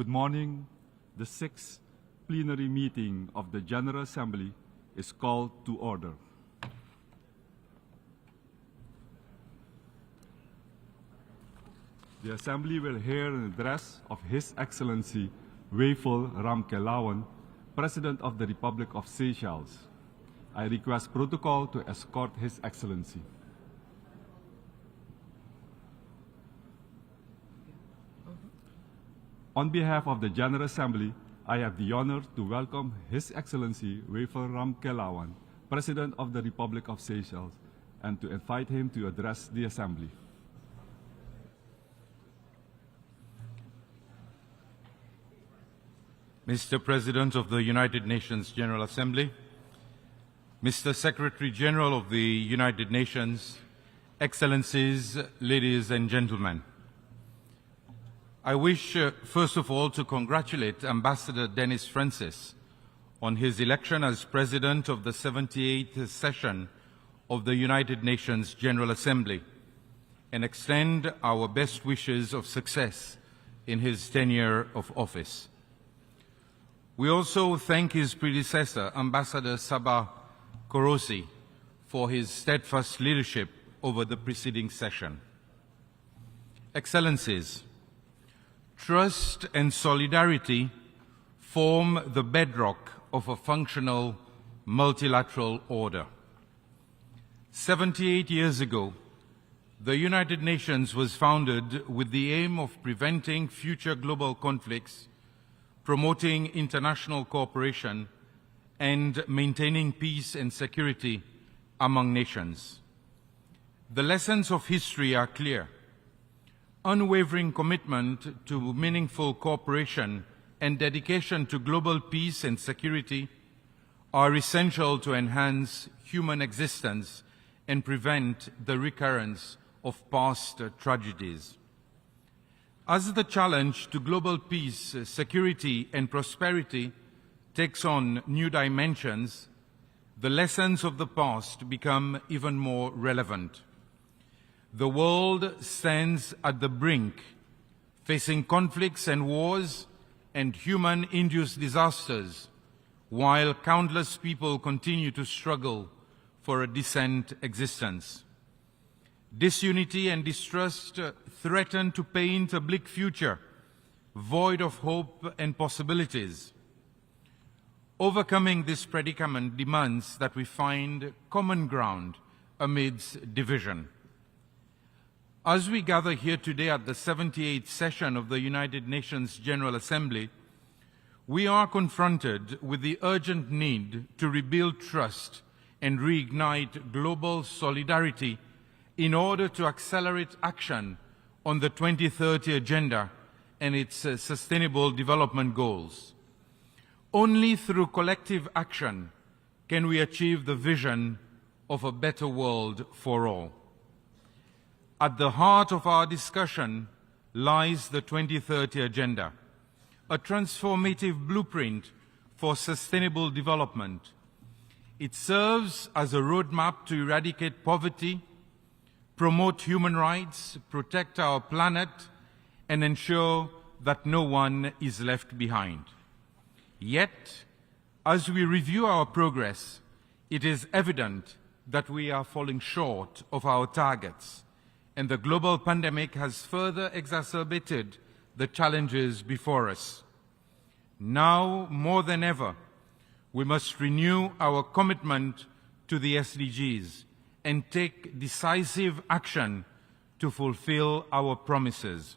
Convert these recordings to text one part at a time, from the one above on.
Good morning. The sixth plenary meeting of the General Assembly is called to order. The Assembly will hear an address of His Excellency Wavell Ramkelalawan, President of the Republic of Seychelles. I request protocol to escort His Excellency. On behalf of the General Assembly, I have the honor to welcome His Excellency Wavell Ramkelalawan, President of the Republic of Seychelles, and to invite him to address the Assembly. Mr. President of the United Nations General Assembly, Mr. Secretary General of the United Nations, Excellencies, ladies and gentlemen, I wish, first of all, to congratulate Ambassador Denis Francis on his election as President of the 78th session of the United Nations General Assembly and extend our best wishes of success in his tenure of office. We also thank his predecessor, Ambassador Sabah Korosi, for his steadfast leadership over the preceding session. Excellencies, trust and solidarity form the bedrock of a functional multilateral order. 78 years ago, the United Nations was founded with the aim of preventing future global conflicts, promoting international cooperation, and maintaining peace and security among nations. The lessons of history are clear. Unwavering commitment to meaningful cooperation and dedication to global peace and security are essential to enhance human existence and prevent the recurrence of past tragedies. As the challenge to global peace, security, and prosperity takes on new dimensions, the lessons of the past become even more relevant. The world stands at the brink, facing conflicts and wars and human-induced disasters, while countless people continue to struggle for a decent existence. Disunity and distrust threaten to paint a bleak future, void of hope and possibilities. Overcoming this predicament demands that we find common ground amidst division. As we gather here today at the 78th session of the United Nations General Assembly, we are confronted with the urgent need to rebuild trust and reignite global solidarity in order to accelerate action on the 2030 Agenda and its Sustainable Development Goals. Only through collective action can we achieve the vision of a better world for all. At the heart of our discussion lies the 2030 Agenda, a transformative blueprint for sustainable development. It serves as a roadmap to eradicate poverty, promote human rights, protect our planet, and ensure that no one is left behind. Yet, as we review our progress, it is evident that we are falling short of our targets, and the global pandemic has further exacerbated the challenges before us. Now, more than ever, we must renew our commitment to the SDGs and take decisive action to fulfill our promises.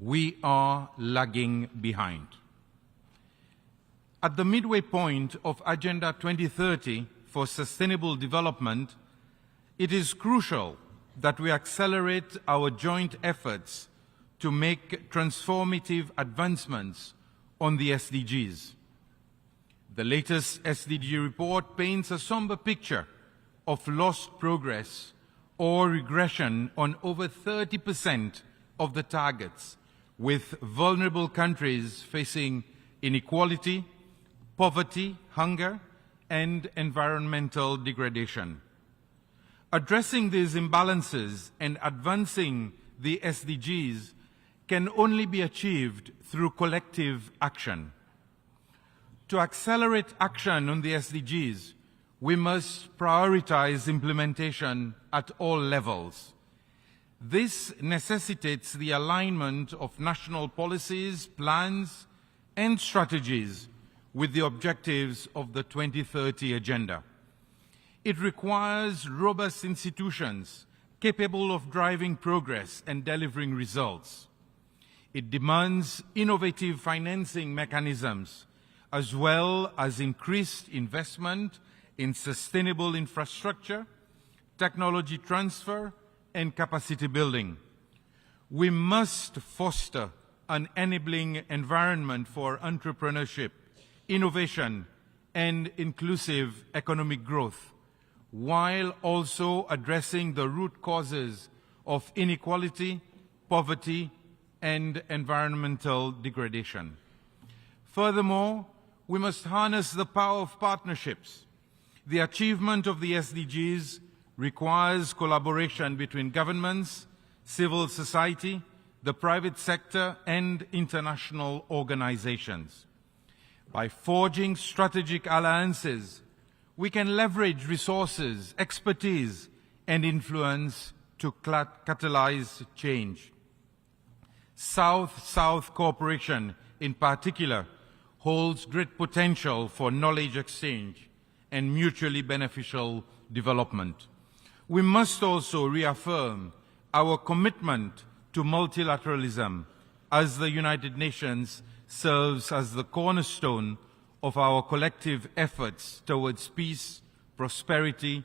We are lagging behind. At the midway point of Agenda 2030 for Sustainable Development, it is crucial that we accelerate our joint efforts to make transformative advancements on the SDGs. The latest SDG report paints a somber picture of lost progress or regression on over 30% of the targets, with vulnerable countries facing inequality, poverty, hunger, and environmental degradation. Addressing these imbalances and advancing the SDGs can only be achieved through collective action. To accelerate action on the SDGs, we must prioritize implementation at all levels. This necessitates the alignment of national policies, plans, and strategies with the objectives of the 2030 Agenda. It requires robust institutions capable of driving progress and delivering results. It demands innovative financing mechanisms, as well as increased investment in sustainable infrastructure, technology transfer, and capacity building. We must foster an enabling environment for entrepreneurship, innovation, and inclusive economic growth, while also addressing the root causes of inequality, poverty, and environmental degradation. Furthermore, we must harness the power of partnerships. The achievement of the SDGs requires collaboration between governments, civil society, the private sector, and international organizations. By forging strategic alliances, we can leverage resources, expertise, and influence to catalyze change. South-South cooperation, in particular, holds great potential for knowledge exchange and mutually beneficial development. We must also reaffirm our commitment to multilateralism, as the United Nations serves as the cornerstone of our collective efforts towards peace, prosperity,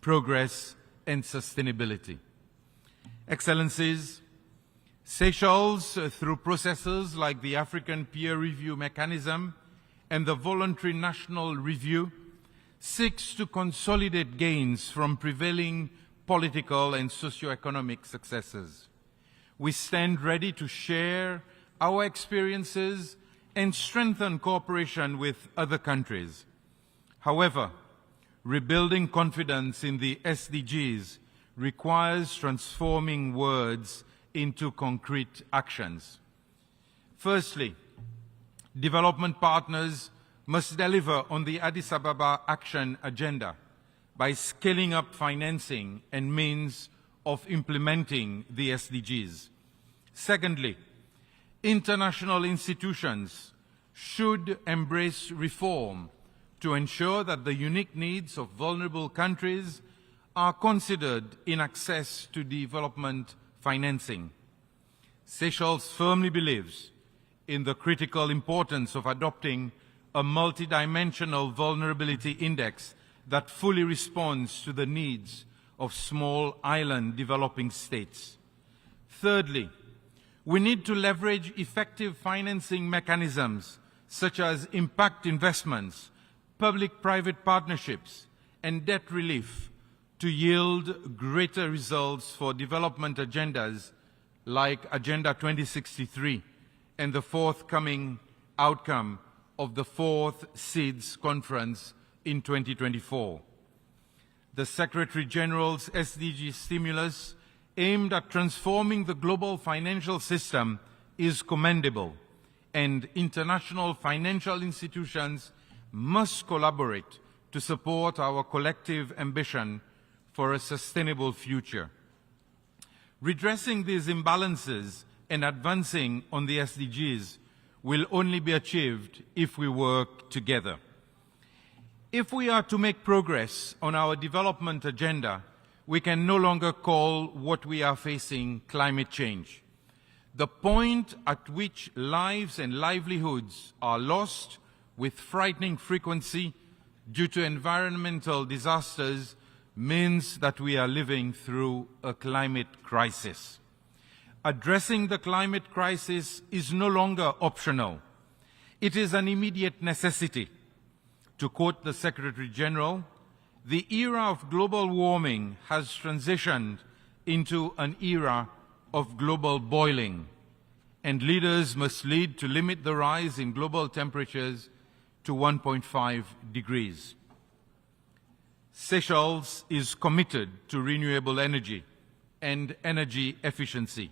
progress, and sustainability. Excellencies, Seychelles, through processes like the African Peer Review Mechanism and the Voluntary National Review, seeks to consolidate gains from prevailing political and socio-economic successes. We stand ready to share our experiences and strengthen cooperation with other countries. However, rebuilding confidence in the SDGs requires transforming words into concrete actions. Firstly, development partners must deliver on the Addis Ababa Action Agenda by scaling up financing and means of implementing the SDGs. Secondly, international institutions should embrace reform to ensure that the unique needs of vulnerable countries are considered in access to development financing. Seychelles firmly believes in the critical importance of adopting a multidimensional vulnerability index that fully responds to the needs of small island developing states. Thirdly, we need to leverage effective financing mechanisms such as impact investments, public-private partnerships, and debt relief to yield greater results for development agendas like Agenda 2063 and the forthcoming outcome of the 4th SEEDS Conference in 2024. The Secretary-General's SDG stimulus aimed at transforming the global financial system is commendable, and international financial institutions must collaborate to support our collective ambition for a sustainable future. Redressing these imbalances and advancing on the SDGs will only be achieved if we work together. If we are to make progress on our development agenda, we can no longer call what we are facing climate change. The point at which lives and livelihoods are lost with frightening frequency due to environmental disasters means that we are living through a climate crisis. Addressing the climate crisis is no longer optional. It is an immediate necessity. To quote the Secretary-General, the era of global warming has transitioned into an era of global boiling, and leaders must lead to limit the rise in global temperatures to 1.5 degrees. Seychelles is committed to renewable energy and energy efficiency.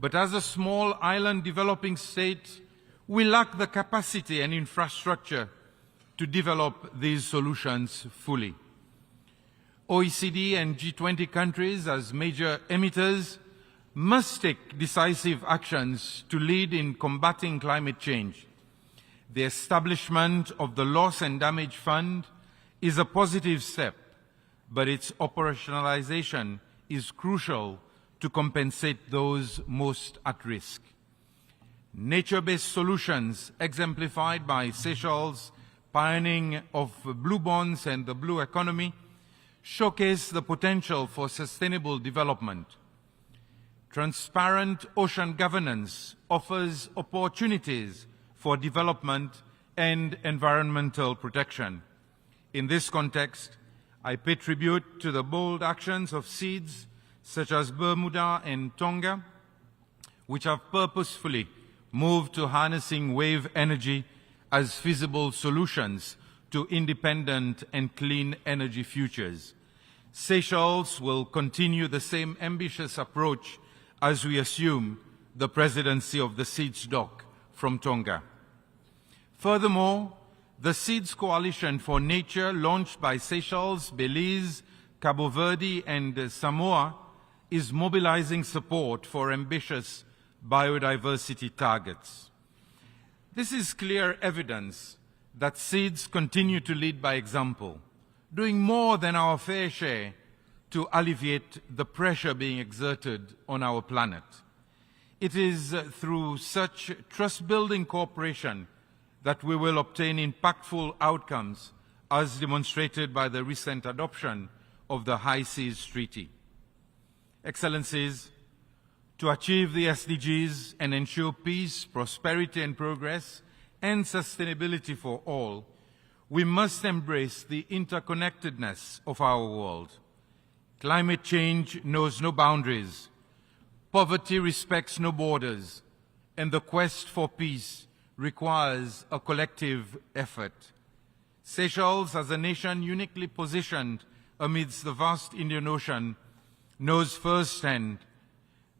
But as a small island developing state, we lack the capacity and infrastructure to develop these solutions fully. OECD and G20 countries, as major emitters, must take decisive actions to lead in combating climate change. The establishment of the Loss and Damage Fund is a positive step, but its operationalization is crucial to compensate those most at risk. Nature-based solutions, exemplified by Seychelles' pioneering of blue bonds and the blue economy, showcase the potential for sustainable development. Transparent ocean governance offers opportunities for development and environmental protection. In this context, I pay tribute to the bold actions of SEEDS such as Bermuda and Tonga, which have purposefully moved to harnessing wave energy as feasible solutions to independent and clean energy futures. Seychelles will continue the same ambitious approach as we assume the presidency of the SEEDS DOC from Tonga. Furthermore, the SEEDS Coalition for Nature, launched by Seychelles, Belize, Cabo Verde, and Samoa, is mobilizing support for ambitious biodiversity targets. This is clear evidence that SEEDS continue to lead by example, doing more than our fair share to alleviate the pressure being exerted on our planet. It is through such trust-building cooperation that we will obtain impactful outcomes, as demonstrated by the recent adoption of the High Seas Treaty. Excellencies, to achieve the SDGs and ensure peace, prosperity and progress and sustainability for all, we must embrace the interconnectedness of our world. Climate change knows no boundaries, poverty respects no borders, and the quest for peace requires a collective effort. Seychelles, as a nation uniquely positioned amidst the vast Indian Ocean, knows firsthand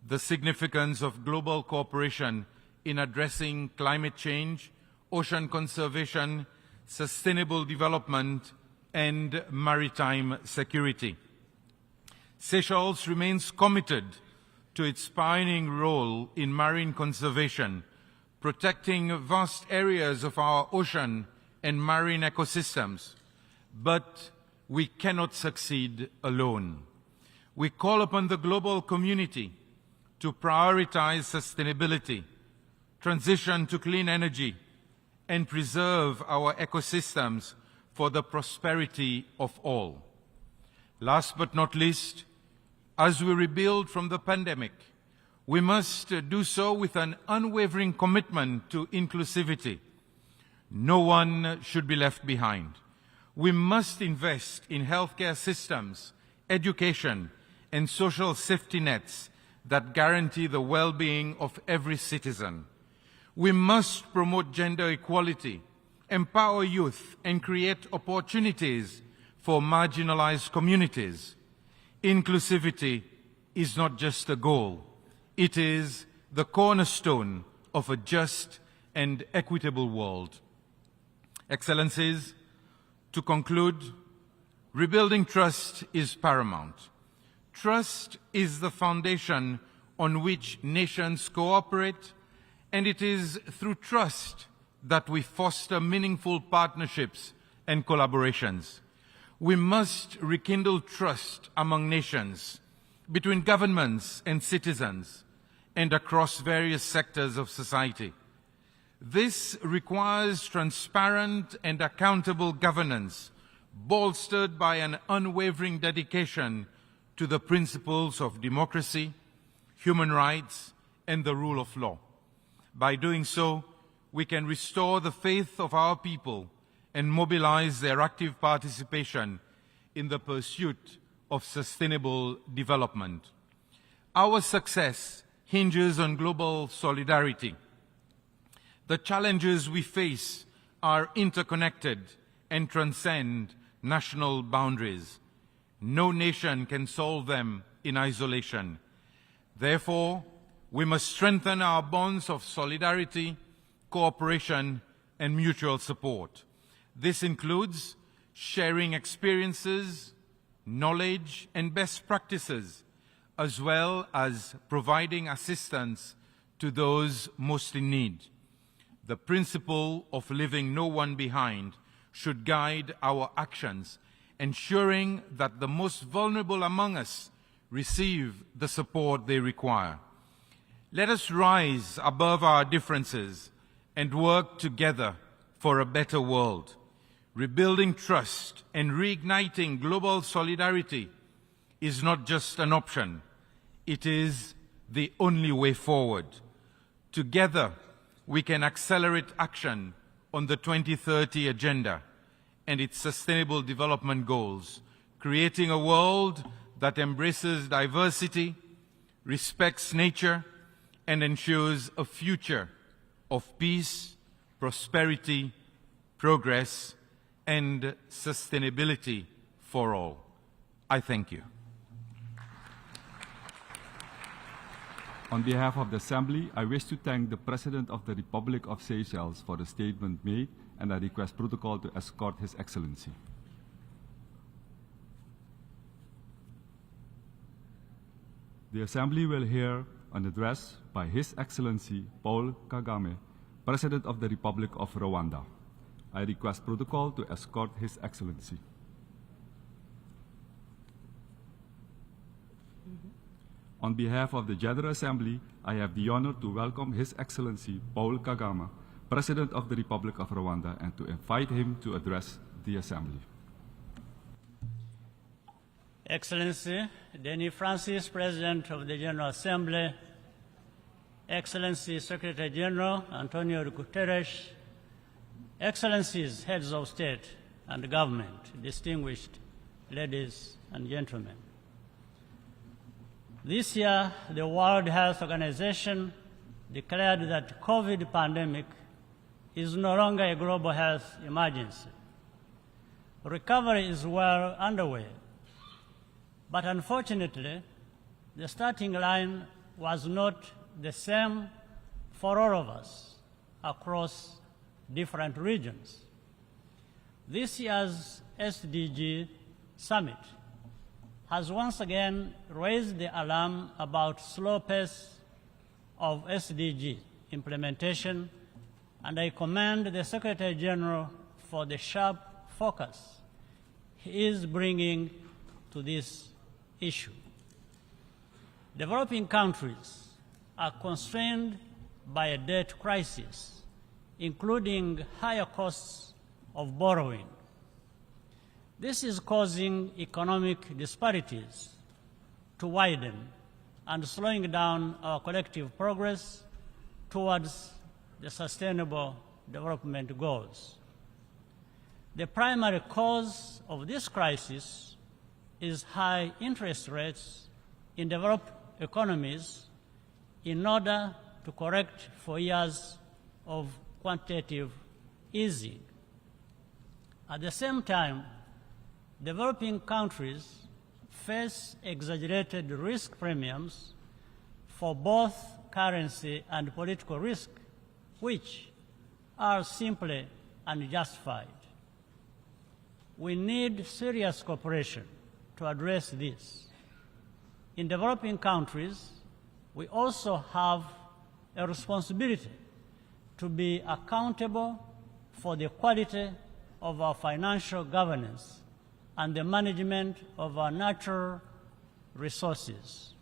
the significance of global cooperation in addressing climate change, ocean conservation, sustainable development, and maritime security. Seychelles remains committed to its pioneering role in marine conservation, protecting vast areas of our ocean and marine ecosystems. But we cannot succeed alone. We call upon the global community to prioritize sustainability, transition to clean energy, and preserve our ecosystems for the prosperity of all. Last but not least, as we rebuild from the pandemic, we must do so with an unwavering commitment to inclusivity. No one should be left behind. We must invest in healthcare systems, education, and social safety nets that guarantee the well-being of every citizen. We must promote gender equality, empower youth, and create opportunities for marginalized communities. Inclusivity is not just a goal. It is the cornerstone of a just and equitable world. Excellencies, to conclude, rebuilding trust is paramount. Trust is the foundation on which nations cooperate, and it is through trust that we foster meaningful partnerships and collaborations. We must rekindle trust among nations, between governments and citizens, and across various sectors of society. This requires transparent and accountable governance, bolstered by an unwavering dedication to the principles of democracy, human rights, and the rule of law. By doing so, we can restore the faith of our people and mobilize their active participation in the pursuit of sustainable development. Our success hinges on global solidarity. The challenges we face are interconnected and transcend national boundaries. No nation can solve them in isolation. Therefore, We must strengthen our bonds of solidarity, cooperation, and mutual support. This includes sharing experiences, knowledge, and best practices, as well as providing assistance to those most in need. The principle of leaving no one behind should guide our actions, ensuring that the most vulnerable among us receive the support they require. Let us rise above our differences and work together for a better world. Rebuilding trust and reigniting global solidarity is not just an option, it is the only way forward. Together, we can accelerate action on the 2030 Agenda and its Sustainable Development Goals, creating a world that embraces diversity, respects nature, and ensures a future of peace, prosperity, progress, and sustainability for all. I thank you. On behalf of the Assembly, I wish to thank the President of the Republic of Seychelles for the statement made, and I request protocol to escort His Excellency. The Assembly will hear an address by His Excellency Paul Kagame, President of the Republic of Rwanda. I request protocol to escort His Excellency. On behalf of the General Assembly, I have the honor to welcome His Excellency Paul Kagame, President of the Republic of Rwanda, and to invite him to address the Assembly. Excellency Denis Francis, President of the General Assembly, Excellency Secretary General Antonio Guterres, Excellencies, Heads of State and Government, distinguished ladies and gentlemen. This year, the World Health Organization declared that the COVID pandemic is no longer a global health emergency. Recovery is well underway, but unfortunately, the starting line was not the same for all of us across different regions. This year's SDG Summit has once again raised the alarm about slow pace of SDG implementation, and I commend the Secretary General for the sharp focus he is bringing to this issue. Developing countries are constrained by a debt crisis, including higher costs of borrowing. This is causing economic disparities to widen and slowing down our collective progress towards the Sustainable Development Goals. The primary cause of this crisis is high interest rates in developed economies in order to correct for years of quantitative easing. At the same time, developing countries face exaggerated risk premiums for both currency and political risk, which are simply unjustified. We need serious cooperation to address this. In developing countries, we also have a responsibility to be accountable for the quality of our financial governance and the management of our natural resources.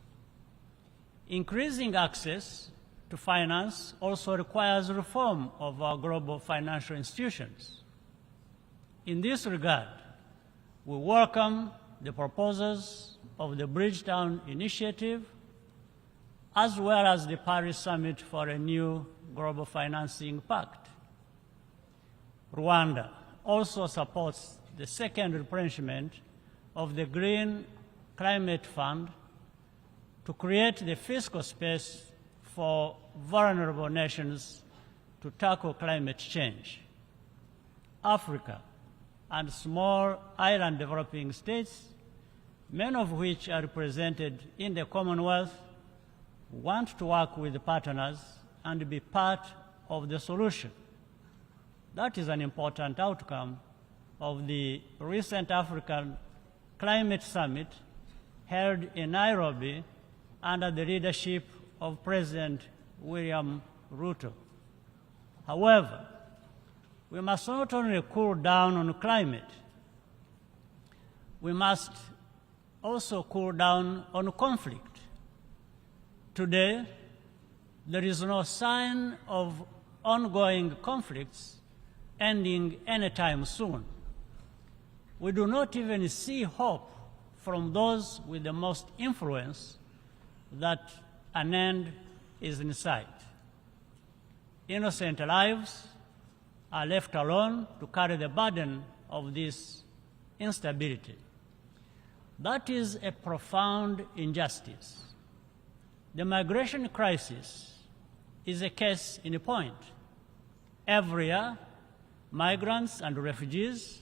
Increasing access to finance also requires reform of our global financial institutions. In this regard, we welcome the proposals of the Bridgetown Initiative, as well as the Paris Summit for a new global financing pact. Rwanda also supports the second replenishment of the Green Climate Fund to create the fiscal space for vulnerable nations to tackle climate change. Africa and small island developing states, many of which are represented in the Commonwealth, want to work with the partners and be part of the solution. That is an important outcome of the recent African Climate Summit held in Nairobi under the leadership of President William Ruto. However, we must not only cool down on climate, we must also cool down on conflict. Today, there is no sign of ongoing conflicts ending anytime soon. We do not even see hope from those with the most influence that an end is in sight. Innocent lives are left alone to carry the burden of this instability. That is a profound injustice. The migration crisis is a case in point. Every year, migrants and refugees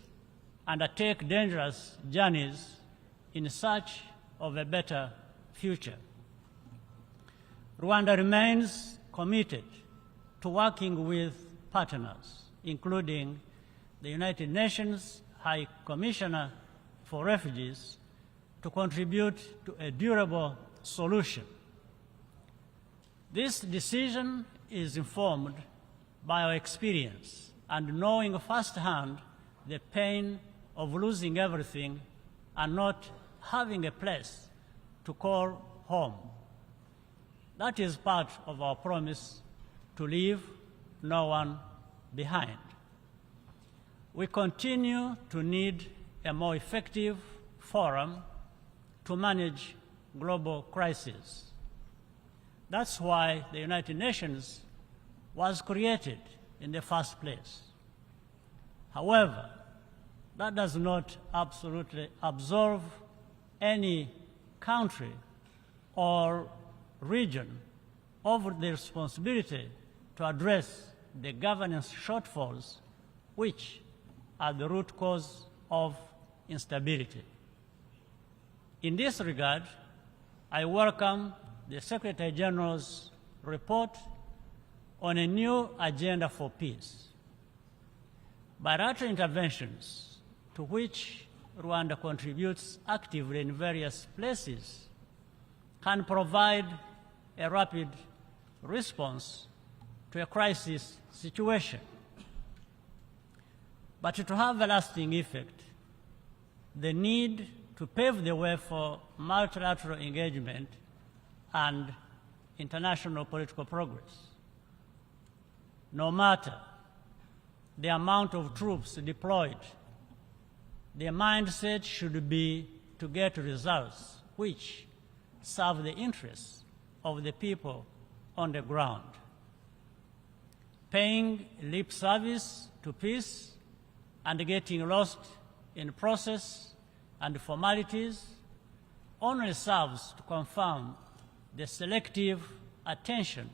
undertake dangerous journeys in search of a better future. Rwanda remains committed to working with partners, including the United Nations High Commissioner for Refugees, to contribute to a durable solution. This decision is informed by our experience and knowing firsthand the pain of losing everything and not having a place to call home. That is part of our promise to leave no one behind. We continue to need a more effective forum to manage global crises. That's why the United Nations was created in the first place. However, that does not absolutely absolve any country or region of the responsibility to address the governance shortfalls which are the root cause of instability. In this regard, I welcome the Secretary General's report on a new agenda for peace. Bilateral interventions, to which Rwanda contributes actively in various places, can provide a rapid response to a crisis situation. But to have a lasting effect, the need to pave the way for multilateral engagement and international political progress. No matter the amount of troops deployed, the mindset should be to get results which serve the interests of the people on the ground. Paying lip service to peace and getting lost in process and formalities only serves to confirm the selective attention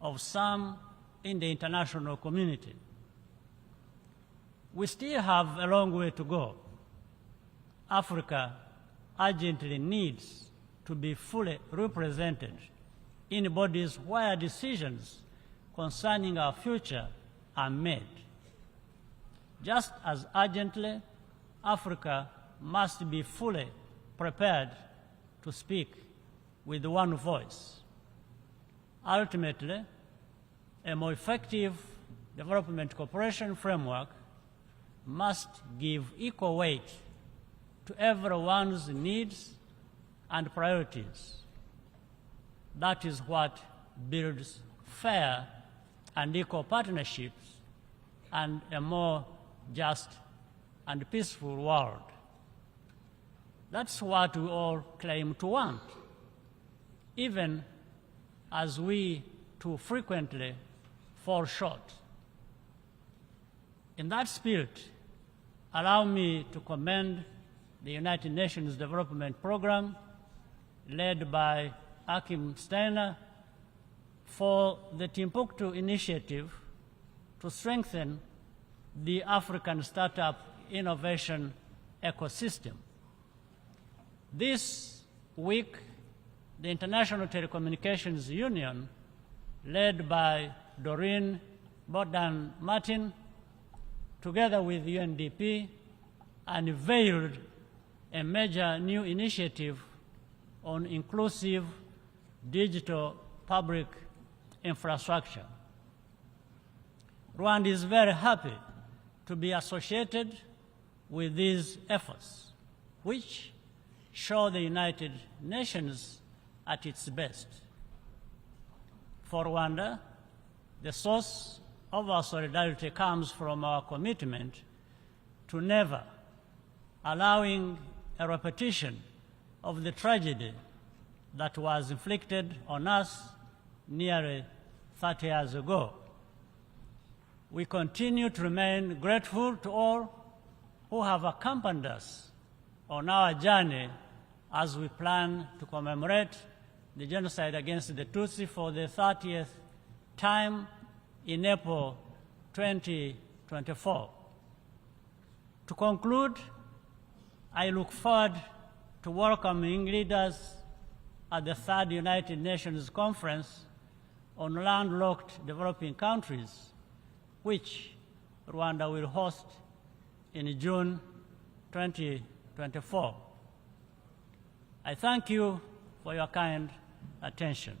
of some in the international community. We still have a long way to go. Africa urgently needs to be fully represented in bodies where decisions concerning our future are made. Just as urgently, Africa must be fully prepared to speak with one voice. Ultimately, a more effective development cooperation framework must give equal weight to everyone's needs and priorities. That is what builds fair and equal partnerships and a more just and peaceful world. That's what we all claim to want, even as we too frequently fall short. In that spirit, allow me to commend the United Nations Development Program, led by Akim Steiner, for the Timbuktu initiative to strengthen the African startup innovation ecosystem. This week, the International Telecommunications Union, led by Doreen Bodan Martin, together with UNDP, unveiled a major new initiative on inclusive digital public infrastructure. Rwanda is very happy to be associated with these efforts, which show the United Nations at its best. For Rwanda, the source of our solidarity comes from our commitment to never allowing a repetition of the tragedy that was inflicted on us nearly 30 years ago. We continue to remain grateful to all who have accompanied us on our journey as we plan to commemorate the genocide against the Tutsi for the 30th time in April 2024. To conclude, I look forward to welcoming leaders at the third United Nations Conference on landlocked developing countries, which Rwanda will host in June 2024. I thank you for your kind attention.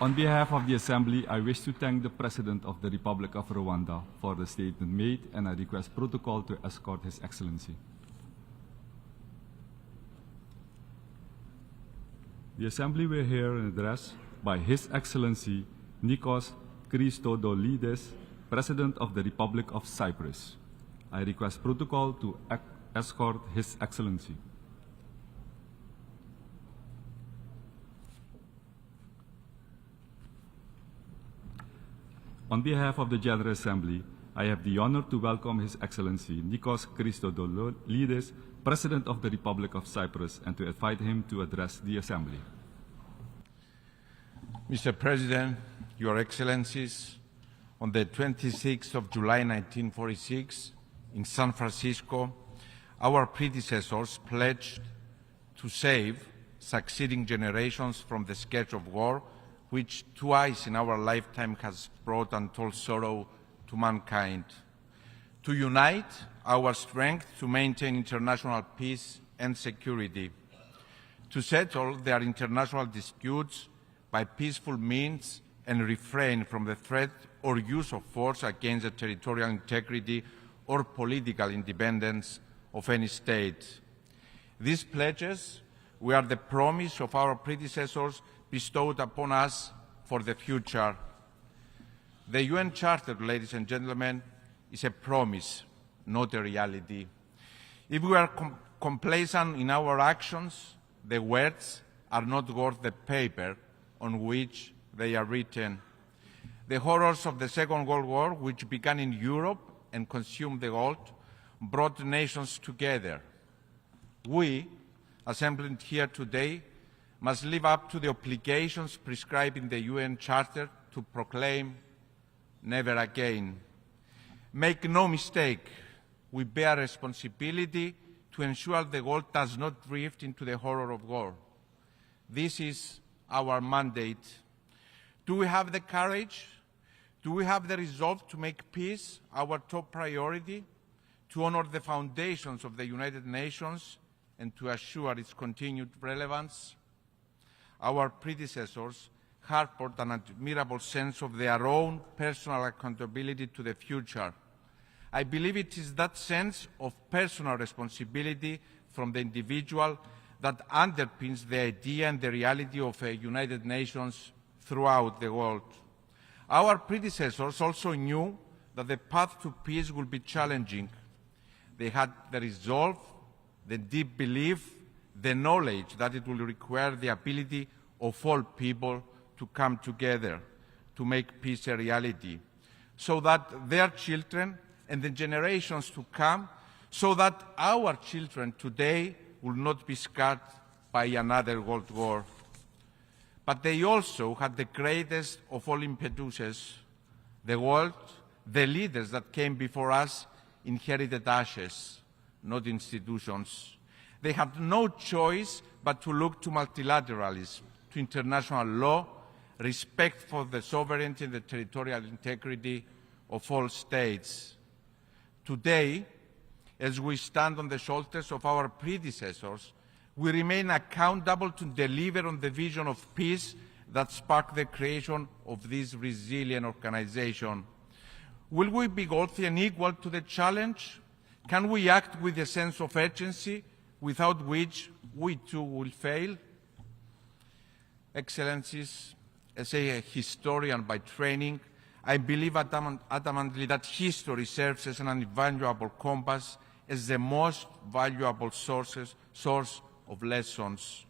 On behalf of the Assembly, I wish to thank the President of the Republic of Rwanda for the statement made, and I request protocol to escort His Excellency. The Assembly will hear an address by His Excellency Nikos Christodoulides, President of the Republic of Cyprus. I request protocol to escort His Excellency. On behalf of the General Assembly, I have the honor to welcome His Excellency Nikos Christodoulides, President of the Republic of Cyprus, and to invite him to address the Assembly. Mr. President, Your Excellencies, on the 26th of July 1946, in San Francisco, our predecessors pledged to save succeeding generations from the scourge of war, which twice in our lifetime has brought untold sorrow to mankind. To unite our strength to maintain international peace and security, to settle their international disputes by peaceful means and refrain from the threat or use of force against the territorial integrity or political independence of any state. These pledges were the promise of our predecessors bestowed upon us for the future. The UN Charter, ladies and gentlemen, is a promise, not a reality. If we are complacent in our actions, the words are not worth the paper on which they are written. The horrors of the Second World War, which began in Europe and consumed the world, brought nations together. We, assembled here today, must live up to the obligations prescribed in the UN Charter to proclaim never again. Make no mistake, we bear responsibility to ensure the world does not drift into the horror of war. This is our mandate. Do we have the courage? Do we have the resolve to make peace our top priority, to honor the foundations of the United Nations, and to assure its continued relevance? Our predecessors harbored an admirable sense of their own personal accountability to the future. I believe it is that sense of personal responsibility from the individual that underpins the idea and the reality of a United Nations throughout the world. Our predecessors also knew that the path to peace would be challenging. They had the resolve, the deep belief, the knowledge that it will require the ability of all people to come together to make peace a reality, so that their children and the generations to come, so that our children today will not be scarred by another world war. But they also had the greatest of all impetuses. The world, the leaders that came before us inherited ashes, not institutions. They had no choice but to look to multilateralism, to international law, respect for the sovereignty and the territorial integrity of all states. Today, as we stand on the shoulders of our predecessors, we remain accountable to deliver on the vision of peace that sparked the creation of this resilient organization. Will we be worthy and equal to the challenge? Can we act with a sense of urgency without which we too will fail? Excellencies, as a historian by training, I believe adamantly that history serves as an invaluable compass, as the most valuable source of lessons.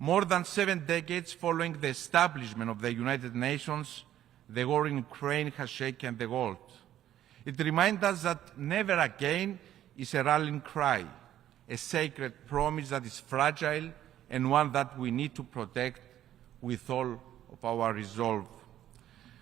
More than 7 decades following the establishment of the United Nations, the war in Ukraine has shaken the world. It reminds us that never again is a rallying cry, a sacred promise that is fragile and one that we need to protect with all of our resolve.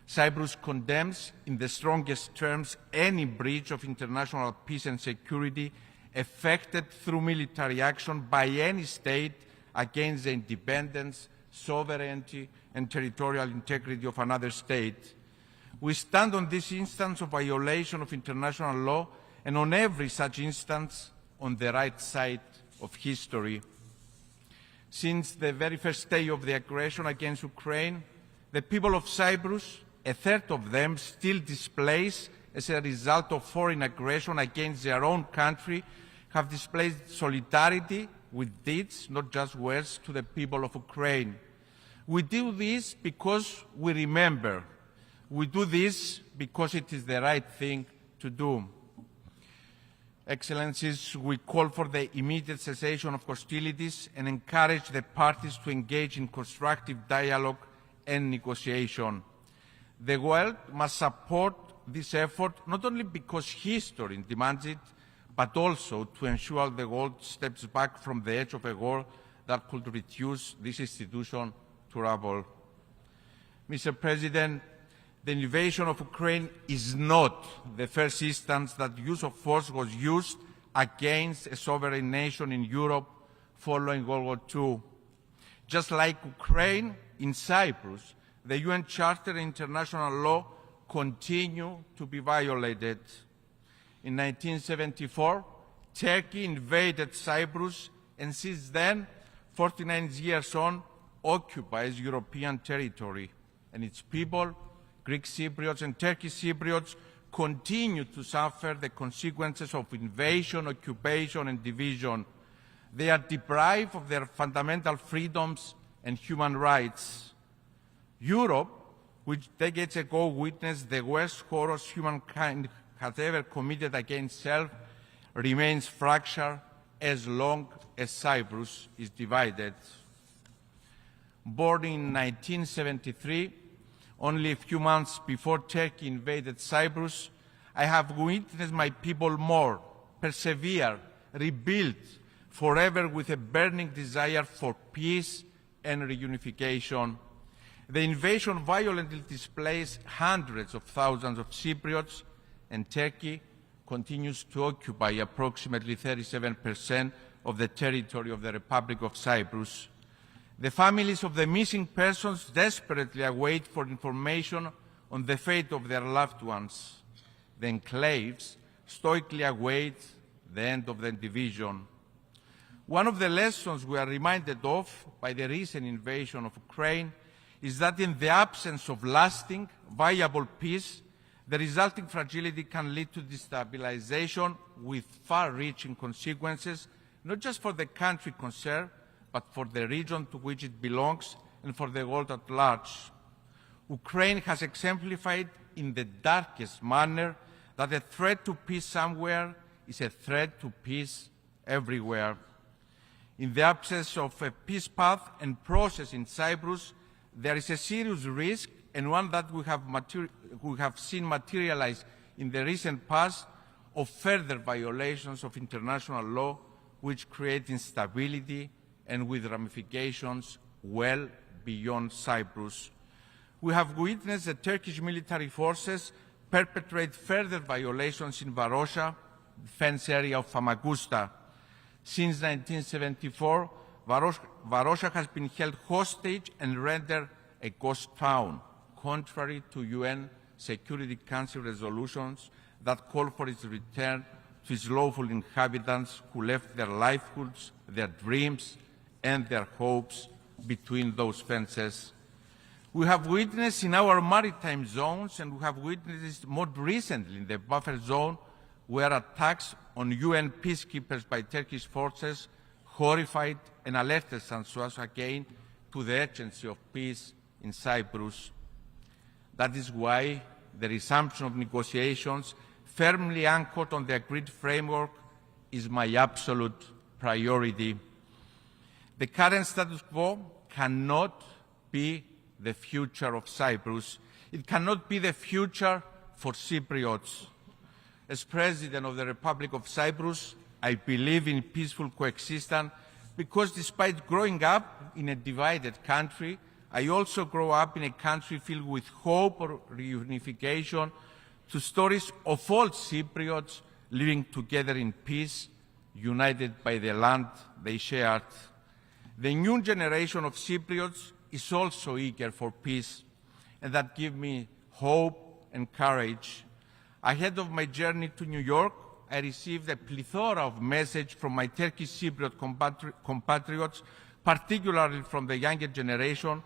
Cyprus condemns in the strongest terms any breach of international peace and security effected through military action by any state against the independence, sovereignty, and territorial integrity of another state. We stand on this instance of violation of international law and on every such instance on the right side of history. Since the very first day of the aggression against Ukraine, the people of Cyprus, a third of them still displaced as a result of foreign aggression against their own country, have displayed solidarity with deeds, not just words, to the people of Ukraine. We do this because we remember. We do this because it is the right thing to do. Excellencies, we call for the immediate cessation of hostilities and encourage the parties to engage in constructive dialogue and negotiation. The world must support this effort not only because history demands it, but also to ensure the world steps back from the edge of a war that could reduce this institution to rubble. Mr. President, the invasion of Ukraine is not the first instance that use of force was used against a sovereign nation in Europe following World War II. Just like Ukraine, in Cyprus, the UN Charter and international law continue to be violated. In 1974, Turkey invaded Cyprus and since then, 49 years on, occupies European territory. And its people, Greek Cypriots and Turkish Cypriots, continue to suffer the consequences of invasion, occupation and division. They are deprived of their fundamental freedoms and human rights. Europe, which decades ago witnessed the worst horrors humankind has ever committed against self, remains fractured as long as Cyprus is divided. Born in 1973, only a few months before Turkey invaded Cyprus, I have witnessed my people mourn, persevere, rebuild forever with a burning desire for peace and reunification. The invasion violently displaced hundreds of thousands of Cypriots, and Turkey continues to occupy approximately 37% of the territory of the Republic of Cyprus. The families of the missing persons desperately await for information on the fate of their loved ones. The enclaves stoically await the end of the division. One of the lessons we are reminded of by the recent invasion of Ukraine is that in the absence of lasting, viable peace, the resulting fragility can lead to destabilization with far-reaching consequences, not just for the country concerned, but for the region to which it belongs and for the world at large. Ukraine has exemplified in the darkest manner that a threat to peace somewhere is a threat to peace everywhere. In the absence of a peace path and process in Cyprus, there is a serious risk, and one that we have seen materialize in the recent past, of further violations of international law, which create instability and with ramifications well beyond Cyprus. We have witnessed the Turkish military forces perpetrate further violations in Varosha, defense area of Famagusta. Since 1974, Varosha has been held hostage and rendered a ghost town, contrary to UN Security Council resolutions that call for its return to its lawful inhabitants who left their livelihoods, their dreams, and their hopes between those fences. We have witnessed in our maritime zones, and we have witnessed more recently in the buffer zone, where attacks on UN peacekeepers by Turkish forces horrified and alerted us again to the urgency of peace in Cyprus. That is why the resumption of negotiations, firmly anchored on the agreed framework, is my absolute priority. The current status quo cannot be the future of Cyprus. It cannot be the future for Cypriots. As President of the Republic of Cyprus, I believe in peaceful coexistence because despite growing up in a divided country, I also grow up in a country filled with hope or reunification, to stories of all Cypriots living together in peace, united by the land they shared. The new generation of Cypriots is also eager for peace, and that gives me hope and courage. Ahead of my journey to New York, I received a plethora of messages from my Turkish Cypriot compatriots, particularly from the younger generation,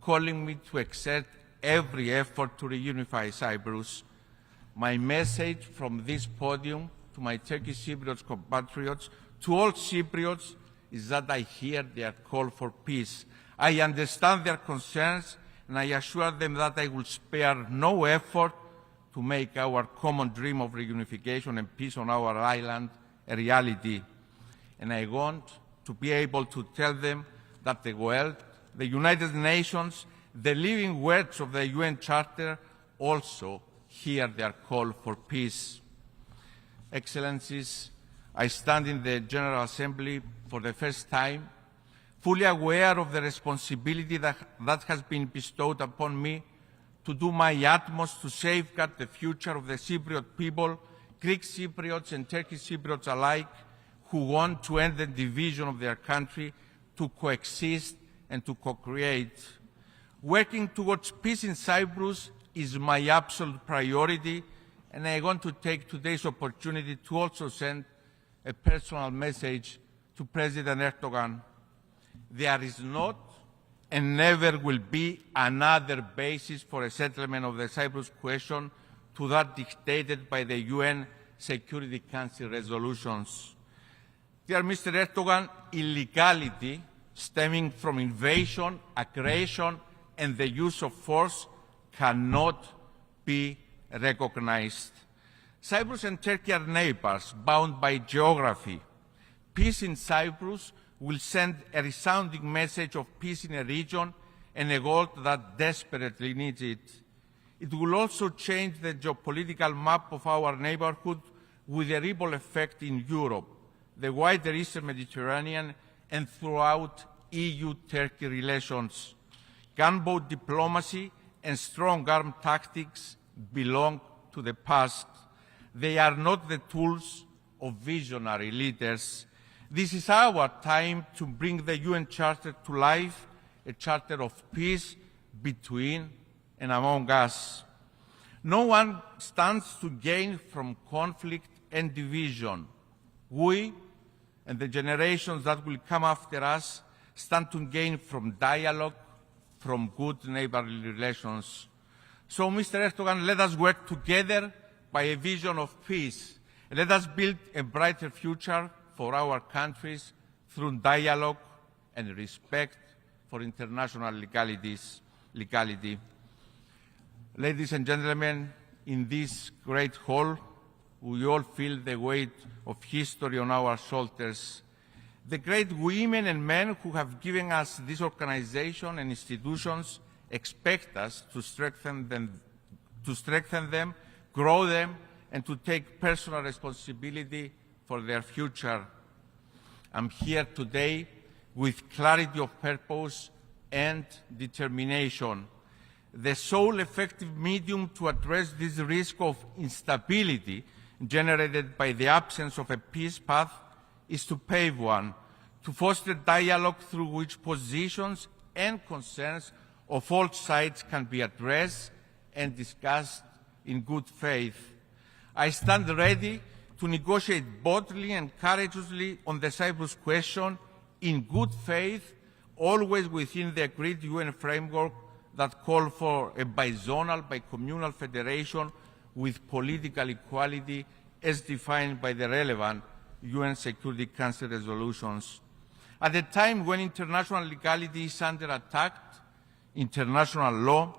calling me to exert every effort to reunify Cyprus. My message from this podium to my Turkish Cypriot compatriots, to all Cypriots, is that I hear their call for peace. I understand their concerns, and I assure them that I will spare no effort to make our common dream of reunification and peace on our island a reality. And I want to be able to tell them that the world, the United Nations, the living words of the UN Charter also hear their call for peace. Excellencies, I stand in the General Assembly for the first time, fully aware of the responsibility that has been bestowed upon me to do my utmost to safeguard the future of the Cypriot people, Greek Cypriots and Turkish Cypriots alike, who want to end the division of their country, to coexist and to co-create. Working towards peace in Cyprus is my absolute priority, and I want to take today's opportunity to also send a personal message to President Erdogan. There is not and never will be another basis for a settlement of the Cyprus question to that dictated by the UN Security Council resolutions. Dear Mr. Erdogan, illegality stemming from invasion, aggression, and the use of force cannot be recognized. Cyprus and Turkey are neighbors bound by geography. Peace in Cyprus will send a resounding message of peace in a region and a world that desperately needs it. It will also change the geopolitical map of our neighborhood with a ripple effect in Europe, the wider Eastern Mediterranean, and throughout EU-Turkey relations. Gunboat diplomacy and strong arm tactics belong to the past. They are not the tools of visionary leaders. This is our time to bring the UN Charter to life, a charter of peace between and among us. No one stands to gain from conflict and division. We and the generations that will come after us stand to gain from dialogue, from good neighborly relations. So, Mr. Erdogan, let us work together by a vision of peace. Let us build a brighter future for our countries through dialogue and respect for international legality. Ladies and gentlemen, in this great hall, we all feel the weight of history on our shoulders. The great women and men who have given us this organization and institutions expect us to strengthen them, grow them, and to take personal responsibility for their future. I'm here today with clarity of purpose and determination. The sole effective medium to address this risk of instability generated by the absence of a peace path is to pave one, to foster dialogue through which positions and concerns of all sides can be addressed and discussed in good faith. I stand ready to negotiate boldly and courageously on the Cyprus question in good faith, always within the agreed UN framework that call for a bizonal, bicommunal federation with political equality as defined by the relevant UN Security Council resolutions. At a time when international legality is under attack, international law,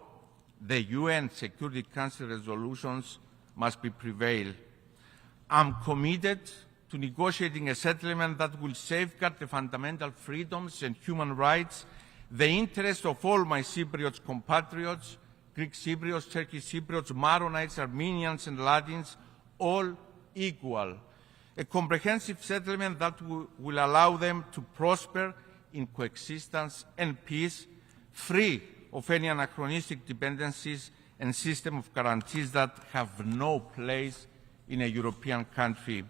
the UN Security Council resolutions must prevail. I'm committed to negotiating a settlement that will safeguard the fundamental freedoms and human rights, the interest of all my Cypriot compatriots, Greek Cypriots, Turkish Cypriots, Maronites, Armenians and Latins, all equal. A comprehensive settlement that will allow them to prosper in coexistence and peace, free of any anachronistic dependencies and system of guarantees that have no place in a European country.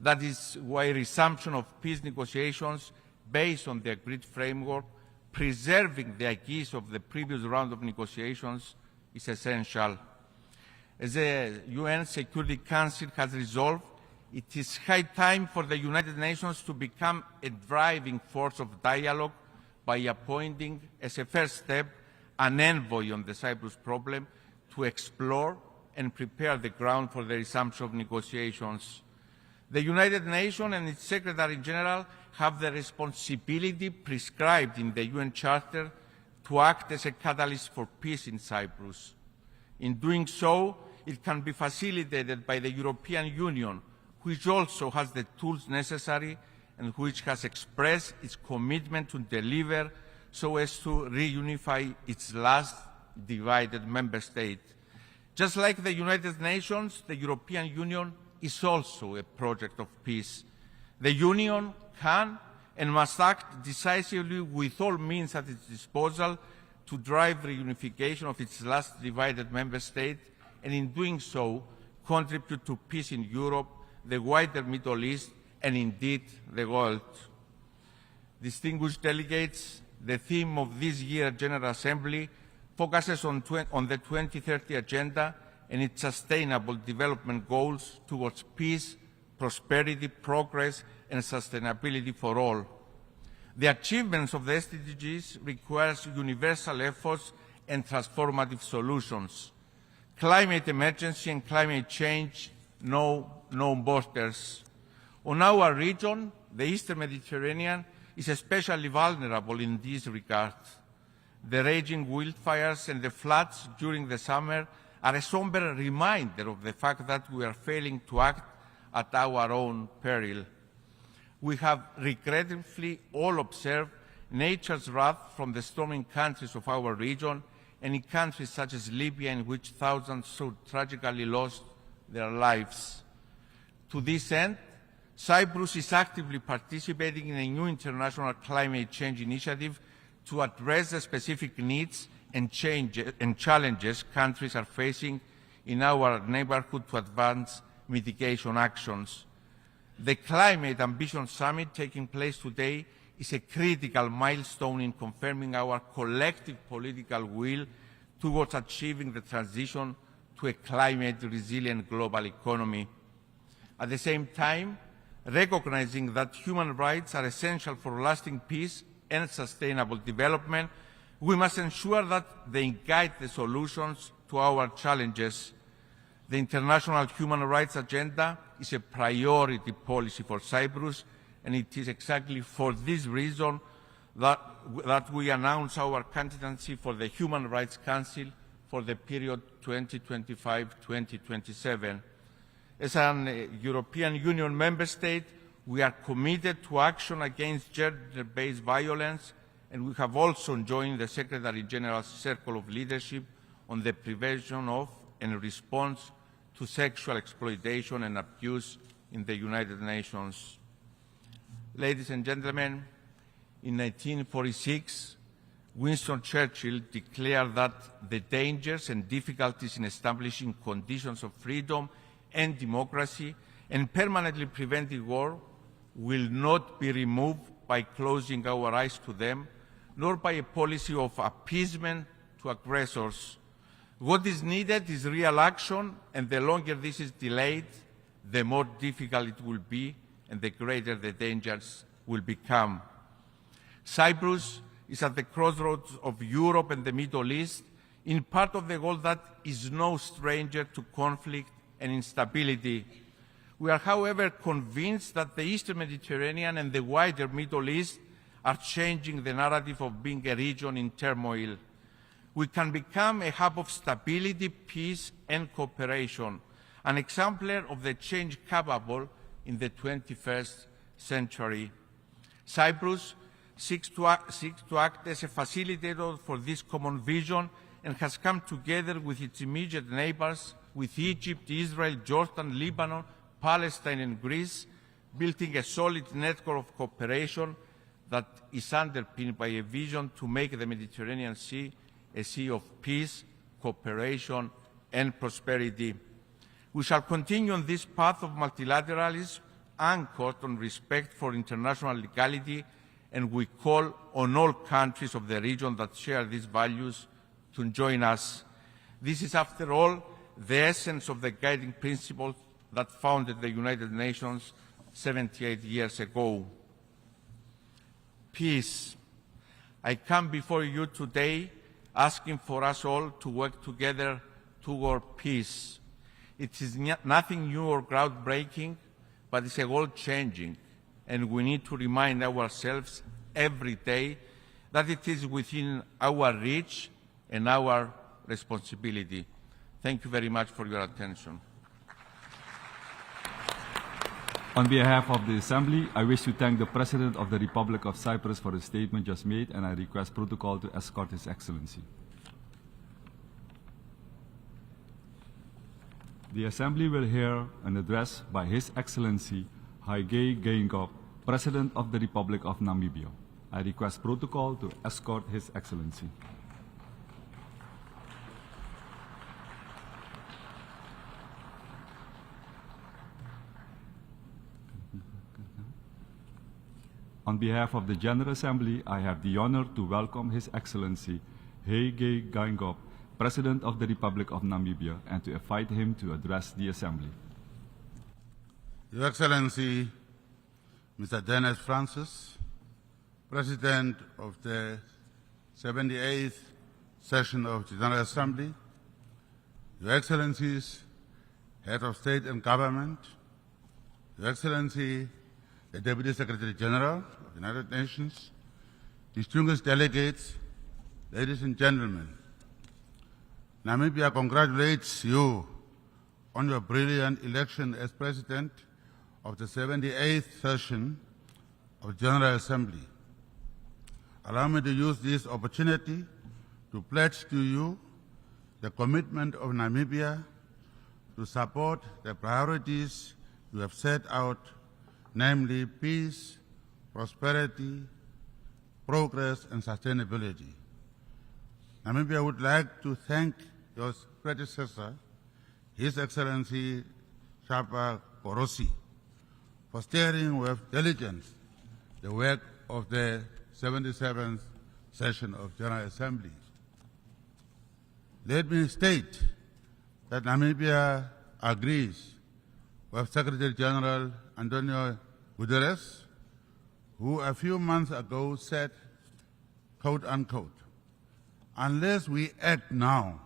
That is why resumption of peace negotiations based on the agreed framework, preserving the acquis of the previous round of negotiations, is essential. As the UN Security Council has resolved, it is high time for the United Nations to become a driving force of dialogue by appointing, as a first step, an envoy on the Cyprus problem to explore and prepare the ground for the resumption of negotiations. The United Nations and its Secretary General have the responsibility prescribed in the UN Charter to act as a catalyst for peace in Cyprus. In doing so, it can be facilitated by the European Union, which also has the tools necessary and which has expressed its commitment to deliver so as to reunify its last divided member state. Just like the United Nations, the European Union is also a project of peace. The Union can and must act decisively with all means at its disposal to drive reunification of its last divided member state, and in doing so, contribute to peace in Europe, the wider Middle East, and indeed the world. Distinguished delegates, the theme of this year's General Assembly focuses on the 2030 Agenda and its sustainable development goals towards peace, prosperity, progress, and sustainability for all. The achievements of the SDGs requires universal efforts and transformative solutions. Climate emergency and climate change know no borders. On our region, the Eastern Mediterranean is especially vulnerable in this regard. The raging wildfires and the floods during the summer are a somber reminder of the fact that we are failing to act at our own peril. We have regrettably all observed nature's wrath from the storming countries of our region and in countries such as Libya, in which thousands so tragically lost their lives. To this end, Cyprus is actively participating in a new international climate change initiative to address the specific needs and challenges countries are facing in our neighborhood to advance mitigation actions. The Climate Ambition Summit taking place today is a critical milestone in confirming our collective political will towards achieving the transition to a climate-resilient global economy. At the same time, recognizing that human rights are essential for lasting peace and sustainable development, we must ensure that they guide the solutions to our challenges. The International Human Rights Agenda is a priority policy for Cyprus, and it is exactly for this reason that we announce our candidacy for the Human Rights Council for the period 2025-2027. As an European Union member state, we are committed to action against gender-based violence, and we have also joined the Secretary General's Circle of Leadership on the prevention of and response to sexual exploitation and abuse in the United Nations. Ladies and gentlemen, in 1946, Winston Churchill declared that the dangers and difficulties in establishing conditions of freedom and democracy and permanently preventing war will not be removed by closing our eyes to them, nor by a policy of appeasement to aggressors. What is needed is real action, and the longer this is delayed, the more difficult it will be and the greater the dangers will become. Cyprus is at the crossroads of Europe and the Middle East, in part of the world that is no stranger to conflict and instability. We are, however, convinced that the Eastern Mediterranean and the wider Middle East are changing the narrative of being a region in turmoil. We can become a hub of stability, peace, and cooperation, an exemplar of the change capable in the 21st century. Cyprus seeks to act as a facilitator for this common vision and has come together with its immediate neighbors, with Egypt, Israel, Jordan, Lebanon, Palestine, and Greece, building a solid network of cooperation that is underpinned by a vision to make the Mediterranean Sea a sea of peace, cooperation, and prosperity. We shall continue on this path of multilateralism anchored on respect for international legality, and we call on all countries of the region that share these values to join us. This is, after all, the essence of the guiding principles that founded the United Nations 78 years ago. Peace. I come before you today asking for us all to work together toward peace. It is nothing new or groundbreaking, but it's a world changing, and we need to remind ourselves every day that it is within our reach and our responsibility. Thank you very much for your attention. On behalf of the Assembly, I wish to thank the President of the Republic of Cyprus for the statement just made, and I request protocol to escort His Excellency. The Assembly will hear an address by His Excellency Haile Geingob, President of the Republic of Namibia. I request protocol to escort His Excellency. On behalf of the General Assembly, I have the honor to welcome His Excellency Haile Geingob, President of the Republic of Namibia, and to invite him to address the Assembly. Your Excellency, Mr. Dennis Francis, President of the 78th session of the General Assembly, Your Excellencies, Head of State and Government, Your Excellency, the Deputy Secretary General of the United Nations, distinguished delegates, ladies and gentlemen, Namibia congratulates you on your brilliant election as President of the 78th session of the General Assembly. Allow me to use this opportunity to pledge to you the commitment of Namibia to support the priorities you have set out, namely peace, prosperity, progress, and sustainability. Namibia would like to thank your predecessor, His Excellency Shapa Korosi, for steering with diligence the work of the 77th session of General Assembly. Let me state that Namibia agrees with Secretary General Antonio Guterres, who a few months ago said, quote unquote, unless we act now,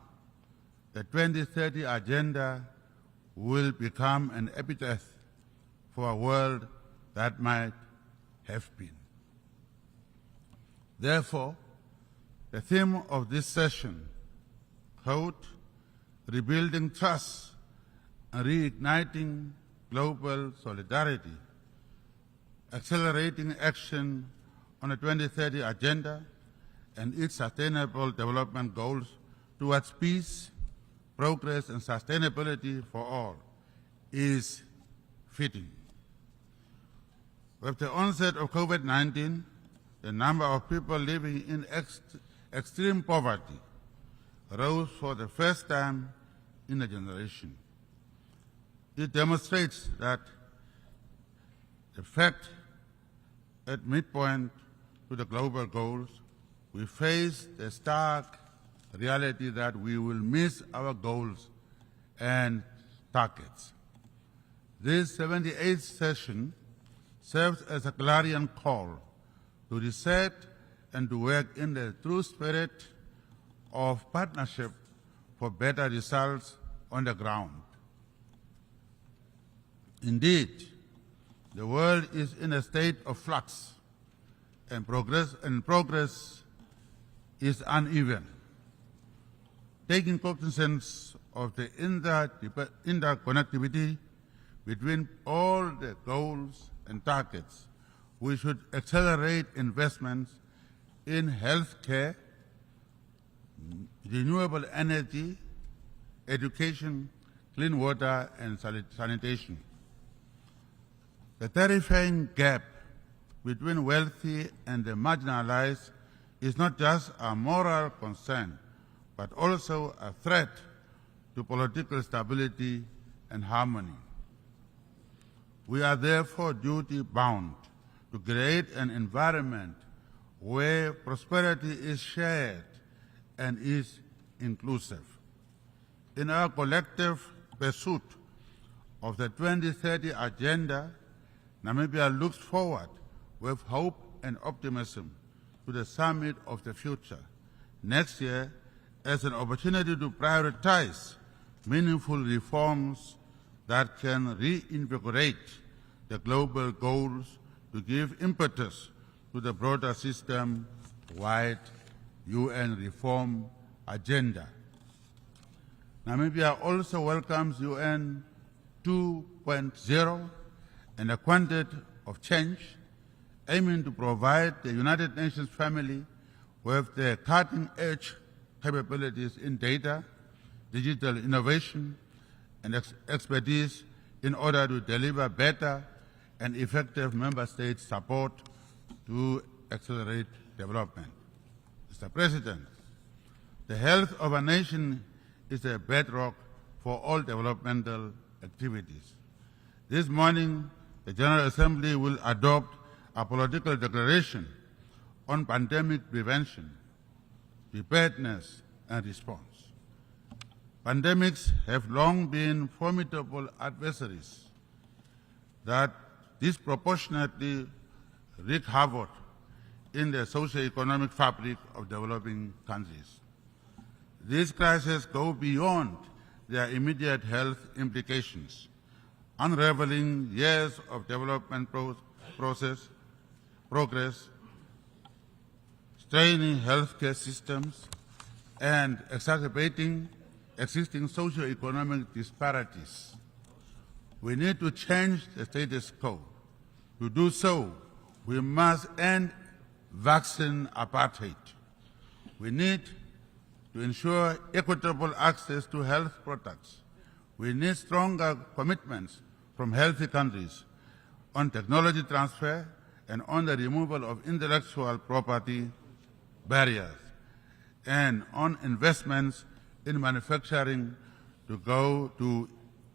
the 2030 agenda will become an epitaph for a world that might have been. Therefore, the theme of this session, quote, rebuilding trust and reigniting global solidarity, accelerating action on the 2030 agenda and its sustainable development goals towards peace, progress, and sustainability for all, is fitting. With the onset of COVID-19, the number of people living in extreme poverty rose for the first time in a generation. It demonstrates that the fact at midpoint to the global goals, we face the stark reality that we will miss our goals and targets. This 78th session serves as a clarion call to reset and to work in the true spirit of partnership for better results on the ground. Indeed, the world is in a state of flux, and progress is uneven. Taking cognizance of the interconnectivity between all the goals and targets, we should accelerate investments in healthcare, renewable energy, education, clean water, and sanitation. The terrifying gap between wealthy and the marginalized is not just a moral concern, but also a threat to political stability and harmony. We are therefore duty-bound to create an environment where prosperity is shared and is inclusive. In our collective pursuit of the 2030 Agenda, Namibia looks forward with hope and optimism to the Summit of the Future next year as an opportunity to prioritize meaningful reforms that can reinvigorate the global goals to give impetus to the broader system-wide UN reform agenda. Namibia also welcomes UN 2.0 and a quantum of change, aiming to provide the United Nations family with the cutting-edge capabilities in data, digital innovation, and expertise in order to deliver better and effective member state support to accelerate development. Mr. President, the health of a nation is a bedrock for all developmental activities. This morning, the General Assembly will adopt a political declaration on pandemic prevention, preparedness, and response. Pandemics have long been formidable adversaries that disproportionately wreak havoc in the socio-economic fabric of developing countries. These crises go beyond their immediate health implications, unraveling years of development progress, straining healthcare systems, and exacerbating existing socio-economic disparities. We need to change the status quo. To do so, we must end vaccine apartheid. We need to ensure equitable access to health products. We need stronger commitments from healthy countries on technology transfer and on the removal of intellectual property barriers, and on investments in manufacturing to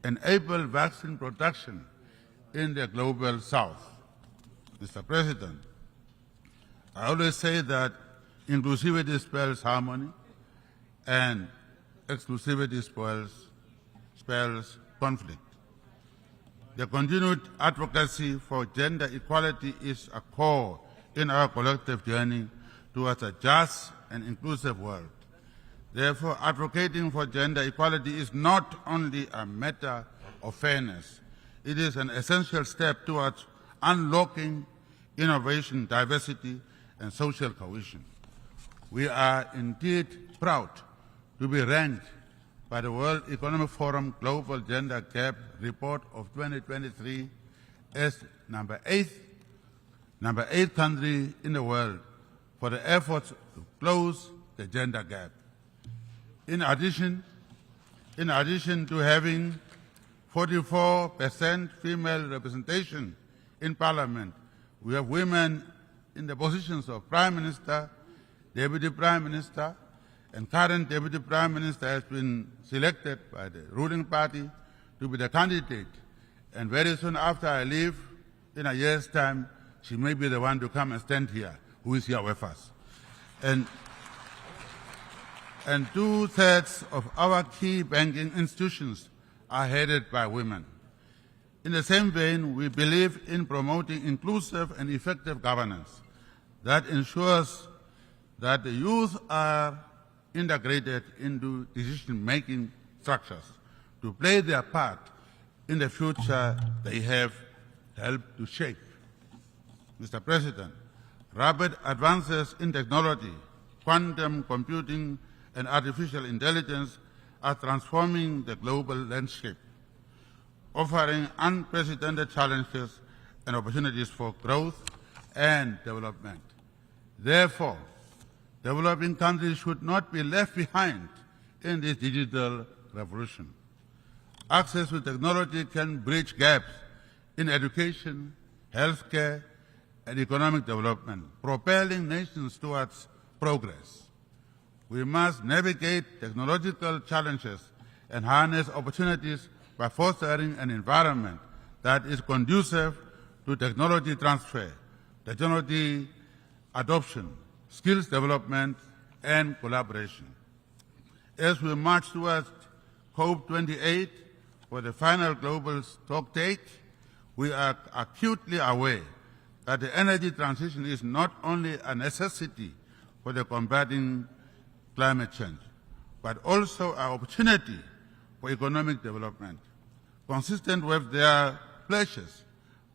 enable vaccine production in the global south. Mr. President, I always say that inclusivity spells harmony and exclusivity spells conflict. The continued advocacy for gender equality is a core in our collective journey towards a just and inclusive world. Therefore, advocating for gender equality is not only a matter of fairness, it is an essential step towards unlocking innovation, diversity, and social cohesion. We are indeed proud to be ranked by the World Economic Forum Global Gender Gap Report of 2023 as number eight country in the world for the efforts to close the gender gap. In addition to having 44% female representation in Parliament, we have women in the positions of Prime Minister, Deputy Prime Minister, and current Deputy Prime Minister has been selected by the ruling party to be the candidate. And very soon after I leave, in a year's time, She may be the one to come and stand here, who is here with us. And 2/3 of our key banking institutions are headed by women. In the same vein, we believe in promoting inclusive and effective governance that ensures that the youth are integrated into decision-making structures to play their part in the future they have helped to shape. Mr. President, rapid advances in technology, quantum computing, and artificial intelligence are transforming the global landscape, offering unprecedented challenges and opportunities for growth and development. Therefore, developing countries should not be left behind in this digital revolution. Access to technology can bridge gaps in education, healthcare, and economic development, propelling nations towards progress. We must navigate technological challenges and harness opportunities by fostering an environment that is conducive to technology transfer, technology adoption, skills development, and collaboration. As we march towards COP28 for the final global stocktake, we are acutely aware that the energy transition is not only a necessity for the combating climate change, but also an opportunity for economic development. Consistent with their pledges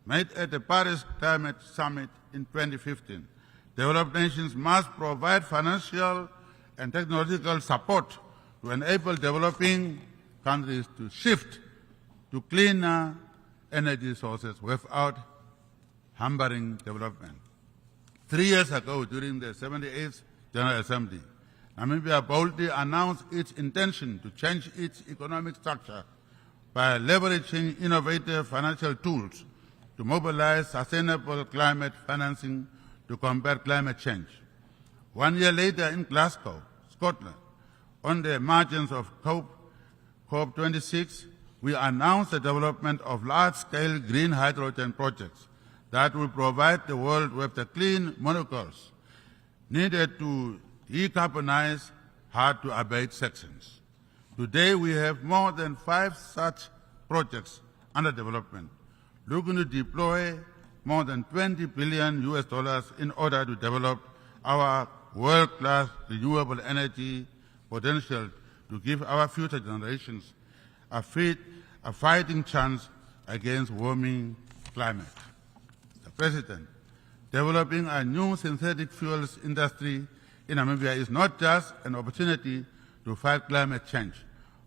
made at the Paris Climate Summit in 2015, developed nations must provide financial and technological support to enable developing countries to shift to cleaner energy sources without hampering development. 3 years ago, during the 78th General Assembly, Namibia boldly announced its intention to change its economic structure by leveraging innovative financial tools to mobilize sustainable climate financing to combat climate change. 1 year later in Glasgow, Scotland, on the margins of COP26, we announced the development of large-scale green hydrogen projects that will provide the world with the clean molecules needed to decarbonize hard-to-abate sections. Today, we have more than 5 such projects under development, looking to deploy more than $20 billion in order to develop our world-class renewable energy potential to give our future generations a fighting chance against warming climate. Mr. President, developing a new synthetic fuels industry in Namibia is not just an opportunity to fight climate change,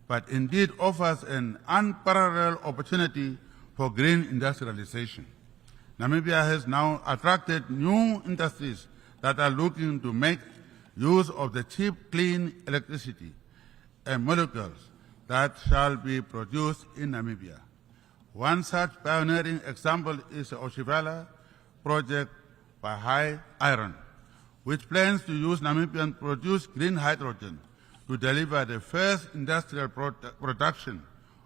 but indeed offers an unparalleled opportunity for green industrialization. Namibia has now attracted new industries that are looking to make use of the cheap, clean electricity and molecules that shall be produced in Namibia. One such pioneering example is the Oshivala project by High Iron, which plans to use Namibian-produced green hydrogen to deliver the first industrial production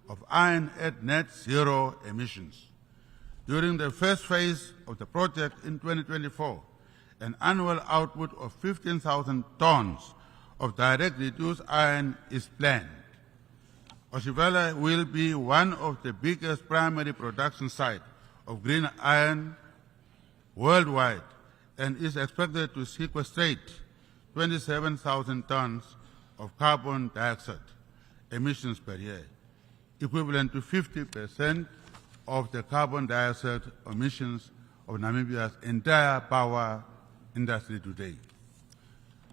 of iron at net zero emissions. During the first phase of the project in 2024, an annual output of 15,000 tons of direct reduced iron is planned. Oshivala will be one of the biggest primary production sites of green iron worldwide and is expected to sequestrate 27,000 tons of carbon dioxide emissions per year, equivalent to 50% of the carbon dioxide emissions of Namibia's entire power industry today.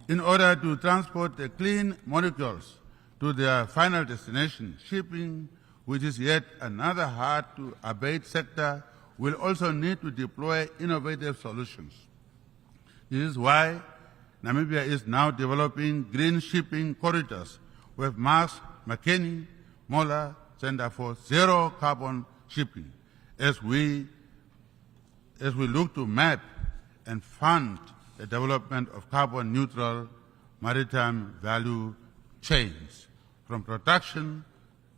In order to transport the clean molecules to their final destination, shipping, which is yet another hard-to-abate sector, will also need to deploy innovative solutions. This is why Namibia is now developing green shipping corridors with Marks McKinney Moller Center for Zero Carbon Shipping as we look to map and fund the development of carbon-neutral maritime value chains from production,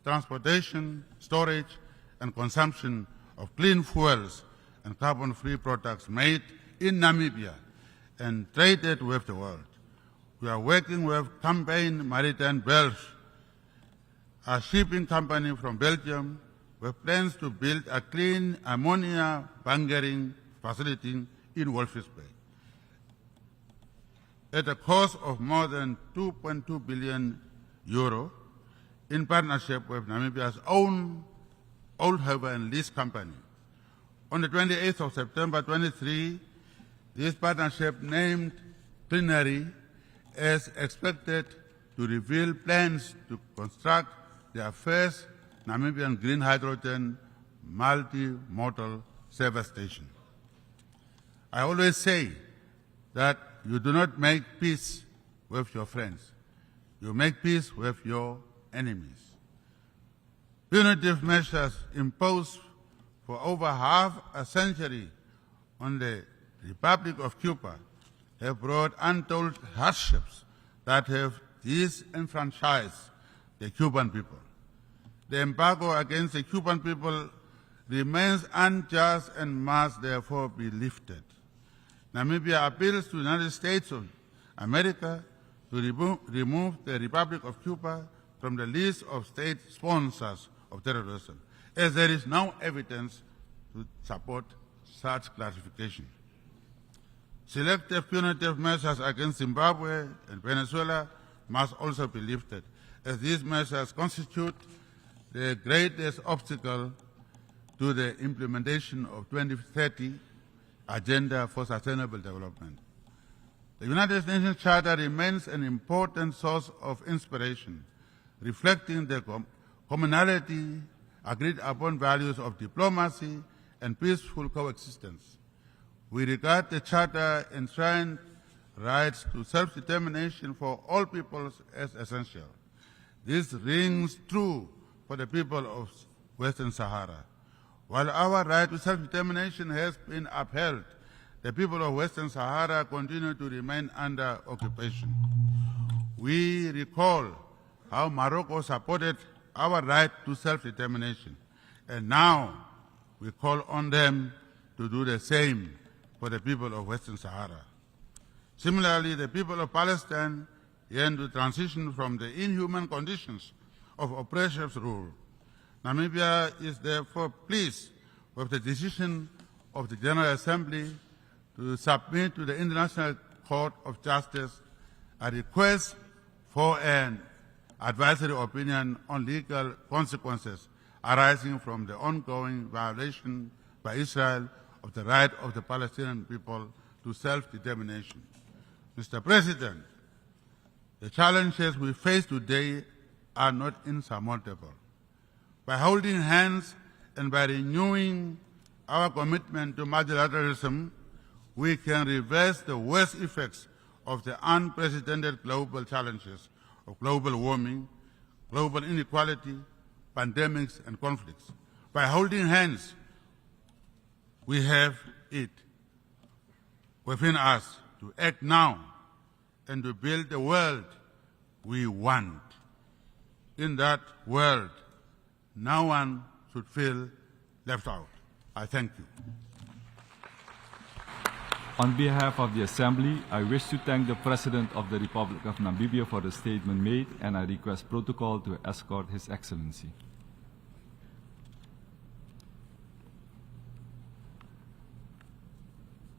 transportation, storage, and consumption of clean fuels and carbon-free products made in Namibia and traded with the world. We are working with Campaign Maritime Belge, a shipping company from Belgium, with plans to build a clean ammonia bunkering facility in Walvis Bay at a cost of more than €2.2 billion in partnership with Namibia's own Old Haven lease company. On the 28th of September 23, this partnership named Plenary is expected to reveal plans to construct their first Namibian green hydrogen multimodal service station. I always say that you do not make peace with your friends. You make peace with your enemies. Punitive measures imposed for over half a century on the Republic of Cuba have brought untold hardships that have disenfranchised the Cuban people. The embargo against the Cuban people remains unjust and must therefore be lifted. Namibia appeals to the United States of America to remove the Republic of Cuba from the list of state sponsors of terrorism, as there is no evidence to support such classification. Selective punitive measures against Zimbabwe and Venezuela must also be lifted, as these measures constitute the greatest obstacle to the implementation of 2030 Agenda for Sustainable Development. The United Nations Charter remains an important source of inspiration, reflecting the commonality, agreed upon values of diplomacy and peaceful coexistence. We regard the Charter enshrined rights to self-determination for all peoples as essential. This rings true for the people of Western Sahara. While our right to self-determination has been upheld, the people of Western Sahara continue to remain under occupation. We recall how Morocco supported our right to self-determination, and now we call on them to do the same for the people of Western Sahara. Similarly, the people of Palestine yearn to transition from the inhuman conditions of oppressive rule. Namibia is therefore pleased with the decision of the General Assembly to submit to the International Court of Justice a request for an advisory opinion on legal consequences arising from the ongoing violation by Israel of the right of the Palestinian people to self-determination. Mr. President, the challenges we face today are not insurmountable. By holding hands and by renewing our commitment to multilateralism, we can reverse the worst effects of the unprecedented global challenges of global warming, global inequality, pandemics, and conflicts. By holding hands, we have it within us to act now and to build the world we want. In that world, no one should feel left out. I thank you. On behalf of the Assembly, I wish to thank the President of the Republic of Namibia for the statement made, and I request protocol to escort His Excellency.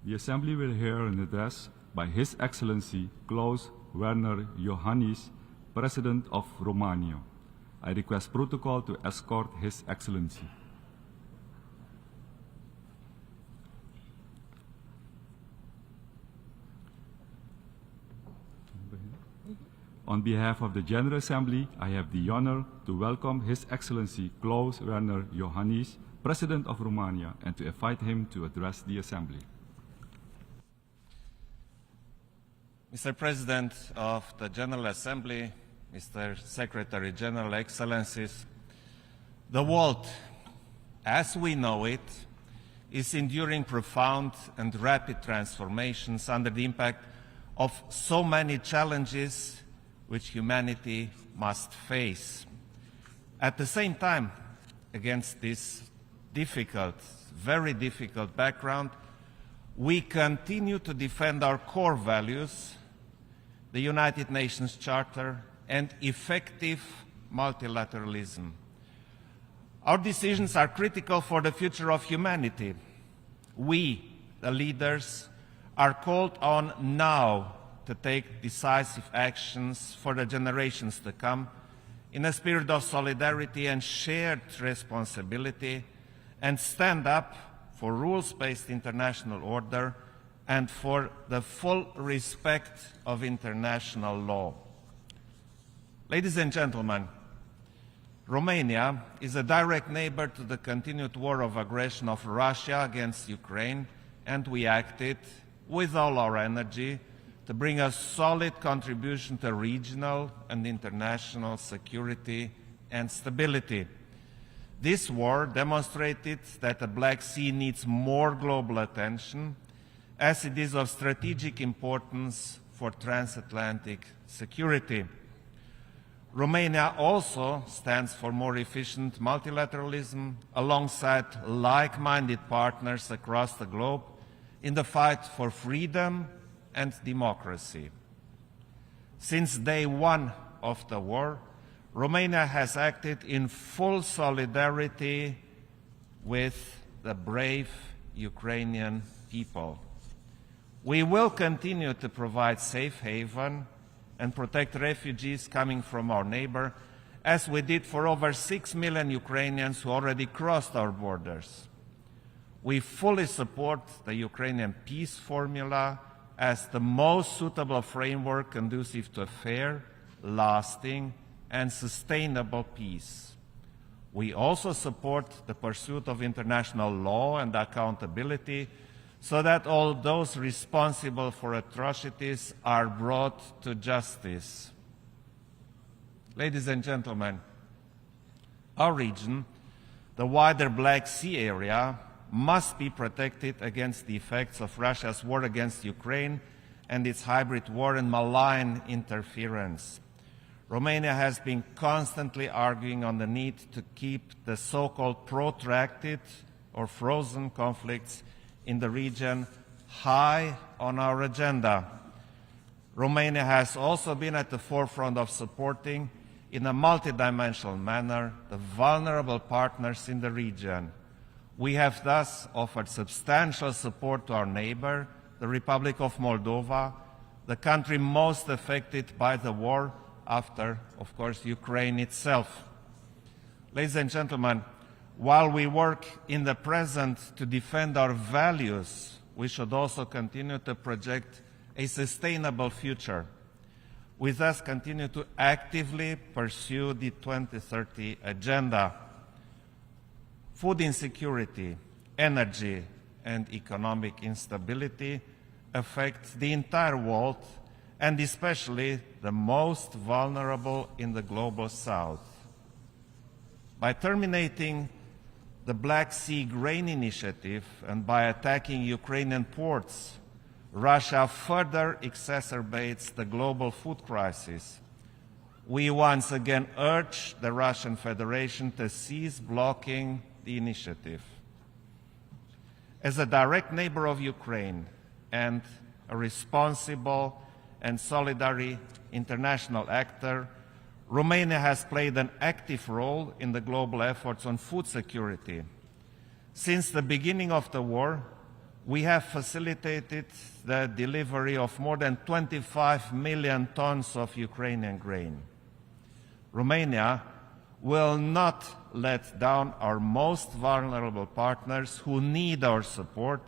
The Assembly will hear an address by His Excellency Klaus Werner Iohannis, President of Romania. I request protocol to escort His Excellency. On behalf of the General Assembly, I have the honor to welcome His Excellency Klaus Werner Iohannis, President of Romania, and to invite him to address the Assembly. Mr. President of the General Assembly, Mr. Secretary General, Excellencies, the world, as we know it, is enduring profound and rapid transformations under the impact of so many challenges which humanity must face. At the same time, against this difficult, very difficult background, we continue to defend our core values, the United Nations Charter, and effective multilateralism. Our decisions are critical for the future of humanity. We, the leaders, are called on now to take decisive actions for the generations to come in a spirit of solidarity and shared responsibility, and stand up for rules-based international order and for the full respect of international law. Ladies and gentlemen, Romania is a direct neighbor to the continued war of aggression of Russia against Ukraine, and we acted with all our energy to bring a solid contribution to regional and international security and stability. This war demonstrated that the Black Sea needs more global attention, as it is of strategic importance for transatlantic security. Romania also stands for more efficient multilateralism alongside like-minded partners across the globe in the fight for freedom and democracy. Since day one of the war, Romania has acted in full solidarity with the brave Ukrainian people. We will continue to provide safe haven and protect refugees coming from our neighbor, as we did for over 6 million Ukrainians who already crossed our borders. We fully support the Ukrainian peace formula as the most suitable framework conducive to a fair, lasting, and sustainable peace. We also support the pursuit of international law and accountability, so that all those responsible for atrocities are brought to justice. Ladies and gentlemen, our region, the wider Black Sea area, must be protected against the effects of Russia's war against Ukraine and its hybrid war and malign interference. Romania has been constantly arguing on the need to keep the so-called protracted or frozen conflicts in the region high on our agenda. Romania has also been at the forefront of supporting, in a multidimensional manner, the vulnerable partners in the region. We have thus offered substantial support to our neighbor, the Republic of Moldova, the country most affected by the war after, of course, Ukraine itself. Ladies and gentlemen, while we work in the present to defend our values, we should also continue to project a sustainable future. We thus continue to actively pursue the 2030 agenda. Food insecurity, energy, and economic instability affect the entire world, and especially the most vulnerable in the global south. By terminating the Black Sea Grain Initiative and by attacking Ukrainian ports, Russia further exacerbates the global food crisis. We once again urge the Russian Federation to cease blocking the initiative. As a direct neighbor of Ukraine and a responsible and solidary international actor, Romania has played an active role in the global efforts on food security. Since the beginning of the war, we have facilitated the delivery of more than 25 million tons of Ukrainian grain. Romania will not let down our most vulnerable partners who need our support,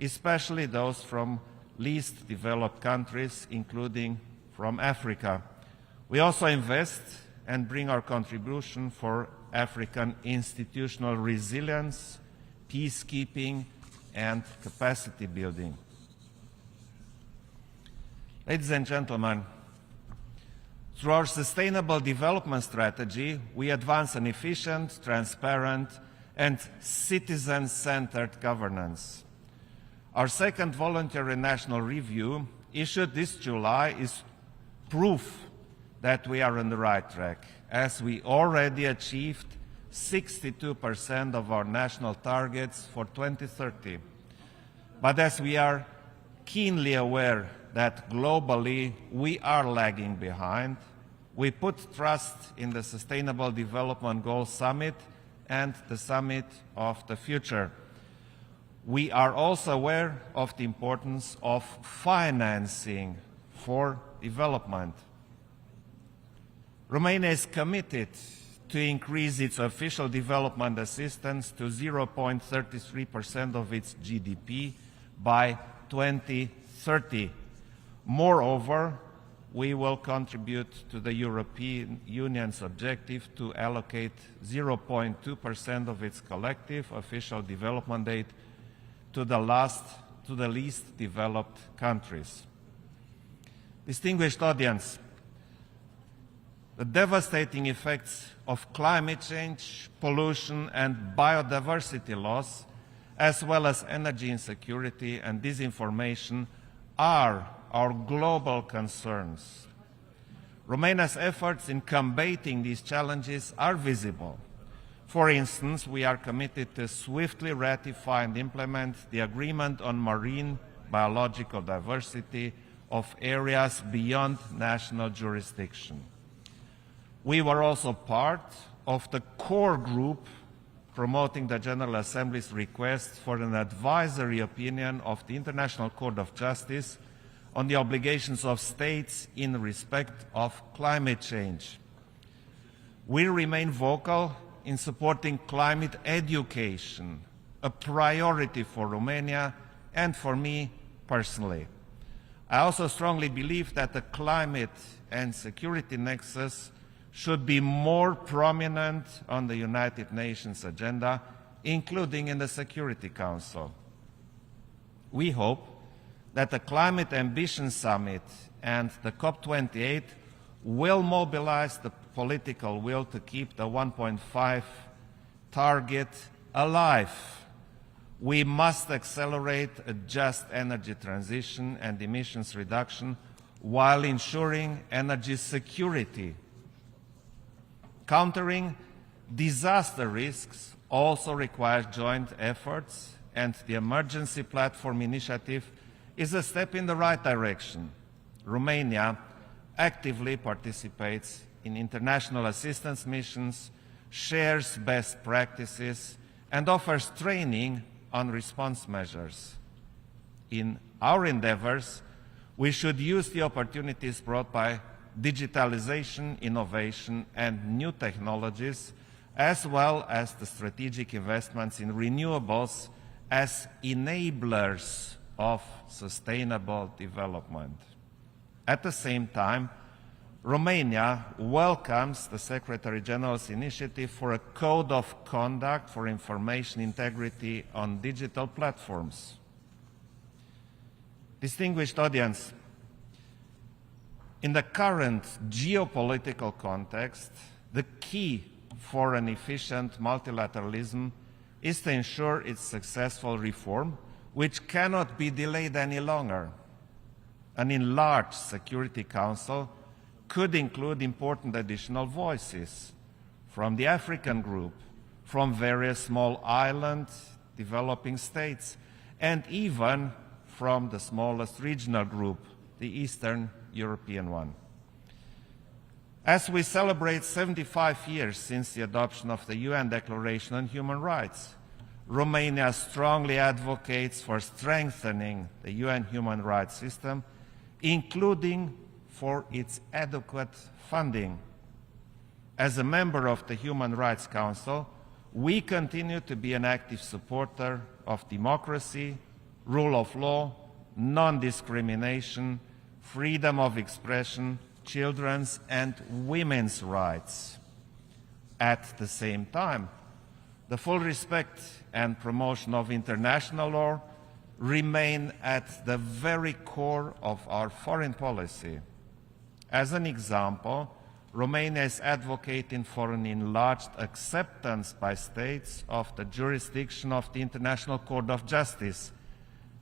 especially those from least developed countries, including from Africa. We also invest and bring our contribution for African institutional resilience, peacekeeping, and capacity building. Ladies and gentlemen, through our Sustainable Development Strategy, we advance an efficient, transparent, and citizen-centered governance. Our second voluntary national review, issued this July, is proof that we are on the right track, as we already achieved 62% of our national targets for 2030. But as we are keenly aware that globally we are lagging behind, we put trust in the Sustainable Development Goals Summit and the Summit of the Future. We are also aware of the importance of financing for development. Romania is committed to increase its official development assistance to 0.33% of its GDP by 2030. Moreover, we will contribute to the European Union's objective to allocate 0.2% of its collective official development aid to the least developed countries. Distinguished audience, the devastating effects of climate change, pollution, and biodiversity loss, as well as energy insecurity and disinformation, are our global concerns. Romania's efforts in combating these challenges are visible. For instance, we are committed to swiftly ratify and implement the Agreement on Marine Biological Diversity of areas beyond national jurisdiction. We were also part of the core group promoting the General Assembly's request for an advisory opinion of the International Court of Justice on the obligations of states in respect of climate change. We remain vocal in supporting climate education, a priority for Romania and for me personally. I also strongly believe that the climate and security nexus should be more prominent on the United Nations agenda, including in the Security Council. We hope that the Climate Ambition Summit and the COP28 will mobilize the political will to keep the 1.5 target alive. We must accelerate a just energy transition and emissions reduction while ensuring energy security. Countering disaster risks also requires joint efforts, and the Emergency Platform Initiative is a step in the right direction. Romania actively participates in international assistance missions, shares best practices, and offers training on response measures. In our endeavors, we should use the opportunities brought by digitalization, innovation, and new technologies, as well as the strategic investments in renewables as enablers of sustainable development. At the same time, Romania welcomes the Secretary General's initiative for a code of conduct for information integrity on digital platforms. Distinguished audience, in the current geopolitical context, the key for an efficient multilateralism is to ensure its successful reform, which cannot be delayed any longer. An enlarged Security Council could include important additional voices from the African group, from various small island developing states, and even from the smallest regional group, the Eastern European one. As we celebrate 75 years since the adoption of the UN Declaration on Human Rights, Romania strongly advocates for strengthening the UN human rights system, including for its adequate funding. As a member of the Human Rights Council, we continue to be an active supporter of democracy, rule of law, non-discrimination, freedom of expression, children's and women's rights. At the same time, the full respect and promotion of international law remain at the very core of our foreign policy. As an example, Romania is advocating for an enlarged acceptance by states of the jurisdiction of the International Court of Justice,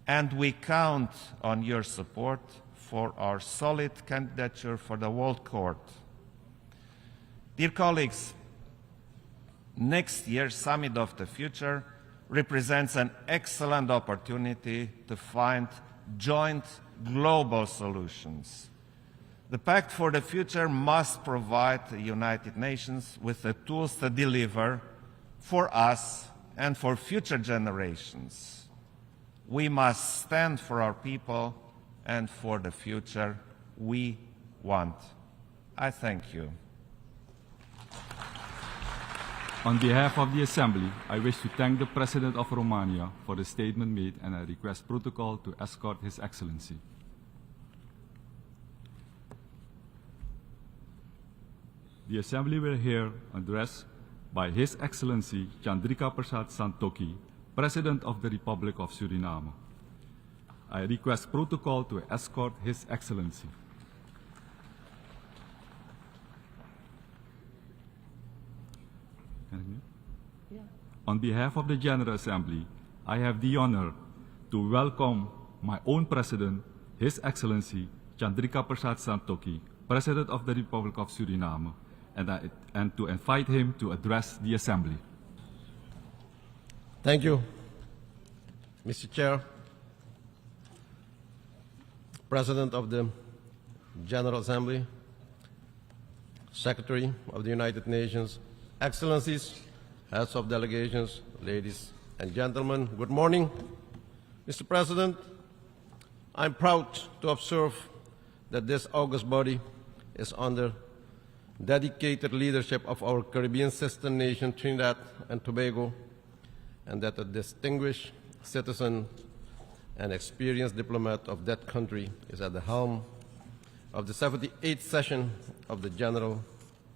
and we count on your support for our solid candidature for the World Court. Dear colleagues, next year's Summit of the Future represents an excellent opportunity to find joint global solutions. The Pact for the Future must provide the United Nations with the tools to deliver for us and for future generations. We must stand for our people and for the future we want. I thank you. On behalf of the Assembly, I wish to thank the President of Romania for the statement made, and I request protocol to escort His Excellency. The Assembly will hear an address by His Excellency Chandrika Prasad Santokhi, President of the Republic of Suriname. I request protocol to escort His Excellency. On behalf of the General Assembly, I have the honor to welcome my own President, His Excellency Chandrika Prasad Santokhi, President of the Republic of Suriname, and to invite him to address the Assembly. Thank you, Mr. Chair, President of the General Assembly, Secretary of the United Nations, Excellencies, Heads of Delegations, ladies and gentlemen, good morning. Mr. President, I'm proud to observe that this august body is under dedicated leadership of our Caribbean sister nation, Trinidad and Tobago, and that a distinguished citizen and experienced diplomat of that country is at the helm of the 78th session of the General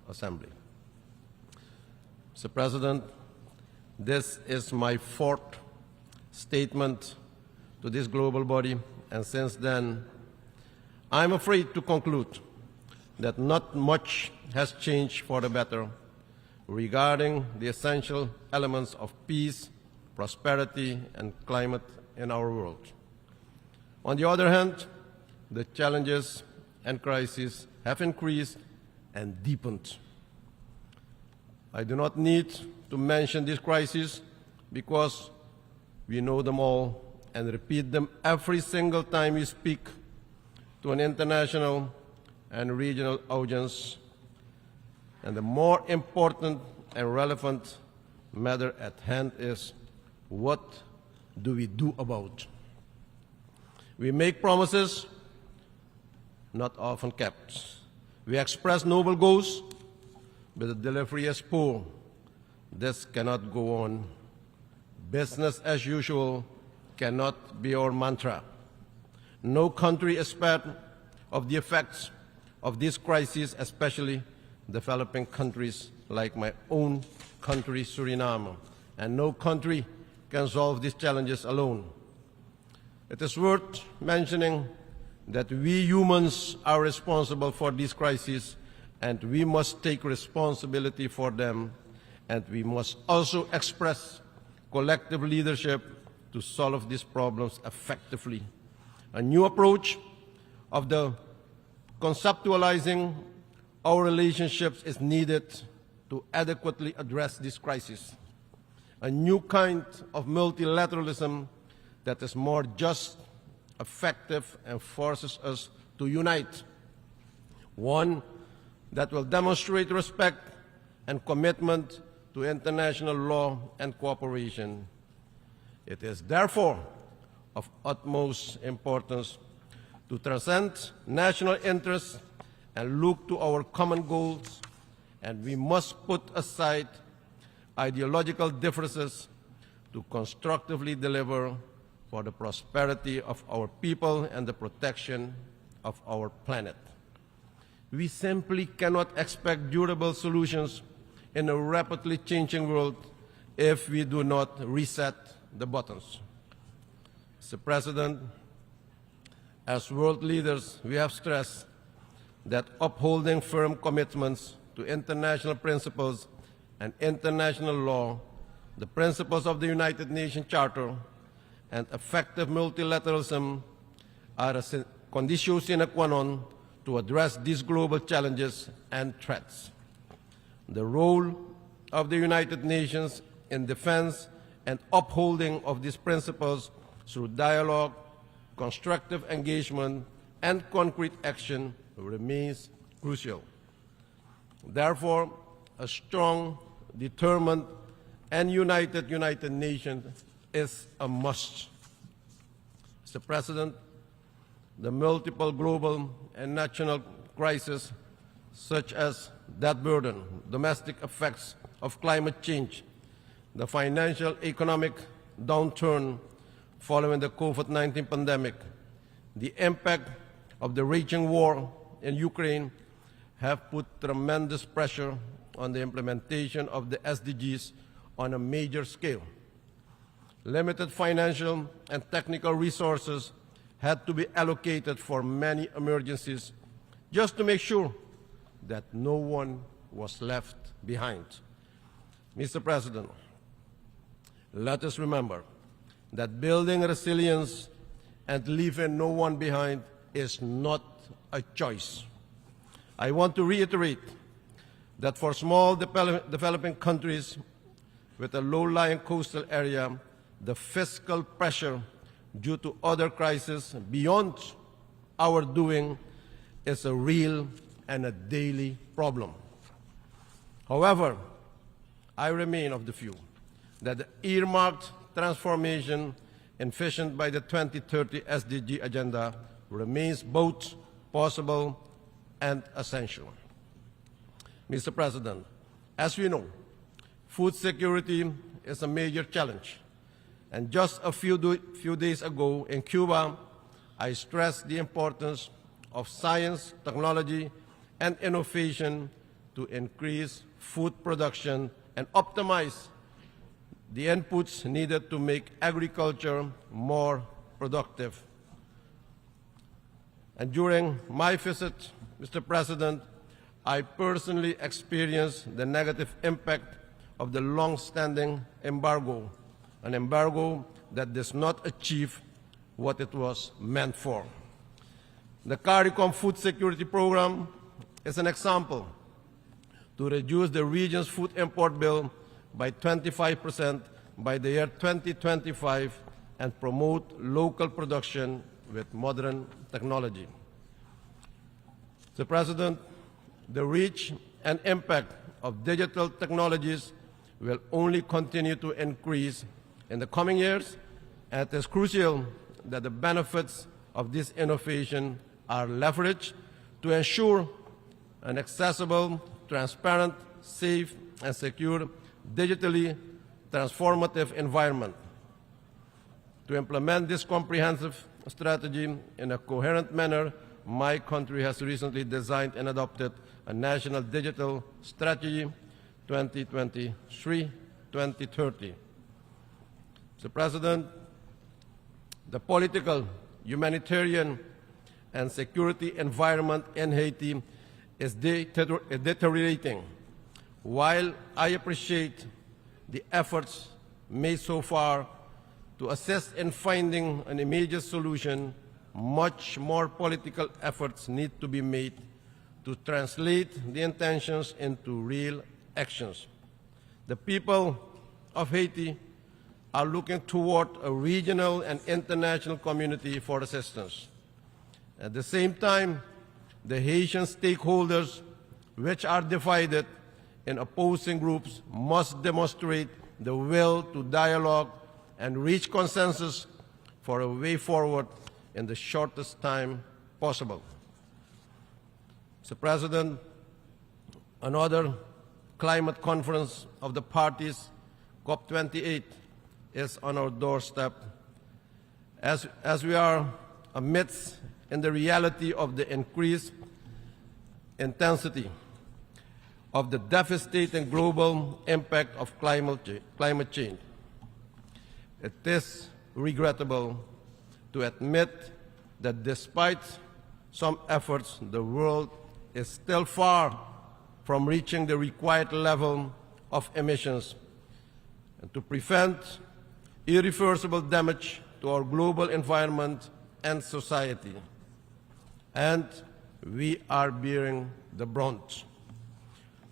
Assembly. Mr. President, this is my fourth statement to this global body, and since then, I'm afraid to conclude that not much has changed for the better regarding the essential elements of peace, prosperity, and climate in our world. On the other hand, the challenges and crises have increased and deepened. I do not need to mention these crises because we know them all and repeat them every single time we speak to an international and regional audience. And the more important and relevant matter at hand is, what do we do about? We make promises not often kept. We express noble goals, but the delivery is poor. This cannot go on. Business as usual cannot be our mantra. No country is spared of the effects of this crisis, especially developing countries like my own country, Suriname. And no country can solve these challenges alone. It is worth mentioning that we humans are responsible for these crises, and we must take responsibility for them, and we must also express collective leadership to solve these problems effectively. A new approach of the conceptualizing our relationships is needed to adequately address this crisis. A new kind of multilateralism that is more just, effective, and forces us to unite. One that will demonstrate respect and commitment to international law and cooperation. It is therefore of utmost importance to transcend national interests and look to our common goals, and we must put aside ideological differences to constructively deliver for the prosperity of our people and the protection of our planet. We simply cannot expect durable solutions in a rapidly changing world if we do not reset the buttons. Mr. President, as world leaders, we have stressed that upholding firm commitments to international principles and international law, the principles of the United Nations Charter, and effective multilateralism are a conditio sine qua non to address these global challenges and threats. The role of the United Nations in defense and upholding of these principles through dialogue, constructive engagement, and concrete action remains crucial. Therefore, a strong, determined, and united United Nations is a must. Mr. President, the multiple global and national crises such as debt burden, domestic effects of climate change, the financial economic downturn following the COVID-19 pandemic, the impact of the raging war in Ukraine have put tremendous pressure on the implementation of the SDGs on a major scale. Limited financial and technical resources had to be allocated for many emergencies just to make sure that no one was left behind. Mr. President, let us remember that building resilience and leaving no one behind is not a choice. I want to reiterate that for small developing countries with a low-lying coastal area, the fiscal pressure due to other crises beyond our doing is a real and a daily problem. However, I remain of the view that the earmarked transformation envisioned by the 2030 SDG agenda remains both possible and essential. Mr. President, as we know, food security is a major challenge. And just a few days ago in Cuba, I stressed the importance of science, technology, and innovation to increase food production and optimize the inputs needed to make agriculture more productive. And during my visit, Mr. President, I personally experienced the negative impact of the long-standing embargo, an embargo that does not achieve what it was meant for. The CARICOM Food Security Program is an example to reduce the region's food import bill by 25% by the year 2025 and promote local production with modern technology. Mr. President, the reach and impact of digital technologies will only continue to increase in the coming years, and it is crucial that the benefits of this innovation are leveraged to ensure an accessible, transparent, safe, and secure, digitally transformative environment. To implement this comprehensive strategy in a coherent manner, my country has recently designed and adopted a National Digital Strategy 2023-2030. Mr. President, the political, humanitarian, and security environment in Haiti is deteriorating. While I appreciate the efforts made so far to assist in finding an immediate solution, much more political efforts need to be made to translate the intentions into real actions. The people of Haiti are looking toward a regional and international community for assistance. At the same time, the Haitian stakeholders, which are divided in opposing groups, must demonstrate the will to dialogue and reach consensus for a way forward in the shortest time possible. Mr. President, another climate conference of the parties, COP28, is on our doorstep. As we are amidst in the reality of the increased intensity of the devastating global impact of climate change. It is regrettable to admit that despite some efforts, the world is still far from reaching the required level of emissions. And to prevent irreversible damage to our global environment and society. And we are bearing the brunt.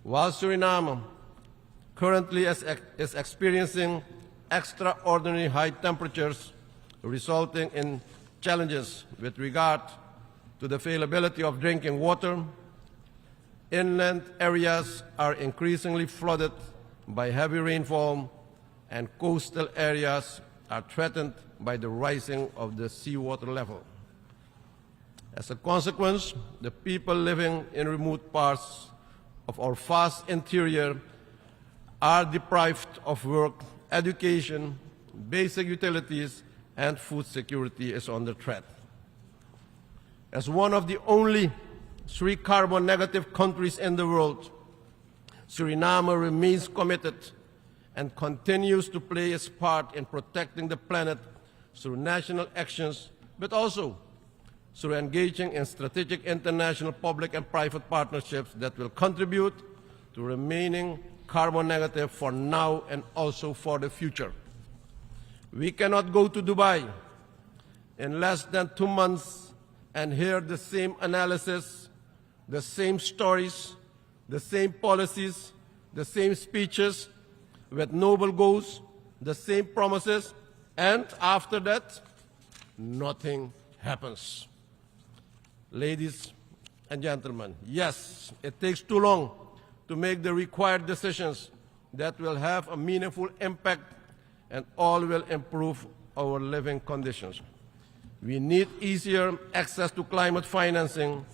While Suriname currently is experiencing extraordinary high temperatures, resulting in challenges with regard to the availability of drinking water. Inland areas are increasingly flooded by heavy rainfall, and coastal areas are threatened by the rising of the seawater level. As a consequence, the people living in remote parts of our vast interior are deprived of work, education, basic utilities, and food security is under threat. As one of the only 3 carbon-negative countries in the world, Suriname remains committed and continues to play its part in protecting the planet through national actions, but also through engaging in strategic international public and private partnerships that will contribute to remaining carbon negative for now and also for the future. We cannot go to Dubai in less than 2 months and hear the same analysis, the same stories, the same policies, the same speeches with noble goals, the same promises, and after that, nothing happens. Ladies and gentlemen, yes, it takes too long to make the required decisions that will have a meaningful impact and all will improve our living conditions. We need easier access to climate financing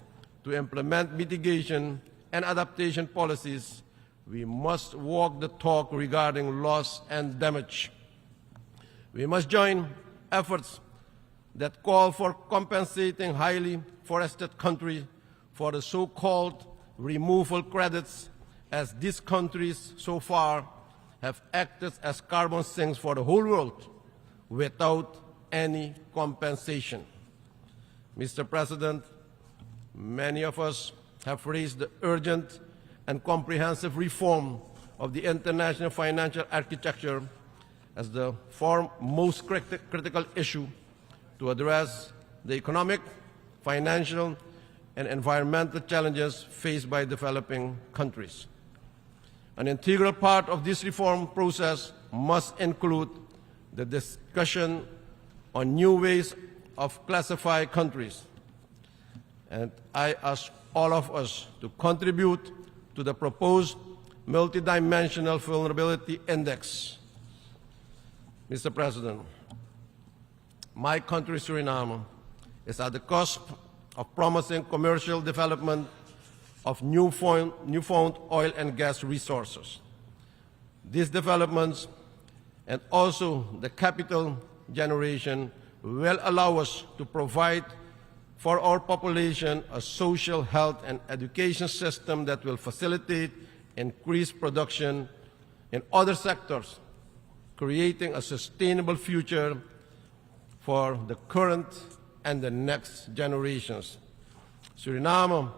to implement mitigation and adaptation policies. We must walk the talk regarding loss and damage. We must join efforts that call for compensating highly forested countries for the so-called removal credits, as these countries so far have acted as carbon sinks for the whole world without any compensation. Mr. President, many of us have raised the urgent and comprehensive reform of the international financial architecture as the most critical issue to address the economic, financial, and environmental challenges faced by developing countries. An integral part of this reform process must include the discussion on new ways of classifying countries. And I ask all of us to contribute to the proposed multidimensional vulnerability index. Mr. President, my country, Suriname, is at the cusp of promising commercial development of newfound oil and gas resources. These developments and also the capital generation will allow us to provide for our population a social, health, and education system that will facilitate increased production in other sectors, creating a sustainable future for the current and the next generations. Suriname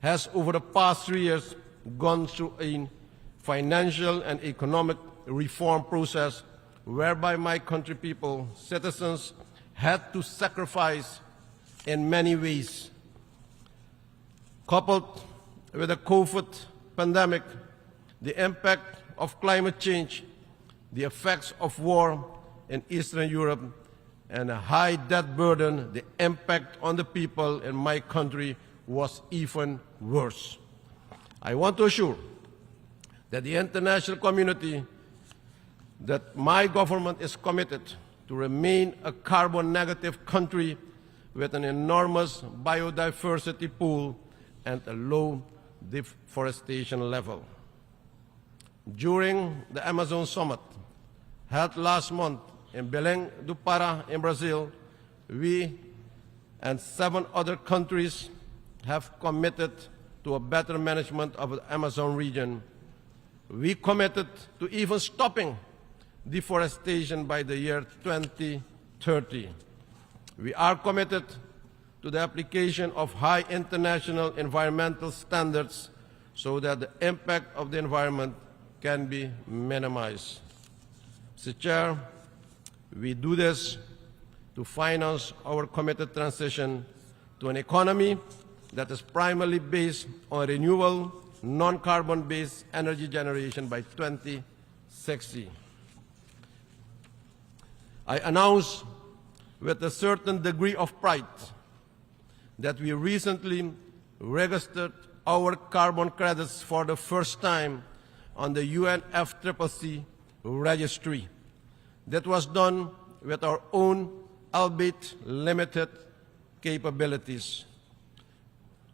has, over the past 3 years, gone through a financial and economic reform process whereby my country people, citizens, had to sacrifice in many ways. Coupled with the COVID pandemic, the impact of climate change, the effects of war in Eastern Europe, and a high debt burden, the impact on the people in my country was even worse. I want to assure that the international community that my government is committed to remain a carbon-negative country with an enormous biodiversity pool and a low deforestation level. During the Amazon Summit held last month in Belém do Pará in Brazil, we and 7 other countries have committed to a better management of the Amazon region. We committed to even stopping deforestation by the year 2030. We are committed to the application of high international environmental standards so that the impact of the environment can be minimized. Mr. Chair, we do this to finance our committed transition to an economy that is primarily based on renewable non-carbon-based energy generation by 2060. I announce with a certain degree of pride that we recently registered our carbon credits for the first time on the UNFCCC registry. That was done with our own, albeit limited, capabilities.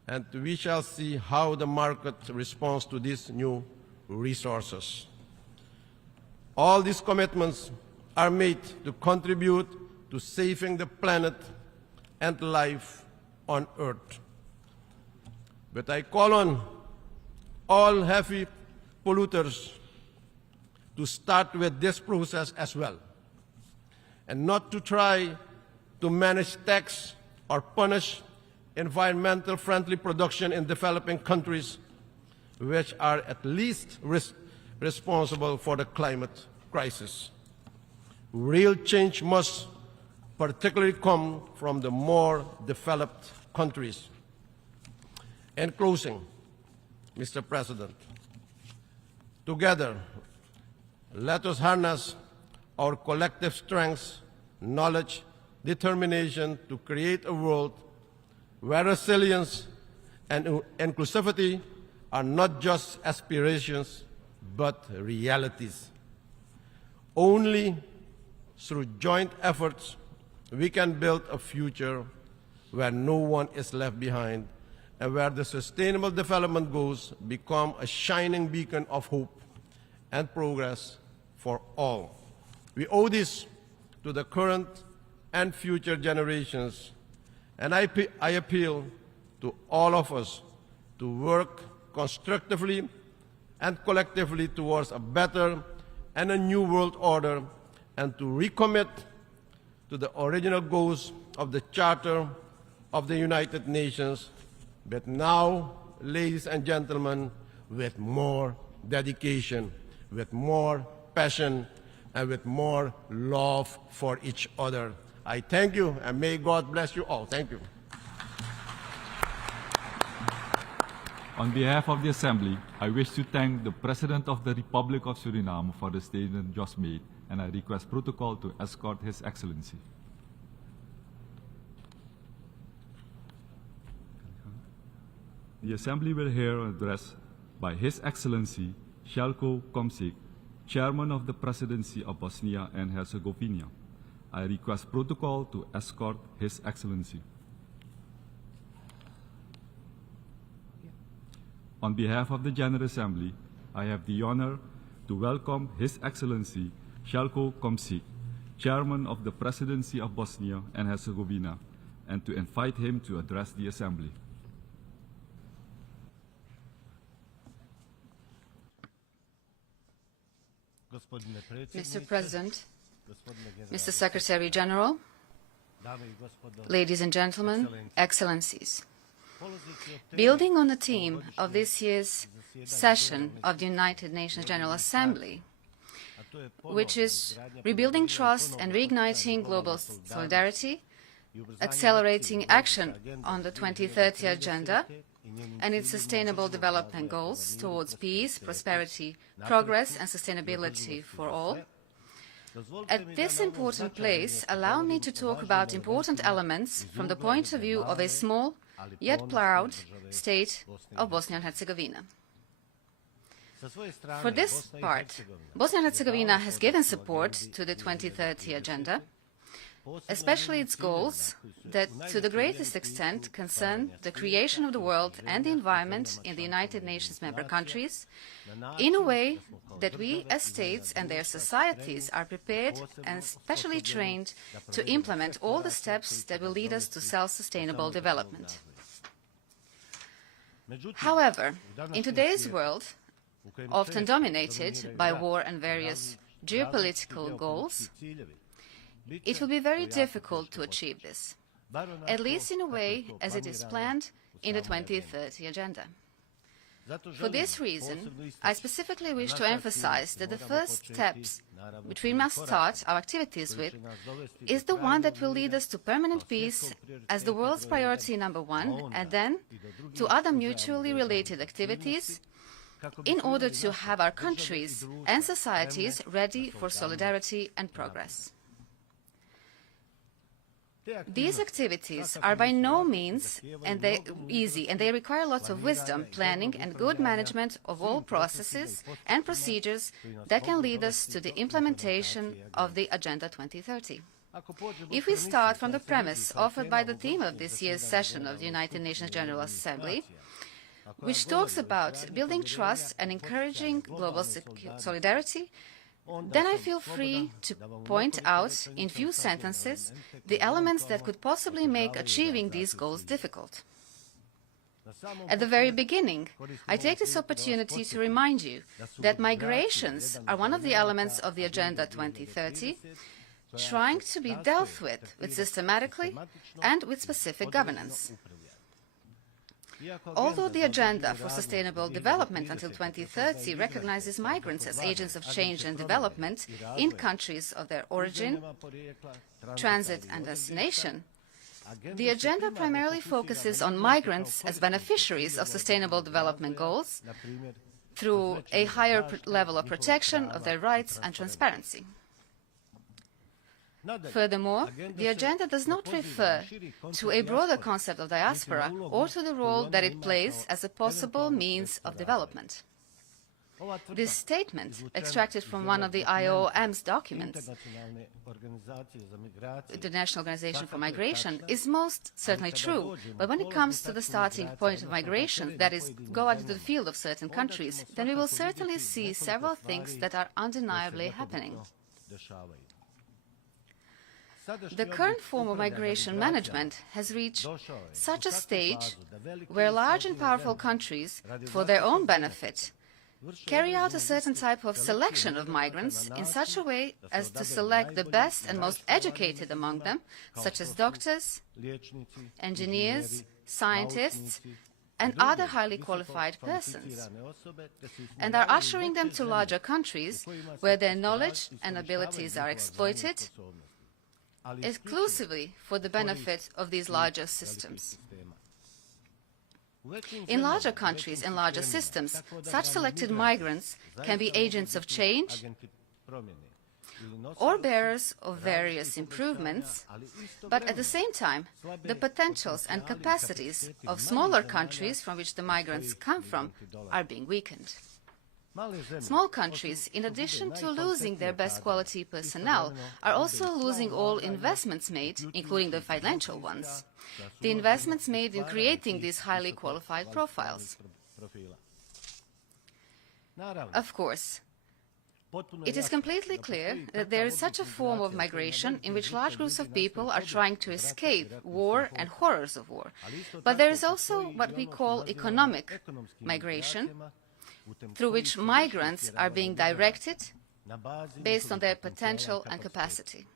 And we shall see how the market responds to these new resources. All these commitments are made to contribute to saving the planet and life on Earth. But I call on all heavy polluters to start with this process as well, and not to try to manage tax or punish environmental friendly production in developing countries, which are at least responsible for the climate crisis. Real change must particularly come from the more developed countries. In closing, Mr. President, together, let us harness our collective strengths, knowledge, determination to create a world where resilience and inclusivity are not just aspirations, but realities. Only through joint efforts, we can build a future where no one is left behind and where the Sustainable Development Goals become a shining beacon of hope and progress for all. We owe this to the current and future generations, and I appeal to all of us to work constructively and collectively towards a better and a new world order, and to recommit to the original goals of the Charter of the United Nations, but now, ladies and gentlemen, with more dedication, with more passion, and with more love for each other. I thank you, and may God bless you all. Thank you. On behalf of the Assembly, I wish to thank the President of the Republic of Suriname for the statement just made, and I request protocol to escort His Excellency. The Assembly will hear an address by His Excellency Željko Komšić, Chairman of the Presidency of Bosnia and Herzegovina. I request protocol to escort His Excellency. On behalf of the General Assembly, I have the honor to welcome His Excellency Željko Komšić, Chairman of the Presidency of Bosnia and Herzegovina, and to invite him to address the Assembly. Mr. President, Mr. Secretary General, ladies and gentlemen, Excellencies. Building on the theme of this year's session of the United Nations General Assembly, which is rebuilding trust and reigniting global solidarity, accelerating action on the 2030 Agenda and its Sustainable Development Goals towards peace, prosperity, progress and sustainability for all. At this important place, allow me to talk about important elements from the point of view of a small yet proud state of Bosnia and Herzegovina. For this part, Bosnia and Herzegovina has given support to the 2030 Agenda, especially its goals that to the greatest extent concern the creation of the world and the environment in the United Nations member countries in a way that we as states and their societies are prepared and specially trained to implement all the steps that will lead us to self-sustainable development. However, in today's world, often dominated by war and various geopolitical goals, it will be very difficult to achieve this, at least in a way as it is planned in the 2030 Agenda. For this reason, I specifically wish to emphasize that the first steps which we must start our activities with is the one that will lead us to permanent peace as the world's priority #1, and then to other mutually related activities in order to have our countries and societies ready for solidarity and progress. These activities are by no means easy, and they require lots of wisdom, planning, and good management of all processes and procedures that can lead us to the implementation of the Agenda 2030. If we start from the premise offered by the theme of this year's session of the United Nations General Assembly, which talks about building trust and encouraging global solidarity, then I feel free to point out in few sentences the elements that could possibly make achieving these goals difficult. At the very beginning, I take this opportunity to remind you that migrations are one of the elements of the Agenda 2030, trying to be dealt with systematically and with specific governance. Although the Agenda for Sustainable Development until 2030 recognizes migrants as agents of change and development in countries of their origin, transit and destination, the Agenda primarily focuses on migrants as beneficiaries of sustainable development goals through a higher level of protection of their rights and transparency. Furthermore, the Agenda does not refer to a broader concept of diaspora or to the role that it plays as a possible means of development. This statement, extracted from one of the IOM's documents, the National Organization for Migration, is most certainly true, but when it comes to the starting point of migration, that is, go out into the field of certain countries, then we will certainly see several things that are undeniably happening. The current form of migration management has reached such a stage where large and powerful countries, for their own benefit, carry out a certain type of selection of migrants in such a way as to select the best and most educated among them, such as doctors, engineers, scientists, and other highly qualified persons, and are ushering them to larger countries where their knowledge and abilities are exploited exclusively for the benefit of these larger systems. In larger countries and larger systems, such selected migrants can be agents of change or bearers of various improvements, but at the same time, the potentials and capacities of smaller countries from which the migrants come from are being weakened. Small countries, in addition to losing their best quality personnel, are also losing all investments made, including the financial ones, the investments made in creating these highly qualified profiles. Of course, it is completely clear that there is such a form of migration in which large groups of people are trying to escape war and horrors of war. But there is also what we call economic migration, through which migrants are being directed based on their potential and capacity.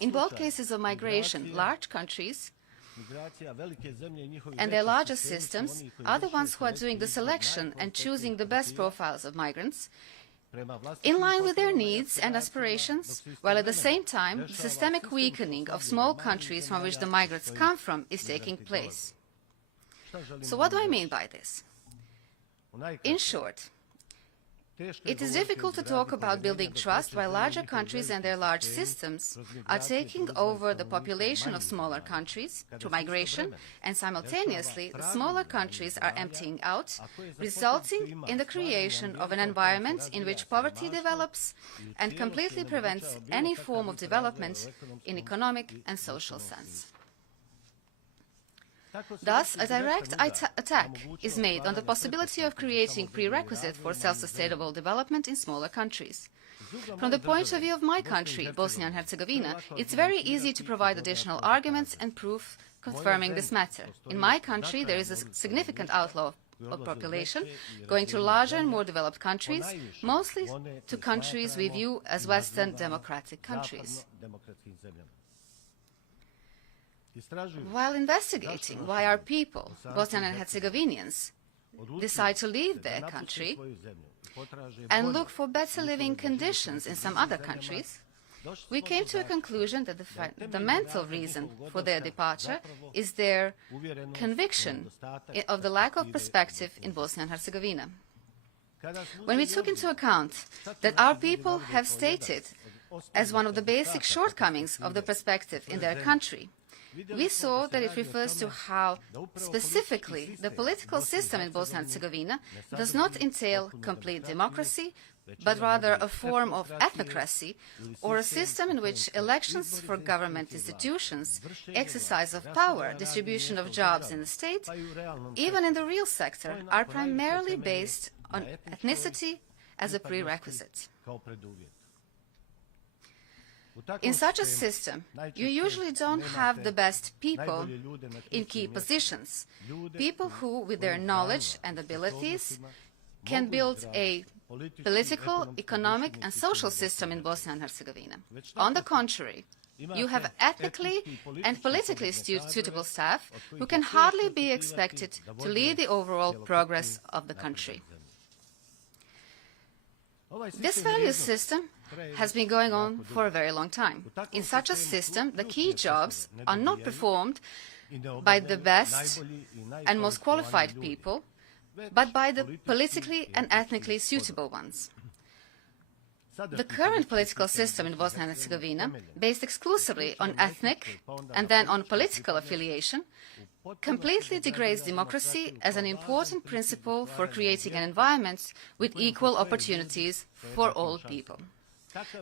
In both cases of migration, large countries and their larger systems are the ones who are doing the selection and choosing the best profiles of migrants, in line with their needs and aspirations, while at the same time the systemic weakening of small countries from which the migrants come from is taking place. So what do I mean by this? In short, it is difficult to talk about building trust while larger countries and their large systems are taking over the population of smaller countries through migration, and simultaneously the smaller countries are emptying out, resulting in the creation of an environment in which poverty develops and completely prevents any form of development in economic and social sense. Thus, a direct attack is made on the possibility of creating prerequisites for self-sustainable development in smaller countries. From the point of view of my country, Bosnia and Herzegovina, it's very easy to provide additional arguments and proof confirming this matter. In my country, there is a significant outflow of population going to larger and more developed countries, mostly to countries we view as Western democratic countries. While investigating why our people, Bosnian and Herzegovinians, decide to leave their country and look for better living conditions in some other countries, we came to a conclusion that the fundamental reason for their departure is their conviction of the lack of perspective in Bosnia and Herzegovina. When we took into account that our people have stated as one of the basic shortcomings of the perspective in their country, we saw that it refers to how, specifically, the political system in Bosnia and Herzegovina does not entail complete democracy, but rather a form of ethnocracy, or a system in which elections for government institutions, exercise of power, distribution of jobs in the state, even in the real sector, are primarily based on ethnicity as a prerequisite. In such a system, you usually don't have the best people in key positions, people who, with their knowledge and abilities, can build a political, economic and social system in Bosnia and Herzegovina. On the contrary, you have ethnically and politically suitable staff who can hardly be expected to lead the overall progress of the country. This value system has been going on for a very long time. In such a system, the key jobs are not performed by the best and most qualified people, but by the politically and ethnically suitable ones. The current political system in Bosnia and Herzegovina, based exclusively on ethnic and then on political affiliation, completely degrades democracy as an important principle for creating an environment with equal opportunities for all people.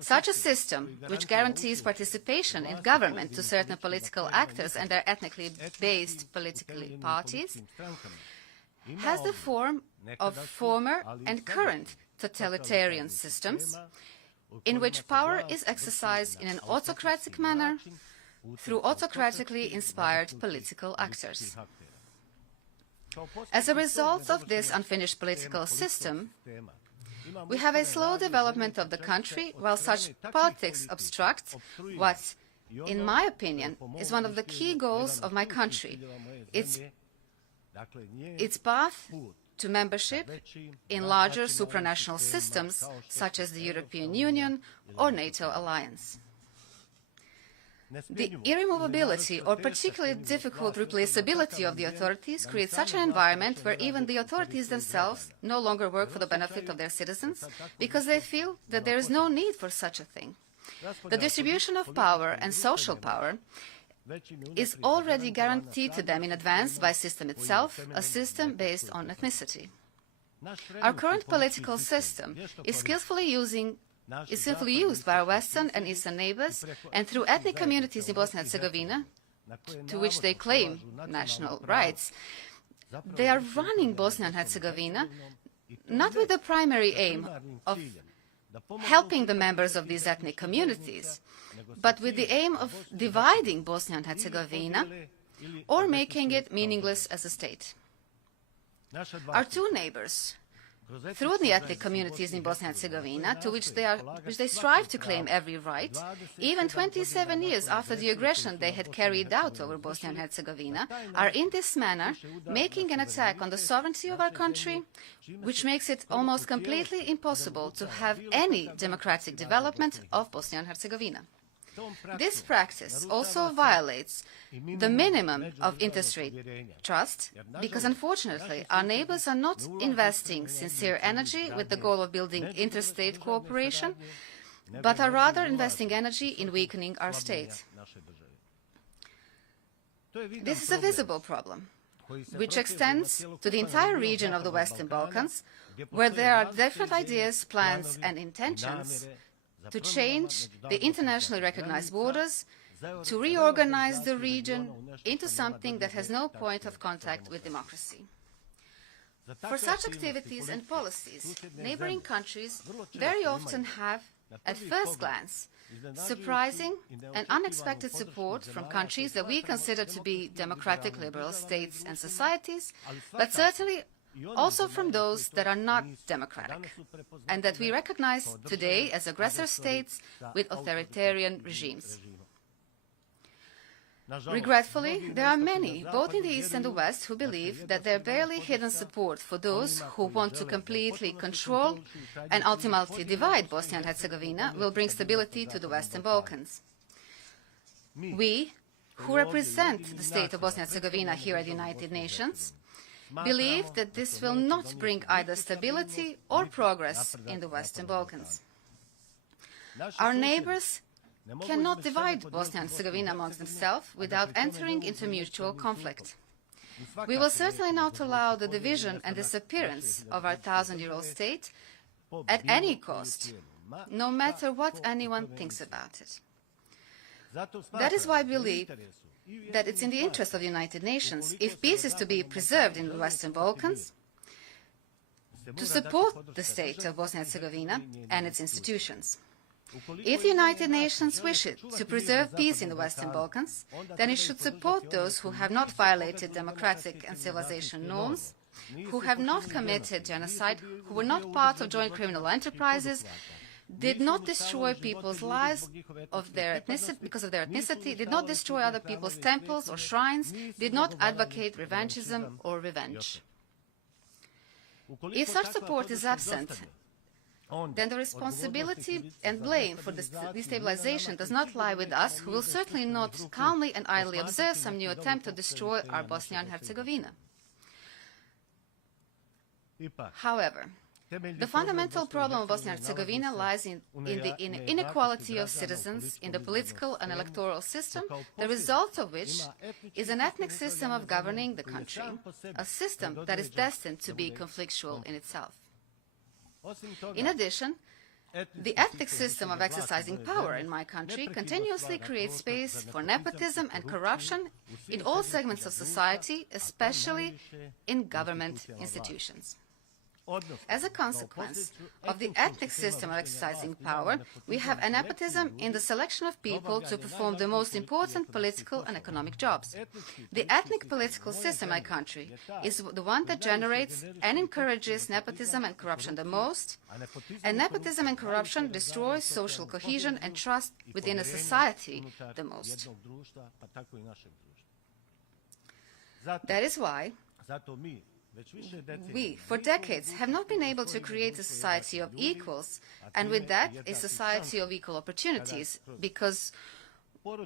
Such a system, which guarantees participation in government to certain political actors and their ethnically based political parties, has the form of former and current totalitarian systems, in which power is exercised in an autocratic manner through autocratically inspired political actors. As a result of this unfinished political system, we have a slow development of the country, while such politics obstruct what, in my opinion, is one of the key goals of my country, its path to membership in larger supranational systems such as the European Union or NATO alliance. The irremovability or particularly difficult replaceability of the authorities creates such an environment where even the authorities themselves no longer work for the benefit of their citizens because they feel that there is no need for such a thing. The distribution of power and social power is already guaranteed to them in advance by the system itself, a system based on ethnicity. Our current political system is skillfully used by our Western and Eastern neighbors and through ethnic communities in Bosnia and Herzegovina, to which they claim national rights. They are running Bosnia and Herzegovina not with the primary aim of helping the members of these ethnic communities, but with the aim of dividing Bosnia and Herzegovina or making it meaningless as a state. Our two neighbors, through the ethnic communities in Bosnia and Herzegovina, to which they strive to claim every right, even 27 years after the aggression they had carried out over Bosnia and Herzegovina, are in this manner making an attack on the sovereignty of our country, which makes it almost completely impossible to have any democratic development of Bosnia and Herzegovina. This practice also violates the minimum of interstate trust because, unfortunately, our neighbors are not investing sincere energy with the goal of building interstate cooperation, but are rather investing energy in weakening our state. This is a visible problem, which extends to the entire region of the Western Balkans, where there are different ideas, plans and intentions to change the internationally recognized borders, to reorganize the region into something that has no point of contact with democracy. For such activities and policies, neighboring countries very often have, at first glance, surprising and unexpected support from countries that we consider to be democratic liberal states and societies, but certainly also from those that are not democratic, and that we recognize today as aggressor states with authoritarian regimes. Regretfully, there are many, both in the East and the West, who believe that their barely hidden support for those who want to completely control and ultimately divide Bosnia and Herzegovina will bring stability to the Western Balkans. We, who represent the state of Bosnia and Herzegovina here at the United Nations, believe that this will not bring either stability or progress in the Western Balkans. Our neighbors cannot divide Bosnia and Herzegovina amongst themselves without entering into mutual conflict. We will certainly not allow the division and disappearance of our 1,000-year-old state at any cost, no matter what anyone thinks about it. That is why I believe that it's in the interest of the United Nations, if peace is to be preserved in the Western Balkans, to support the state of Bosnia and Herzegovina and its institutions. If the United Nations wishes to preserve peace in the Western Balkans, then it should support those who have not violated democratic and civilization norms, who have not committed genocide, who were not part of joint criminal enterprises, did not destroy people's lives because of their ethnicity, did not destroy other people's temples or shrines, did not advocate revanchism or revenge. If such support is absent, then the responsibility and blame for this destabilization does not lie with us, who will certainly not calmly and idly observe some new attempt to destroy our Bosnia and Herzegovina. However, the fundamental problem of Bosnia and Herzegovina lies in the inequality of citizens in the political and electoral system, the result of which is an ethnic system of governing the country, a system that is destined to be conflictual in itself. In addition, the ethnic system of exercising power in my country continuously creates space for nepotism and corruption in all segments of society, especially in government institutions. As a consequence of the ethnic system of exercising power, we have a nepotism in the selection of people to perform the most important political and economic jobs. The ethnic political system in my country is the one that generates and encourages nepotism and corruption the most, and nepotism and corruption destroys social cohesion and trust within a society the most. That is why we, for decades, have not been able to create a society of equals, and with that, a society of equal opportunities, because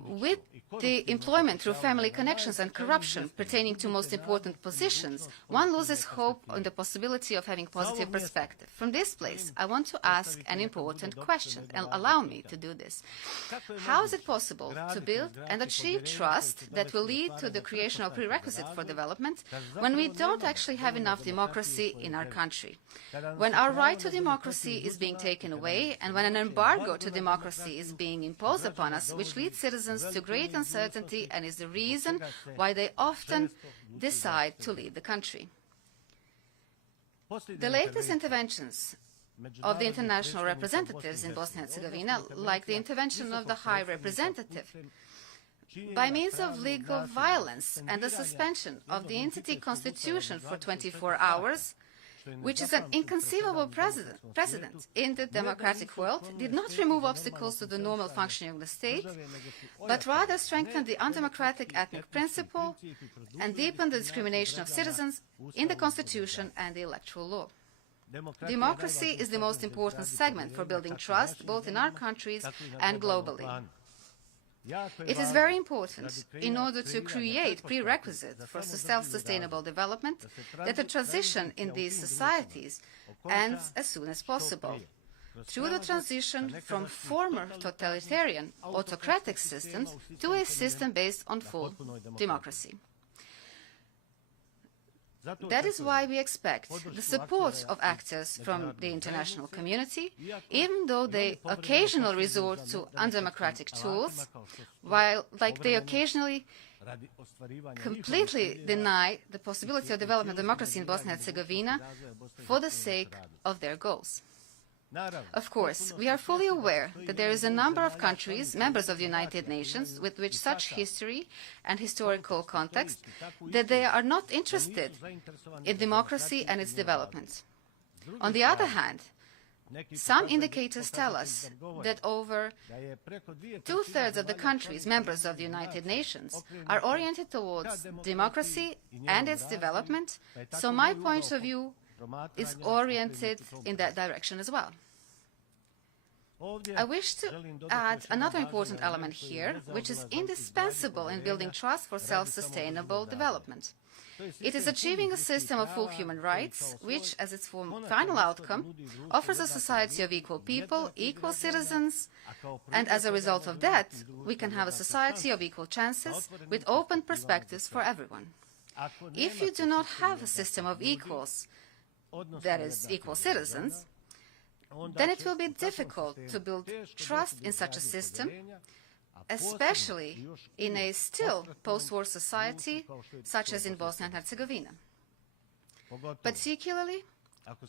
with the employment through family connections and corruption pertaining to most important positions, one loses hope on the possibility of having positive perspective. From this place, I want to ask an important question, and allow me to do this. How is it possible to build and achieve trust that will lead to the creation of prerequisites for development when we don't actually have enough democracy in our country? When our right to democracy is being taken away, and when an embargo to democracy is being imposed upon us, which leads citizens to great uncertainty and is the reason why they often decide to leave the country. The latest interventions of the international representatives in Bosnia and Herzegovina, like the intervention of the High Representative, by means of legal violence and the suspension of the entity constitution for 24 hours, which is an inconceivable precedent in the democratic world, did not remove obstacles to the normal functioning of the state, but rather strengthened the undemocratic ethnic principle and deepened the discrimination of citizens in the constitution and the electoral law. Democracy is the most important segment for building trust, both in our countries and globally. It is very important, in order to create prerequisites for self-sustainable development, that the transition in these societies ends as soon as possible, through the transition from former totalitarian, autocratic systems to a system based on full democracy. That is why we expect the support of actors from the international community, even though they occasionally resort to undemocratic tools, like they occasionally completely deny the possibility of development of democracy in Bosnia and Herzegovina for the sake of their goals. Of course, we are fully aware that there is a number of countries, members of the United Nations, with which such history and historical context, that they are not interested in democracy and its development. On the other hand, some indicators tell us that over two-thirds of the countries, members of the United Nations, are oriented towards democracy and its development, so my point of view is oriented in that direction as well. I wish to add another important element here, which is indispensable in building trust for self-sustainable development. It is achieving a system of full human rights, which, as its final outcome, offers a society of equal people, equal citizens, and as a result of that, we can have a society of equal chances with open perspectives for everyone. If you do not have a system of equals, that is, equal citizens, then it will be difficult to build trust in such a system, especially in a still post-war society such as in Bosnia and Herzegovina. Particularly,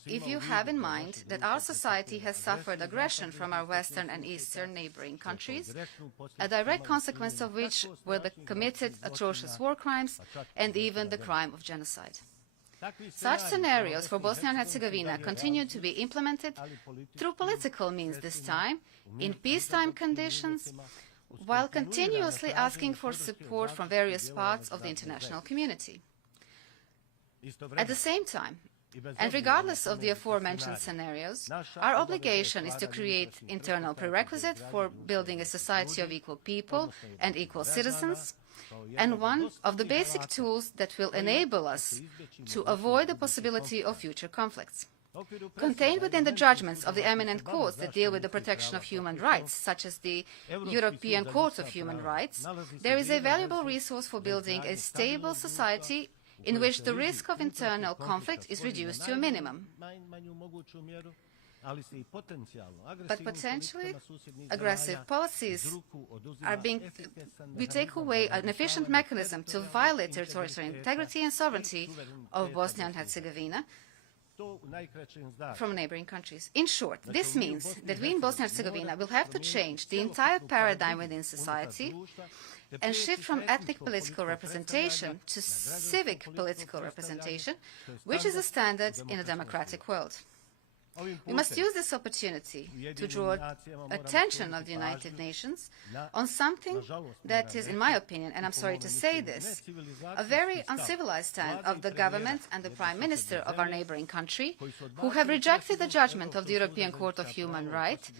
if you have in mind that our society has suffered aggression from our western and eastern neighboring countries, a direct consequence of which were the committed atrocious war crimes and even the crime of genocide. Such scenarios for Bosnia and Herzegovina continue to be implemented through political means this time, in peacetime conditions, while continuously asking for support from various parts of the international community. At the same time, and regardless of the aforementioned scenarios, our obligation is to create internal prerequisites for building a society of equal people and equal citizens, and one of the basic tools that will enable us to avoid the possibility of future conflicts. Contained within the judgments of the eminent courts that deal with the protection of human rights, such as the European Court of Human Rights, there is a valuable resource for building a stable society in which the risk of internal conflict is reduced to a minimum. But potentially aggressive policies we take away an efficient mechanism to violate territorial integrity and sovereignty of Bosnia and Herzegovina from neighboring countries. In short, this means that we in Bosnia and Herzegovina will have to change the entire paradigm within society and shift from ethnic political representation to civic political representation, which is a standard in a democratic world. We must use this opportunity to draw attention of the United Nations on something that is, in my opinion, and I'm sorry to say this, a very uncivilized stand of the government and the Prime Minister of our neighboring country, who have rejected the judgment of the European Court of Human Rights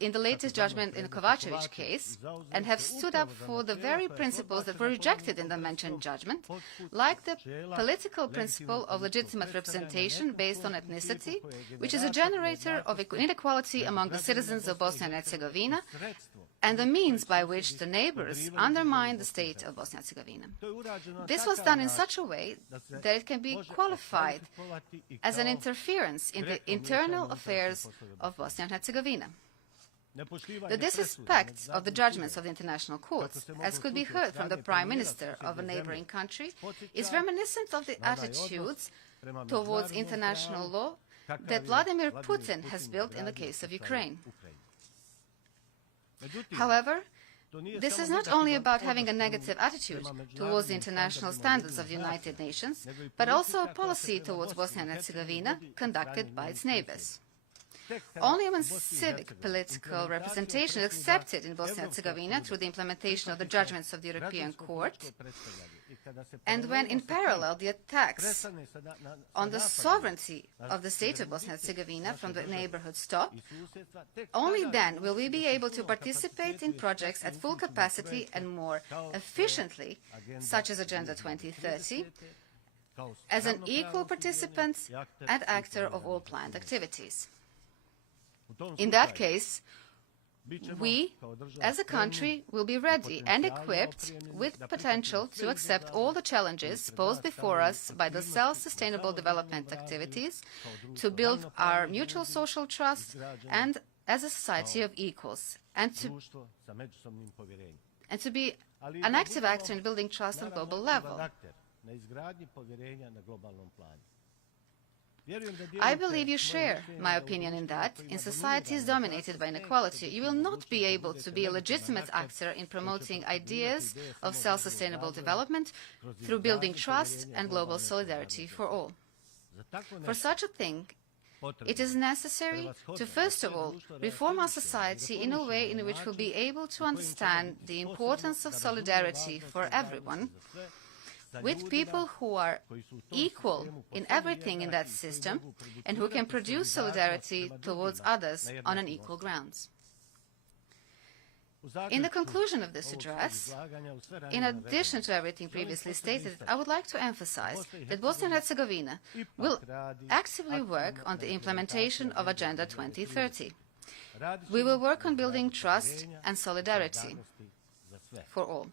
in the latest judgment in the Kovacevic case, and have stood up for the very principles that were rejected in the mentioned judgment, like the political principle of legitimate representation based on ethnicity, which is a generator of inequality among the citizens of Bosnia and Herzegovina, and the means by which the neighbors undermine the state of Bosnia and Herzegovina. This was done in such a way that it can be qualified as an interference in the internal affairs of Bosnia and Herzegovina. The disrespect of the judgments of the international courts, as could be heard from the Prime Minister of a neighboring country, is reminiscent of the attitudes towards international law that Vladimir Putin has built in the case of Ukraine. However, this is not only about having a negative attitude towards the international standards of the United Nations, but also a policy towards Bosnia and Herzegovina conducted by its neighbors. Only when civic political representation is accepted in Bosnia and Herzegovina through the implementation of the judgments of the European Court, and when in parallel the attacks on the sovereignty of the state of Bosnia and Herzegovina from the neighborhood stop, only then will we be able to participate in projects at full capacity and more efficiently, such as Agenda 2030, as an equal participant and actor of all planned activities. In that case, we, as a country, will be ready and equipped with potential to accept all the challenges posed before us by the self-sustainable development activities, to build our mutual social trust and as a society of equals, and to be an active actor in building trust on a global level. I believe you share my opinion in that, in societies dominated by inequality, you will not be able to be a legitimate actor in promoting ideas of self-sustainable development through building trust and global solidarity for all. For such a thing, it is necessary to, first of all, reform our society in a way in which we'll be able to understand the importance of solidarity for everyone, with people who are equal in everything in that system and who can produce solidarity towards others on an equal grounds. In the conclusion of this address, in addition to everything previously stated, I would like to emphasize that Bosnia and Herzegovina will actively work on the implementation of Agenda 2030. We will work on building trust and solidarity for all.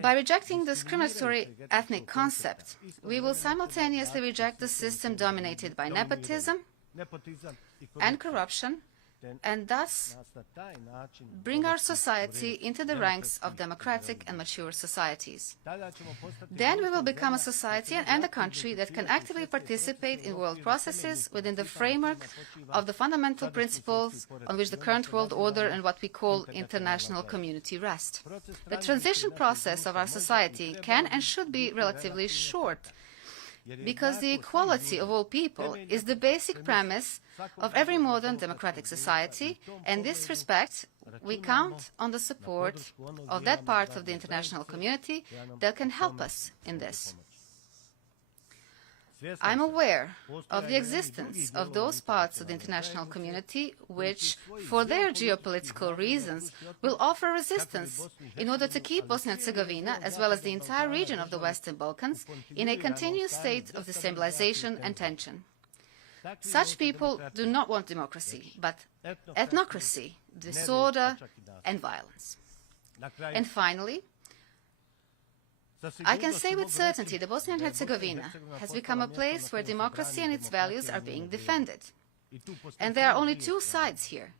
By rejecting the discriminatory ethnic concept, we will simultaneously reject the system dominated by nepotism and corruption, and thus bring our society into the ranks of democratic and mature societies. Then we will become a society and a country that can actively participate in world processes within the framework of the fundamental principles on which the current world order and what we call international community rest. The transition process of our society can and should be relatively short, because the equality of all people is the basic premise of every modern democratic society, and in this respect, we count on the support of that part of the international community that can help us in this. I'm aware of the existence of those parts of the international community which, for their geopolitical reasons, will offer resistance in order to keep Bosnia and Herzegovina, as well as the entire region of the Western Balkans, in a continuous state of destabilization and tension. Such people do not want democracy, but ethnocracy, disorder, and violence. And finally, I can say with certainty that Bosnia and Herzegovina has become a place where democracy and its values are being defended. And there are only two sides here.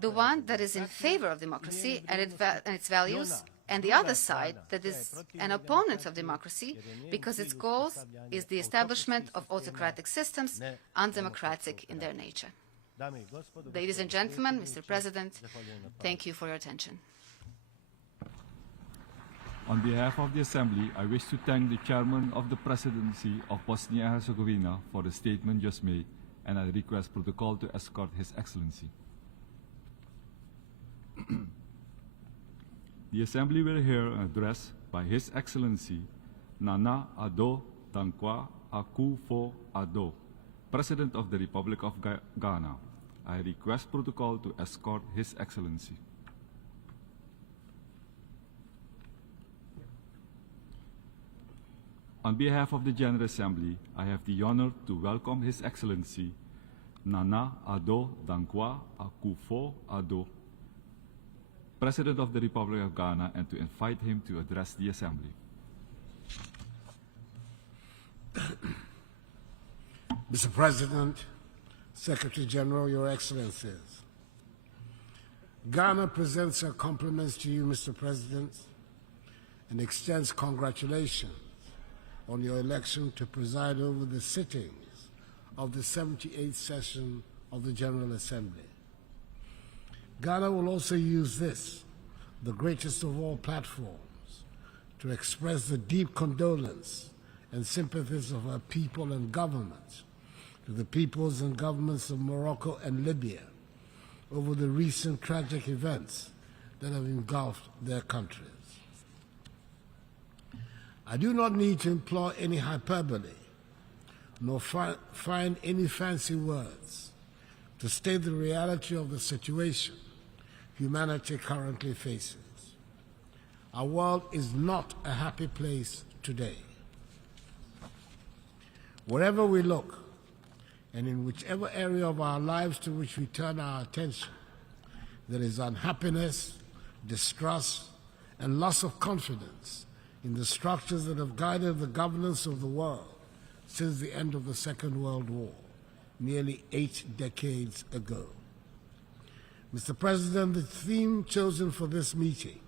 The one that is in favor of democracy and its values, and the other side that is an opponent of democracy because its goal is the establishment of autocratic systems, undemocratic in their nature. Ladies and gentlemen, Mr. President, thank you for your attention. On behalf of the Assembly, I wish to thank the Chairman of the Presidency of Bosnia and Herzegovina for the statement just made, and I request protocol to escort His Excellency. The Assembly will hear an address by His Excellency Nana Addo Dankwa Akufo-Addo, President of the Republic of Ghana. I request protocol to escort His Excellency. On behalf of the General Assembly, I have the honor to welcome His Excellency Nana Addo Dankwa Akufo-Addo, President of the Republic of Ghana, and to invite him to address the Assembly. Mr. President, Secretary General, Your Excellencies, Ghana presents her compliments to you, Mr. President, and extends congratulations on your election to preside over the sittings of the 78th session of the General Assembly. Ghana will also use this, the greatest of all platforms, to express the deep condolence and sympathies of our people and government to the peoples and governments of Morocco and Libya over the recent tragic events that have engulfed their countries. I do not need to employ any hyperbole, nor find any fancy words to state the reality of the situation humanity currently faces. Our world is not a happy place today. Wherever we look, and in whichever area of our lives to which we turn our attention, there is unhappiness, distrust, and loss of confidence in the structures that have guided the governance of the world since the end of the Second World War, nearly 8 decades ago. Mr. President, the theme chosen for this meeting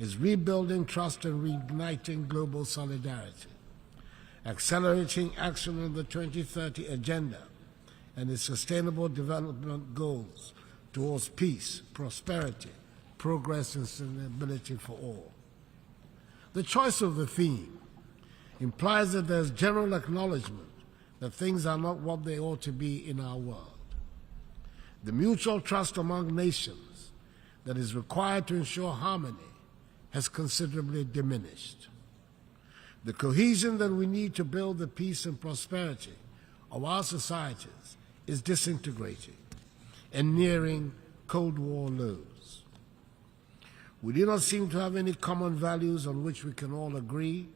is rebuilding trust and reigniting global solidarity, accelerating action on the 2030 Agenda and its sustainable development goals towards peace, prosperity, progress, and sustainability for all. The choice of the theme implies that there's general acknowledgement that things are not what they ought to be in our world. The mutual trust among nations that is required to ensure harmony, has considerably diminished. The cohesion that we need to build the peace and prosperity of our societies is disintegrating and nearing Cold War lows. We do not seem to have any common values on which we can all agree,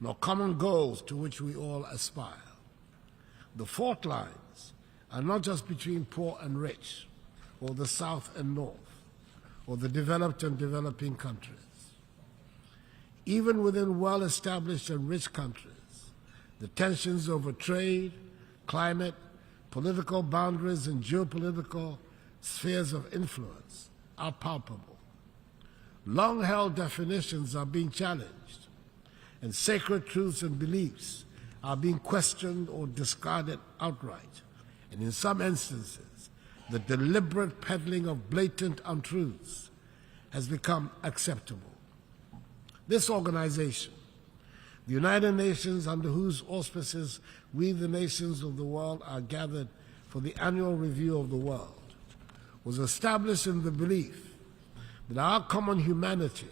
nor common goals to which we all aspire. The fault lines are not just between poor and rich, or the South and North, or the developed and developing countries. Even within well-established and rich countries, the tensions over trade, climate, political boundaries, and geopolitical spheres of influence are palpable. Long-held definitions are being challenged, and sacred truths and beliefs are being questioned or discarded outright, and in some instances, the deliberate peddling of blatant untruths has become acceptable. This organization, the United Nations, under whose auspices we, the nations of the world, are gathered for the annual review of the world, was established in the belief that our common humanity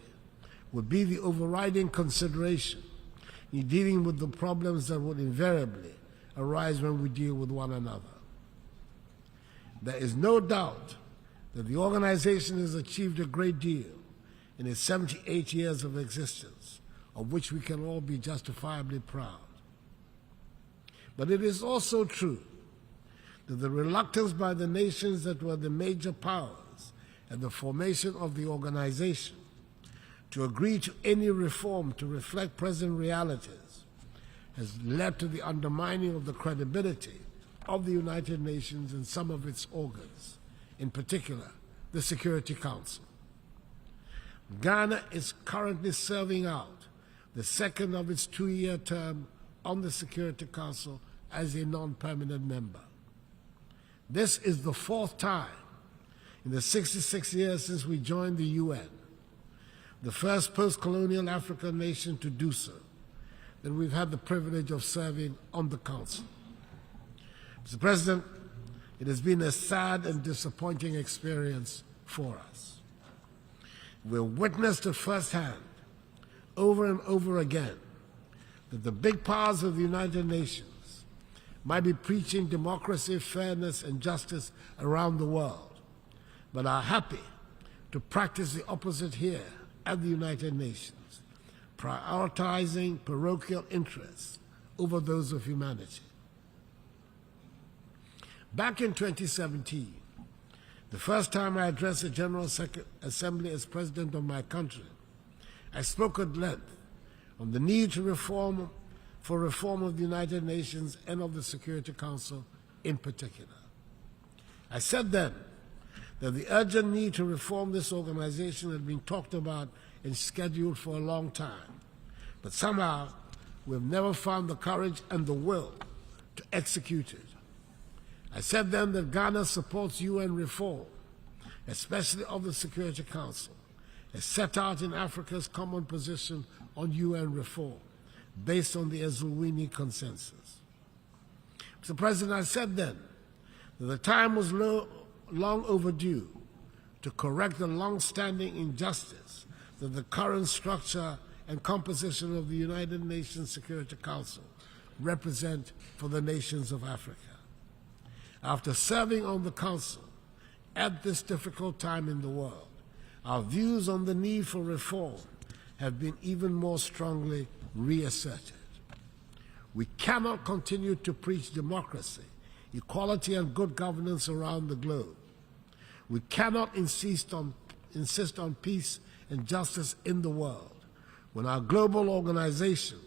would be the overriding consideration in dealing with the problems that would invariably arise when we deal with one another. There is no doubt that the organization has achieved a great deal in its 78 years of existence, of which we can all be justifiably proud. But it is also true that the reluctance by the nations that were the major powers at the formation of the organization to agree to any reform to reflect present realities has led to the undermining of the credibility of the United Nations and some of its organs, in particular, the Security Council. Ghana is currently serving out the second of its two-year term on the Security Council as a non-permanent member. This is the fourth time in the 66 years since we joined the UN, the first post-colonial African nation to do so, that we've had the privilege of serving on the Council. Mr. President, it has been a sad and disappointing experience for us. We've witnessed it firsthand, over and over again, that the big powers of the United Nations might be preaching democracy, fairness, and justice around the world, but are happy to practice the opposite here at the United Nations, prioritizing parochial interests over those of humanity. Back in 2017, the first time I addressed the General Assembly as President of my country, I spoke at length on the need to reform of the United Nations and of the Security Council in particular. I said then that the urgent need to reform this organization had been talked about and scheduled for a long time, but somehow we've never found the courage and the will to execute it. I said then that Ghana supports UN reform, especially of the Security Council, as set out in Africa's common position on UN reform, based on the Herzegovina consensus. Mr. President, I said then that the time was long overdue to correct the long-standing injustice that the current structure and composition of the United Nations Security Council represent for the nations of Africa. After serving on the Council at this difficult time in the world, our views on the need for reform have been even more strongly reasserted. We cannot continue to preach democracy, equality, and good governance around the globe. We cannot insist on peace and justice in the world when our global organization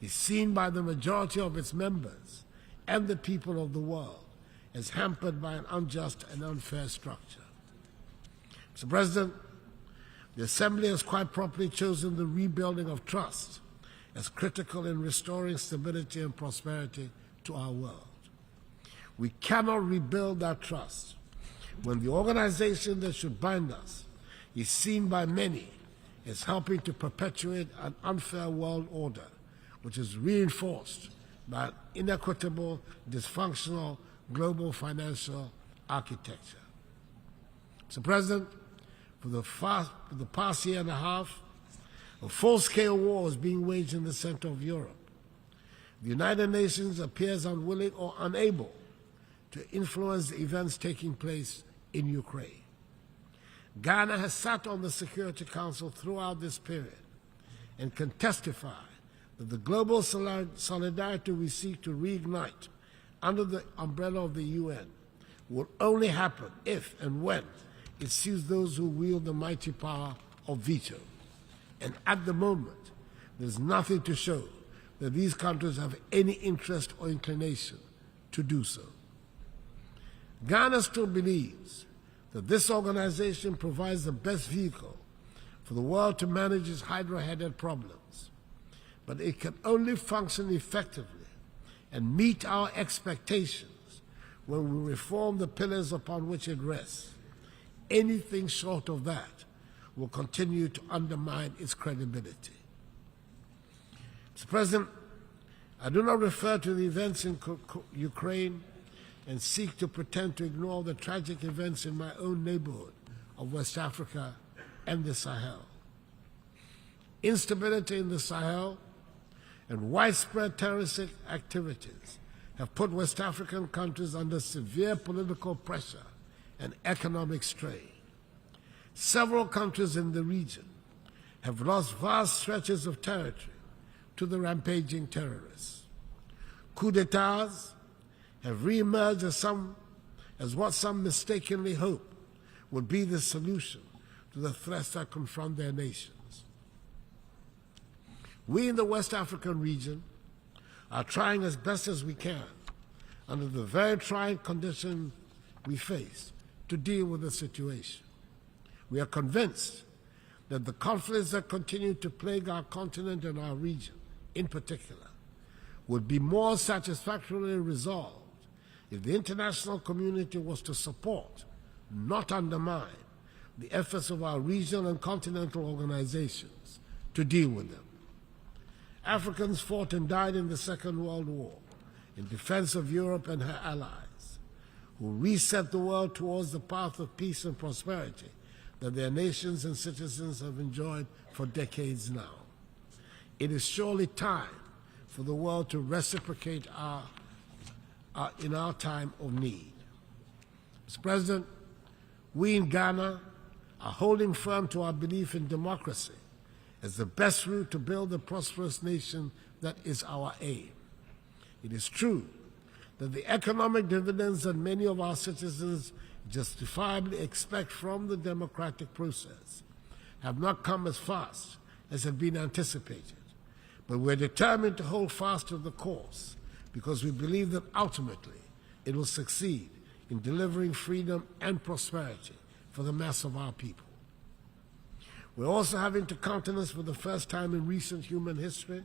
is seen by the majority of its members and the people of the world as hampered by an unjust and unfair structure. Mr. President, the Assembly has quite properly chosen the rebuilding of trust as critical in restoring stability and prosperity to our world. We cannot rebuild that trust when the organization that should bind us is seen by many as helping to perpetuate an unfair world order, which is reinforced by an inequitable, dysfunctional global financial architecture. Mr. President, for the past year and a half, A full-scale war is being waged in the center of Europe. The United Nations appears unwilling or unable to influence the events taking place in Ukraine. Ghana has sat on the Security Council throughout this period and can testify that the global solidarity we seek to reignite under the umbrella of the UN will only happen if and when it suits those who wield the mighty power of veto. And at the moment, there's nothing to show that these countries have any interest or inclination to do so. Ghana still believes that this organization provides the best vehicle for the world to manage its hydra-headed problems, but it can only function effectively and meet our expectations when we reform the pillars upon which it rests. Anything short of that will continue to undermine its credibility. Mr. President, I do not refer to the events in Ukraine and seek to pretend to ignore the tragic events in my own neighborhood of West Africa and the Sahel. Instability in the Sahel and widespread terrorist activities have put West African countries under severe political pressure and economic strain. Several countries in the region have lost vast stretches of territory to the rampaging terrorists. Coups d'etats have re-emerged as what some mistakenly hope would be the solution to the threats that confront their nations. We in the West African region are trying as best as we can, under the very trying conditions we face, to deal with the situation. We are convinced that the conflicts that continue to plague our continent and our region, in particular, would be more satisfactorily resolved if the international community was to support, not undermine, the efforts of our regional and continental organizations to deal with them. Africans fought and died in the Second World War in defense of Europe and her allies, who reset the world towards the path of peace and prosperity that their nations and citizens have enjoyed for decades now. It is surely time for the world to reciprocate in our time of need. Mr. President, we in Ghana are holding firm to our belief in democracy as the best route to build the prosperous nation that is our aim. It is true that the economic dividends that many of our citizens justifiably expect from the democratic process have not come as fast as had been anticipated. But we're determined to hold fast to the course because we believe that ultimately it will succeed in delivering freedom and prosperity for the mass of our people. We're also having to countenance for the first time in recent human history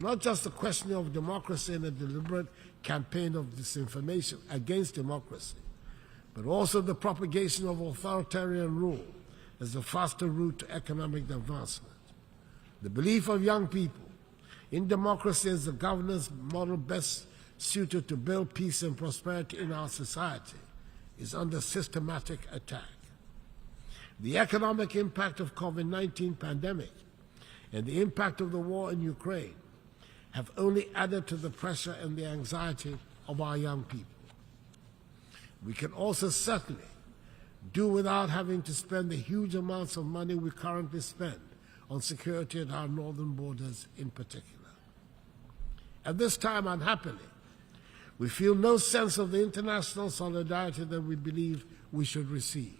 not just the question of democracy and a deliberate campaign of disinformation against democracy, but also the propagation of authoritarian rule as the faster route to economic advancement. The belief of young people in democracy as the governance model best suited to build peace and prosperity in our society is under systematic attack. The economic impact of COVID-19 pandemic and the impact of the war in Ukraine have only added to the pressure and the anxiety of our young people. We can also certainly do without having to spend the huge amounts of money we currently spend on security at our northern borders in particular. At this time, unhappily, we feel no sense of the international solidarity that we believe we should receive.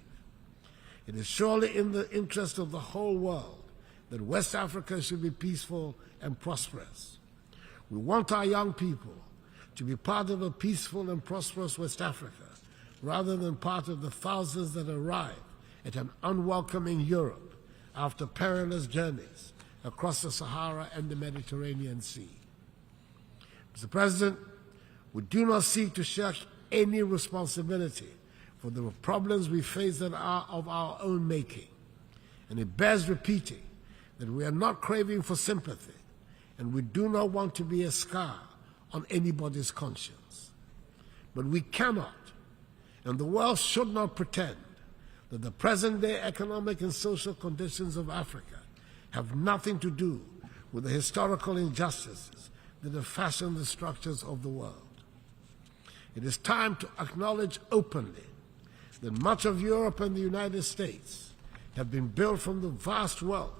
It is surely in the interest of the whole world that West Africa should be peaceful and prosperous. We want our young people to be part of a peaceful and prosperous West Africa, rather than part of the thousands that arrive at an unwelcoming Europe after perilous journeys across the Sahara and the Mediterranean Sea. Mr. President, we do not seek to shirk any responsibility for the problems we face that are of our own making. And it bears repeating that we are not craving for sympathy, and we do not want to be a scar on anybody's conscience. But we cannot, and the world should not pretend that the present-day economic and social conditions of Africa have nothing to do with the historical injustices that have fashioned the structures of the world. It is time to acknowledge openly that much of Europe and the United States have been built from the vast wealth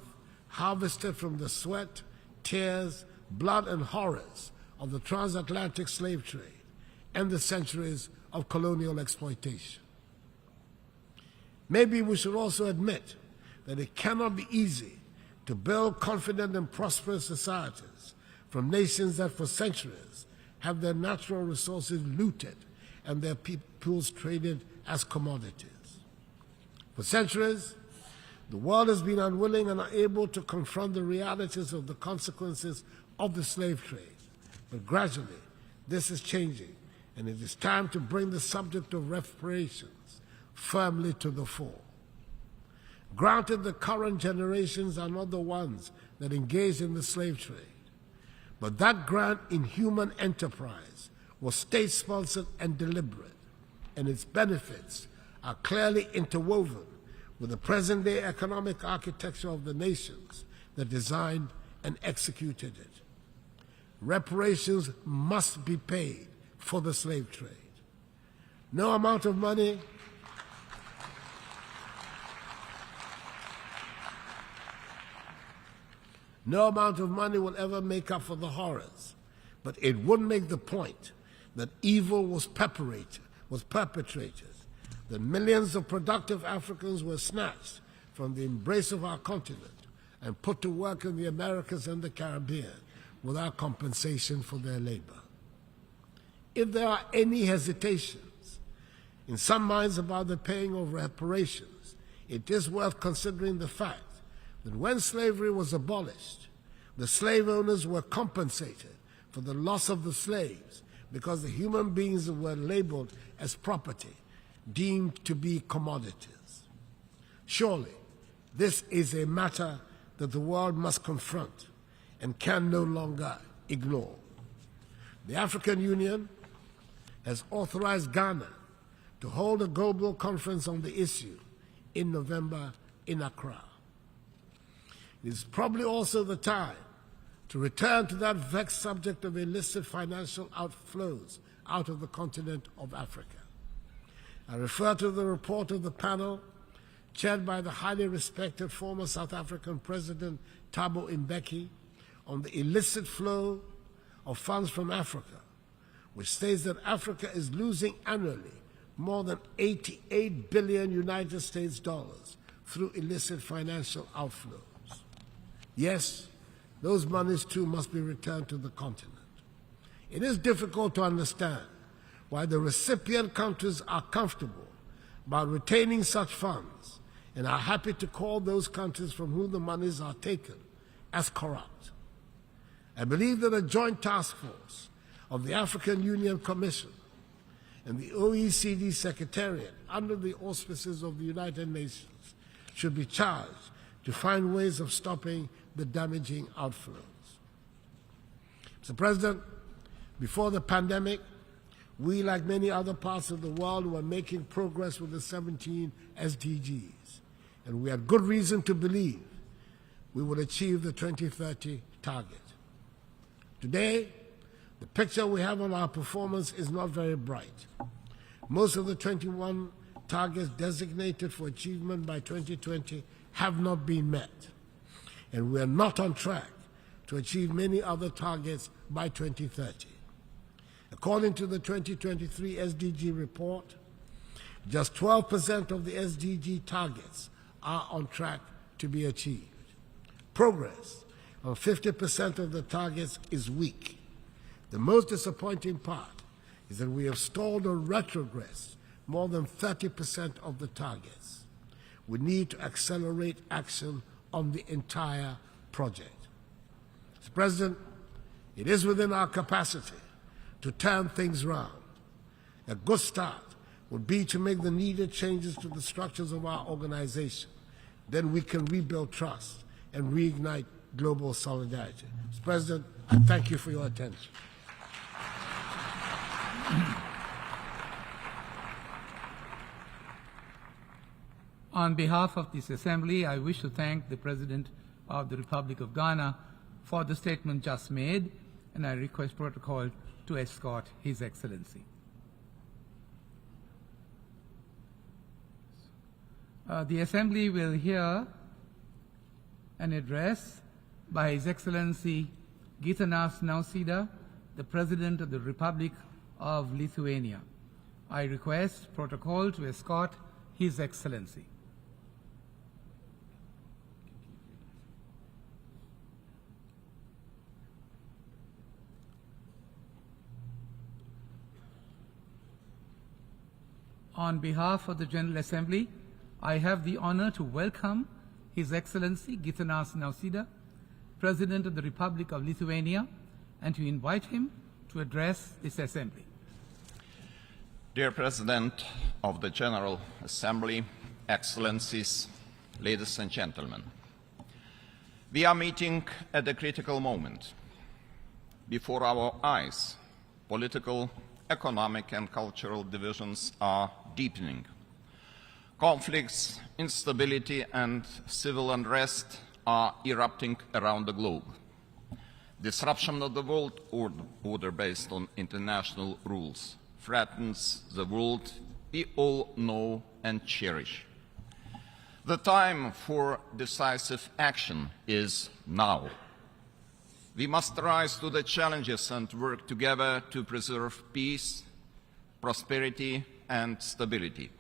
harvested from the sweat, tears, blood, and horrors of the transatlantic slave trade and the centuries of colonial exploitation. Maybe we should also admit that it cannot be easy to build confident and prosperous societies from nations that for centuries have their natural resources looted and their peoples traded as commodities. For centuries, the world has been unwilling and unable to confront the realities of the consequences of the slave trade. But gradually, this is changing, and it is time to bring the subject of reparations firmly to the fore. Granted, the current generations are not the ones that engaged in the slave trade, but that grand inhuman enterprise was state-sponsored and deliberate, and its benefits are clearly interwoven with the present-day economic architecture of the nations that designed and executed it. Reparations must be paid for the slave trade. No amount of money will ever make up for the horrors, but it would make the point that evil was perpetrated, that millions of productive Africans were snatched from the embrace of our continent and put to work in the Americas and the Caribbean without compensation for their labor. If there are any hesitations in some minds about the paying of reparations, it is worth considering the fact that when slavery was abolished, the slave owners were compensated for the loss of the slaves because the human beings were labeled as property, deemed to be commodities. Surely, this is a matter that the world must confront and can no longer ignore. The African Union has authorized Ghana to hold a global conference on the issue in November in Accra. It is probably also the time to return to that vexed subject of illicit financial outflows out of the continent of Africa. I refer to the report of the panel chaired by the highly respected former South African President Thabo Mbeki on the illicit flow of funds from Africa, which states that Africa is losing annually more than 88 billion United States dollars through illicit financial outflows. Yes, those monies too must be returned to the continent. It is difficult to understand why the recipient countries are comfortable about retaining such funds and are happy to call those countries from whom the monies are taken as corrupt. I believe that a joint task force of the African Union Commission and the OECD Secretariat under the auspices of the United Nations should be charged to find ways of stopping the damaging outflows. Mr. President, before the pandemic, we, like many other parts of the world, were making progress with the 17 SDGs, and we had good reason to believe we would achieve the 2030 target. Today, the picture we have on our performance is not very bright. Most of the 21 targets designated for achievement by 2020 have not been met, and we are not on track to achieve many other targets by 2030. According to the 2023 SDG report, just 12% of the SDG targets are on track to be achieved. Progress on 50% of the targets is weak. The most disappointing part is that we have stalled or retrogressed more than 30% of the targets. We need to accelerate action on the entire project. Mr. President, it is within our capacity to turn things around. A good start would be to make the needed changes to the structures of our organization. Then we can rebuild trust and reignite global solidarity. Mr. President, I thank you for your attention. On behalf of this Assembly, I wish to thank the President of the Republic of Ghana for the statement just made, and I request protocol to escort His Excellency. The Assembly will hear an address by His Excellency Gitanas Nausėda, the President of the Republic of Lithuania. I request protocol to escort His Excellency. On behalf of the General Assembly, I have the honor to welcome His Excellency Gitanas Nausėda, President of the Republic of Lithuania, and to invite him to address this Assembly. Dear President of the General Assembly, Excellencies, ladies and gentlemen, we are meeting at a critical moment. Before our eyes, political, economic and cultural divisions are deepening. Conflicts, instability and civil unrest are erupting around the globe. Disruption of the world order based on international rules threatens the world we all know and cherish. The time for decisive action is now. We must rise to the challenges and work together to preserve peace, prosperity and stability,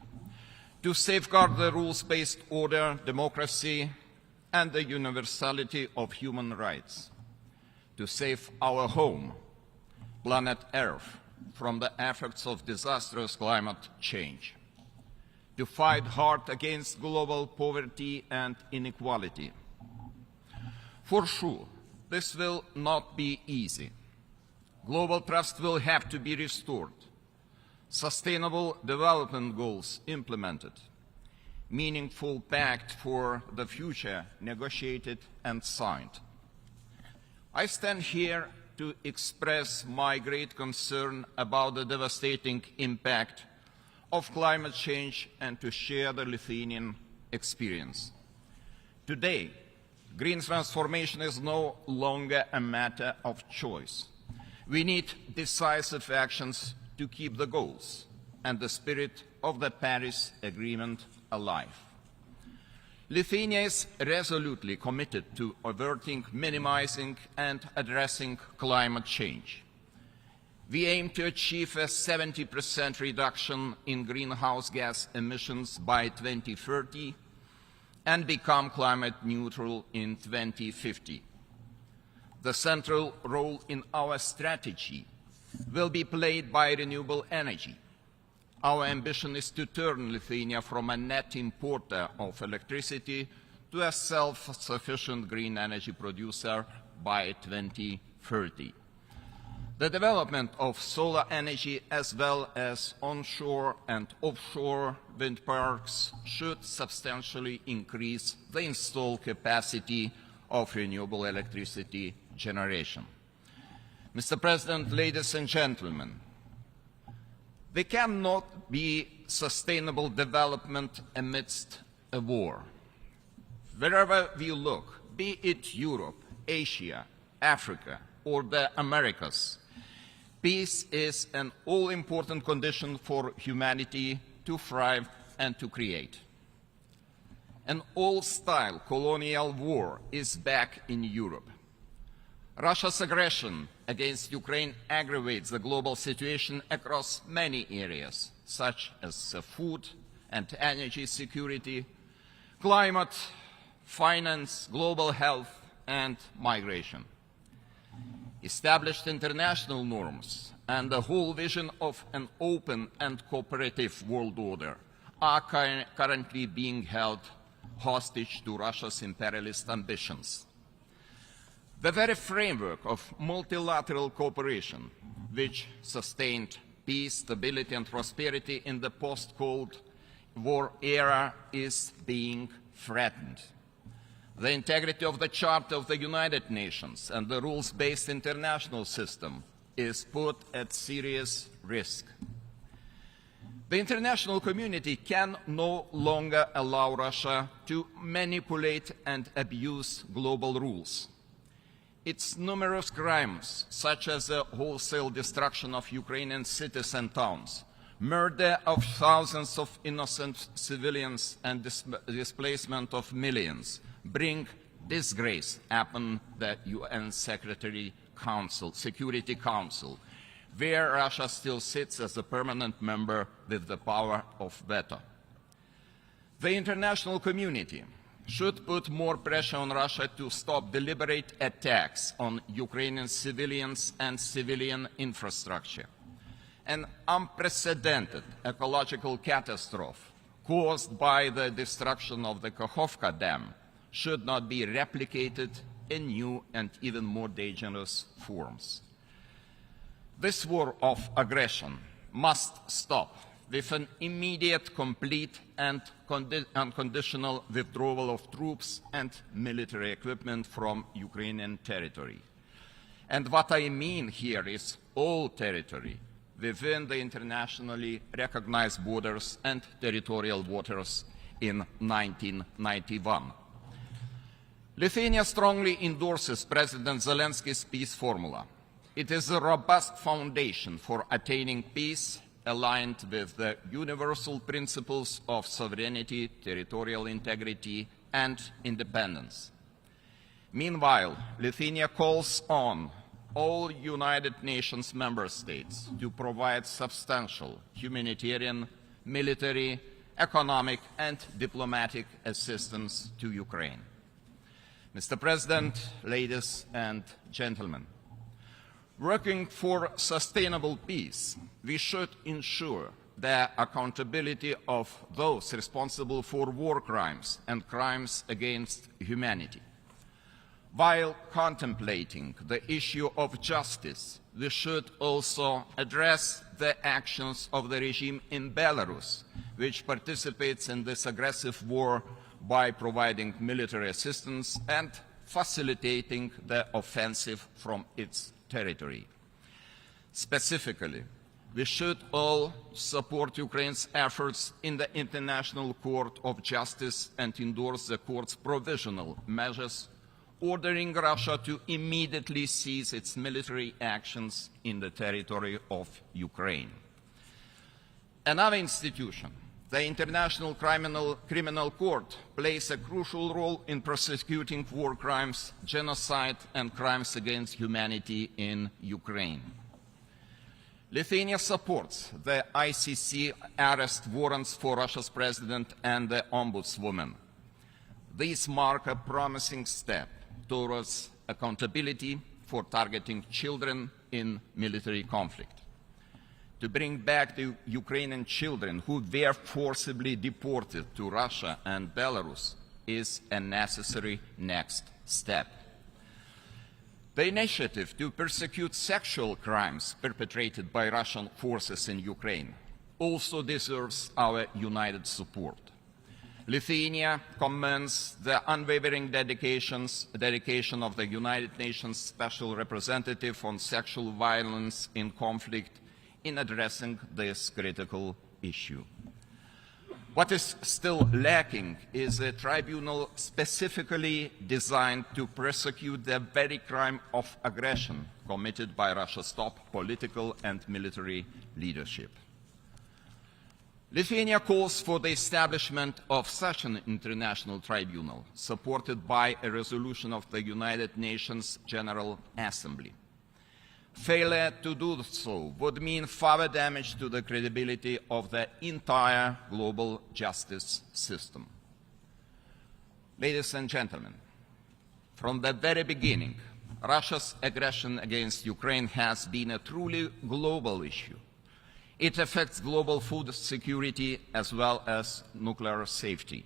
to safeguard the rules-based order, democracy and the universality of human rights, to save our home, planet Earth, from the effects of disastrous climate change, to fight hard against global poverty and inequality. For sure, this will not be easy. Global trust will have to be restored, sustainable development goals implemented, meaningful pact for the future negotiated and signed. I stand here to express my great concern about the devastating impact of climate change and to share the Lithuanian experience. Today, green transformation is no longer a matter of choice. We need decisive actions to keep the goals and the spirit of the Paris Agreement alive. Lithuania is resolutely committed to averting, minimizing and addressing climate change. We aim to achieve a 70% reduction in greenhouse gas emissions by 2030 and become climate neutral in 2050. The central role in our strategy will be played by renewable energy. Our ambition is to turn Lithuania from a net importer of electricity to a self-sufficient green energy producer by 2030. The development of solar energy as well as onshore and offshore wind parks should substantially increase the installed capacity of renewable electricity generation. Mr. President, ladies and gentlemen, there cannot be sustainable development amidst a war. Wherever we look, be it Europe, Asia, Africa, or the Americas, peace is an all-important condition for humanity to thrive and to create. An old-style colonial war is back in Europe. Russia's aggression against Ukraine aggravates the global situation across many areas, such as food and energy security, climate, finance, global health, and migration. Established international norms and the whole vision of an open and cooperative world order are currently being held hostage to Russia's imperialist ambitions. The very framework of multilateral cooperation, which sustained peace, stability and prosperity in the post-Cold War era, is being threatened. The integrity of the Charter of the United Nations and the rules-based international system is put at serious risk. The international community can no longer allow Russia to manipulate and abuse global rules. Its numerous crimes, such as the wholesale destruction of Ukrainian cities and towns, murder of thousands of innocent civilians and displacement of millions, bring disgrace upon the UN Security Council, where Russia still sits as a permanent member with the power of veto. The international community should put more pressure on Russia to stop deliberate attacks on Ukrainian civilians and civilian infrastructure. An unprecedented ecological catastrophe caused by the destruction of the Kakhovka Dam should not be replicated in new and even more dangerous forms. This war of aggression must stop with an immediate, complete and unconditional withdrawal of troops and military equipment from Ukrainian territory. And what I mean here is all territory within the internationally recognized borders and territorial waters in 1991. Lithuania strongly endorses President Zelensky's peace formula. It is a robust foundation for attaining peace aligned with the universal principles of sovereignty, territorial integrity, and independence. Meanwhile, Lithuania calls on all United Nations member states to provide substantial humanitarian, military, economic, and diplomatic assistance to Ukraine. Mr. President, ladies and gentlemen, working for sustainable peace, we should ensure the accountability of those responsible for war crimes and crimes against humanity. While contemplating the issue of justice, we should also address the actions of the regime in Belarus, which participates in this aggressive war by providing military assistance and facilitating the offensive from its territory. Specifically, we should all support Ukraine's efforts in the International Court of Justice and endorse the court's provisional measures ordering Russia to immediately cease its military actions in the territory of Ukraine. Another institution, the International Criminal Court, plays a crucial role in prosecuting war crimes, genocide, and crimes against humanity in Ukraine. Lithuania supports the ICC arrest warrants for Russia's president and the ombudswoman. These mark a promising step towards accountability for targeting children in military conflict. To bring back the Ukrainian children who were forcibly deported to Russia and Belarus is a necessary next step. The initiative to persecute sexual crimes perpetrated by Russian forces in Ukraine also deserves our united support. Lithuania commends the unwavering dedication of the United Nations Special Representative on Sexual Violence in Conflict in addressing this critical issue. What is still lacking is a tribunal specifically designed to prosecute the very crime of aggression committed by Russia's top political and military leadership. Lithuania calls for the establishment of such an international tribunal, supported by a resolution of the United Nations General Assembly. Failure to do so would mean further damage to the credibility of the entire global justice system. Ladies and gentlemen, from the very beginning, Russia's aggression against Ukraine has been a truly global issue. It affects global food security as well as nuclear safety.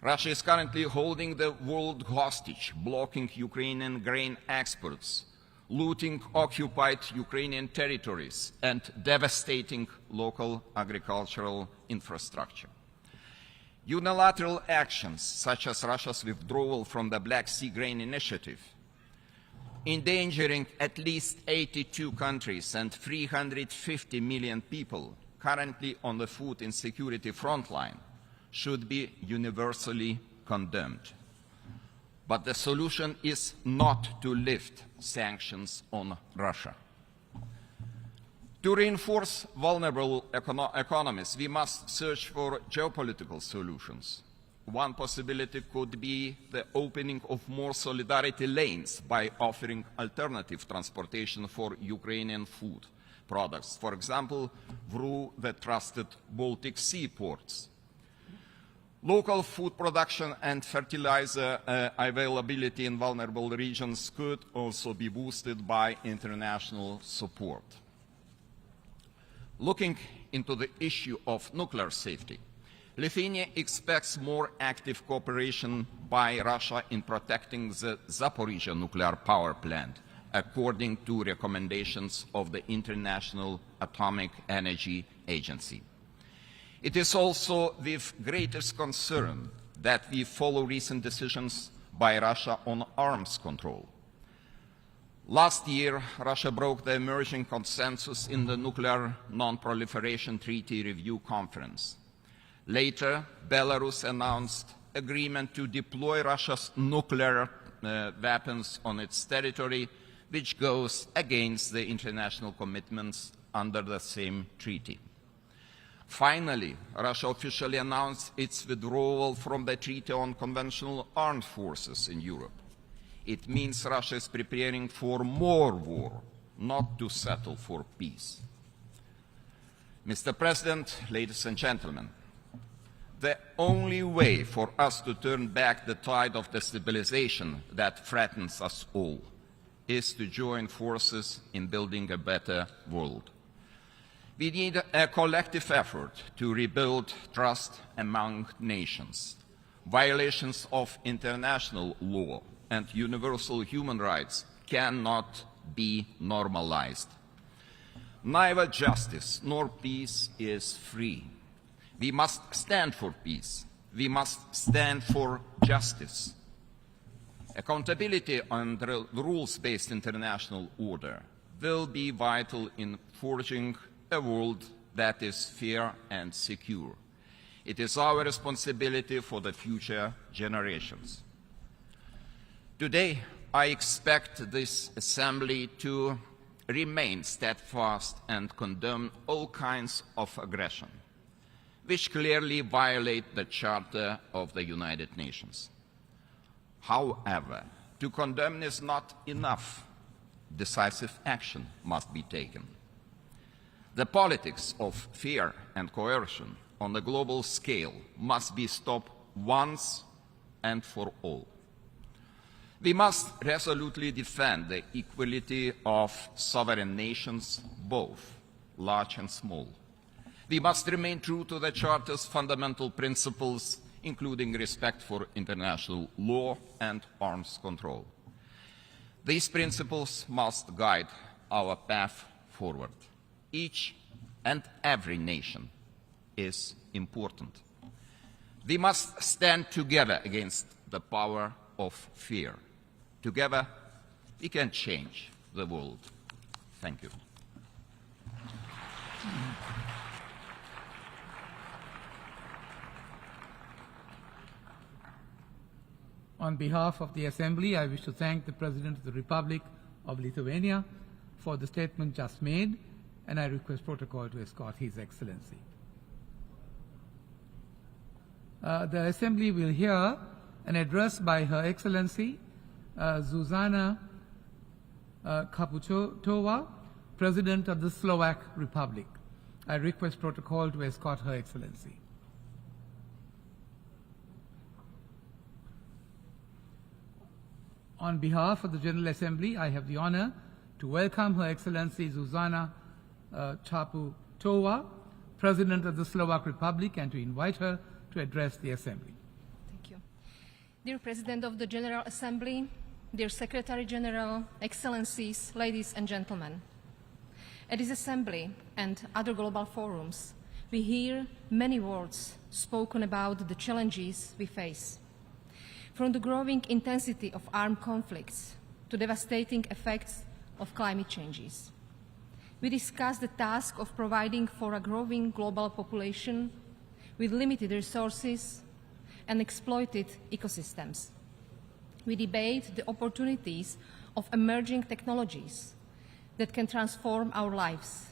Russia is currently holding the world hostage, blocking Ukrainian grain exports, looting occupied Ukrainian territories, and devastating local agricultural infrastructure. Unilateral actions, such as Russia's withdrawal from the Black Sea Grain Initiative, endangering at least 82 countries and 350 million people, currently on the food insecurity frontline should be universally condemned. But the solution is not to lift sanctions on Russia. To reinforce vulnerable economies, we must search for geopolitical solutions. One possibility could be the opening of more solidarity lanes by offering alternative transportation for Ukrainian food products, for example, through the trusted Baltic Sea ports. Local food production and fertilizer availability in vulnerable regions could also be boosted by international support. Looking into the issue of nuclear safety, Lithuania expects more active cooperation by Russia in protecting the Zaporizhzhia nuclear power plant, according to recommendations of the International Atomic Energy Agency. It is also with greatest concern that we follow recent decisions by Russia on arms control. Last year, Russia broke the emerging consensus in the Nuclear Non-Proliferation Treaty Review Conference. Later, Belarus announced agreement to deploy Russia's nuclear weapons on its territory, which goes against the international commitments under the same treaty. Finally, Russia officially announced its withdrawal from the Treaty on Conventional Armed Forces in Europe. It means Russia is preparing for more war, not to settle for peace. Mr. President, ladies and gentlemen, the only way for us to turn back the tide of destabilization that threatens us all is to join forces in building a better world. We need a collective effort to rebuild trust among nations. Violations of international law and universal human rights cannot be normalized. Neither justice nor peace is free. We must stand for peace. We must stand for justice. Accountability and the rules-based international order will be vital in forging a world that is fair and secure. It is our responsibility for the future generations. Today, I expect this Assembly to remain steadfast and condemn all kinds of aggression, which clearly violate the Charter of the United Nations. However, to condemn is not enough. Decisive action must be taken. The politics of fear and coercion on the global scale must be stopped once and for all. We must resolutely defend the equality of sovereign nations, both large and small. We must remain true to the Charter's fundamental principles, including respect for international law and arms control. These principles must guide our path forward. Each and every nation is important. We must stand together against the power of fear. Together, we can change the world. Thank you. On behalf of the Assembly, I wish to thank the President of the Republic of Lithuania for the statement just made, and I request protocol to escort His Excellency. The Assembly will hear an address by Her Excellency Zuzana Kaputova, President of the Slovak Republic. I request protocol to escort Her Excellency. On behalf of the General Assembly, I have the honor to welcome Her Excellency Zuzana Kaputova, President of the Slovak Republic, and to invite her to address the Assembly. Thank you. Dear President of the General Assembly, dear Secretary General, Excellencies, ladies and gentlemen. At this Assembly and other global forums, we hear many words spoken about the challenges we face. From the growing intensity of armed conflicts to devastating effects of climate changes. We discussed the task of providing for a growing global population with limited resources and exploited ecosystems. We debate the opportunities of emerging technologies that can transform our lives,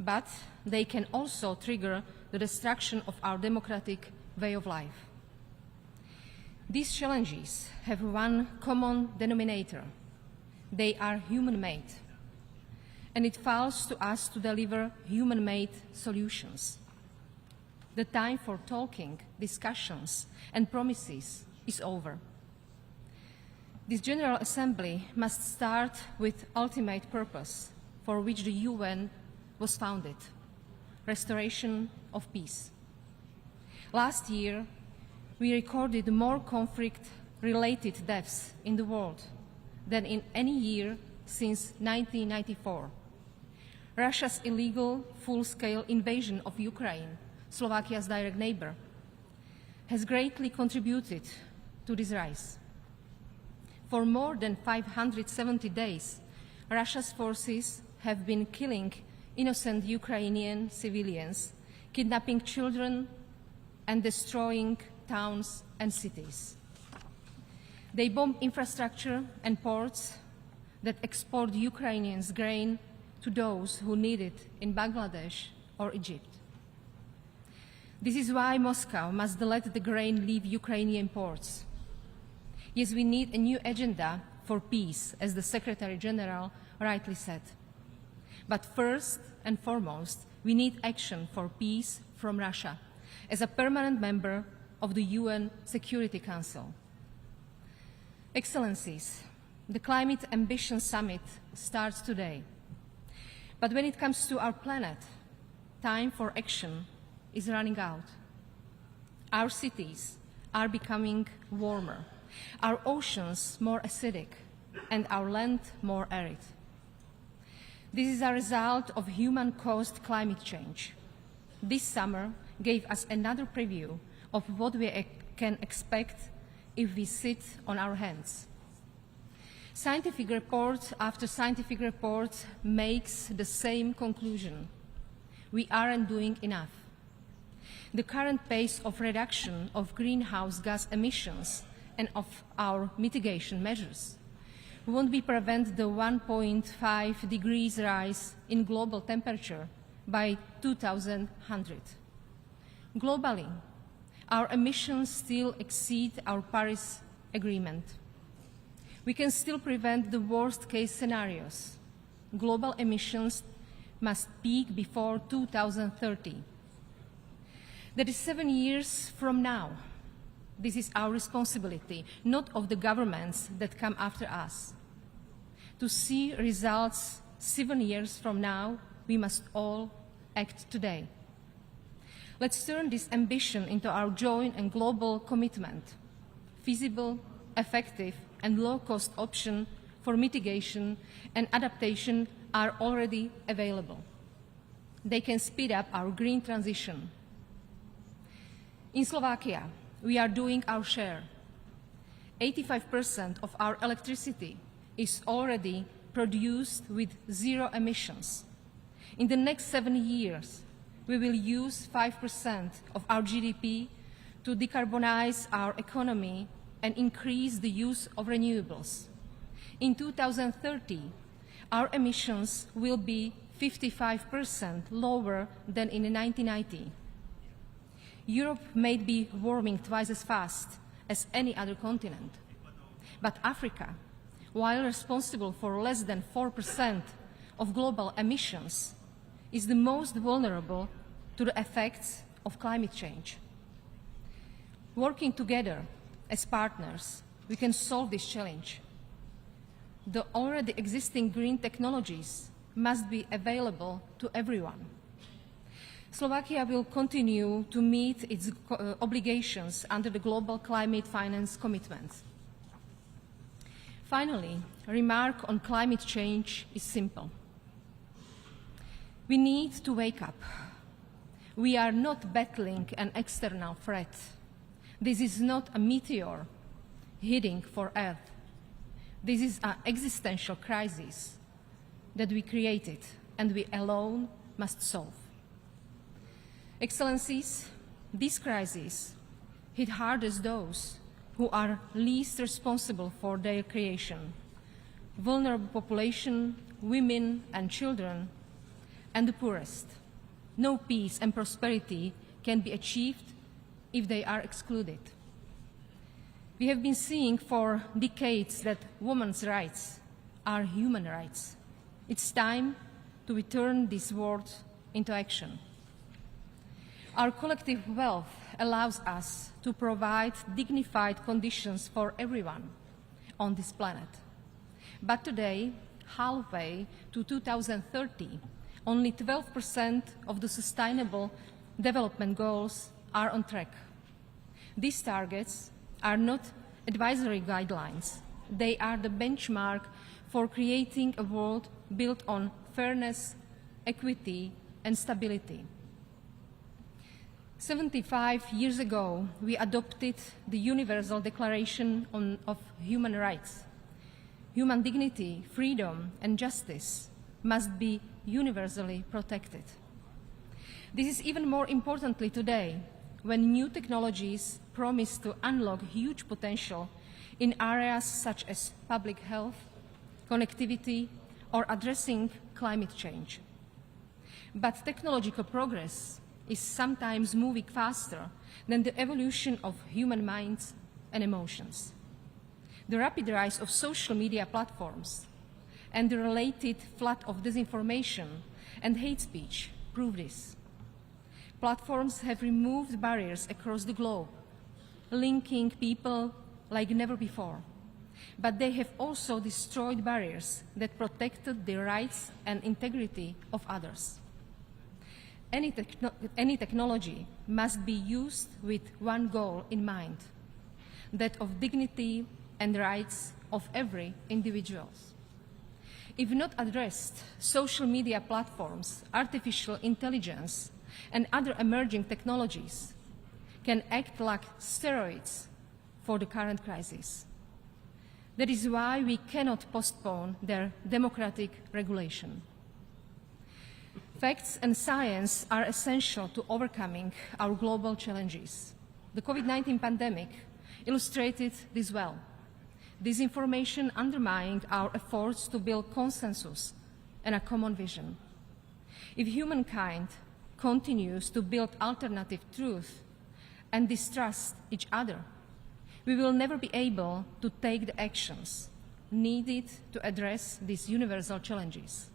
but they can also trigger the destruction of our democratic way of life. These challenges have one common denominator. They are human-made, and it falls to us to deliver human-made solutions. The time for talking, discussions, and promises is over. This General Assembly must start with ultimate purpose for which the UN was founded: restoration of peace. Last year, we recorded more conflict-related deaths in the world than in any year since 1994. Russia's illegal, full-scale invasion of Ukraine, Slovakia's direct neighbor, has greatly contributed to this rise. For more than 570 days, Russia's forces have been killing innocent Ukrainian civilians, kidnapping children, and destroying towns and cities. They bomb infrastructure and ports that export Ukrainians' grain to those who need it in Bangladesh or Egypt. This is why Moscow must let the grain leave Ukrainian ports. Yes, we need a new agenda for peace, as the Secretary General rightly said. But first and foremost, we need action for peace from Russia as a permanent member of the UN Security Council. Excellencies, the Climate Ambition Summit starts today. But when it comes to our planet, time for action is running out. Our cities are becoming warmer, our oceans more acidic, and our land more arid. This is a result of human-caused climate change. This summer gave us another preview of what we can expect if we sit on our hands. Scientific report after scientific report makes the same conclusion. We aren't doing enough. The current pace of reduction of greenhouse gas emissions and of our mitigation measures won't be prevent the 1.5 degrees rise in global temperature by 2100. Globally, our emissions still exceed our Paris Agreement. We can still prevent the worst-case scenarios. Global emissions must peak before 2030. That is 7 years from now. This is our responsibility, not of the governments that come after us. To see results 7 years from now, we must all act today. Let's turn this ambition into our joint and global commitment. Feasible, effective, and low-cost options for mitigation and adaptation are already available. They can speed up our green transition. In Slovakia, we are doing our share. 85% of our electricity is already produced with zero emissions. In the next 7 years, we will use 5% of our GDP to decarbonize our economy and increase the use of renewables. In 2030, our emissions will be 55% lower than in 1990. Europe may be warming twice as fast as any other continent, but Africa, while responsible for less than 4% of global emissions, is the most vulnerable to the effects of climate change. Working together as partners, we can solve this challenge. The already existing green technologies must be available to everyone. Slovakia will continue to meet its obligations under the Global Climate Finance Commitments. Finally, a remark on climate change is simple. We need to wake up. We are not battling an external threat. This is not a meteor heading for Earth. This is an existential crisis that we created and we alone must solve. Excellencies, this crisis hit hardest those who are least responsible for their creation: vulnerable population, women and children, and the poorest. No peace and prosperity can be achieved if they are excluded. We have been seeing for decades that women's rights are human rights. It's time to return these words into action. Our collective wealth allows us to provide dignified conditions for everyone on this planet. But today, halfway to 2030, only 12% of the Sustainable Development Goals are on track. These targets are not advisory guidelines. They are the benchmark for creating a world built on fairness, equity, and stability. 75 years ago, we adopted the Universal Declaration of Human Rights. Human dignity, freedom, and justice must be universally protected. This is even more importantly today, when new technologies promise to unlock huge potential in areas such as public health, connectivity, or addressing climate change. But technological progress is sometimes moving faster than the evolution of human minds and emotions. The rapid rise of social media platforms and the related flood of disinformation and hate speech prove this. Platforms have removed barriers across the globe, linking people like never before. But they have also destroyed barriers that protected the rights and integrity of others. Any technology must be used with one goal in mind, that of dignity and rights of every individual. If not addressed, social media platforms, artificial intelligence, and other emerging technologies can act like steroids for the current crisis. That is why we cannot postpone their democratic regulation. Facts and science are essential to overcoming our global challenges. The COVID-19 pandemic illustrated this well. Disinformation undermined our efforts to build consensus and a common vision. If humankind continues to build alternative truth and distrust each other, we will never be able to take the actions needed to address these universal challenges.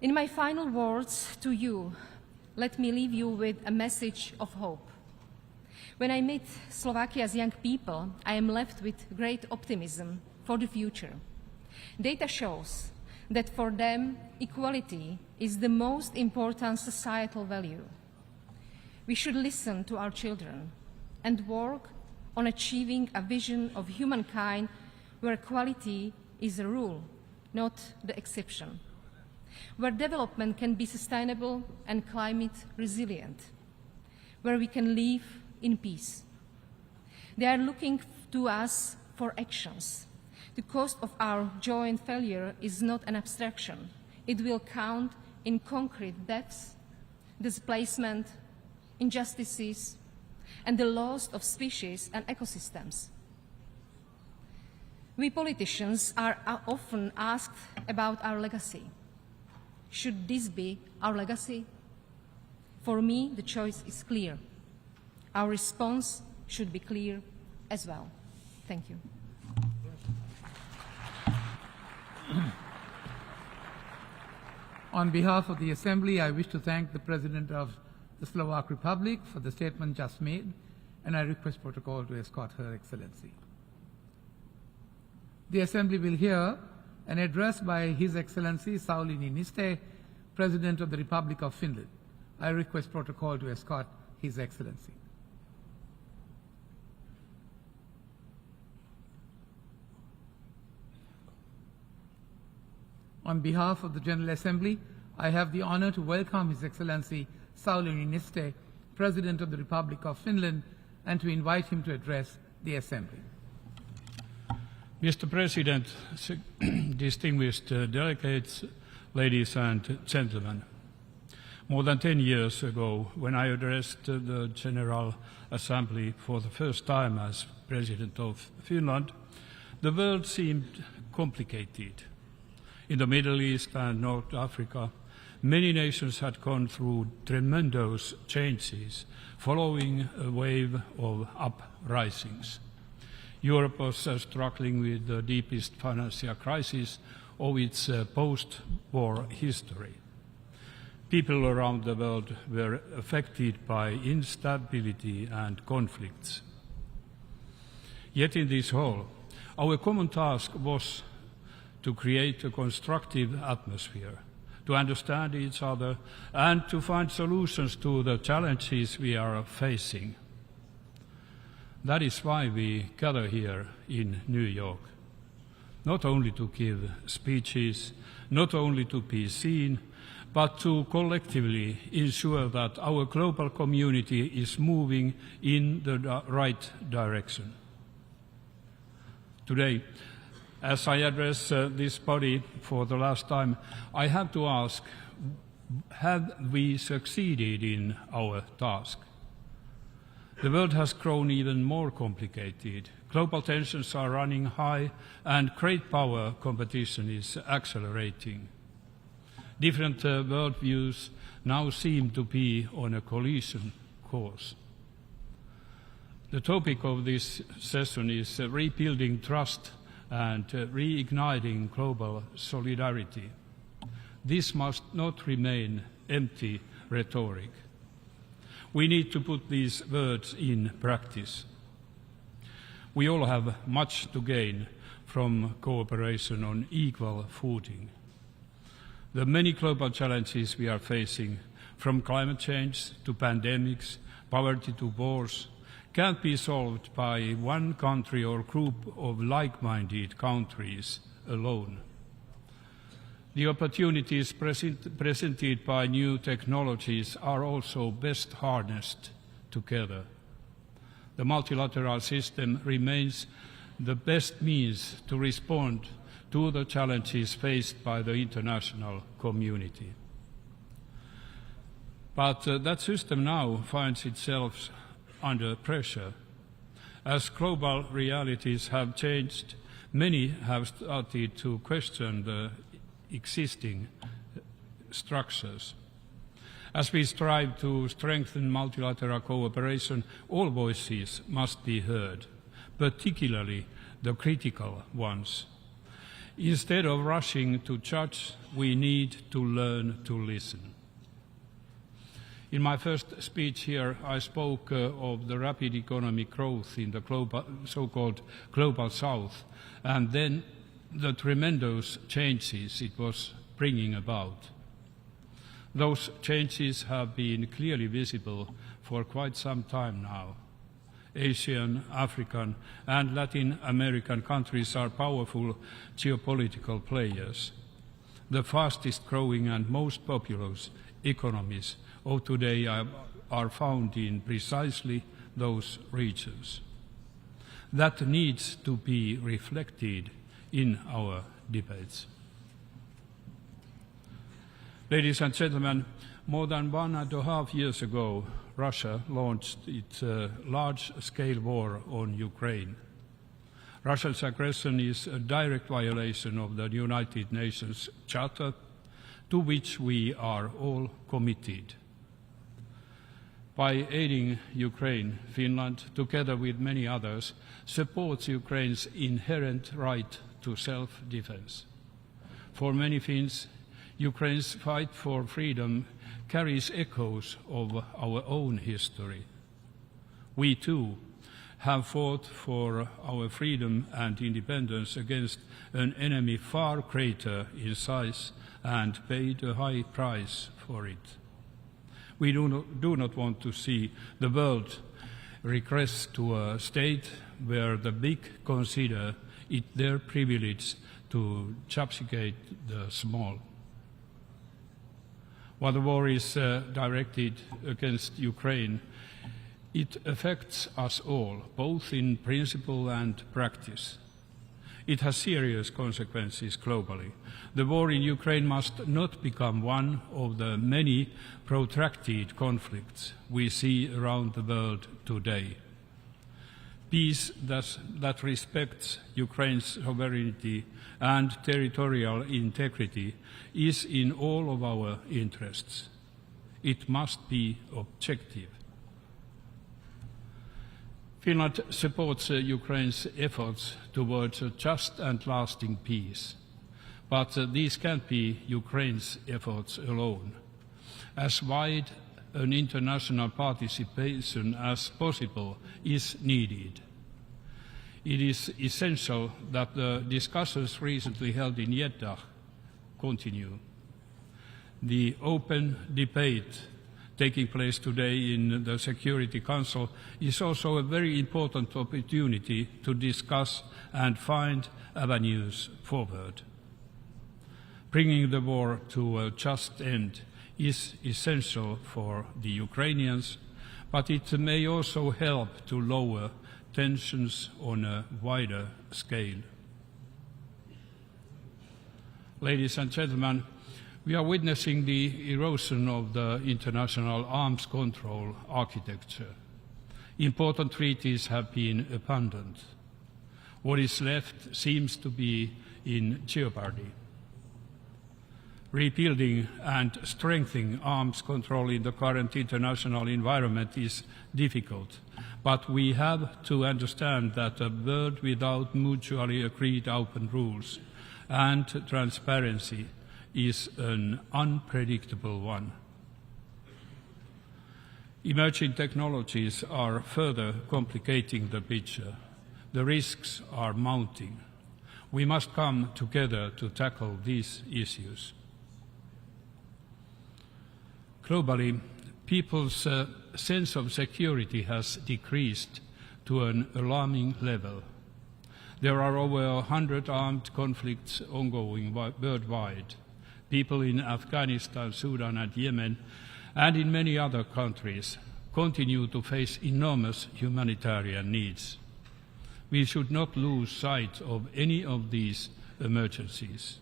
In my final words to you, let me leave you with a message of hope. When I meet Slovakia's young people, I am left with great optimism for the future. Data shows that for them, equality is the most important societal value. We should listen to our children and work on achieving a vision of humankind where equality is a rule, not the exception, where development can be sustainable and climate resilient, where we can live in peace. They are looking to us for actions. The cost of our joint failure is not an abstraction. It will count in concrete deaths, displacement, injustices, and the loss of species and ecosystems. We politicians are often asked about our legacy. Should this be our legacy? For me, the choice is clear. Our response should be clear as well. Thank you. On behalf of the Assembly, I wish to thank the President of the Slovak Republic for the statement just made, and I request protocol to escort Her Excellency. The Assembly will hear an address by His Excellency Sauli Niinistö, President of the Republic of Finland. I request protocol to escort His Excellency. On behalf of the General Assembly, I have the honor to welcome His Excellency Sauli Niinistö, President of the Republic of Finland, and to invite him to address the Assembly. Mr. President, distinguished delegates, ladies and gentlemen. More than 10 years ago, when I addressed the General Assembly for the first time as President of Finland, the world seemed complicated. In the Middle East and North Africa, many nations had gone through tremendous changes following a wave of uprisings. Europe was struggling with the deepest financial crisis of its post-war history. People around the world were affected by instability and conflicts. Yet in this whole, our common task was to create a constructive atmosphere, to understand each other, and to find solutions to the challenges we are facing. That is why we gather here in New York, not only to give speeches, not only to be seen, but to collectively ensure that our global community is moving in the right direction. Today, as I address this body for the last time, I have to ask, have we succeeded in our task? The world has grown even more complicated. Global tensions are running high and great power competition is accelerating. Different worldviews now seem to be on a collision course. The topic of this session is rebuilding trust and reigniting global solidarity. This must not remain empty rhetoric. We need to put these words in practice. We all have much to gain from cooperation on equal footing. The many global challenges we are facing, from climate change to pandemics, poverty to wars, can't be solved by one country or group of like-minded countries alone. The opportunities presented by new technologies are also best harnessed together. The multilateral system remains the best means to respond to the challenges faced by the international community. But that system now finds itself under pressure. As global realities have changed, many have started to question the existing structures. As we strive to strengthen multilateral cooperation, all voices must be heard, particularly the critical ones. Instead of rushing to judge, we need to learn to listen. In my first speech here, I spoke of the rapid economic growth in the so-called Global South, and then the tremendous changes it was bringing about. Those changes have been clearly visible for quite some time now. Asian, African, and Latin American countries are powerful geopolitical players. The fastest growing and most populous economies of today are found in precisely those regions. That needs to be reflected in our debates. Ladies and gentlemen, more than 1.5 years ago, Russia launched its large-scale war on Ukraine. Russia's aggression is a direct violation of the United Nations Charter, to which we are all committed. By aiding Ukraine, Finland, together with many others, supports Ukraine's inherent right to self-defense. For many Finns, Ukraine's fight for freedom carries echoes of our own history. We too have fought for our freedom and independence against an enemy far greater in size and paid a high price for it. We do not want to see the world regress to a state where the big consider it their privilege to subjugate the small. While the war is directed against Ukraine, it affects us all, both in principle and practice. It has serious consequences globally. The war in Ukraine must not become one of the many protracted conflicts we see around the world today. Peace that respects Ukraine's sovereignty and territorial integrity is in all of our interests. It must be objective. Finland supports Ukraine's efforts towards a just and lasting peace, but these can't be Ukraine's efforts alone. As wide an international participation as possible is needed. It is essential that the discussions recently held in Jeddah continue. The open debate taking place today in the Security Council is also a very important opportunity to discuss and find avenues forward. Bringing the war to a just end is essential for the Ukrainians, but it may also help to lower tensions on a wider scale. Ladies and gentlemen, we are witnessing the erosion of the international arms control architecture. Important treaties have been abandoned. What is left seems to be in jeopardy. Rebuilding and strengthening arms control in the current international environment is difficult, but we have to understand that a world without mutually agreed open rules and transparency is an unpredictable one. Emerging technologies are further complicating the picture. The risks are mounting. We must come together to tackle these issues. Globally, people's sense of security has decreased to an alarming level. There are over 100 armed conflicts ongoing worldwide. People in Afghanistan, Sudan and Yemen, and in many other countries, continue to face enormous humanitarian needs. We should not lose sight of any of these emergencies.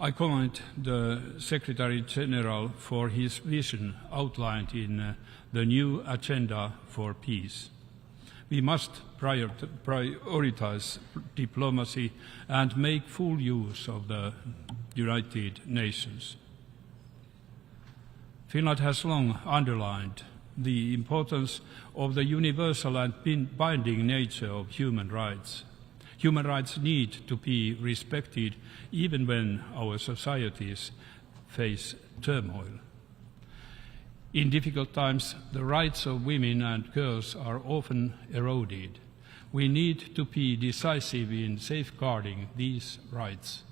I commend the Secretary General for his vision outlined in the new Agenda for Peace. We must prioritize diplomacy and make full use of the United Nations. Finland has long underlined the importance of the universal and binding nature of human rights. Human rights need to be respected even when our societies face turmoil. In difficult times, the rights of women and girls are often eroded. We need to be decisive in safeguarding these rights.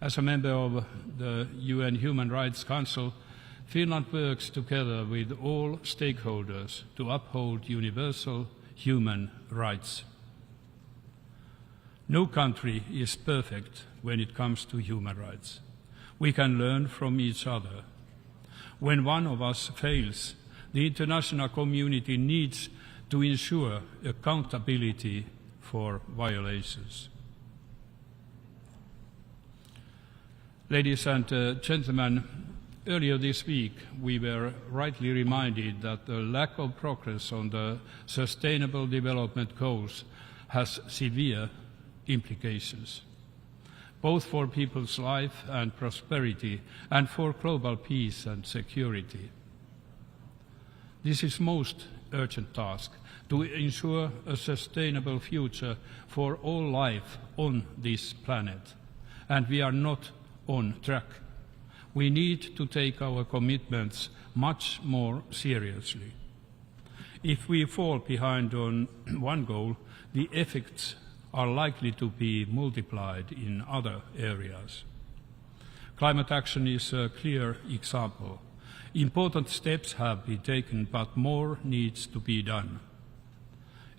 As a member of the UN Human Rights Council, Finland works together with all stakeholders to uphold universal human rights. No country is perfect when it comes to human rights. We can learn from each other. When one of us fails, the international community needs to ensure accountability for violations. Ladies and gentlemen, earlier this week we were rightly reminded that the lack of progress on the Sustainable Development Goals has severe implications, both for people's life and prosperity and for global peace and security. This is most urgent task to ensure a sustainable future for all life on this planet, and we are not on track. We need to take our commitments much more seriously. If we fall behind on one goal, the effects are likely to be multiplied in other areas. Climate action is a clear example. Important steps have been taken, but more needs to be done.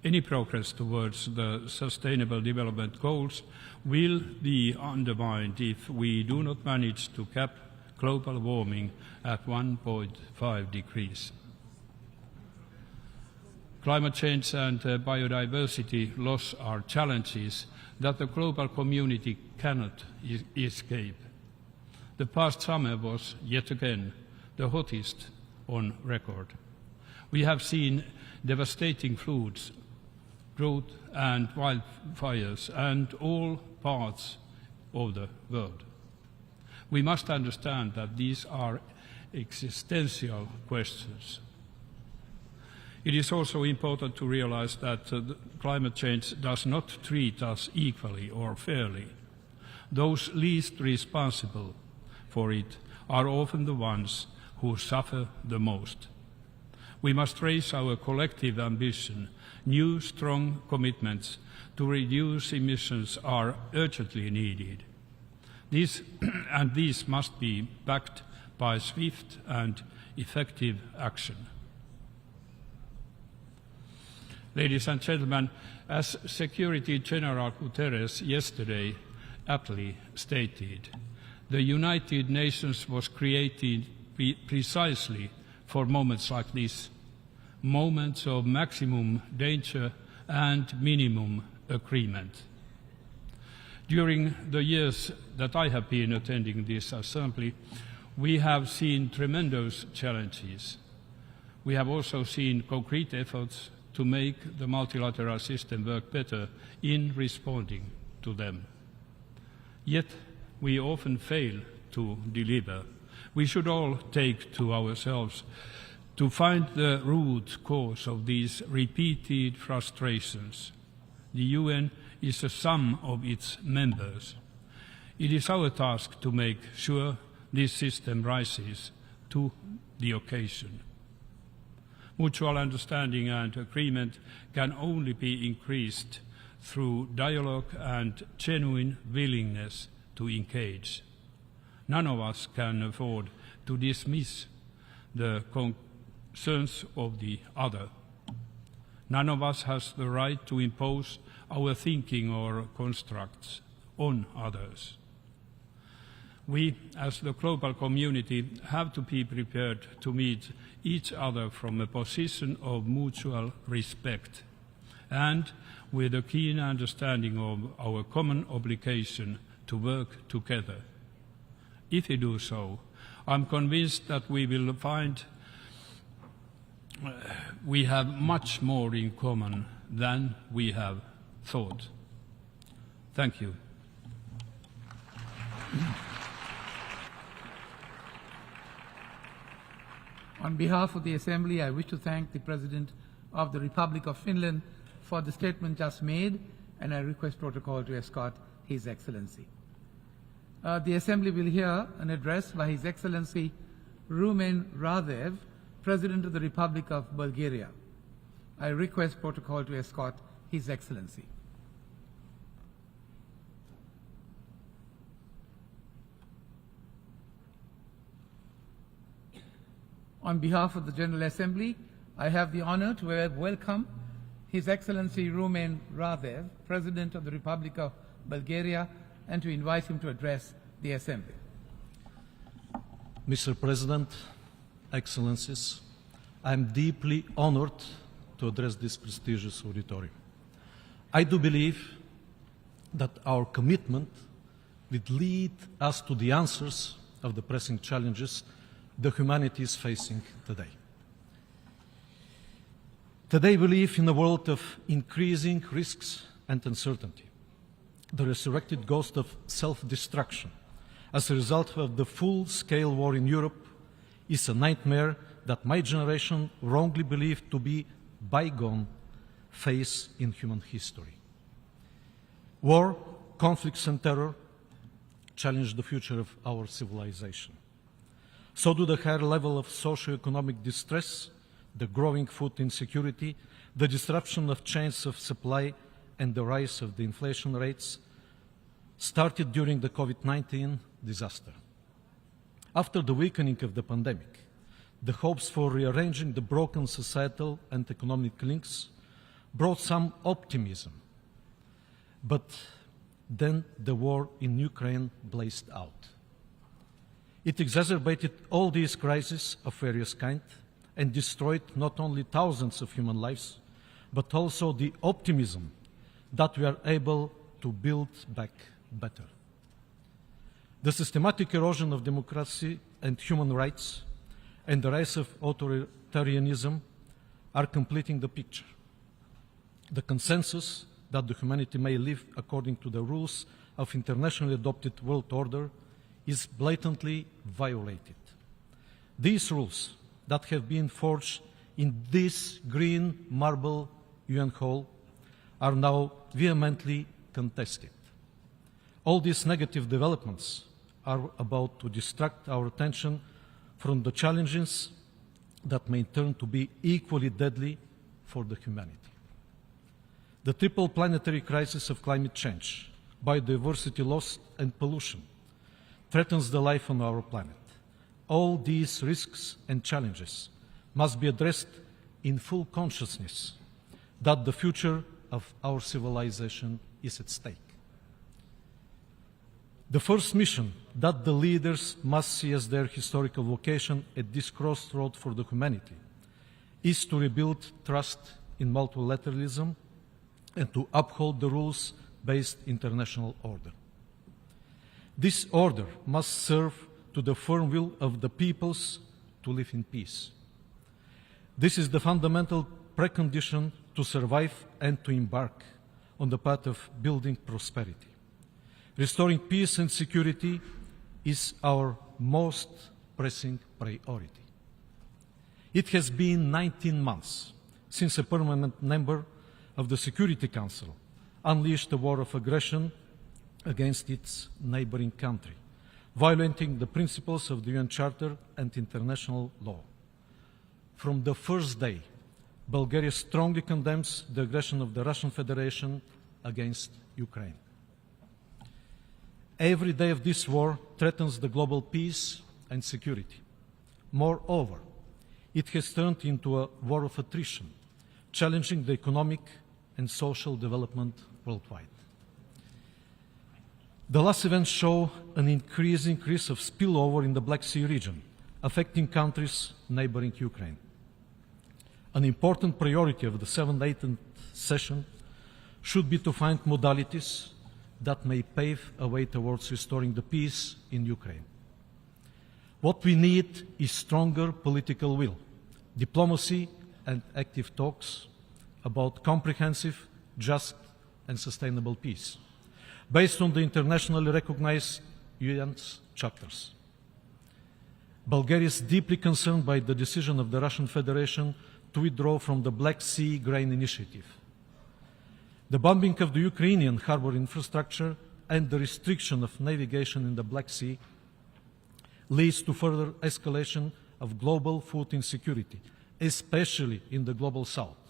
Any progress towards the Sustainable Development Goals will be undermined if we do not manage to cap global warming at 1.5 degrees. Climate change and biodiversity loss are challenges that the global community cannot escape. The past summer was, yet again, the hottest on record. We have seen devastating floods, drought and wildfires, and all parts of the world. We must understand that these are existential questions. It is also important to realize that climate change does not treat us equally or fairly. Those least responsible for it are often the ones who suffer the most. We must raise our collective ambition. New, strong commitments to reduce emissions are urgently needed. These must be backed by swift and effective action. Ladies and gentlemen, as Secretary General Guterres yesterday aptly stated, the United Nations was created precisely for moments like this, moments of maximum danger and minimum agreement. During the years that I have been attending this assembly, we have seen tremendous challenges. We have also seen concrete efforts to make the multilateral system work better in responding to them. Yet we often fail to deliver. We should all take to ourselves to find the root cause of these repeated frustrations. The UN is a sum of its members. It is our task to make sure this system rises to the occasion. Mutual understanding and agreement can only be increased through dialogue and genuine willingness to engage. None of us can afford to dismiss the concerns of the other. None of us has the right to impose our thinking or constructs on others. We, as the global community, have to be prepared to meet each other from a position of mutual respect and with a keen understanding of our common obligation to work together. If we do so, I'm convinced that we will find we have much more in common than we have thought. Thank you. On behalf of the Assembly, I wish to thank the President of the Republic of Finland for the statement just made, and I request protocol to escort His Excellency. The Assembly will hear an address by His Excellency Rumen Radev, President of the Republic of Bulgaria. I request protocol to escort His Excellency. On behalf of the General Assembly, I have the honor to welcome His Excellency Rumen Radev, President of the Republic of Bulgaria, and to invite him to address the Assembly. Mr. President, Excellencies, I am deeply honored to address this prestigious auditorium. I do believe that our commitment will lead us to the answers of the pressing challenges the humanity is facing today. Today we live in a world of increasing risks and uncertainty. The resurrected ghost of self-destruction as a result of the full-scale war in Europe is a nightmare that my generation wrongly believed to be bygone phase in human history. War, conflicts and terror challenge the future of our civilization. So do the higher level of socio-economic distress, the growing food insecurity, the disruption of chains of supply, and the rise of the inflation rates started during the COVID-19 disaster. After the weakening of the pandemic, the hopes for rearranging the broken societal and economic links brought some optimism. But then the war in Ukraine blazed out. It exacerbated all these crises of various kinds and destroyed not only thousands of human lives, but also the optimism that we are able to build back better. The systematic erosion of democracy and human rights and the rise of authoritarianism are completing the picture. The consensus that the humanity may live according to the rules of internationally adopted world order is blatantly violated. These rules that have been forged in this green marble UN hall are now vehemently contested. All these negative developments are about to distract our attention from the challenges that may turn to be equally deadly for the humanity. The triple planetary crisis of climate change, biodiversity loss and pollution threatens the life on our planet. All these risks and challenges must be addressed in full consciousness that the future of our civilization is at stake. The first mission that the leaders must see as their historical vocation at this crossroad for the humanity is to rebuild trust in multilateralism and to uphold the rules-based international order. This order must serve to the firm will of the peoples to live in peace. This is the fundamental precondition to survive and to embark on the path of building prosperity. Restoring peace and security is our most pressing priority. It has been 19 months since a permanent member of the Security Council unleashed a war of aggression against its neighboring country, violating the principles of the UN Charter and international law. From the first day, Bulgaria strongly condemns the aggression of the Russian Federation against Ukraine. Every day of this war threatens the global peace and security. Moreover, it has turned into a war of attrition, challenging the economic and social development worldwide. The last events show an increasing risk of spillover in the Black Sea region, affecting countries neighboring Ukraine. An important priority of the 7th and 8th session should be to find modalities that may pave a way towards restoring the peace in Ukraine. What we need is stronger political will, diplomacy and active talks about comprehensive, just and sustainable peace, based on the internationally recognized UN's chapters. Bulgaria is deeply concerned by the decision of the Russian Federation to withdraw from the Black Sea Grain Initiative. The bombing of the Ukrainian harbor infrastructure and the restriction of navigation in the Black Sea leads to further escalation of global food insecurity, especially in the global south,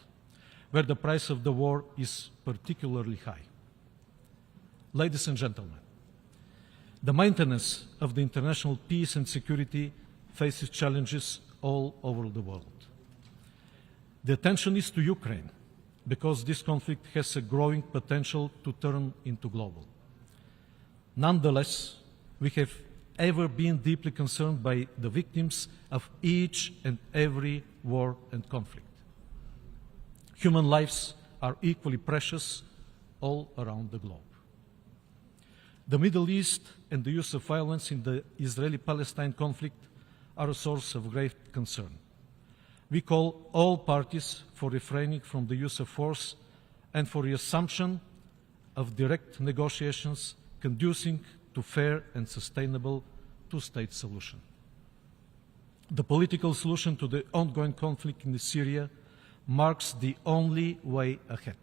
where the price of the war is particularly high. Ladies and gentlemen, the maintenance of the international peace and security faces challenges all over the world. The attention is to Ukraine, because this conflict has a growing potential to turn into global. Nonetheless, we have ever been deeply concerned by the victims of each and every war and conflict. Human lives are equally precious all around the globe. The Middle East and the use of violence in the Israeli-Palestine conflict are a source of great concern. We call all parties for refraining from the use of force and for the assumption of direct negotiations conducing to fair and sustainable two-state solution. The political solution to the ongoing conflict in Syria marks the only way ahead.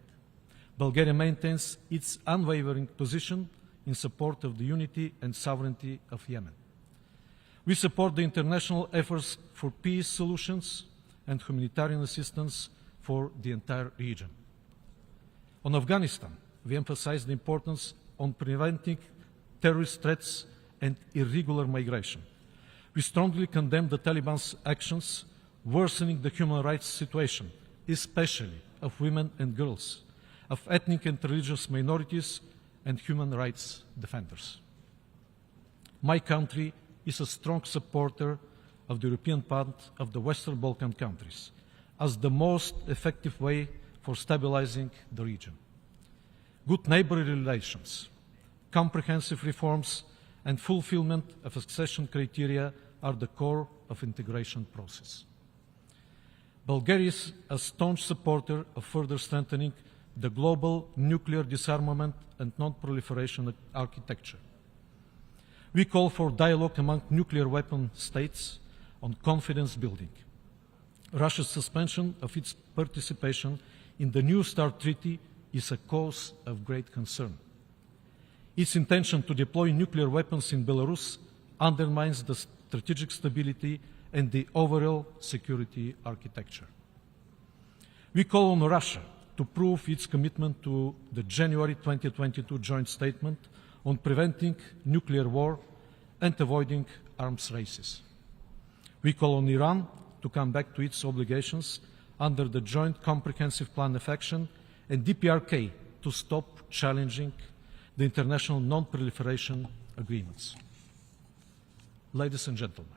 Bulgaria maintains its unwavering position in support of the unity and sovereignty of Yemen. We support the international efforts for peace solutions and humanitarian assistance for the entire region. On Afghanistan, we emphasize the importance on preventing terrorist threats and irregular migration. We strongly condemn the Taliban's actions worsening the human rights situation, especially of women and girls, of ethnic and religious minorities and human rights defenders. My country is a strong supporter of the European path of the Western Balkan countries as the most effective way for stabilizing the region. Good neighborly relations, comprehensive reforms, and fulfillment of accession criteria are the core of integration process. Bulgaria is a staunch supporter of further strengthening the global nuclear disarmament and non-proliferation architecture. We call for dialogue among nuclear weapon states on confidence building. Russia's suspension of its participation in the New START Treaty is a cause of great concern. Its intention to deploy nuclear weapons in Belarus undermines the strategic stability and the overall security architecture. We call on Russia to prove its commitment to the January 2022 joint statement on preventing nuclear war and avoiding arms races. We call on Iran to come back to its obligations under the Joint Comprehensive Plan of Action and DPRK to stop challenging the international non-proliferation agreements. Ladies and gentlemen,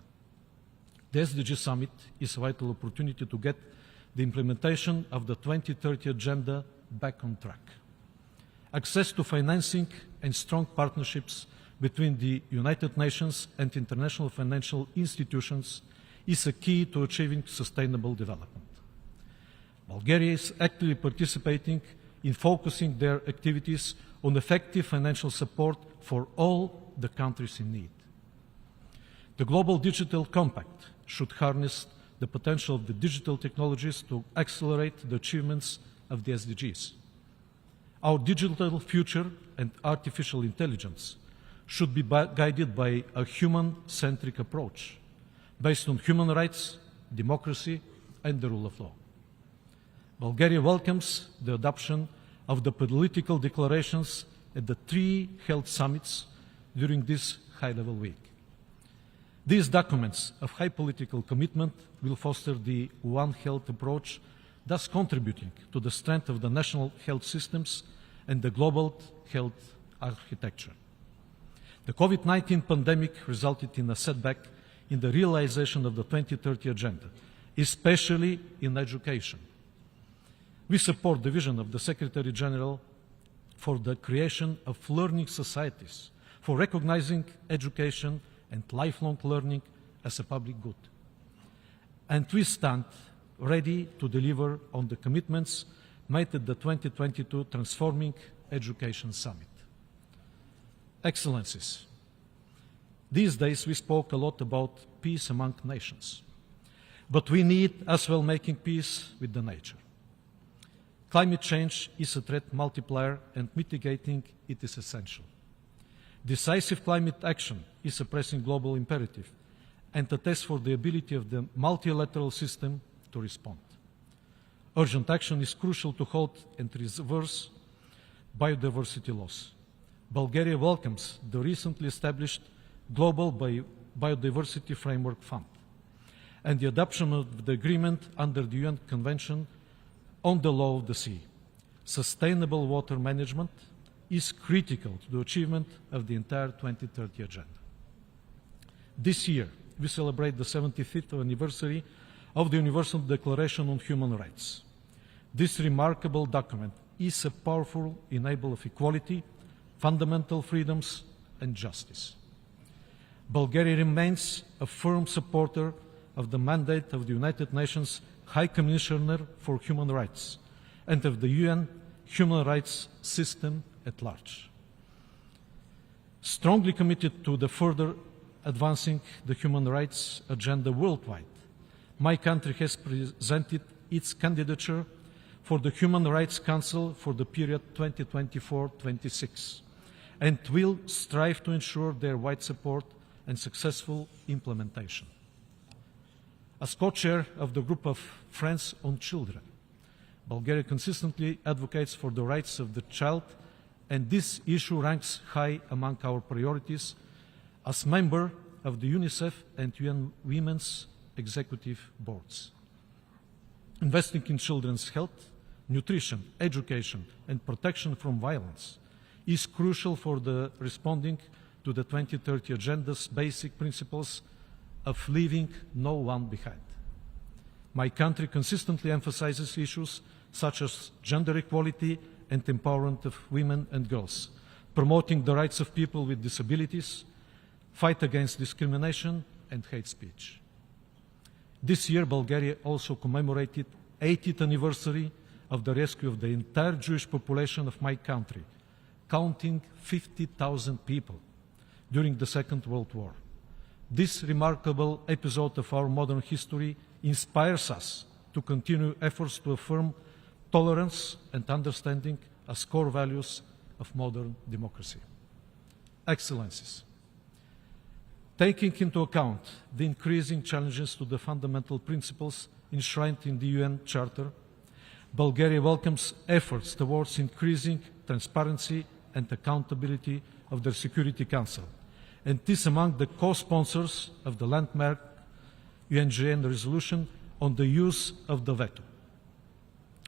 the SDG Summit is a vital opportunity to get the implementation of the 2030 Agenda back on track. Access to financing and strong partnerships between the United Nations and international financial institutions is a key to achieving sustainable development. Bulgaria is actively participating in focusing their activities on effective financial support for all the countries in need. The Global Digital Compact should harness the potential of the digital technologies to accelerate the achievements of the SDGs. Our digital future and artificial intelligence should be guided by a human-centric approach based on human rights, democracy, and the rule of law. Bulgaria welcomes the adoption of the political declarations at the 3 held summits during this high-level week. These documents of high political commitment will foster the One Health approach, thus contributing to the strength of the national health systems and the global health architecture. The COVID-19 pandemic resulted in a setback in the realization of the 2030 Agenda, especially in education. We support the vision of the Secretary General for the creation of learning societies, for recognizing education and lifelong learning as a public good. And we stand ready to deliver on the commitments made at the 2022 Transforming Education Summit. Excellencies, these days we spoke a lot about peace among nations, but we need as well making peace with the nature. Climate change is a threat multiplier and mitigating it is essential. Decisive climate action is a pressing global imperative and a test for the ability of the multilateral system to respond. Urgent action is crucial to halt and reverse biodiversity loss. Bulgaria welcomes the recently established Global Biodiversity Framework Fund and the adoption of the agreement under the UN Convention on the Law of the Sea. Sustainable water management is critical to the achievement of the entire 2030 Agenda. This year, we celebrate the 75th anniversary of the Universal Declaration on Human Rights. This remarkable document is a powerful enabler of equality, fundamental freedoms, and justice. Bulgaria remains a firm supporter of the mandate of the United Nations High Commissioner for Human Rights and of the UN human rights system at large. Strongly committed to the further advancing the human rights agenda worldwide, my country has presented its candidature for the Human Rights Council for the period 2024-26 and will strive to ensure their wide support and successful implementation. As co-chair of the Group of Friends on Children, Bulgaria consistently advocates for the rights of the child, and this issue ranks high among our priorities as member of the UNICEF and UN Women's Executive Boards. Investing in children's health, nutrition, education, and protection from violence is crucial for the responding to the 2030 Agenda's basic principles of leaving no one behind. My country consistently emphasizes issues such as gender equality and empowerment of women and girls, promoting the rights of people with disabilities, fight against discrimination and hate speech. This year, Bulgaria also commemorated 80th anniversary of the rescue of the entire Jewish population of my country, counting 50,000 people during the Second World War. This remarkable episode of our modern history inspires us to continue efforts to affirm tolerance and understanding as core values of modern democracy. Excellencies, taking into account the increasing challenges to the fundamental principles enshrined in the UN Charter, Bulgaria welcomes efforts towards increasing transparency and accountability of the Security Council, and is among the co-sponsors of the landmark UNGN resolution on the use of the veto.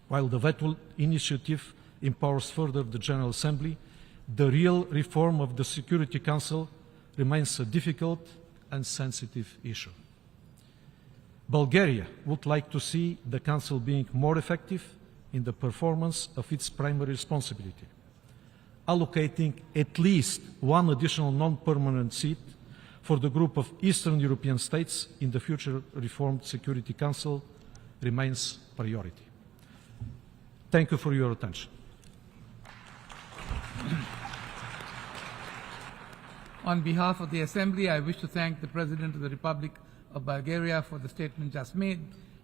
While the veto initiative empowers further the General Assembly, the real reform of the Security Council remains a difficult and sensitive issue. Bulgaria would like to see the Council being more effective in the performance of its primary responsibility, allocating at least one additional non-permanent seat for the group of Eastern European states in the future reformed Security Council remains priority. Thank you for your attention. On behalf of the Assembly, I wish to thank the President of the Republic of Bulgaria for the statement just made,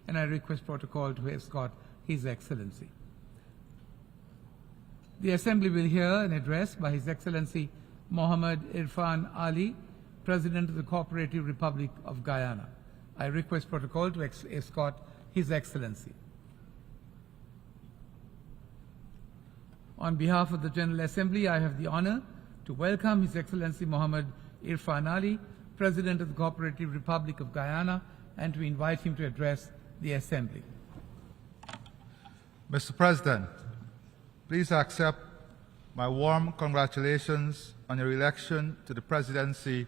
and I request protocol to escort His Excellency. The Assembly will hear an address by His Excellency Mohammed Irfan Ali, President of the Cooperative Republic of Guyana. I request protocol to escort His Excellency. On behalf of the General Assembly, I have the honor to welcome His Excellency Mohammed Irfan Ali, President of the Cooperative Republic of Guyana, and to invite him to address the Assembly. Mr. President, please accept my warm congratulations on your election to the presidency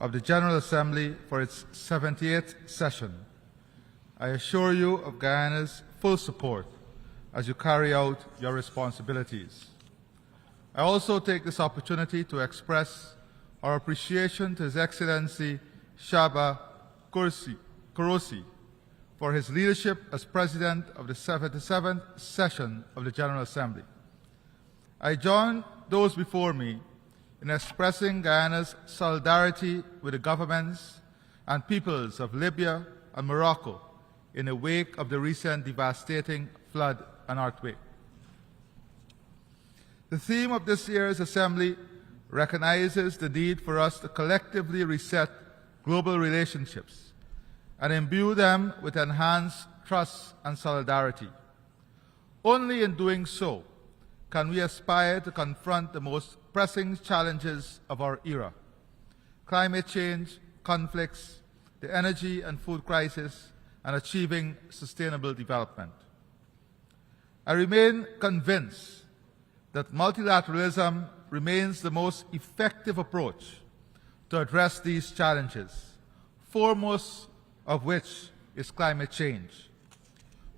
of the General Assembly for its 78th session. I assure you of Guyana's full support as you carry out your responsibilities. I also take this opportunity to express our appreciation to His Excellency Shaba Kurosi for his leadership as President of the 77th session of the General Assembly. I join those before me in expressing Guyana's solidarity with the governments and peoples of Libya and Morocco in the wake of the recent devastating flood and earthquake. The theme of this year's Assembly recognizes the need for us to collectively reset global relationships and imbue them with enhanced trust and solidarity. Only in doing so can we aspire to confront the most pressing challenges of our era: climate change, conflicts, the energy and food crisis, and achieving sustainable development. I remain convinced that multilateralism remains the most effective approach to address these challenges, foremost of which is climate change.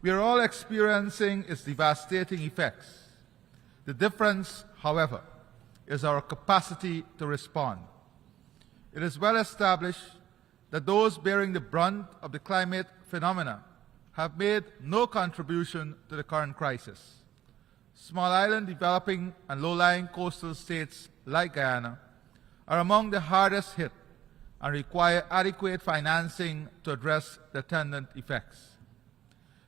We are all experiencing its devastating effects. The difference, however, is our capacity to respond. It is well established that those bearing the brunt of the climate phenomena have made no contribution to the current crisis. Small island developing and low-lying coastal states like Guyana are among the hardest hit and require adequate financing to address the attendant effects.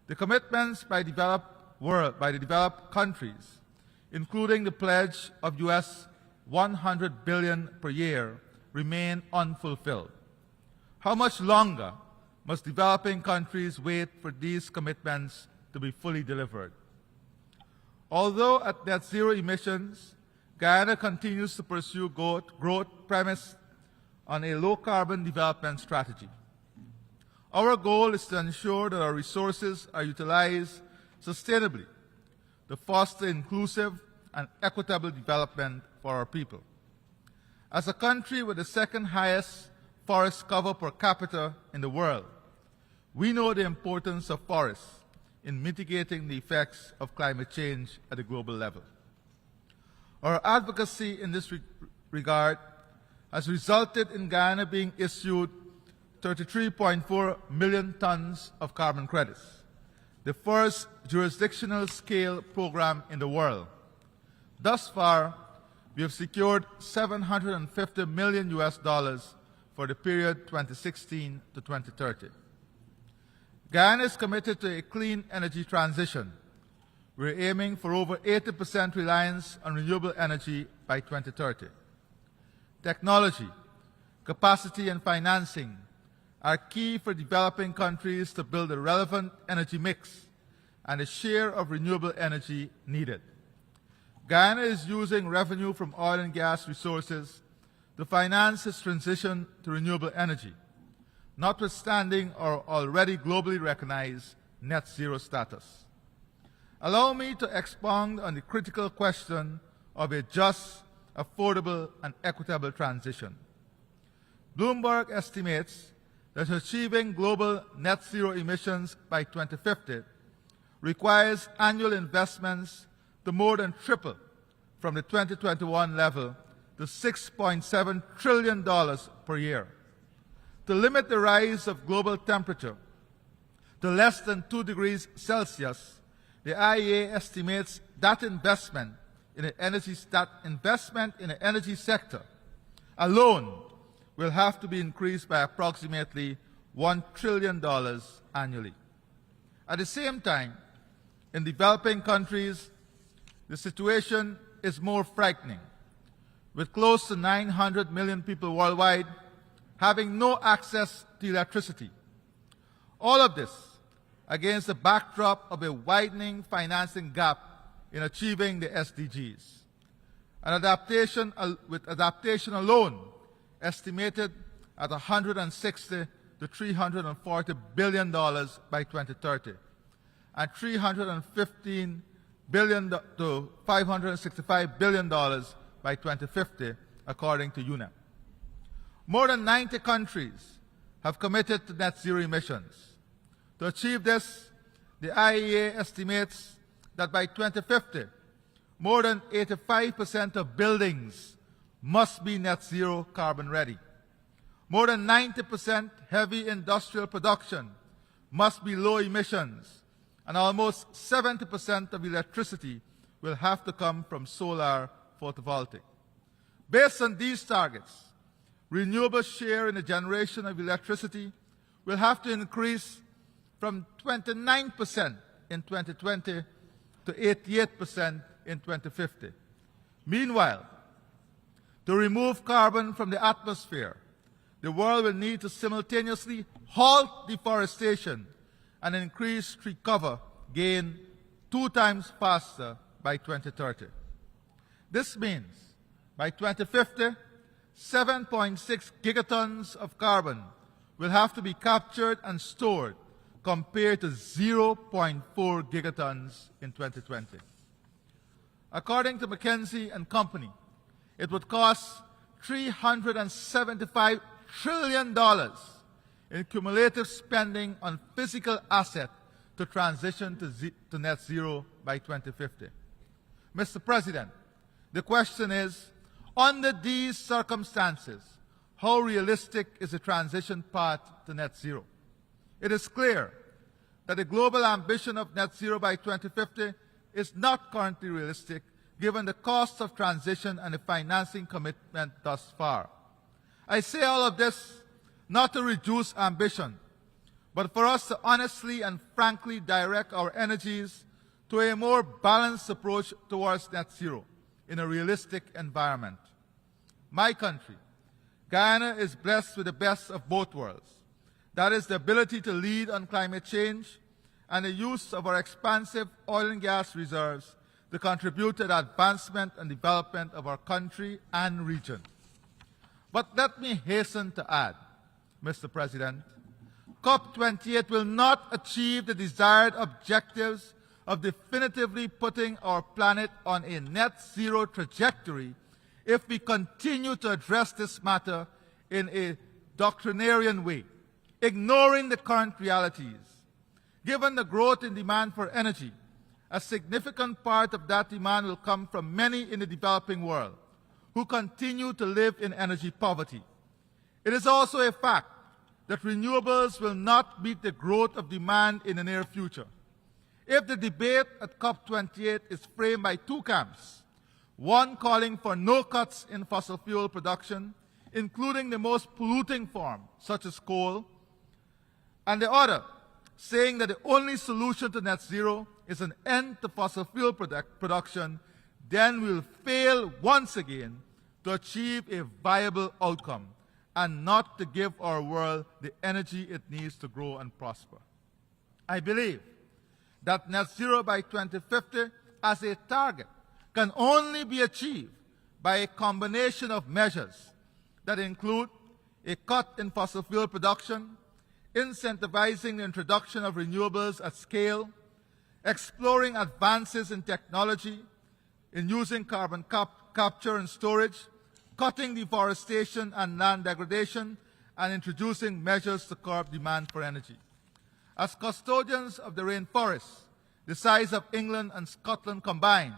The commitments by the developed countries, including the pledge of US $100 billion per year, remain unfulfilled. How much longer must developing countries wait for these commitments to be fully delivered? Although at net zero emissions, Guyana continues to pursue growth premised on a low-carbon development strategy. Our goal is to ensure that our resources are utilized sustainably to foster inclusive and equitable development for our people. As a country with the second highest forest cover per capita in the world, we know the importance of forests in mitigating the effects of climate change at a global level. Our advocacy in this regard has resulted in Guyana being issued 33.4 million tons of carbon credits, the first jurisdictional scale program in the world. Thus far, we have secured $750 million for the period 2016 to 2030. Guyana is committed to a clean energy transition. We're aiming for over 80% reliance on renewable energy by 2030. Technology, capacity, and financing are key for developing countries to build a relevant energy mix and a share of renewable energy needed. Guyana is using revenue from oil and gas resources to finance its transition to renewable energy, notwithstanding our already globally recognized net zero status. Allow me to expound on the critical question of a just, affordable, and equitable transition. Bloomberg estimates that achieving global net zero emissions by 2050 requires annual investments to more than triple from the 2021 level to $6.7 trillion per year. To limit the rise of global temperature to less than 2 degrees Celsius, the IEA estimates that investment in the energy sector alone will have to be increased by approximately $1 trillion annually. At the same time, in developing countries, the situation is more frightening, with close to 900 million people worldwide having no access to electricity. All of this against the backdrop of a widening financing gap in achieving the SDGs. With adaptation alone estimated at $160 to $340 billion by 2030, and $315 billion to $565 billion by 2050, according to UNEP. More than 90 countries have committed to net zero emissions. To achieve this, the IEA estimates that by 2050, more than 85% of buildings must be net zero carbon ready. More than 90% heavy industrial production must be low emissions, and almost 70% of electricity will have to come from solar photovoltaic. Based on these targets, renewable share in the generation of electricity will have to increase from 29% in 2020 to 88% in 2050. Meanwhile, to remove carbon from the atmosphere, the world will need to simultaneously halt deforestation and increase tree cover gain 2 times faster by 2030. This means by 2050, 7.6 gigatons of carbon will have to be captured and stored compared to 0.4 gigatons in 2020. According to McKinsey & Company, it would cost $375 trillion in cumulative spending on physical assets to transition to net zero by 2050. Mr. President, the question is, under these circumstances, how realistic is the transition path to net zero? It is clear that the global ambition of net zero by 2050 is not currently realistic given the cost of transition and the financing commitment thus far. I say all of this not to reduce ambition, but for us to honestly and frankly direct our energies to a more balanced approach towards net zero in a realistic environment. My country, Guyana, is blessed with the best of both worlds. That is the ability to lead on climate change and the use of our expansive oil and gas reserves to contribute to the advancement and development of our country and region. But let me hasten to add, Mr. President, COP28 will not achieve the desired objectives of definitively putting our planet on a net zero trajectory if we continue to address this matter in a doctrinarian way, ignoring the current realities. Given the growth in demand for energy, a significant part of that demand will come from many in the developing world who continue to live in energy poverty. It is also a fact that renewables will not meet the growth of demand in the near future. If the debate at COP28 is framed by two camps, one calling for no cuts in fossil fuel production, including the most polluting form, such as coal, and the other saying that the only solution to net zero is an end to fossil fuel production, then we will fail once again to achieve a viable outcome and not to give our world the energy it needs to grow and prosper. I believe that net zero by 2050 as a target can only be achieved by a combination of measures that include a cut in fossil fuel production, incentivizing the introduction of renewables at scale, exploring advances in technology, in using carbon capture and storage, cutting deforestation and land degradation, and introducing measures to curb demand for energy. As custodians of the rainforests, the size of England and Scotland combined,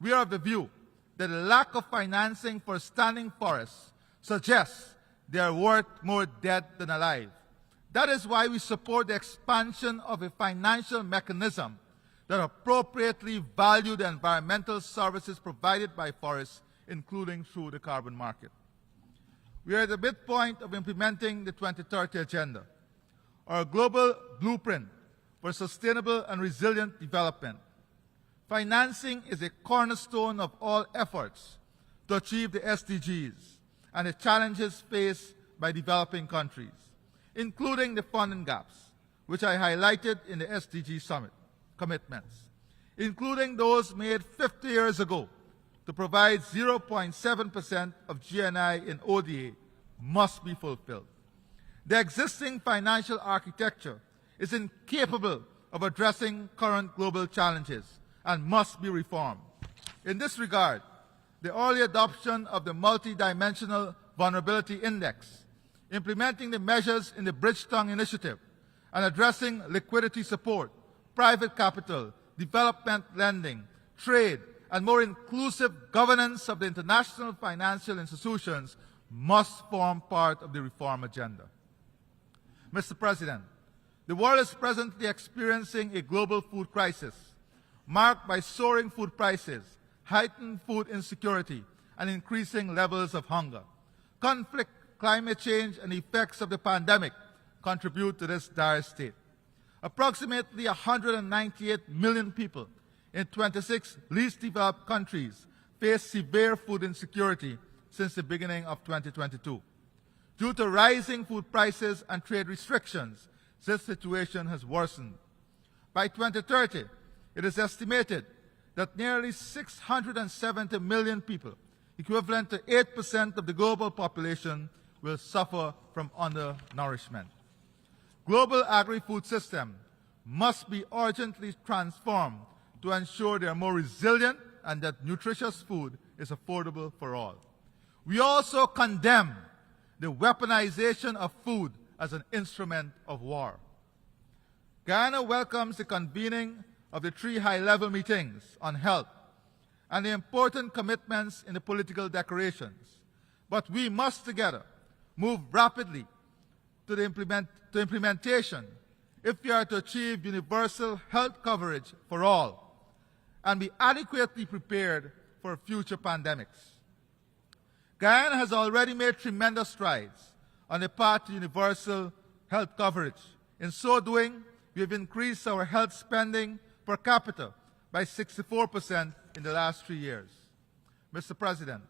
we are of the view that the lack of financing for standing forests suggests they are worth more dead than alive. That is why we support the expansion of a financial mechanism that appropriately value the environmental services provided by forests, including through the carbon market. We are at the midpoint of implementing the 2030 Agenda, our global blueprint for sustainable and resilient development. Financing is a cornerstone of all efforts to achieve the SDGs and the challenges faced by developing countries, including the funding gaps, which I highlighted in the SDG Summit commitments, including those made 50 years ago to provide 0.7% of GNI in ODA, must be fulfilled. The existing financial architecture is incapable of addressing current global challenges and must be reformed. In this regard, the early adoption of the Multidimensional Vulnerability Index, implementing the measures in the Bridgetown Initiative, and addressing liquidity support, private capital, development lending, trade, and more inclusive governance of the international financial institutions must form part of the reform agenda. Mr. President, the world is presently experiencing a global food crisis marked by soaring food prices, heightened food insecurity, and increasing levels of hunger. Conflict, climate change, and the effects of the pandemic contribute to this dire state. Approximately 198 million people in 26 least developed countries face severe food insecurity since the beginning of 2022. Due to rising food prices and trade restrictions, this situation has worsened. By 2030, it is estimated that nearly 670 million people, equivalent to 8% of the global population, will suffer from undernourishment. Global agri-food systems must be urgently transformed to ensure they are more resilient and that nutritious food is affordable for all. We also condemn the weaponization of food as an instrument of war. Guyana welcomes the convening of the 3 high-level meetings on health and the important commitments in the political declarations. But we must together move rapidly to the implementation if we are to achieve universal health coverage for all and be adequately prepared for future pandemics. Guyana has already made tremendous strides on the path to universal health coverage. In so doing, we have increased our health spending per capita by 64% in the last 3 years. Mr. President,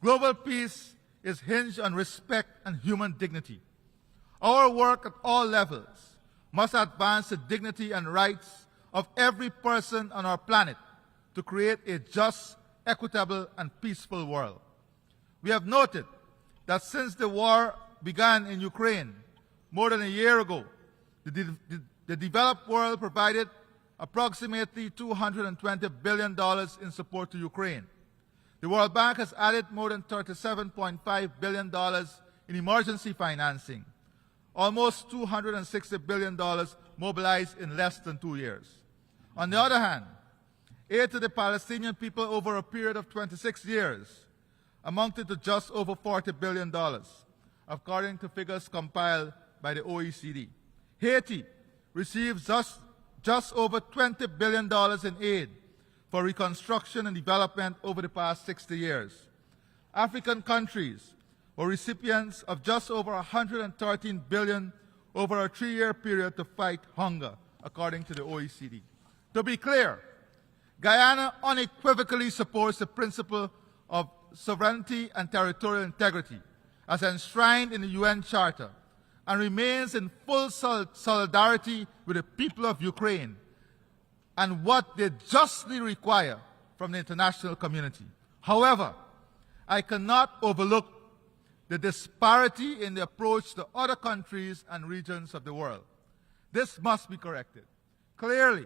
global peace is hinged on respect and human dignity. Our work at all levels must advance the dignity and rights of every person on our planet to create a just, equitable, and peaceful world. We have noted that since the war began in Ukraine more than a year ago, the developed world provided approximately $220 billion in support to Ukraine. The World Bank has added more than $37.5 billion in emergency financing, almost $260 billion mobilized in less than 2 years. On the other hand, aid to the Palestinian people over a period of 26 years amounted to just over $40 billion, according to figures compiled by the OECD. Haiti receives just over $20 billion in aid for reconstruction and development over the past 60 years. African countries were recipients of just over $113 billion over a 3-year period to fight hunger, according to the OECD. To be clear, Guyana unequivocally supports the principle of sovereignty and territorial integrity as enshrined in the UN Charter and remains in full solidarity with the people of Ukraine and what they justly require from the international community. However, I cannot overlook the disparity in the approach to other countries and regions of the world. This must be corrected. Clearly,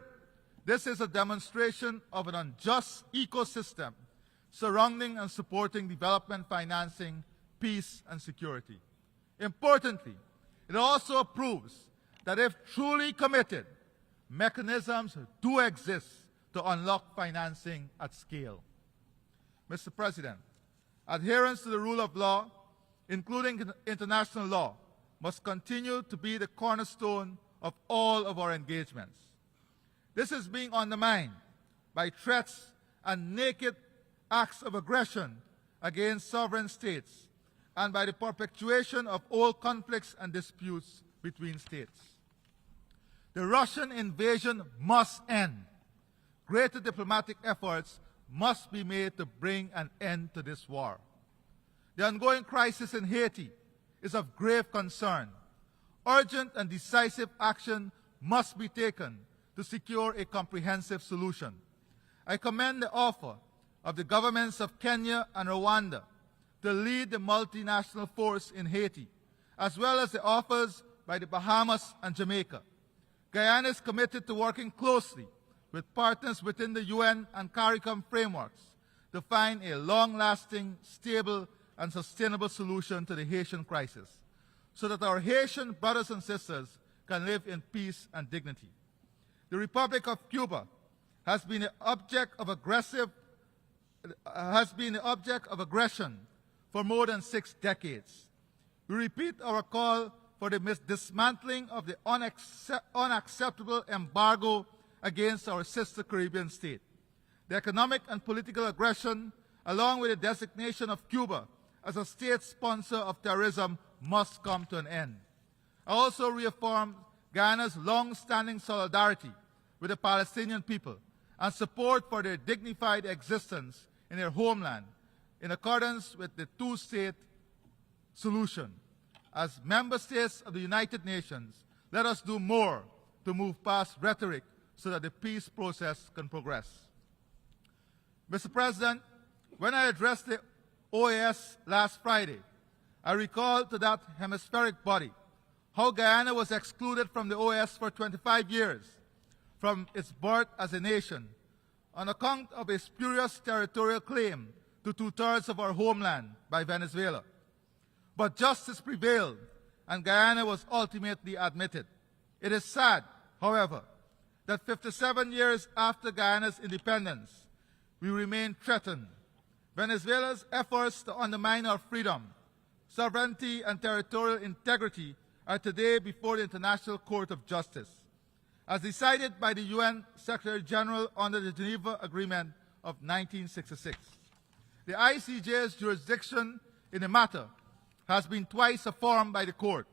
this is a demonstration of an unjust ecosystem surrounding and supporting development financing, peace, and security. Importantly, it also proves that if truly committed, mechanisms do exist to unlock financing at scale. Mr. President, adherence to the rule of law, including international law, must continue to be the cornerstone of all of our engagements. This is being undermined by threats and naked acts of aggression against sovereign states and by the perpetuation of old conflicts and disputes between states. The Russian invasion must end. Greater diplomatic efforts must be made to bring an end to this war. The ongoing crisis in Haiti is of grave concern. Urgent and decisive action must be taken to secure a comprehensive solution. I commend the offer of the governments of Kenya and Rwanda to lead the multinational force in Haiti, as well as the offers by the Bahamas and Jamaica. Guyana is committed to working closely with partners within the UN and CARICOM frameworks to find a long-lasting, stable, and sustainable solution to the Haitian crisis, so that our Haitian brothers and sisters can live in peace and dignity. The Republic of Cuba has been the object of aggression for more than 6 decades. We repeat our call for the dismantling of the unacceptable embargo against our sister Caribbean state. The economic and political aggression, along with the designation of Cuba as a state sponsor of terrorism, must come to an end. I also reaffirm Guyana's long-standing solidarity with the Palestinian people and support for their dignified existence in their homeland in accordance with the two-state solution. As member states of the United Nations, let us do more to move past rhetoric so that the peace process can progress. Mr. President, when I addressed the OAS last Friday, I recalled to that hemispheric body how Guyana was excluded from the OAS for 25 years from its birth as a nation on account of a spurious territorial claim to 2/3 of our homeland by Venezuela. But justice prevailed and Guyana was ultimately admitted. It is sad, however, that 57 years after Guyana's independence, we remain threatened. Venezuela's efforts to undermine our freedom, sovereignty, and territorial integrity are today before the International Court of Justice, as decided by the UN Secretary General under the Geneva Agreement of 1966. The ICJ's jurisdiction in the matter has been twice affirmed by the court.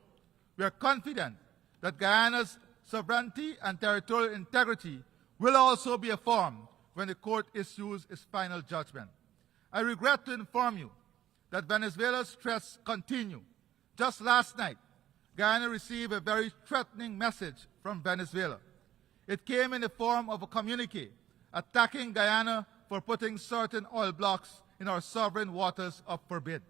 We are confident that Guyana's sovereignty and territorial integrity will also be affirmed when the court issues its final judgment. I regret to inform you that Venezuela's threats continue. Just last night, Guyana received a very threatening message from Venezuela. It came in the form of a communique attacking Guyana for putting certain oil blocks in our sovereign waters of forbid.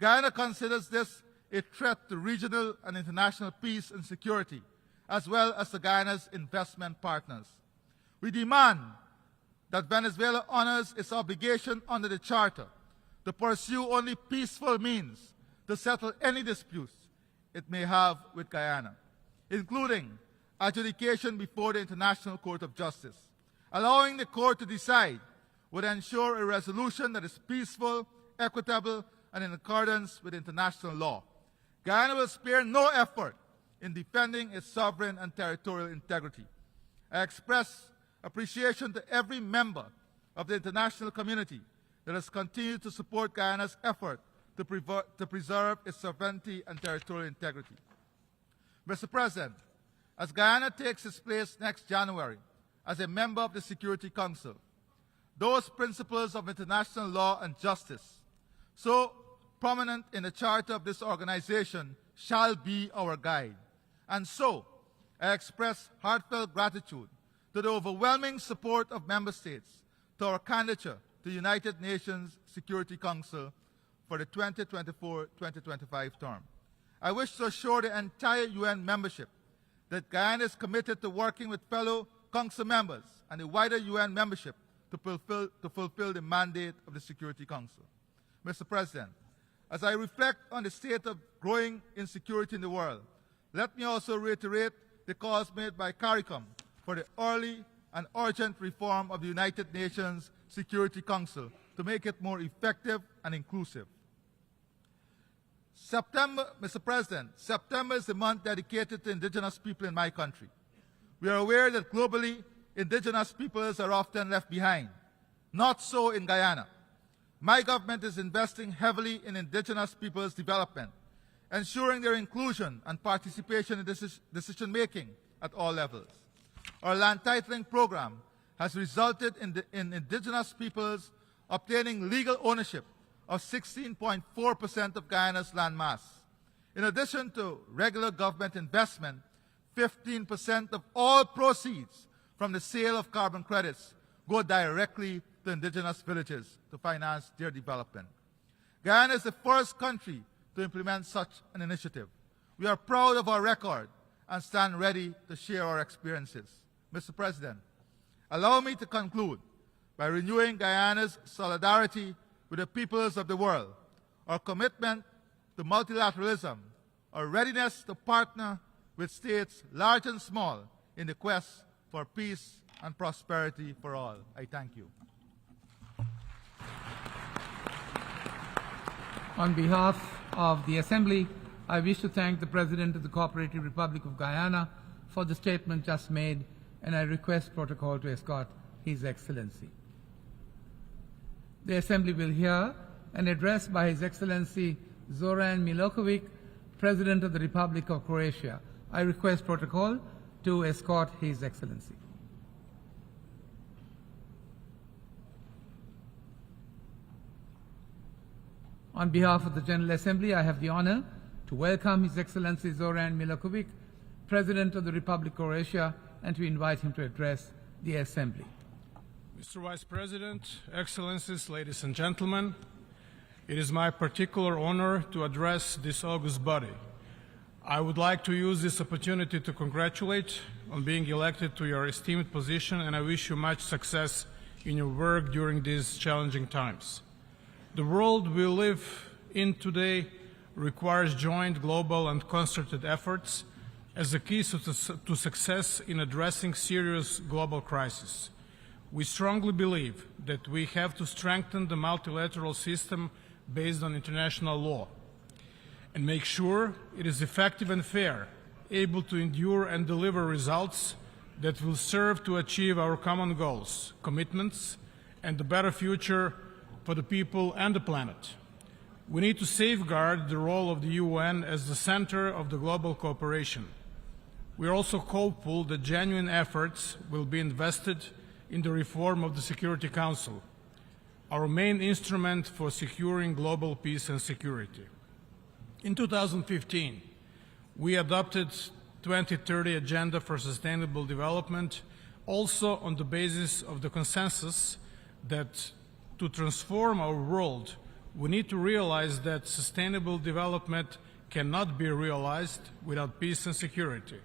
Guyana considers this a threat to regional and international peace and security, as well as to Guyana's investment partners. We demand that Venezuela honors its obligation under the Charter to pursue only peaceful means to settle any disputes, it may have with Guyana, including adjudication before the International Court of Justice. Allowing the court to decide would ensure a resolution that is peaceful, equitable, and in accordance with international law. Guyana will spare no effort in defending its sovereign and territorial integrity. I express appreciation to every member of the international community that has continued to support Guyana's effort to preserve its sovereignty and territorial integrity. Mr. President, as Guyana takes its place next January as a member of the Security Council, those principles of international law and justice, so prominent in the charter of this organization, shall be our guide. And so, I express heartfelt gratitude to the overwhelming support of member states to our candidature to the United Nations Security Council for the 2024-2025 term. I wish to assure the entire UN membership that Guyana is committed to working with fellow Council members and the wider UN membership to fulfill the mandate of the Security Council. Mr. President, as I reflect on the state of growing insecurity in the world, let me also reiterate the calls made by CARICOM for the early and urgent reform of the United Nations Security Council to make it more effective and inclusive. Mr. President, September is the month dedicated to indigenous people in my country. We are aware that globally, indigenous peoples are often left behind. Not so in Guyana. My government is investing heavily in indigenous peoples' development, ensuring their inclusion and participation in decision-making at all levels. Our land titling program has resulted in indigenous peoples obtaining legal ownership of 16.4% of Guyana's land mass. In addition to regular government investment, 15% of all proceeds from the sale of carbon credits go directly to indigenous villages to finance their development. Guyana is the first country to implement such an initiative. We are proud of our record and stand ready to share our experiences. Mr. President, allow me to conclude by renewing Guyana's solidarity with the peoples of the world, our commitment to multilateralism, our readiness to partner with states large and small in the quest for peace and prosperity for all. I thank you. On behalf of the Assembly, I wish to thank the President of the Cooperative Republic of Guyana for the statement just made, and I request protocol to escort His Excellency. The Assembly will hear an address by His Excellency Zoran Milosevic, President of the Republic of Croatia. I request protocol to escort His Excellency. On behalf of the General Assembly, I have the honor to welcome His Excellency Zoran Milosevic, President of the Republic of Croatia, and to invite him to address the Assembly. Mr. Vice President, Excellencies, ladies and gentlemen, it is my particular honor to address this august body. I would like to use this opportunity to congratulate on being elected to your esteemed position, and I wish you much success in your work during these challenging times. The world we live in today requires joint global and concerted efforts as a key to success in addressing serious global crises. We strongly believe that we have to strengthen the multilateral system based on international law and make sure it is effective and fair, able to endure and deliver results that will serve to achieve our common goals, commitments, and a better future for the people and the planet. We need to safeguard the role of the UN as the center of the global cooperation. We are also hopeful that genuine efforts will be invested in the reform of the Security Council, our main instrument for securing global peace and security. In 2015, we adopted 2030 Agenda for Sustainable Development, also on the basis of the consensus that to transform our world, we need to realize that sustainable development cannot be realized without peace and security,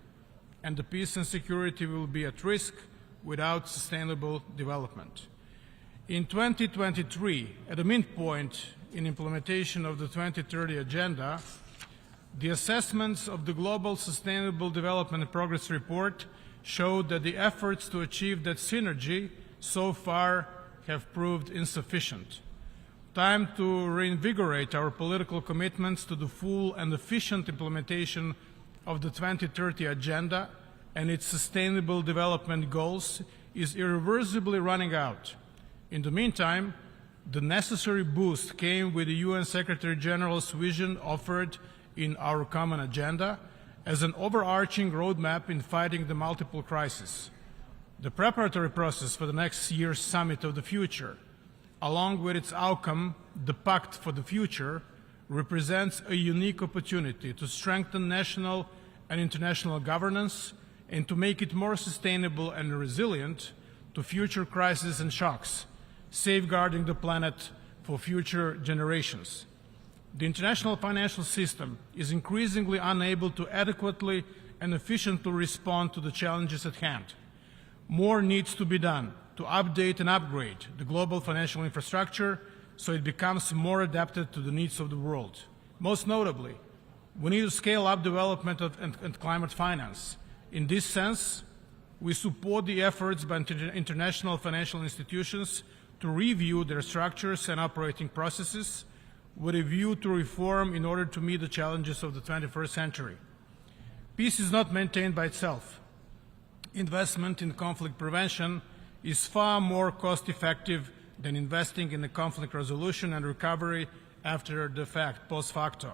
and the peace and security will be at risk without sustainable development. In 2023, at a midpoint in implementation of the 2030 Agenda, The assessments of the Global Sustainable Development Progress Report showed that the efforts to achieve that synergy so far have proved insufficient. Time to reinvigorate our political commitments to the full and efficient implementation of the 2030 Agenda and its sustainable development goals is irreversibly running out. In the meantime, the necessary boost came with the UN Secretary General's vision offered in our common agenda as an overarching roadmap in fighting the multiple crises. The preparatory process for the next year's Summit of the Future, along with its outcome, the Pact for the Future, represents a unique opportunity to strengthen national and international governance and to make it more sustainable and resilient to future crises and shocks, safeguarding the planet for future generations. The international financial system is increasingly unable to adequately and efficiently respond to the challenges at hand. More needs to be done to update and upgrade the global financial infrastructure so it becomes more adapted to the needs of the world. Most notably, we need to scale up development and climate finance. In this sense, we support the efforts by international financial institutions to review their structures and operating processes with a view to reform in order to meet the challenges of the 21st century. Peace is not maintained by itself. Investment in conflict prevention is far more cost-effective than investing in the conflict resolution and recovery after the fact, post facto.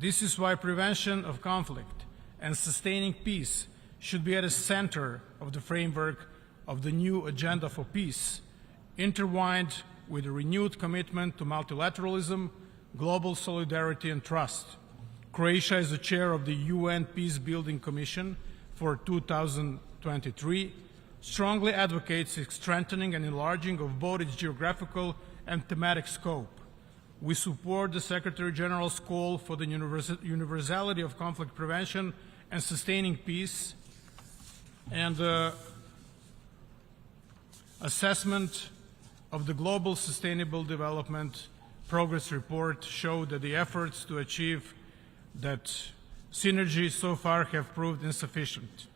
This is why prevention of conflict and sustaining peace should be at the center of the framework of the new Agenda for Peace, intertwined with a renewed commitment to multilateralism, global solidarity and trust. Croatia is the chair of the UN Peacebuilding Commission for 2023, strongly advocates its strengthening and enlarging of both its geographical and thematic scope. We support the Secretary General's call for the universality of conflict prevention and sustaining peace, and the assessment of the Global Sustainable Development Progress Report showed that the efforts to achieve that synergy so far have proved insufficient.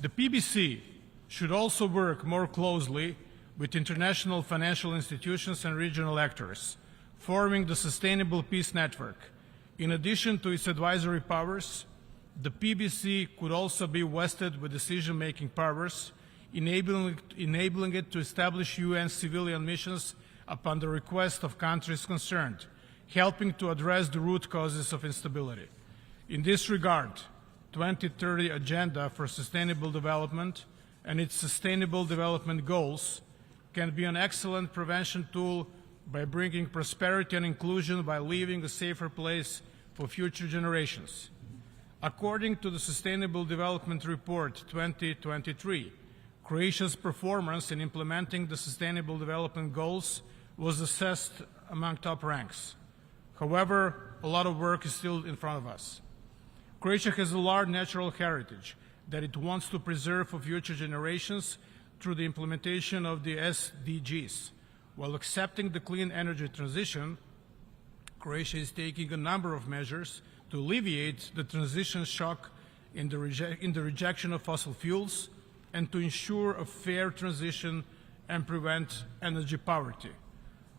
The PBC should also work more closely with international financial institutions and regional actors, forming the Sustainable Peace Network. In addition to its advisory powers, the PBC could also be vested with decision-making powers, enabling it to establish UN civilian missions upon the request of countries concerned, helping to address the root causes of instability. In this regard, 2030 Agenda for Sustainable Development and its Sustainable Development Goals can be an excellent prevention tool by bringing prosperity and inclusion by leaving a safer place for future generations. According to the Sustainable Development Report 2023, Croatia's performance in implementing the Sustainable Development Goals was assessed among top ranks. However, a lot of work is still in front of us. Croatia has a large natural heritage that it wants to preserve for future generations through the implementation of the SDGs. While accepting the clean energy transition, Croatia is taking a number of measures to alleviate the transition shock in the rejection of fossil fuels and to ensure a fair transition and prevent energy poverty.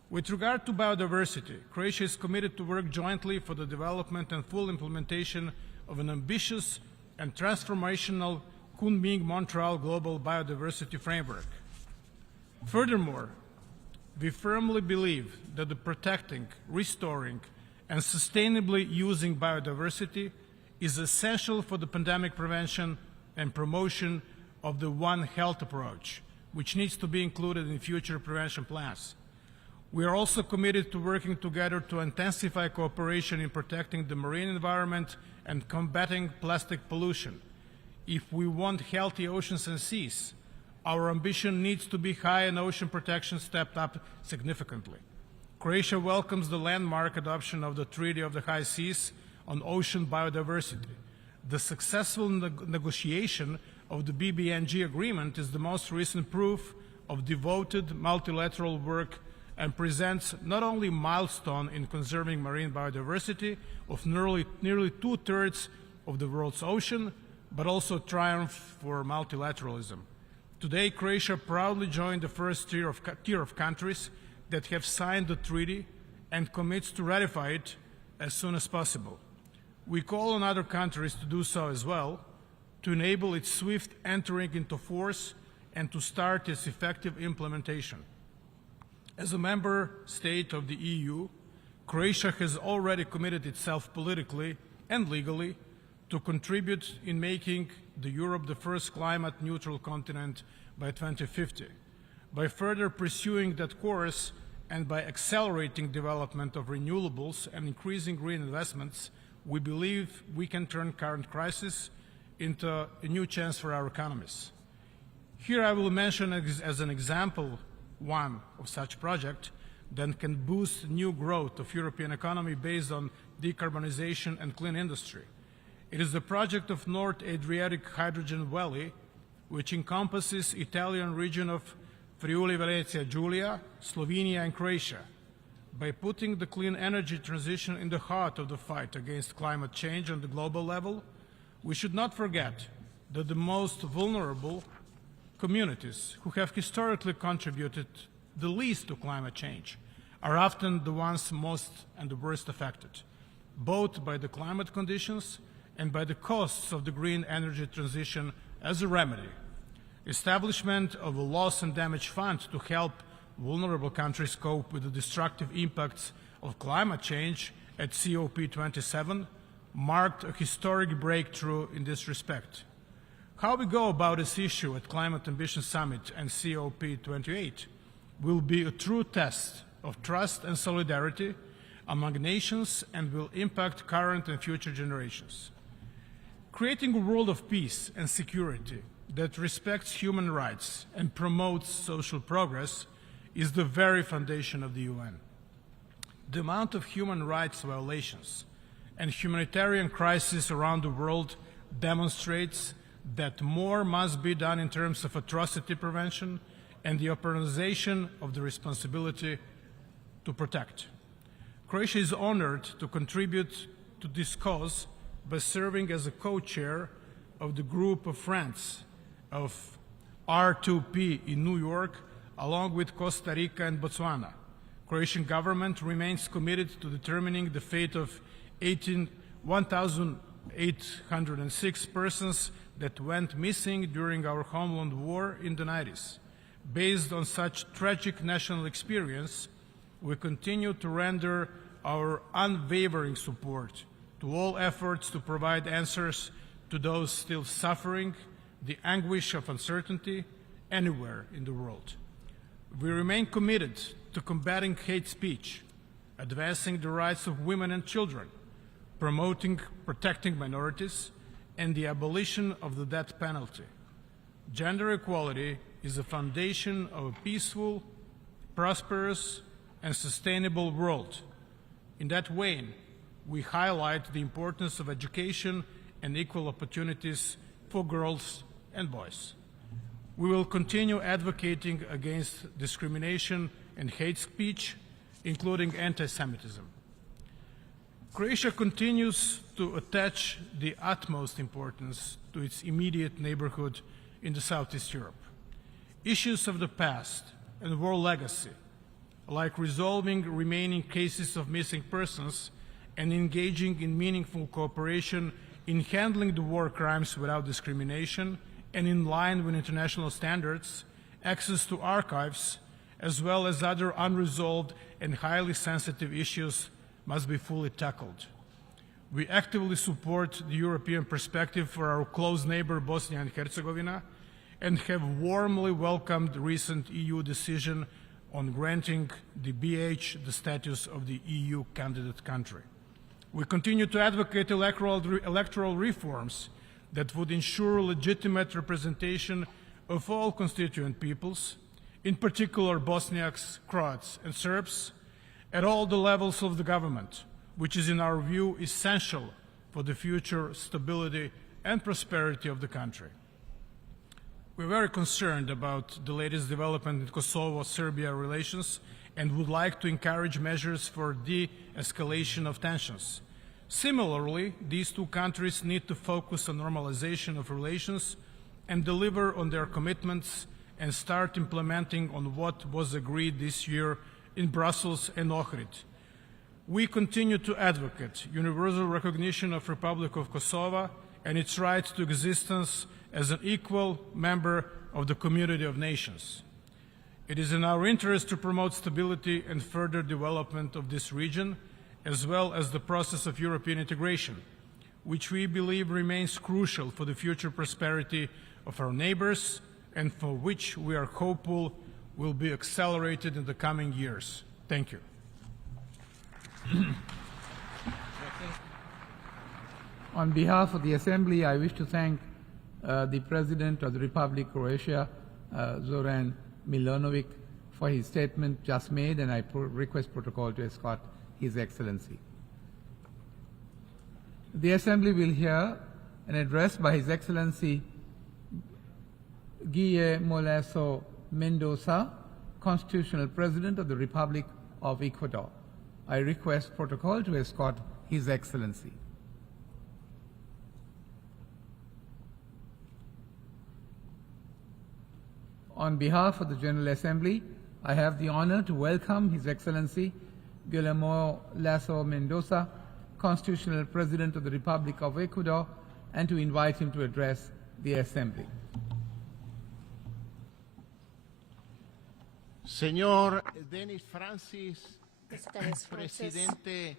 With regard to biodiversity, Croatia is committed to work jointly for the development and full implementation of an ambitious and transformational Kunming-Montreal Global Biodiversity Framework. Furthermore, we firmly believe that the protecting, restoring, and sustainably using biodiversity is essential for the pandemic prevention and promotion of the One Health approach, which needs to be included in future prevention plans. We are also committed to working together to intensify cooperation in protecting the marine environment and combating plastic pollution. If we want healthy oceans and seas, our ambition needs to be high and ocean protection stepped up significantly. Croatia welcomes the landmark adoption of the Treaty of the High Seas on Ocean Biodiversity. The successful negotiation of the BBNG agreement is the most recent proof of devoted multilateral work and presents not only a milestone in conserving marine biodiversity of nearly 2/3 of the world's ocean, but also a triumph for multilateralism. Today, Croatia proudly joined the first tier of countries that have signed the treaty and commits to ratify it as soon as possible. We call on other countries to do so as well, to enable its swift entering into force and to start its effective implementation. As a member state of the EU, Croatia has already committed itself politically and legally to contribute in making Europe the first climate-neutral continent by 2050. By further pursuing that course and by accelerating development of renewables and increasing green investments, we believe we can turn current crisis into a new chance for our economies. Here I will mention as an example one of such project that can boost new growth of European economy based on decarbonization and clean industry. It is the project of North Adriatic Hydrogen Valley, which encompasses Italian region of Friuli Venezia Giulia, Slovenia and Croatia. By putting the clean energy transition in the heart of the fight against climate change on the global level, we should not forget that the most vulnerable communities who have historically contributed the least to climate change are often the ones most and the worst affected, both by the climate conditions and by the costs of the green energy transition. As a remedy, establishment of a loss and damage fund to help vulnerable countries cope with the destructive impacts of climate change at COP27 marked a historic breakthrough in this respect. How we go about this issue at Climate Ambition Summit and COP28 will be a true test of trust and solidarity among nations and will impact current and future generations. Creating a world of peace and security that respects human rights and promotes social progress is the very foundation of the UN. The amount of human rights violations and humanitarian crises around the world demonstrates that more must be done in terms of atrocity prevention and the operationalization of the responsibility to protect. Croatia is honored to contribute to this cause by serving as a co-chair of the group of friends of R2P in New York, along with Costa Rica and Botswana. Croatian government remains committed to determining the fate of 1,806 persons that went missing during our homeland war in the 90s. Based on such tragic national experience, we continue to render our unwavering support to all efforts to provide answers to those still suffering the anguish of uncertainty anywhere in the world. We remain committed to combating hate speech, advancing the rights of women and children, protecting minorities, and the abolition of the death penalty. Gender equality is the foundation of a peaceful, prosperous, and sustainable world. In that vein, we highlight the importance of education and equal opportunities for girls and boys. We will continue advocating against discrimination and hate speech, including anti-Semitism. Croatia continues to attach the utmost importance to its immediate neighborhood in the Southeast Europe. Issues of the past and war legacy, like resolving remaining cases of missing persons and engaging in meaningful cooperation in handling the war crimes without discrimination and in line with international standards, access to archives, as well as other unresolved and highly sensitive issues must be fully tackled. We actively support the European perspective for our close neighbor Bosnia and Herzegovina and have warmly welcomed the recent EU decision on granting the BH the status of the EU candidate country. We continue to advocate electoral reforms that would ensure legitimate representation of all constituent peoples, in particular Bosniaks, Croats, and Serbs, at all the levels of the government, which is, in our view, essential for the future stability and prosperity of the country. We're very concerned about the latest development in Kosovo-Serbia relations and would like to encourage measures for de-escalation of tensions. Similarly, these two countries need to focus on normalization of relations and deliver on their commitments and start implementing on what was agreed this year in Brussels and Ohrid. We continue to advocate universal recognition of Republic of Kosovo and its right to existence as an equal member of the community of nations. It is in our interest to promote stability and further development of this region, as well as the process of European integration, which we believe remains crucial for the future prosperity of our neighbors and for which we are hopeful will be accelerated in the coming years. Thank you. On behalf of the Assembly, I wish to thank the President of the Republic of Croatia, Zoran Milanovic, for his statement just made, and I request protocol to escort His Excellency. The Assembly will hear an address by His Excellency Guillermo Lasso Mendoza, Constitutional President of the Republic of Ecuador. I request protocol to escort His Excellency. On behalf of the General Assembly, I have the honor to welcome His Excellency Guillermo Lasso Mendoza, Constitutional President of the Republic of Ecuador, and to invite him to address the Assembly. Señor Denis Francis, Presidente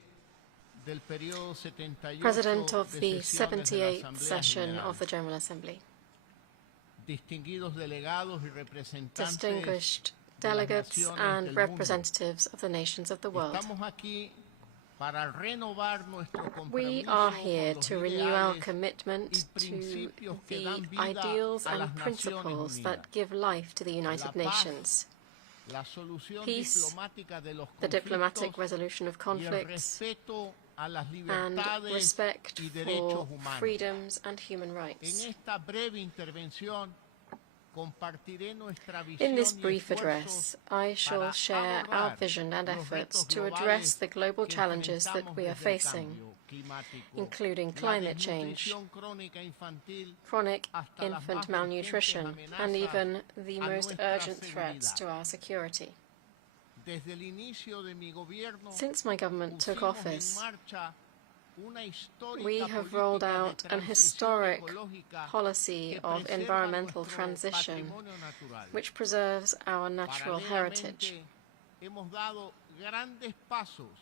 del periodo 78 President of the de sesiones de la 78th Asamblea session General. of the General Assembly. Distinguidos delegados y representantes Distinguished de las delegates naciones and del representatives of the nations of the world. Estamos aquí para renovar nuestro We compromiso are here con los to renew our ideales commitment y to principios que the dan vida ideals a and las Naciones principles Unidas. that give life to the United La paz, Nations. la solución Peace, diplomática de los the diplomatic conflictos resolution of y el conflicts, respeto a las and libertades respect y derechos for humanos. freedoms and human rights. En esta breve intervención compartiré nuestra visión In this y brief esfuerzos address, I shall share our vision and efforts to address the global challenges that we are facing, including climate change, chronic infant malnutrition, and even the most urgent threats to our security. Since my government took office, we have rolled out an historic policy of environmental transition, which preserves our natural heritage.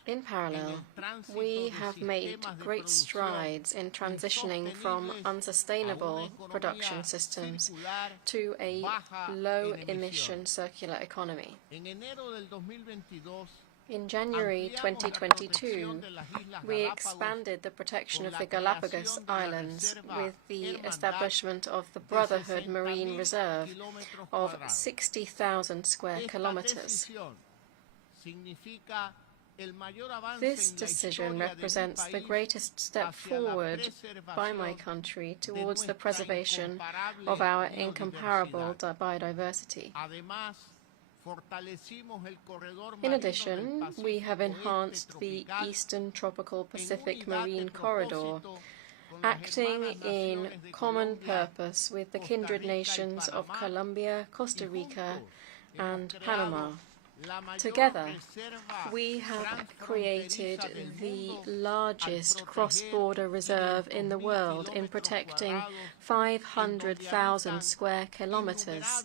In parallel, we have made great strides in transitioning from unsustainable production systems to a low-emission circular economy. In January 2022, we expanded the protection of the Galapagos Islands with the establishment of the Brotherhood Marine Reserve of 60,000 square kilometers. This decision represents the greatest step forward by my country towards the preservation of our incomparable biodiversity. In addition, we have enhanced the Eastern Tropical Pacific Marine Corridor, acting in common purpose with the kindred nations of Colombia, Costa Rica, and Panama. Together, we have created the largest cross-border reserve in the world in protecting 500,000 square kilometers,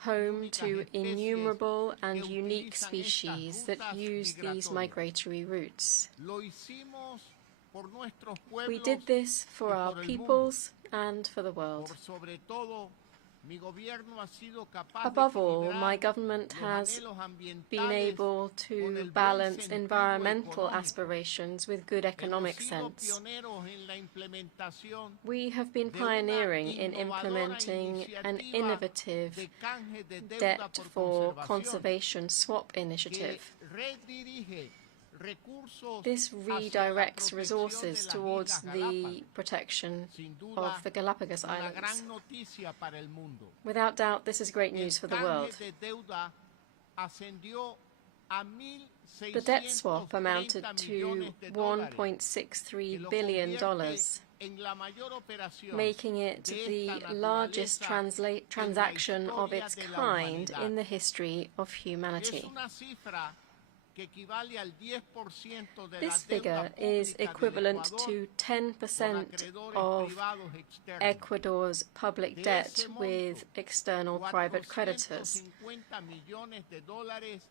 home to innumerable and unique species that use these migratory routes. We did this for our peoples and for the world. Above all, my government has been able to balance environmental aspirations with good economic sense. We have been pioneering in implementing an innovative debt for conservation swap initiative. This redirects resources towards the protection of the Galapagos Islands. Without doubt, this is great news for the world. The debt swap amounted to $1.63 billion, making it the largest transaction of its kind in the history of humanity. This figure is equivalent to 10% of Ecuador's public debt with external private creditors.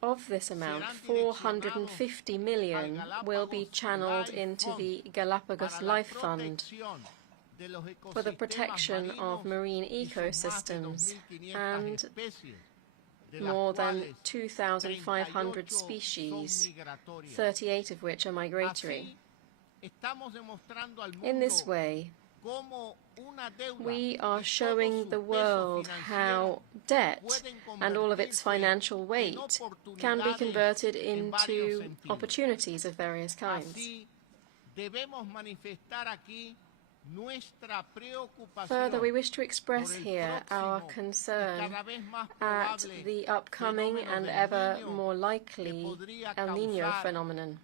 Of this amount, $450 million will be channeled into the Galapagos Life Fund for the protection of marine ecosystems and more than 2,500 species, 38 of which are migratory. In this way, we are showing the world how debt and all of its financial weight can be converted into opportunities of various kinds. Further, we wish to express here our concern at the upcoming and ever more likely El Niño phenomenon,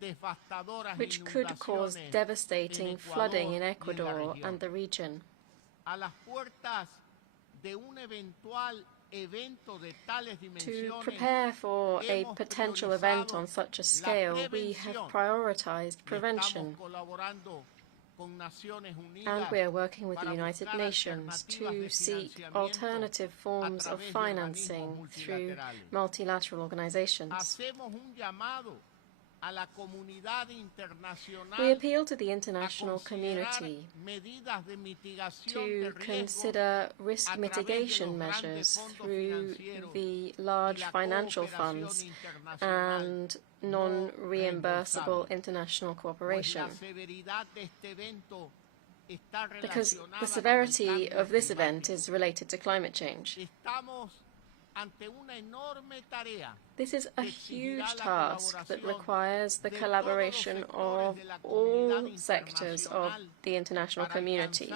which could cause devastating flooding in Ecuador and the region. To prepare for a potential event on such a scale, we have prioritized prevention. And we are working with the United Nations to seek alternative forms of financing through multilateral organizations. We appeal to the international community to consider risk mitigation measures through the large financial funds and non-reimbursable international cooperation. Because the severity of this event is related to climate change. This is a huge task that requires the collaboration of all sectors of the international community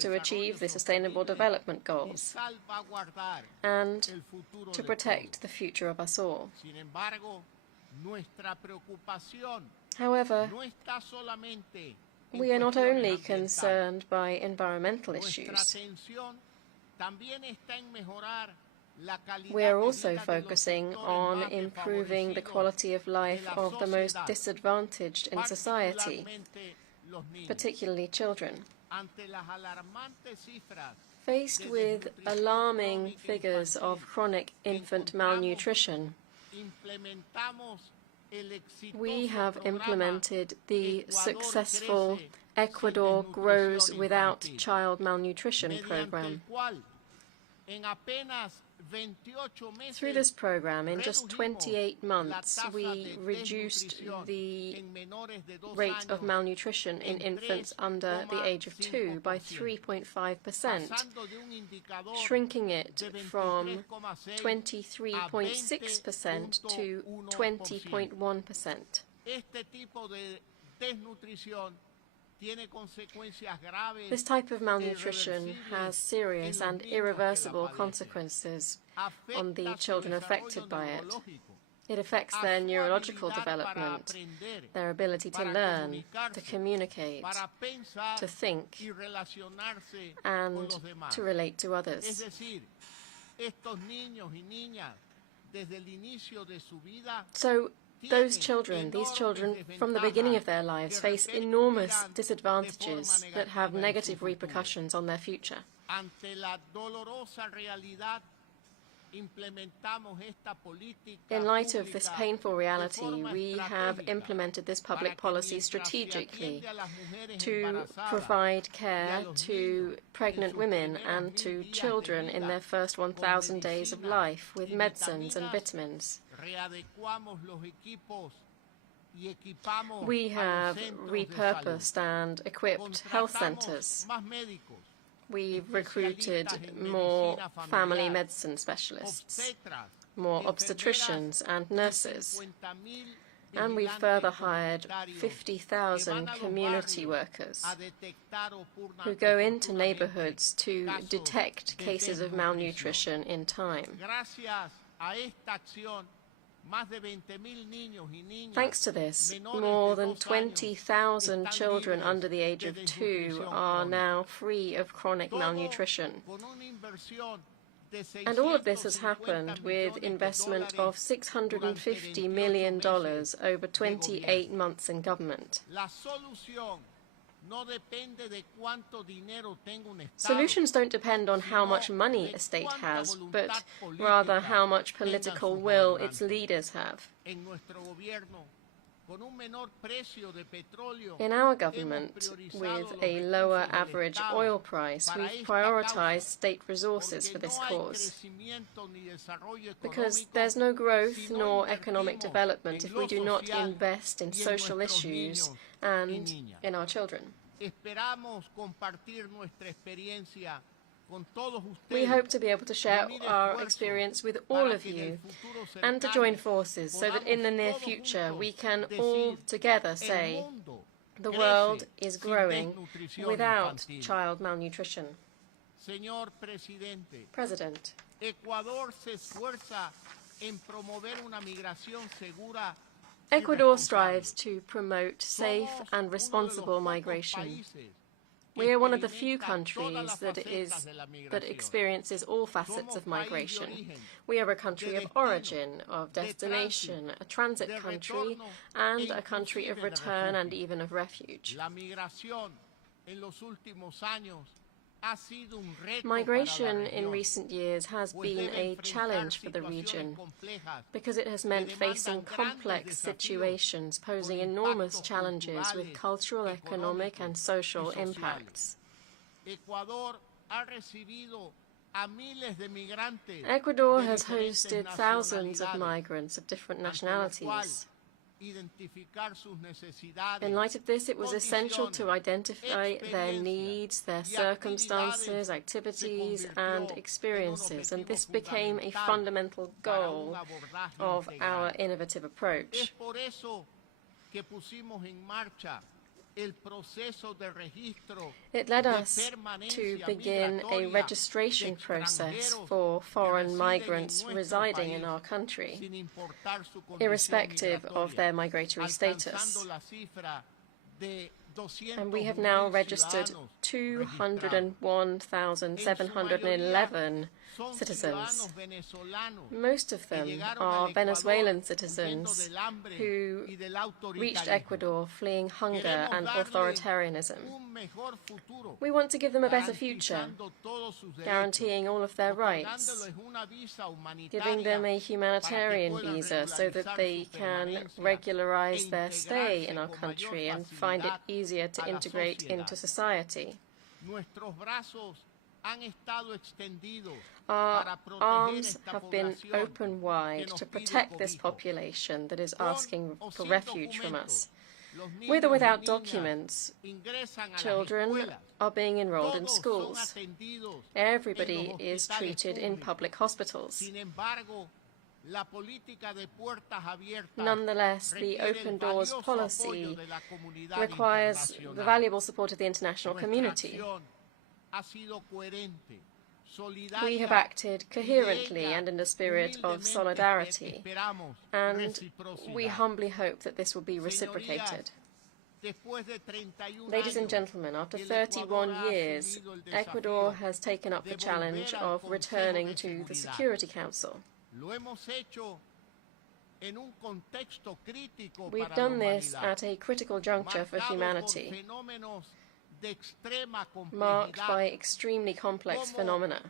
to achieve the Sustainable Development Goals and to protect the future of us all. However, we are not only concerned by environmental issues. We are also focusing on improving the quality of life of the most disadvantaged in society, particularly children. Faced with alarming figures of chronic infant malnutrition, we have implemented the successful Ecuador Grows Without Child Malnutrition program. Through this program, in just 28 months, we reduced the rate of malnutrition in infants under the age of 2 by 3.5%, shrinking it from 23.6% to 20.1%. This type of malnutrition has serious and irreversible consequences on the children affected by it. It affects their neurological development, their ability to learn, to communicate, to think, and to relate to others. So, these children, from the beginning of their lives, face enormous disadvantages that have negative repercussions on their future. In light of this painful reality, we have implemented this public policy strategically to provide care to pregnant women and to children in their first 1,000 days of life with medicines and vitamins. We have repurposed and equipped health centers. We've recruited more family medicine specialists, more obstetricians and nurses, and we've further hired 50,000 community workers who go into neighborhoods to detect cases of malnutrition in time. Thanks to this, more than 20,000 children under the age of 2 are now free of chronic malnutrition. And all of this has happened with investment of $650 million over 28 months in government. Solutions don't depend on how much money a state has, but rather how much political will its leaders have. In our government, with a lower average oil price, we've prioritized state resources for this cause. Because there's no growth nor economic development if we do not invest in social issues and in our children. We hope to be able to share our experience with all of you and to join forces so that in the near future we can all together say the world is growing without child malnutrition. President, Ecuador strives to promote safe and responsible migration. We are one of the few countries that experiences all facets of migration. We are a country of origin, of destination, a transit country, and a country of return and even of refuge. Migration in recent years has been a challenge for the region because it has meant facing complex situations posing enormous challenges with cultural, economic and social impacts. Ecuador has hosted thousands of migrants of different nationalities. In light of this, it was essential to identify their needs, their circumstances, activities, and experiences, and this became a fundamental goal of our innovative approach. It led us to begin a registration process for foreign migrants residing in our country, irrespective of their migratory status. And we have now registered 201,711 citizens. Most of them are Venezuelan citizens who reached Ecuador fleeing hunger and authoritarianism. We want to give them a better future, guaranteeing all of their rights, giving them a humanitarian visa so that they can regularize their stay in our country and find it easier to integrate into society. Our arms have been open wide to protect this population that is asking for refuge from us. With or without documents, children are being enrolled in schools. Everybody is treated in public hospitals. Nonetheless, the open doors policy requires the valuable support of the international community. We have acted coherently and in a spirit of solidarity, and we humbly hope that this will be reciprocated. Ladies and gentlemen, after 31 years, Ecuador has taken up the challenge of returning to the Security Council. We've done this at a critical juncture for humanity, marked by extremely complex phenomena,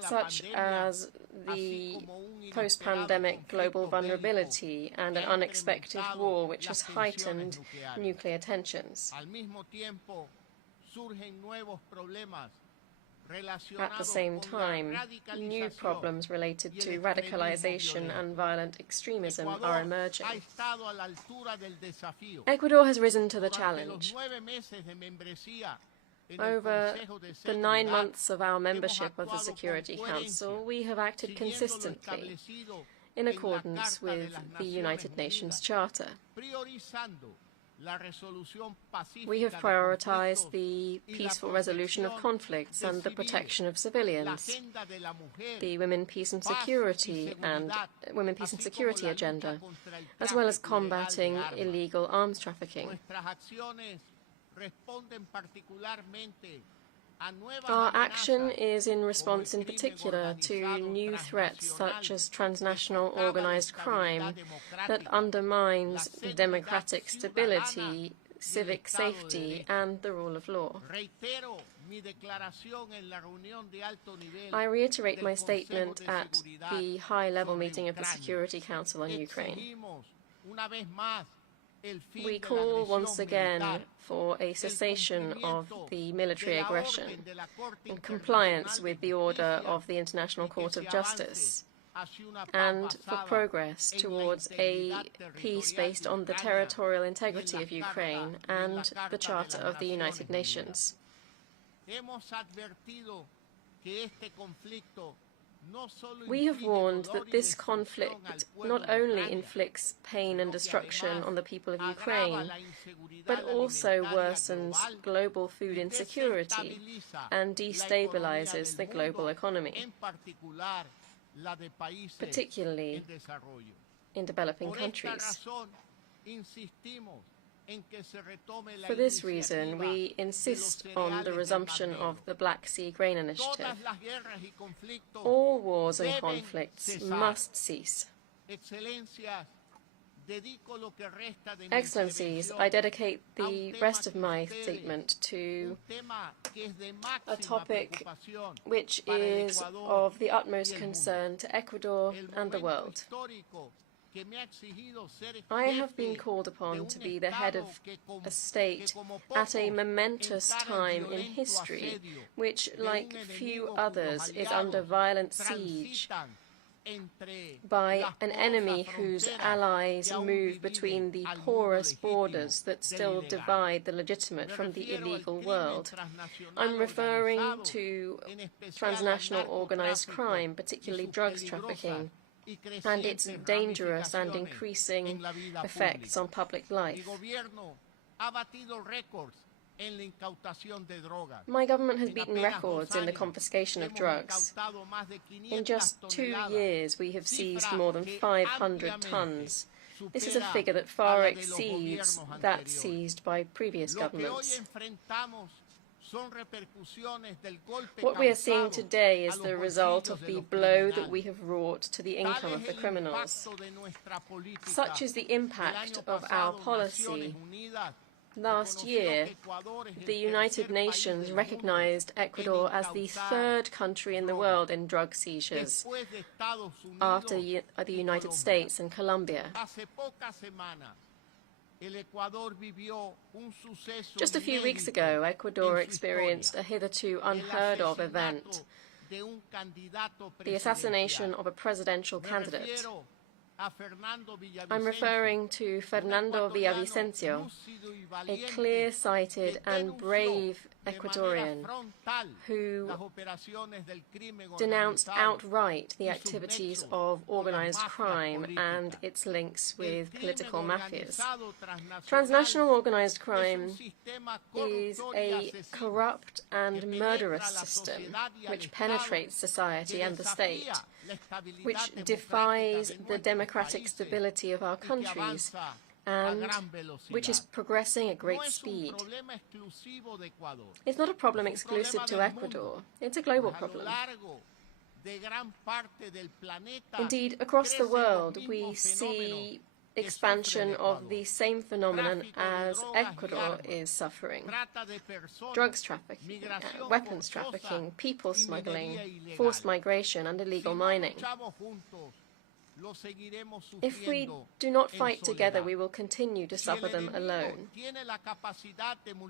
such as the post-pandemic global vulnerability and an unexpected war which has heightened nuclear tensions. At the same time, new problems related to radicalization and violent extremism are emerging. Ecuador has risen to the challenge. Over the 9 months of our membership of the Security Council, we have acted consistently in accordance with the United Nations Charter, We have prioritized the peaceful resolution of conflicts and the protection of civilians, the Women, Peace and Security agenda, as well as combating illegal arms trafficking. Our action is in response in particular to new threats such as transnational organized crime that undermines democratic stability, civic safety, and the rule of law. I reiterate my statement at the high-level meeting of the Security Council on Ukraine. We call once again for a cessation of the military aggression in compliance with the order of the International Court of Justice, and for progress towards a peace based on the territorial integrity of Ukraine and the Charter of the United Nations. We have warned that this conflict not only inflicts pain and destruction on the people of Ukraine, but also worsens global food insecurity and destabilizes the global economy, particularly in developing countries. For this reason, we insist on the resumption of the Black Sea Grain Initiative. All wars and conflicts must cease. Excellencies, I dedicate the rest of my statement to a topic which is of the utmost concern to Ecuador and the world. I have been called upon to be the head of a state at a momentous time in history, which, like few others, is under violent siege by an enemy whose allies move between the porous borders that still divide the legitimate from the illegal world. I'm referring to transnational organized crime, particularly drugs trafficking, and its dangerous and increasing effects on public life. My government has beaten records in the confiscation of drugs. In just 2 years, we have seized more than 500 tons. This is a figure that far exceeds that seized by previous governments. What we are seeing today is the result of the blow that we have wrought to the income of the criminals. Such is the impact of our policy. Last year, the United Nations recognized Ecuador as the third country in the world in drug seizures, after the United States and Colombia. Just a few weeks ago, Ecuador experienced a hitherto unheard-of event, the assassination of a presidential candidate. I'm referring to Fernando Villavicencio, a clear-sighted and brave Ecuadorian who denounced outright the activities of organized crime and its links with political mafias. Transnational organized crime is a corrupt and murderous system which penetrates society and the state, which defies the democratic stability of our countries, and which is progressing at great speed. It's not a problem exclusive to Ecuador. It's a global problem. Indeed, across the world, we see expansion of the same phenomenon as Ecuador is suffering: drugs trafficking, weapons trafficking, people smuggling, forced migration, and illegal mining. If we do not fight together, we will continue to suffer them alone.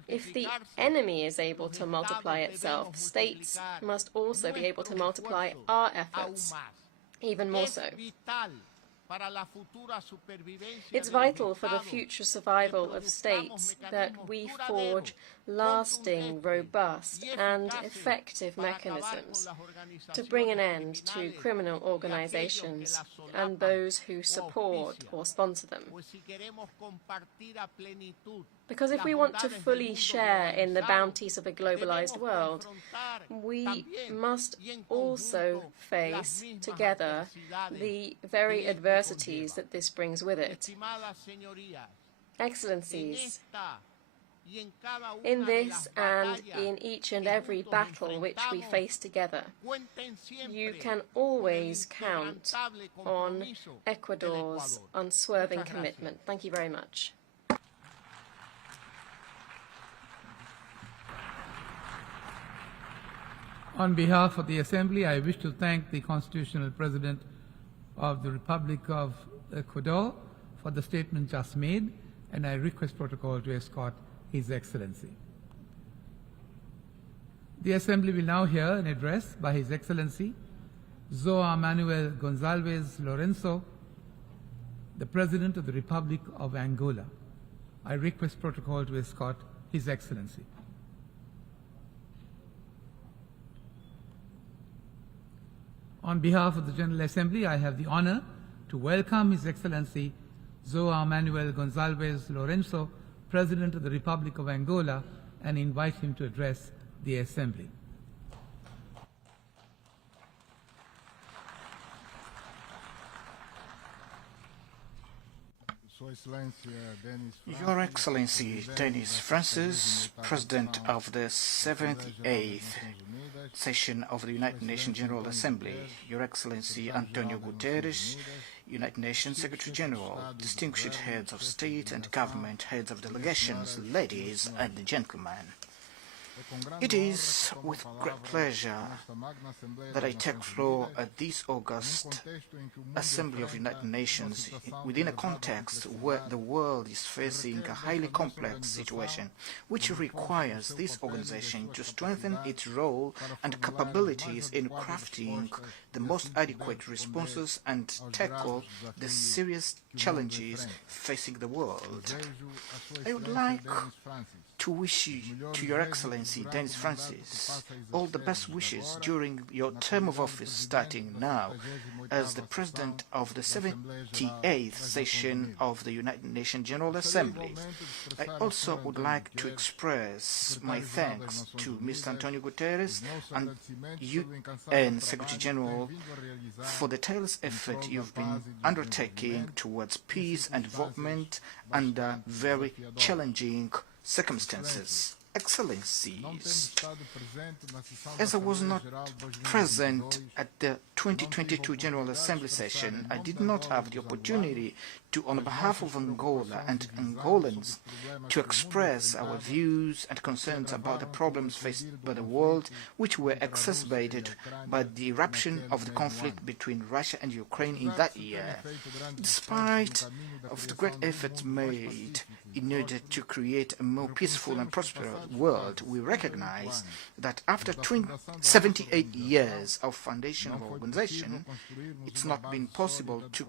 If the enemy is able to multiply itself, states must also be able to multiply our efforts, even more so. It's vital for the future survival of states that we forge lasting, robust and effective mechanisms to bring an end to criminal organizations and those who support or sponsor them. Because if we want to fully share in the bounties of a globalized world, we must also face together the very adversities that this brings with it. Excellencies, in this and in each and every battle which we face together, you can always count on Ecuador's unswerving commitment. Thank you very much. On behalf of the Assembly, I wish to thank the Constitutional President of the Republic of Ecuador for the statement just made, and I request protocol to escort His Excellency. The Assembly will now hear an address by His Excellency João Manuel Gonçalves Lourenço, the President of the Republic of Angola. I request protocol to escort His Excellency. On behalf of the General Assembly, I have the honor to welcome His Excellency João Manuel Gonçalves Lourenço, President of the Republic of Angola, and invite him to address the Assembly. Your Excellency Denis Francis, President of the 78th Session of the United Nations General Assembly, Your Excellency Antonio Guterres, United Nations Secretary General, distinguished heads of state and government, heads of delegations, ladies and gentlemen. It is with great pleasure that I take floor at this August Assembly of the United Nations within a context where the world is facing a highly complex situation, which requires this organization to strengthen its role and capabilities in crafting the most adequate responses and tackle the serious challenges facing the world. I would like to wish you, to Your Excellency Denis Francis, all the best wishes during your term of office starting now as the President of the 78th Session of the United Nations General Assembly. I also would like to express my thanks to Mr. Antonio Guterres and UN Secretary General for the tireless effort you've been undertaking towards peace and development under very challenging circumstances. Excellencies, as I was not present at the 2022 General Assembly session, I did not have the opportunity to, on behalf of Angola and Angolans, to express our views and concerns about the problems faced by the world, which were exacerbated by the eruption of the conflict between Russia and Ukraine in that year. Despite of the great efforts made in order to create a more peaceful and prosperous world, we recognize that after 78 years of foundational organization, it's not been possible to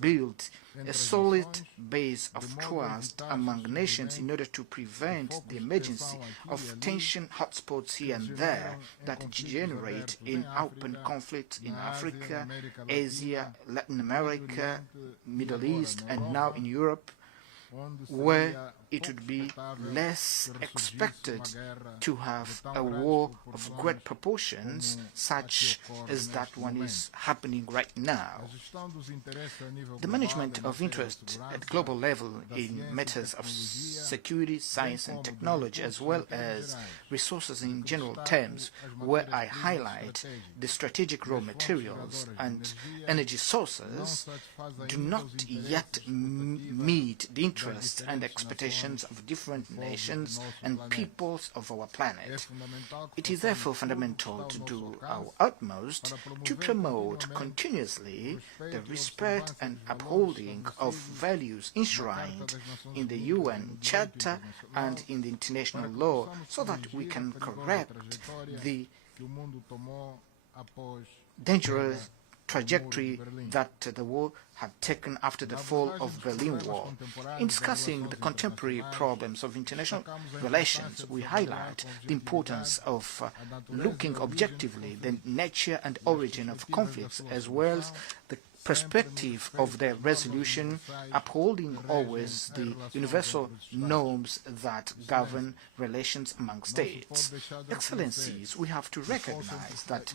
build a solid base of trust among nations in order to prevent the emergence of tension hotspots here and there that degenerate in open conflicts in Africa, Asia, Latin America, Middle East, and now in Europe, where it would be less expected to have a war of great proportions, such as that one is happening right now. The management of interest at global level in matters of security, science and technology, as well as resources in general terms, where I highlight the strategic raw materials and energy sources, do not yet meet the interests and expectations of different nations and peoples of our planet. It is therefore fundamental to do our utmost to promote continuously the respect and upholding of values enshrined in the UN Charter and in the international law, so that we can correct the dangerous trajectory that the war had taken after the fall of the Berlin Wall. In discussing the contemporary problems of international relations, we highlight the importance of looking objectively the nature and origin of conflicts, as well as the perspective of their resolution, upholding always the universal norms that govern relations among states. Excellencies, we have to recognize that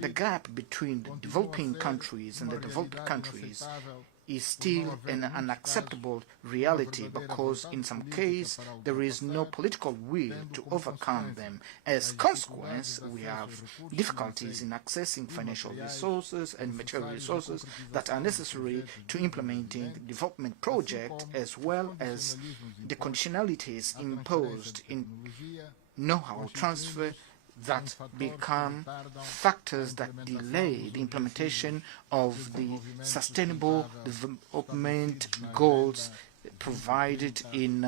the gap between the developing countries and the developed countries is still an unacceptable reality, because in some cases there is no political will to overcome them. As a consequence, we have difficulties in accessing financial resources and material resources that are necessary to implementing the development project, as well as the conditionalities imposed in know-how transfer that become factors that delay the implementation of the sustainable development goals provided in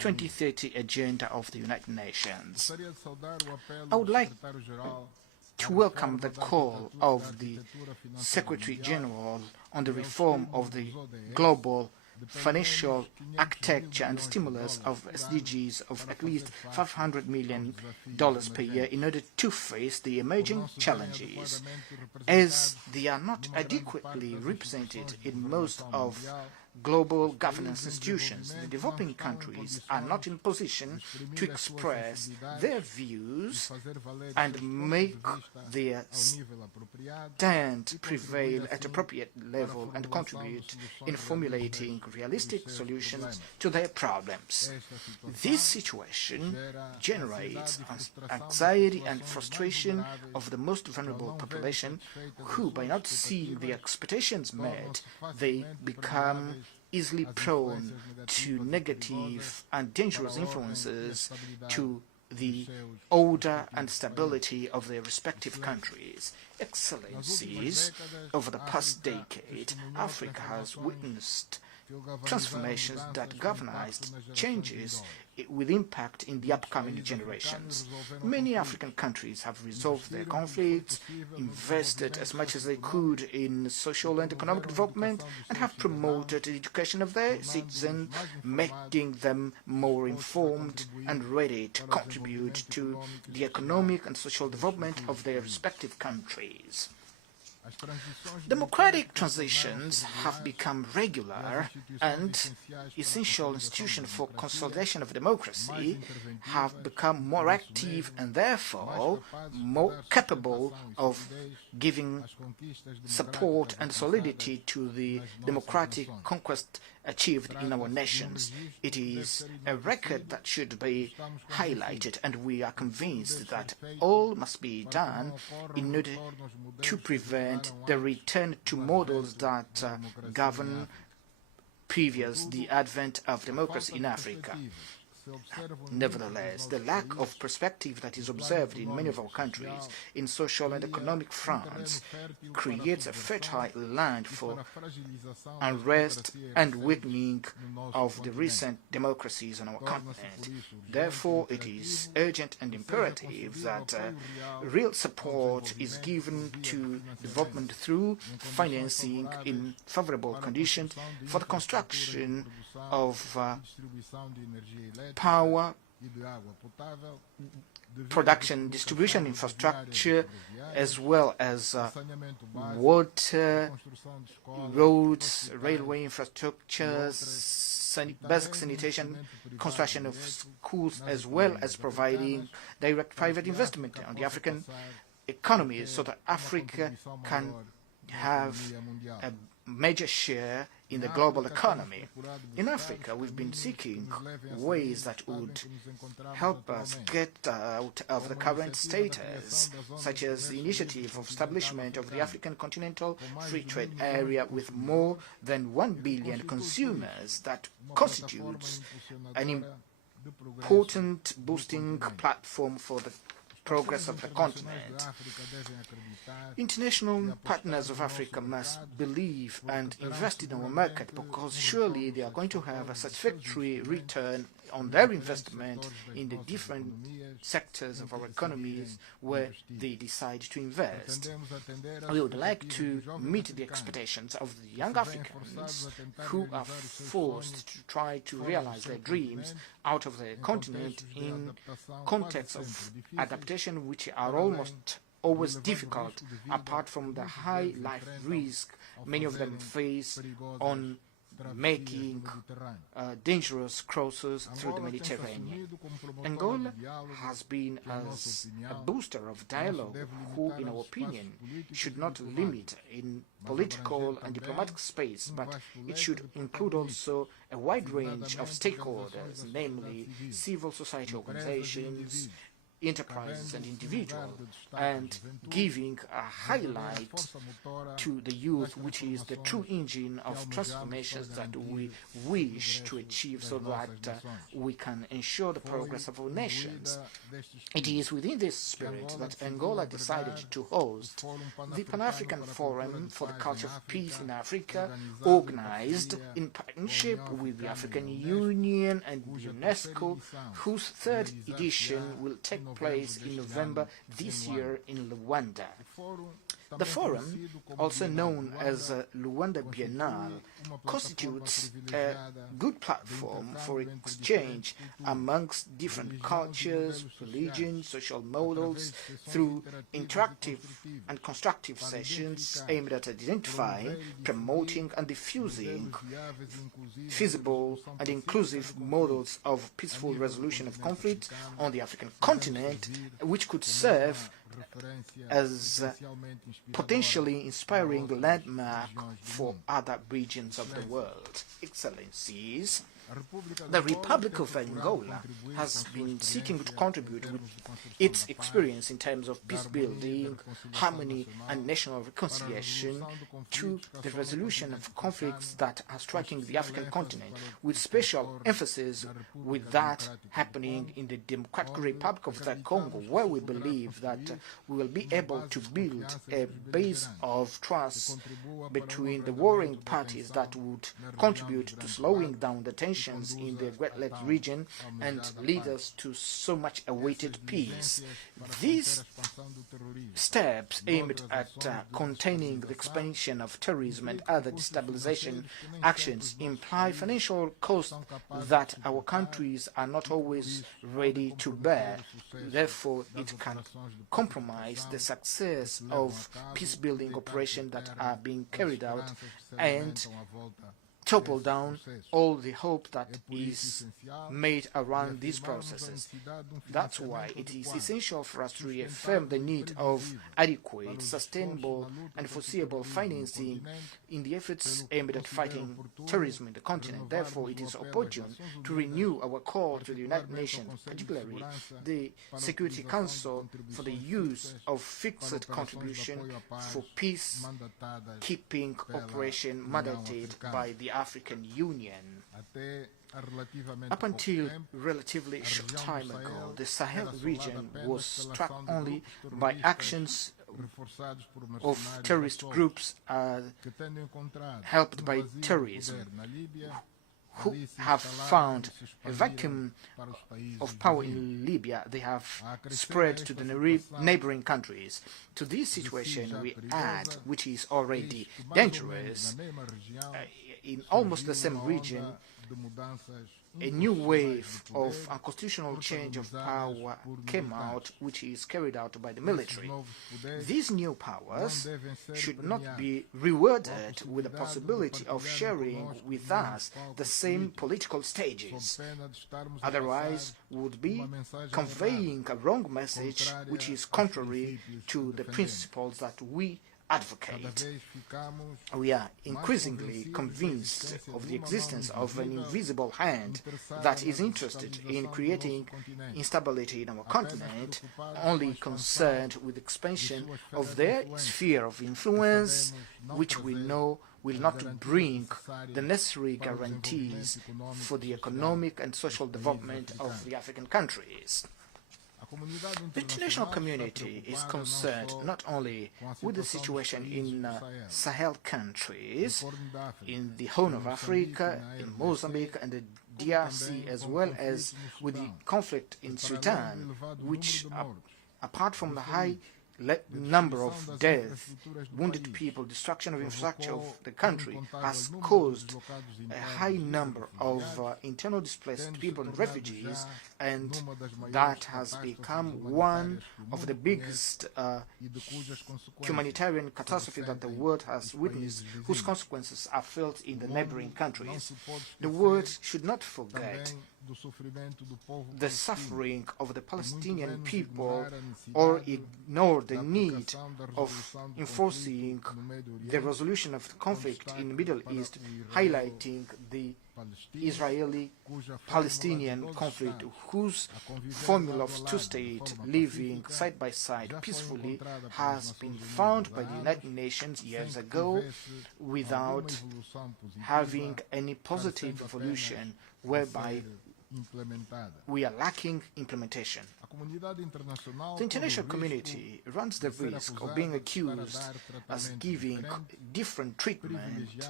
2030 agenda of the United Nations. I would like to welcome the call of the Secretary General on the reform of the global financial architecture and stimulus of SDGs of at least $500 million per year in order to face the emerging challenges, as they are not adequately represented in most of global governance institutions. The developing countries are not in position to express their views and make their stand prevail at appropriate level and contribute in formulating realistic solutions to their problems. This situation generates anxiety and frustration of the most vulnerable population, who, by not seeing their expectations met, they become easily prone to negative and dangerous influences to the order and stability of their respective countries. Excellencies, over the past decade, Africa has witnessed transformations that galvanized changes with impact in the upcoming generations. Many African countries have resolved their conflicts, invested as much as they could in social and economic development, and have promoted the education of their citizens, making them more informed and ready to contribute to the economic and social development of their respective countries. Democratic transitions have become regular, and essential institutions for consolidation of democracy have become more active and therefore more capable of giving support and solidity to the democratic conquest achieved in our nations. It is a record that should be highlighted, and we are convinced that all must be done in order to prevent the return to models that govern previous the advent of democracy in Africa. Nevertheless, the lack of perspective that is observed in many of our countries in social and economic fronts creates a fertile land for unrest and weakening of the recent democracies on our continent. Therefore, it is urgent and imperative that real support is given to development through financing in favorable conditions for the construction of power, production, distribution infrastructure, as well as water, roads, railway infrastructures, basic sanitation, construction of schools, as well as providing direct private investment on the African economy, so that Africa can have a major share in the global economy. In Africa, we've been seeking ways that would help us get out of the current status, such as the initiative of establishment of the African Continental Free Trade Area with more than 1 billion consumers that constitutes an important boosting platform for the progress of the continent. International partners of Africa must believe and invest in our market, because surely they are going to have a satisfactory return on their investment in the different sectors of our economies where they decide to invest. We would like to meet the expectations of the young Africans who are forced to try to realize their dreams out of the continent in context of adaptation, which are always difficult, apart from the high life risk many of them face on making dangerous crosses through the Mediterranean. Angola has been as a booster of dialogue who, in our opinion, should not limit in political and diplomatic space, but it should include also a wide range of stakeholders, namely civil society organizations, enterprises and individuals, and giving a highlight to the youth, which is the true engine of transformations that we wish to achieve, so that we can ensure the progress of our nations. It is within this spirit that Angola decided to host the Pan-African Forum for the Culture of Peace in Africa, organized in partnership with the African Union and UNESCO, whose third edition will take place in November this year in Rwanda. The forum, also known as Luanda Biennale, constitutes a good platform for exchange amongst different cultures, religions, social models, through interactive and constructive sessions aimed at identifying, promoting and diffusing feasible and inclusive models of peaceful resolution of conflict on the African continent, which could serve as potentially inspiring landmark for other regions of the world. Excellencies, the Republic of Angola has been seeking to contribute with its experience in terms of peace building, harmony and national reconciliation to the resolution of conflicts that are striking the African continent, with special emphasis with that happening in the Democratic Republic of the Congo, where we believe that we will be able to build a base of trust between the warring parties that would contribute to slowing down the tension in the Great Lakes region and lead us to so much awaited peace. These steps aimed at containing the expansion of terrorism and other destabilization actions imply financial costs that our countries are not always ready to bear. Therefore, it can compromise the success of peace-building operations that are being carried out and topple down all the hope that is made around these processes. That's why it is essential for us to reaffirm the need of adequate, sustainable and foreseeable financing in the efforts aimed at fighting terrorism in the continent. Therefore, it is opportune to renew our call to the United Nations, particularly the Security Council, for the use of fixed contribution for peace-keeping operation mandated by the African Union. Up until relatively short time ago, the Sahel region was struck only by actions of terrorist groups helped by terrorism, who have found a vacuum of power in Libya. They have spread to the neighboring countries. To this situation we add, which is already dangerous, in almost the same region, a new wave of unconstitutional change of power came out, which is carried out by the military. These new powers should not be rewarded with the possibility of sharing with us the same political stages. Otherwise, would be conveying a wrong message, which is contrary to the principles that we advocate. We are increasingly convinced of the existence of an invisible hand that is interested in creating instability in our continent, only concerned with expansion of their sphere of influence, which we know will not bring the necessary guarantees for the economic and social development of the African countries. The international community is concerned not only with the situation in Sahel countries, in the Horn of Africa, in Mozambique and the DRC, as well as with the conflict in Sudan, which, apart from the high number of deaths, wounded people, destruction of infrastructure of the country, has caused a high number of internal displaced people and refugees, and that has become one of the biggest humanitarian catastrophes that the world has witnessed, whose consequences are felt in the neighboring countries. The world should not forget the suffering of the Palestinian people or ignore the need of enforcing the resolution of the conflict in the Middle East, highlighting the Israeli-Palestinian conflict, whose formula of two-state living side by side peacefully has been found by the United Nations years ago without having any positive evolution, whereby we are lacking implementation. The international community runs the risk of being accused as giving different treatment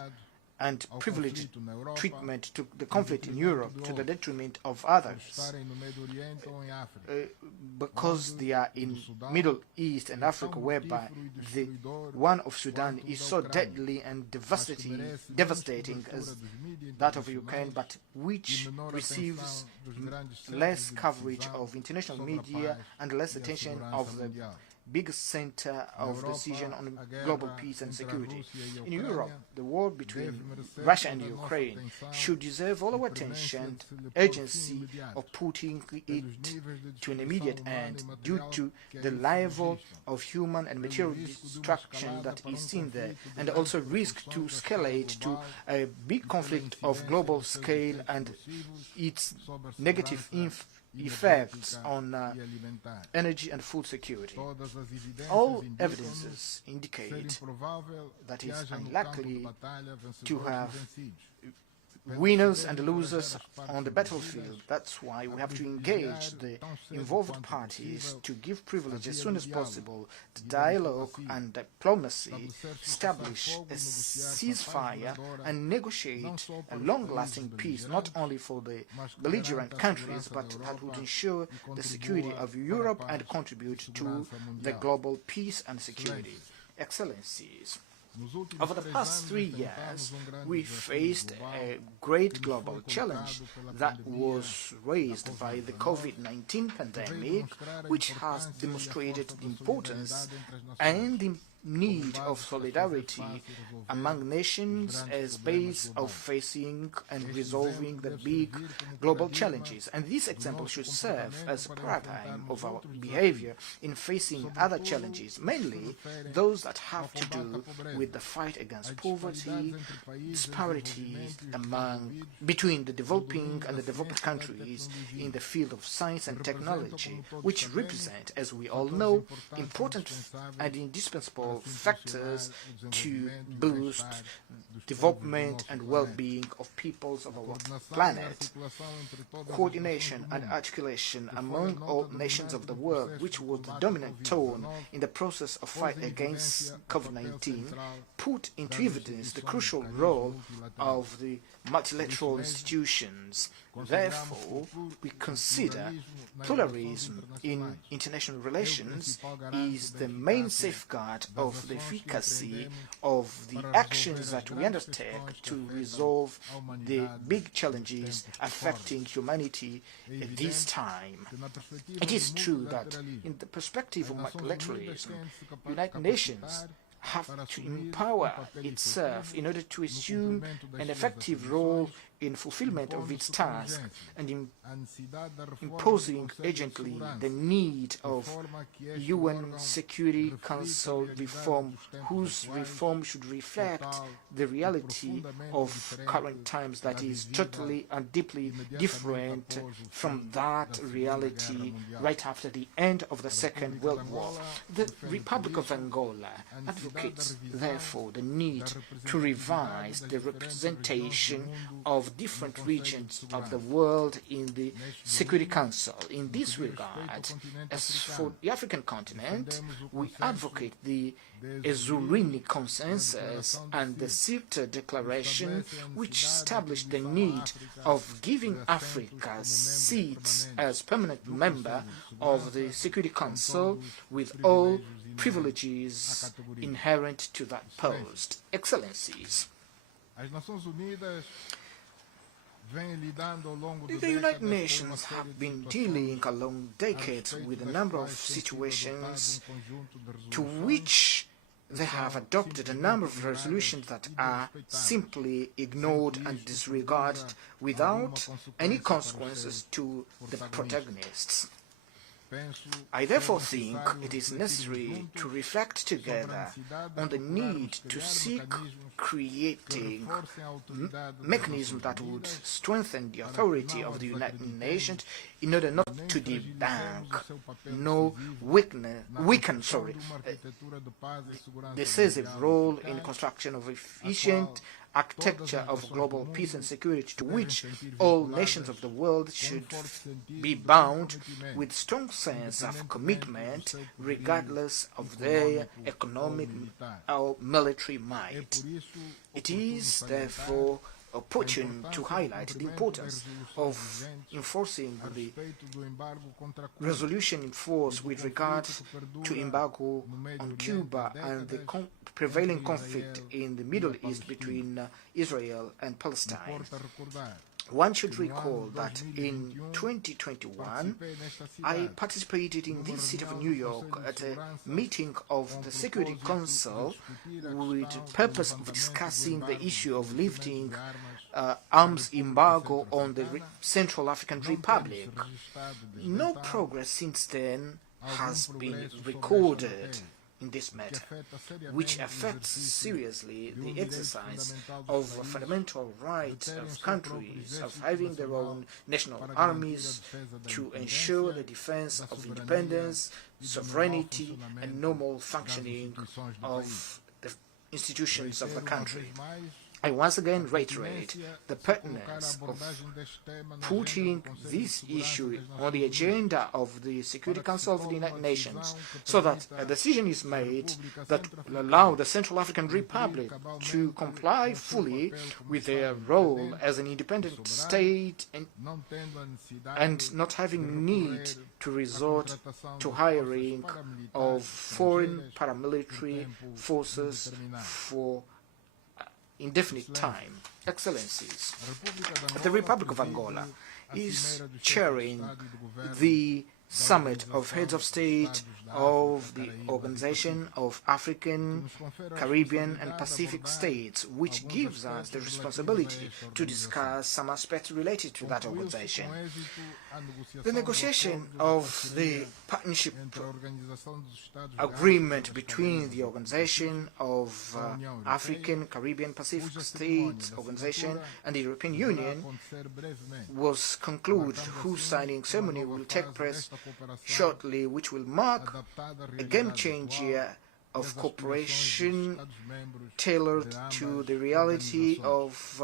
and privileged treatment to the conflict in Europe to the detriment of others, because they are in Middle East and Africa, whereby the one of Sudan is so deadly and devastating as that of Ukraine, but which receives less coverage of international media and less attention of the biggest center of decision on global peace and security. In Europe, the war between Russia and Ukraine should deserve all our attention and urgency of putting it to an immediate end due to the level of human and material destruction that is seen there, and also risk to escalate to a big conflict of global scale and its negative effects on energy and food security. All evidences indicate that it is unlikely to have winners and losers on the battlefield. That's why we have to engage the involved parties to give privilege as soon as possible to dialogue and diplomacy, establish a ceasefire and negotiate a long-lasting peace, not only for the belligerent countries, but that would ensure the security of Europe and contribute to the global peace and security. Excellencies, over the past 3 years, we faced a great global challenge that was raised by the COVID-19 pandemic, which has demonstrated the importance and the need of solidarity among nations as base of facing and resolving the big global challenges. And this example should serve as a paradigm of our behavior in facing other challenges, mainly those that have to do with the fight against poverty, disparities between the developing and the developed countries in the field of science and technology, which represent, as we all know, important and indispensable factors to boost development and well-being of peoples of our planet. Coordination and articulation among all nations of the world, which was the dominant tone in the process of fight against COVID-19, put into evidence the crucial role of the multilateral institutions. Therefore, we consider pluralism in international relations is the main safeguard of the efficacy of the actions that we undertake to resolve the big challenges affecting humanity at this time. It is true that in the perspective of multilateralism, the United Nations have to empower itself in order to assume an effective role in fulfillment of its task, and imposing urgently the need of UN Security Council reform, whose reform should reflect the reality of current times that is totally and deeply different from that reality right after the end of the Second World War. The Republic of Angola advocates, therefore, the need to revise the representation of of different regions of the world in the Security Council. In this regard, as for the African continent, we advocate the Ezurini Consensus and the Sirte Declaration, which established the need of giving Africa seats as permanent member of the Security Council with all privileges inherent to that post. Excellencies, the United Nations have been dealing along decades with a number of situations to which they have adopted a number of resolutions that are simply ignored and disregarded without any consequences to the protagonists. I therefore think it is necessary to reflect together on the need to seek creating mechanisms that would strengthen the authority of the United Nations in order not to debunk, weaken the decisive role in construction of efficient architecture of global peace and security to which all nations of the world should be bound with strong sense of commitment regardless of their economic or military might. It is therefore opportune to highlight the importance of enforcing the resolution in force with regard to embargo on Cuba and the prevailing conflict in the Middle East between Israel and Palestine. One should recall that in 2021, I participated in this city of New York at a meeting of the Security Council with the purpose of discussing the issue of lifting arms embargo on the Central African Republic. No progress since then has been recorded in this matter, which affects seriously the exercise of a fundamental right of countries of having their own national armies to ensure the defense of independence, sovereignty, and normal functioning of the institutions of the country. I once again reiterate the pertinence of putting this issue on the agenda of the Security Council of the United Nations so that a decision is made that will allow the Central African Republic to comply fully with their role as an independent state and not having need to resort to hiring of foreign paramilitary forces for indefinite time. Excellencies, the Republic of Angola is chairing the Summit of Heads of State of the Organization of African, Caribbean and Pacific States, which gives us the responsibility to discuss some aspects related to that organization. The negotiation of the partnership agreement between the Organization of African, Caribbean, Pacific States Organization and the European Union was concluded, whose signing ceremony will take place shortly, which will mark a game-changer of cooperation tailored to the reality of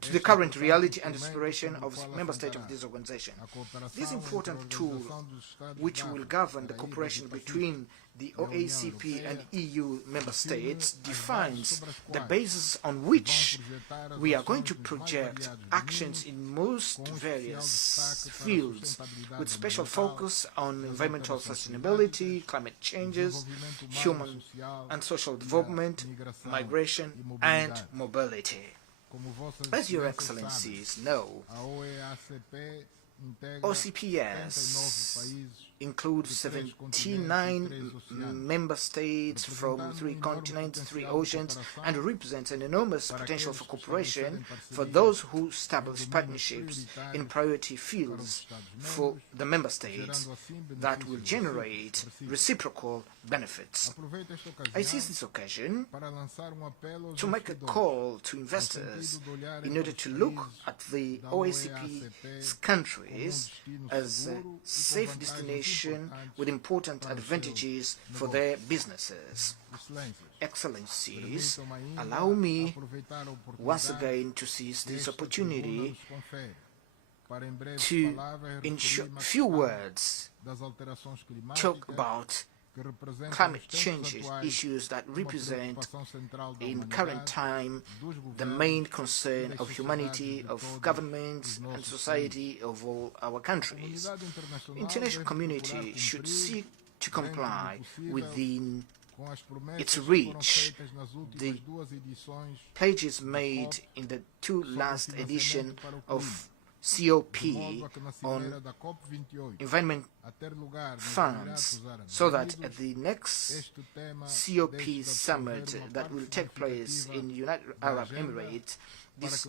to the current reality and aspiration of member states of this organization. This important tool, which will govern the cooperation between the OACP and EU member states, defines the basis on which we are going to project actions in most various fields, with special focus on environmental sustainability, climate changes, human and social development, migration and mobility. As your excellencies know, OCPS includes 79 member states from 3 continents, 3 oceans, and represents an enormous potential for cooperation for those who establish partnerships in priority fields for the member states that will generate reciprocal benefits. I seize this occasion to make a call to investors in order to look at the OACP's countries as a safe destination nation with important advantages for their businesses. Excellencies, allow me once again to seize this opportunity to, in few words, talk about climate change issues that represent, in current time, the main concern of humanity, of governments and society of all our countries. The international community should seek to comply within its reach. The pledges made in the two last edition of COP on environment funds, so that at the next COP summit that will take place in United Arab Emirates, this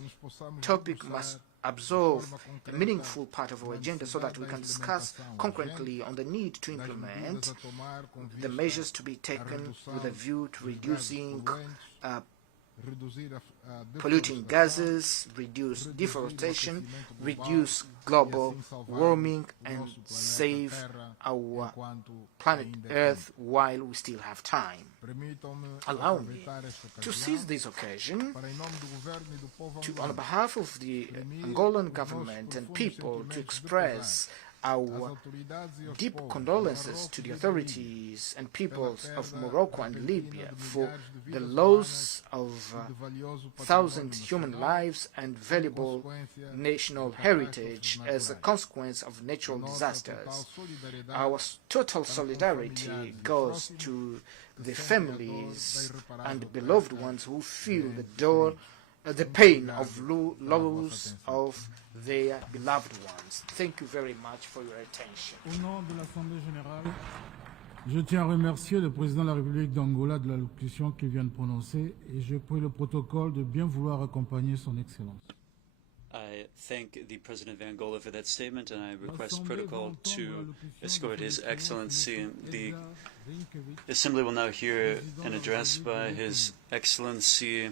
topic must absorb a meaningful part of our agenda so that we can discuss concurrently on the need to implement the measures to be taken with a view to reducing polluting gases, reduce deforestation, reduce global warming, and save our planet Earth while we still have time. Allow me to seize this occasion to, on behalf of the Angolan government and people, to express our deep condolences to the authorities and peoples of Morocco and Libya for the loss of thousands of human lives and valuable national heritage as a consequence of natural disasters. Our total solidarity goes to the families and beloved ones who feel the pain of loss of their beloved ones. Thank you very much for your attention. Au nom de l'Assemblée générale, je tiens à remercier le président de la République d'Angola de l'allocution qu'il vient de prononcer et je prie le protocole de bien vouloir accompagner son Excellence. I thank the President of Angola for that statement, and I request protocol to escort His Excellency. The Assembly will now hear an address by His Excellency.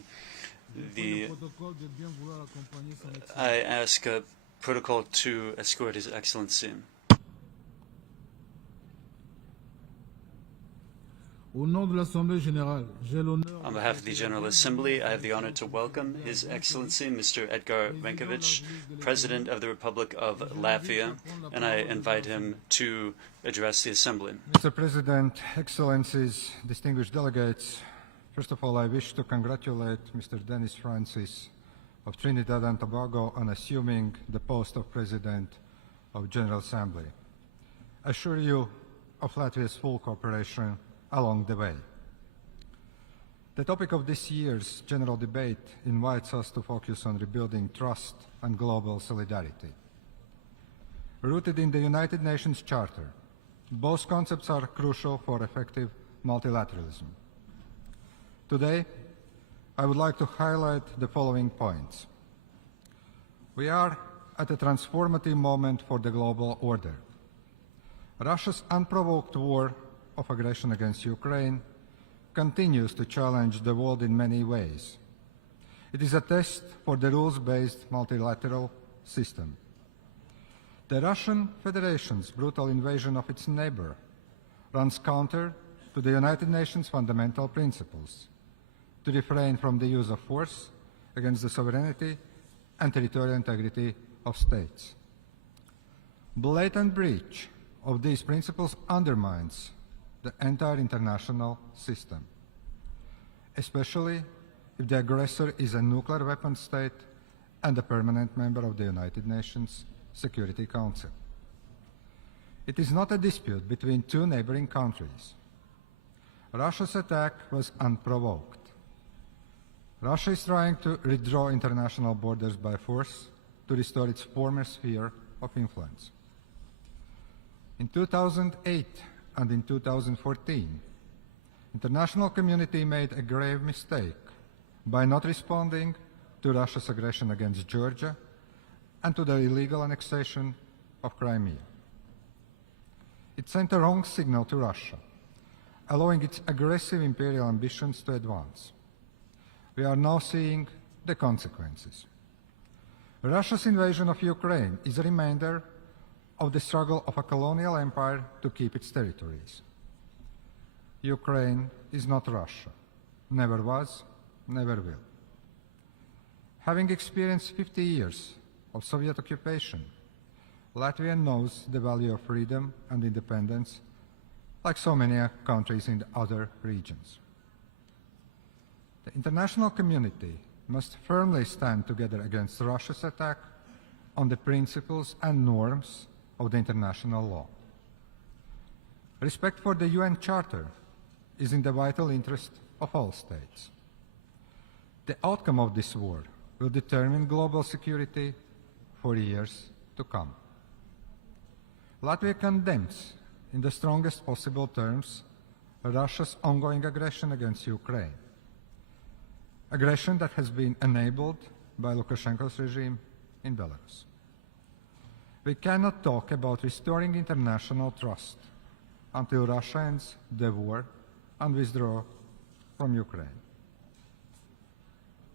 I ask protocol to escort His Excellency. On behalf of the General Assembly, I have the honor to welcome His Excellency Mr. Edgar Venkovic, President of the Republic of Latvia, and I invite him to address the Assembly. Mr. President, Excellencies, distinguished delegates, first of all, I wish to congratulate Mr. Dennis Francis of Trinidad and Tobago on assuming the post of President of General Assembly. I assure you of Latvia's full cooperation along the way. The topic of this year's general debate invites us to focus on rebuilding trust and global solidarity. Rooted in the United Nations Charter, both concepts are crucial for effective multilateralism. Today, I would like to highlight the following points. We are at a transformative moment for the global order. Russia's unprovoked war of aggression against Ukraine continues to challenge the world in many ways. It is a test for the rules-based multilateral system. The Russian Federation's brutal invasion of its neighbor runs counter to the United Nations fundamental principles to refrain from the use of force against the sovereignty and territorial integrity of states. Blatant breach of these principles undermines the entire international system, especially if the aggressor is a nuclear weapon state and a permanent member of the United Nations Security Council. It is not a dispute between two neighboring countries. Russia's attack was unprovoked. Russia is trying to redraw international borders by force to restore its former sphere of influence. In 2008 and in 2014, international community made a grave mistake by not responding to Russia's aggression against Georgia and to the illegal annexation of Crimea. It sent a wrong signal to Russia, allowing its aggressive imperial ambitions to advance. We are now seeing the consequences. Russia's invasion of Ukraine is a reminder of the struggle of a colonial empire to keep its territories. Ukraine is not Russia, never was, never will. Having experienced 50 years of Soviet occupation, Latvia knows the value of freedom and independence, like so many countries in the other regions. The international community must firmly stand together against Russia's attack on the principles and norms of the international law. Respect for the UN Charter is in the vital interest of all states. The outcome of this war will determine global security for years to come. Latvia condemns in the strongest possible terms Russia's ongoing aggression against Ukraine, aggression that has been enabled by Lukashenko's regime in Belarus. We cannot talk about restoring international trust until Russia ends the war and withdraw from Ukraine.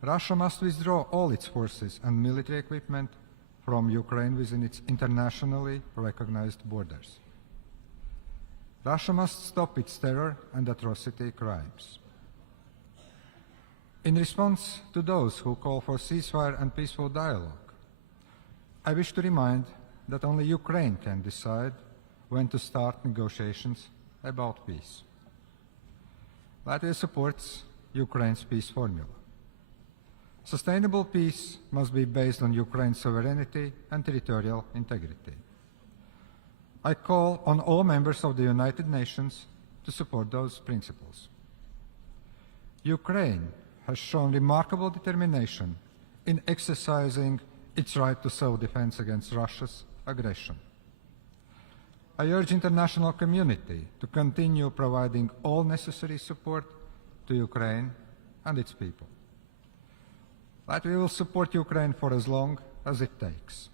Russia must withdraw all its forces and military equipment from Ukraine within its internationally recognized borders. Russia must stop its terror and atrocity crimes. In response to those who call for ceasefire and peaceful dialogue, I wish to remind that only Ukraine can decide when to start negotiations about peace. Latvia supports Ukraine's peace formula. Sustainable peace must be based on Ukraine's sovereignty and territorial integrity. I call on all members of the United Nations to support those principles. Ukraine has shown remarkable determination in exercising its right to self-defense against Russia's aggression. I urge the international community to continue providing all necessary support to Ukraine and its people. Latvia will support Ukraine for as long as it takes.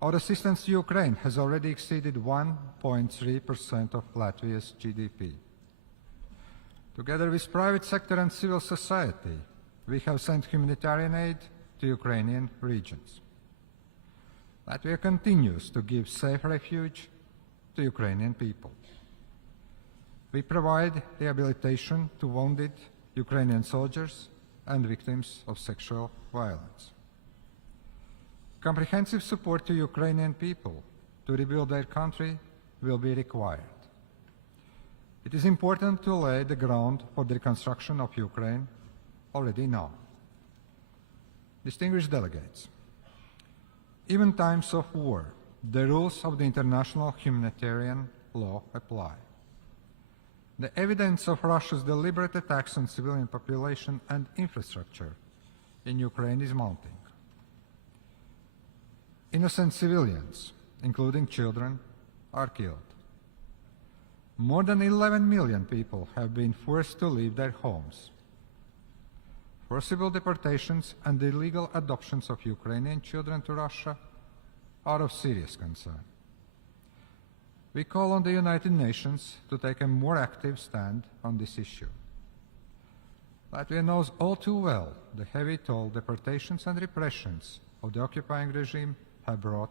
Our assistance to Ukraine has already exceeded 1.3% of Latvia's GDP. Together with private sector and civil society, we have sent humanitarian aid to Ukrainian regions. Latvia continues to give safe refuge to Ukrainian people. We provide rehabilitation to wounded Ukrainian soldiers and victims of sexual violence. Comprehensive support to Ukrainian people to rebuild their country will be required. It is important to lay the ground for the reconstruction of Ukraine already now. Distinguished delegates, even in times of war, the rules of the international humanitarian law apply. The evidence of Russia's deliberate attacks on civilian population and infrastructure in Ukraine is mounting. Innocent civilians, including children, are killed. More than 11 million people have been forced to leave their homes. Forcible deportations and illegal adoptions of Ukrainian children to Russia are of serious concern. We call on the United Nations to take a more active stand on this issue. Latvia knows all too well the heavy toll deportations and repressions of the occupying regime have brought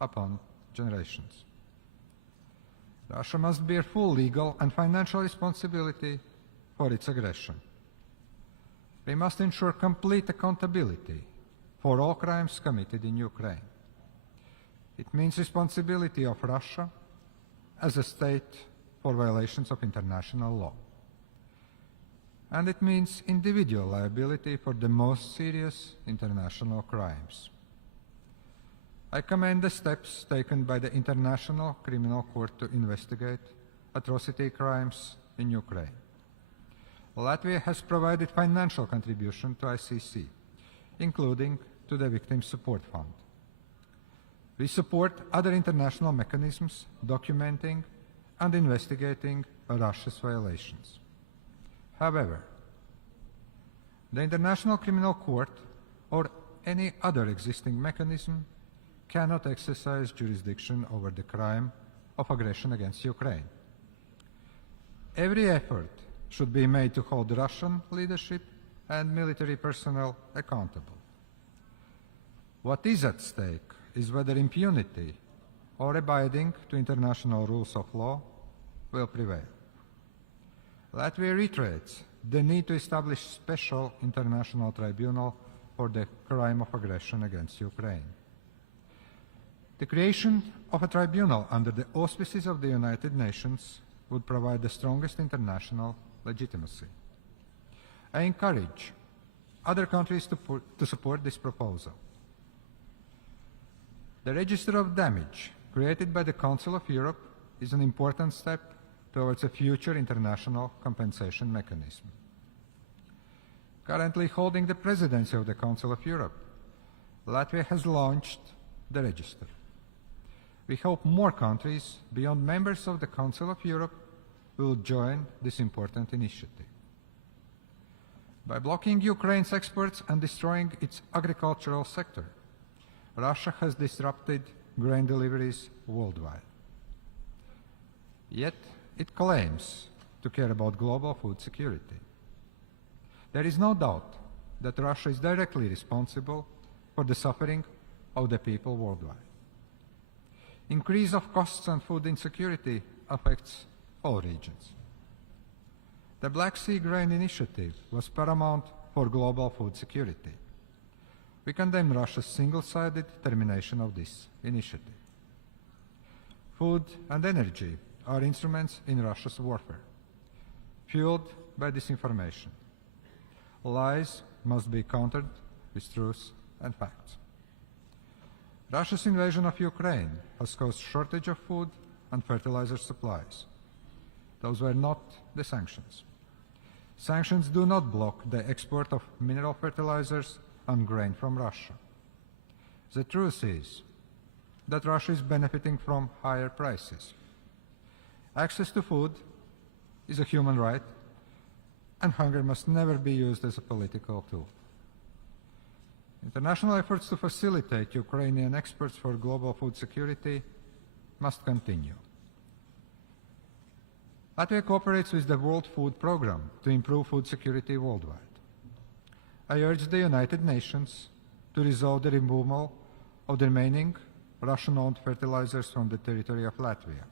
upon generations. Russia must bear full legal and financial responsibility for its aggression. We must ensure complete accountability for all crimes committed in Ukraine. It means responsibility of Russia as a state for violations of international law. And it means individual liability for the most serious international crimes. I commend the steps taken by the International Criminal Court to investigate atrocity crimes in Ukraine. Latvia has provided financial contribution to ICC, including to the Victim Support Fund. We support other international mechanisms documenting and investigating Russia's violations. However, the International Criminal Court or any other existing mechanism cannot exercise jurisdiction over the crime of aggression against Ukraine. Every effort should be made to hold Russian leadership and military personnel accountable. What is at stake is whether impunity or abiding to international rules of law will prevail. Latvia reiterates the need to establish a special international tribunal for the crime of aggression against Ukraine. The creation of a tribunal under the auspices of the United Nations would provide the strongest international legitimacy. I encourage other countries to support this proposal. The Register of Damage created by the Council of Europe is an important step towards a future international compensation mechanism. Currently holding the presidency of the Council of Europe, Latvia has launched the register. We hope more countries beyond members of the Council of Europe will join this important initiative. By blocking Ukraine's exports and destroying its agricultural sector, Russia has disrupted grain deliveries worldwide. Yet it claims to care about global food security. There is no doubt that Russia is directly responsible for the suffering of the people worldwide. Increase of costs and food insecurity affects all regions. The Black Sea Grain Initiative was paramount for global food security. We condemn Russia's single-sided termination of this initiative. Food and energy are instruments in Russia's warfare, fueled by disinformation. Lies must be countered with truth and facts. Russia's invasion of Ukraine has caused shortage of food and fertilizer supplies. Those were not the sanctions. Sanctions do not block the export of mineral fertilizers and grain from Russia. The truth is that Russia is benefiting from higher prices. Access to food is a human right, and hunger must never be used as a political tool. International efforts to facilitate Ukrainian exports for global food security must continue. Latvia cooperates with the World Food Programme to improve food security worldwide. I urge the United Nations to resolve the removal of the remaining Russian-owned fertilizers from the territory of Latvia,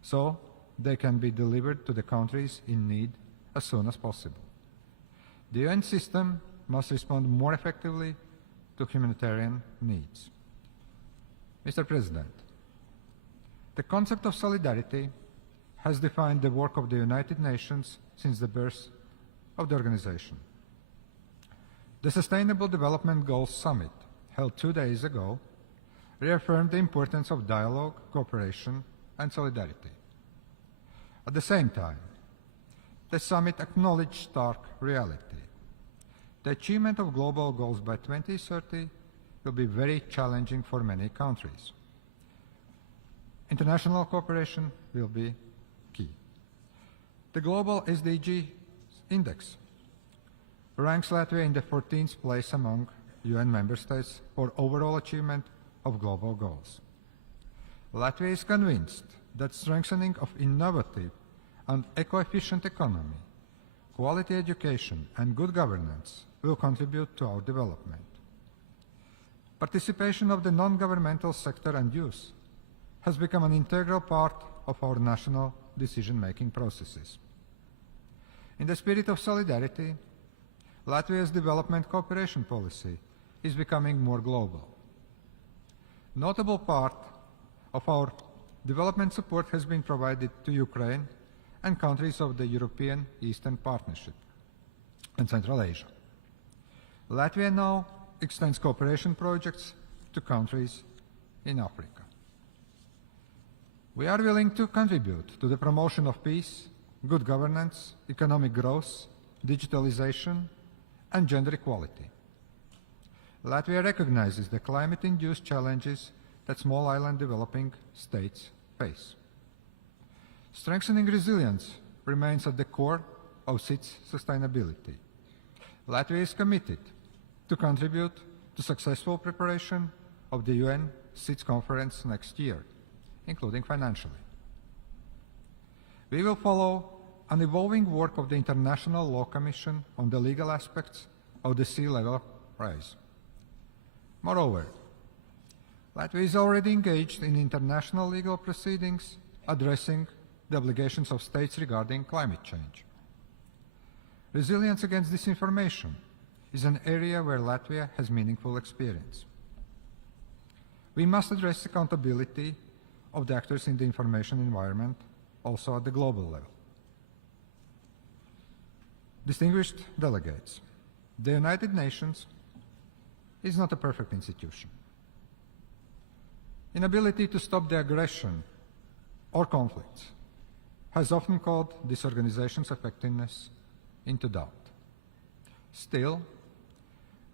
so they can be delivered to the countries in need as soon as possible. The UN system must respond more effectively to humanitarian needs. Mr. President, the concept of solidarity has defined the work of the United Nations since the birth of the organization. The Sustainable Development Goals Summit, held 2 days ago, reaffirmed the importance of dialogue, cooperation, and solidarity. At the same time, the summit acknowledged stark reality. The achievement of global goals by 2030 will be very challenging for many countries. International cooperation will be key. The Global SDG Index ranks Latvia in the 14th place among UN member states for overall achievement of global goals. Latvia is convinced that strengthening of innovative and eco-efficient economy, quality education, and good governance will contribute to our development. Participation of the non-governmental sector and youth has become an integral part of our national decision-making processes. In the spirit of solidarity, Latvia's development cooperation policy is becoming more global. Notable part of our development support has been provided to Ukraine and countries of the European Eastern Partnership and Central Asia. Latvia now extends cooperation projects to countries in Africa. We are willing to contribute to the promotion of peace, good governance, economic growth, digitalization, and gender equality. Latvia recognizes the climate-induced challenges that small island developing states face. Strengthening resilience remains at the core of its sustainability. Latvia is committed to contribute to successful preparation of the UN SIDS conference next year, including financially. We will follow an evolving work of the International Law Commission on the legal aspects of the sea level rise. Moreover, Latvia is already engaged in international legal proceedings addressing the obligations of states regarding climate change. Resilience against disinformation is an area where Latvia has meaningful experience. We must address accountability of the actors in the information environment also at the global level. Distinguished delegates, the United Nations is not a perfect institution. Inability to stop the aggression or conflicts has often called this organization's effectiveness into doubt. Still,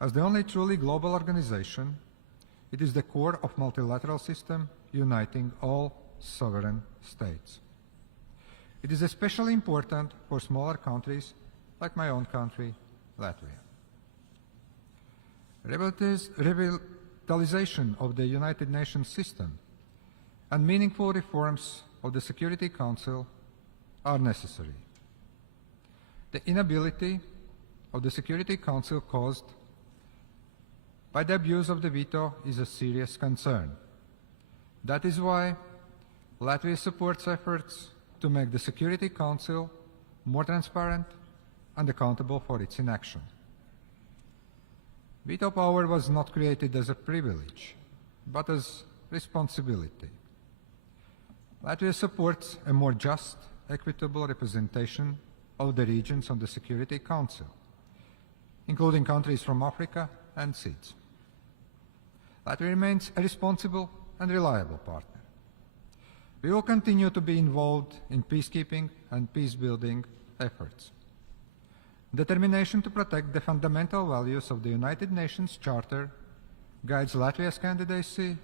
as the only truly global organization, it is the core of multilateral system uniting all sovereign states. It is especially important for smaller countries like my own country, Latvia. Revitalization of the United Nations system and meaningful reforms of the Security Council are necessary. The inability of the Security Council caused by the abuse of the veto is a serious concern. That is why Latvia supports efforts to make the Security Council more transparent and accountable for its inaction. Veto power was not created as a privilege, but as responsibility. Latvia supports a more just, equitable representation of the regions on the Security Council, including countries from Africa and SEADS. Latvia remains a responsible and reliable partner. We will continue to be involved in peacekeeping and peace-building efforts. Determination to protect the fundamental values of the United Nations Charter guides Latvia's candidacy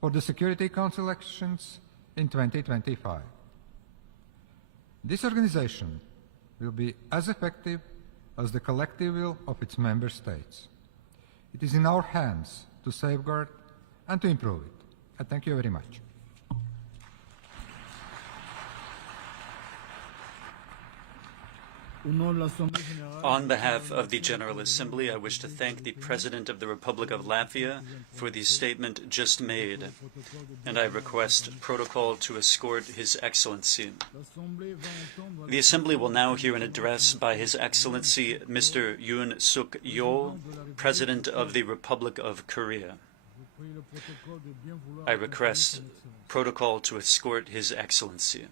for the Security Council elections in 2025. This organization will be as effective as the collective will of its member states. It is in our hands to safeguard and to improve it. I thank you very much. On behalf of the General Assembly, I wish to thank the President of the Republic of Latvia for the statement just made, and I request protocol to escort His Excellency. The Assembly will now hear an address by His Excellency Mr. Yoon Suk Yeol, President of the Republic of Korea. I request protocol to escort His Excellency.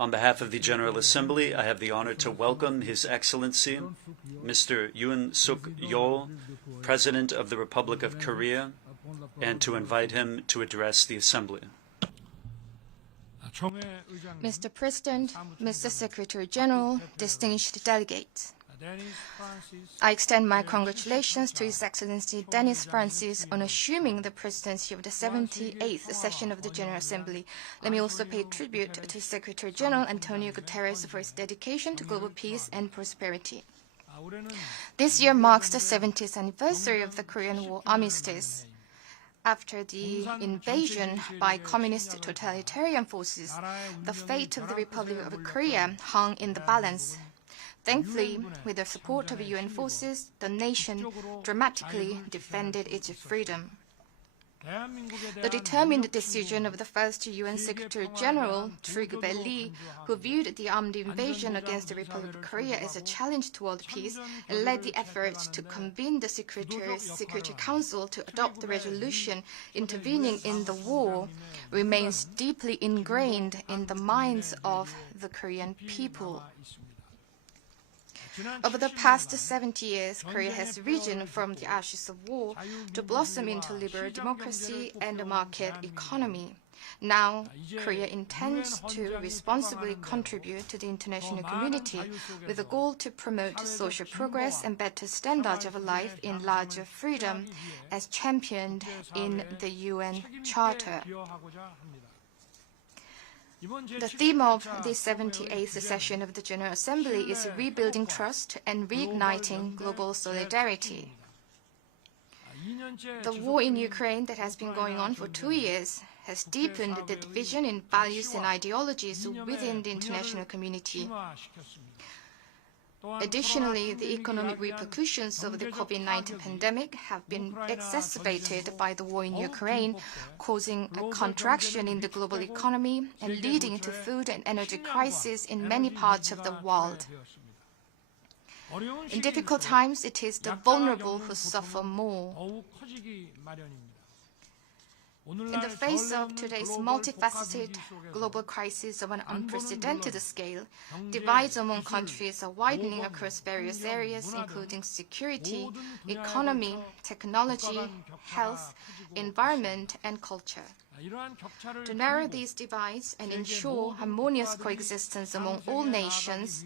On behalf of the General Assembly, I have the honor to welcome His Excellency, Mr. Yoon Suk Yeol, President of the Republic of Korea, and to invite him to address the Assembly. Mr. President, Mr. Secretary General, distinguished delegates, I extend my congratulations to His Excellency Denis Francis on assuming the presidency of the 78th session of the General Assembly. Let me also pay tribute to Secretary General Antonio Guterres for his dedication to global peace and prosperity. This year marks the 70th anniversary of the Korean War armistice. After the invasion by communist totalitarian forces, the fate of the Republic of Korea hung in the balance. Thankfully, with the support of UN forces, the nation dramatically defended its freedom. The determined decision of the first UN Secretary General, Trygve Lie, who viewed the armed invasion against the Republic of Korea as a challenge to world peace, and led the efforts to convene the Security Council to adopt the resolution intervening in the war, remains deeply ingrained in the minds of the Korean people. Over the past 70 years, Korea has risen from the ashes of war to blossom into liberal democracy and a market economy. Now, Korea intends to responsibly contribute to the international community with a goal to promote social progress and better standards of life in larger freedom, as championed in the UN Charter. The theme of the 78th session of the General Assembly is rebuilding trust and reigniting global solidarity. The war in Ukraine that has been going on for 2 years has deepened the division in values and ideologies within the international community. Additionally, the economic repercussions of the COVID-19 pandemic have been exacerbated by the war in Ukraine, causing a contraction in the global economy and leading to food and energy crises in many parts of the world. In difficult times, it is the vulnerable who suffer more. In the face of today's multifaceted global crisis of an unprecedented scale, divides among countries are widening across various areas, including security, economy, technology, health, environment, and culture. To narrow these divides and ensure harmonious coexistence among all nations,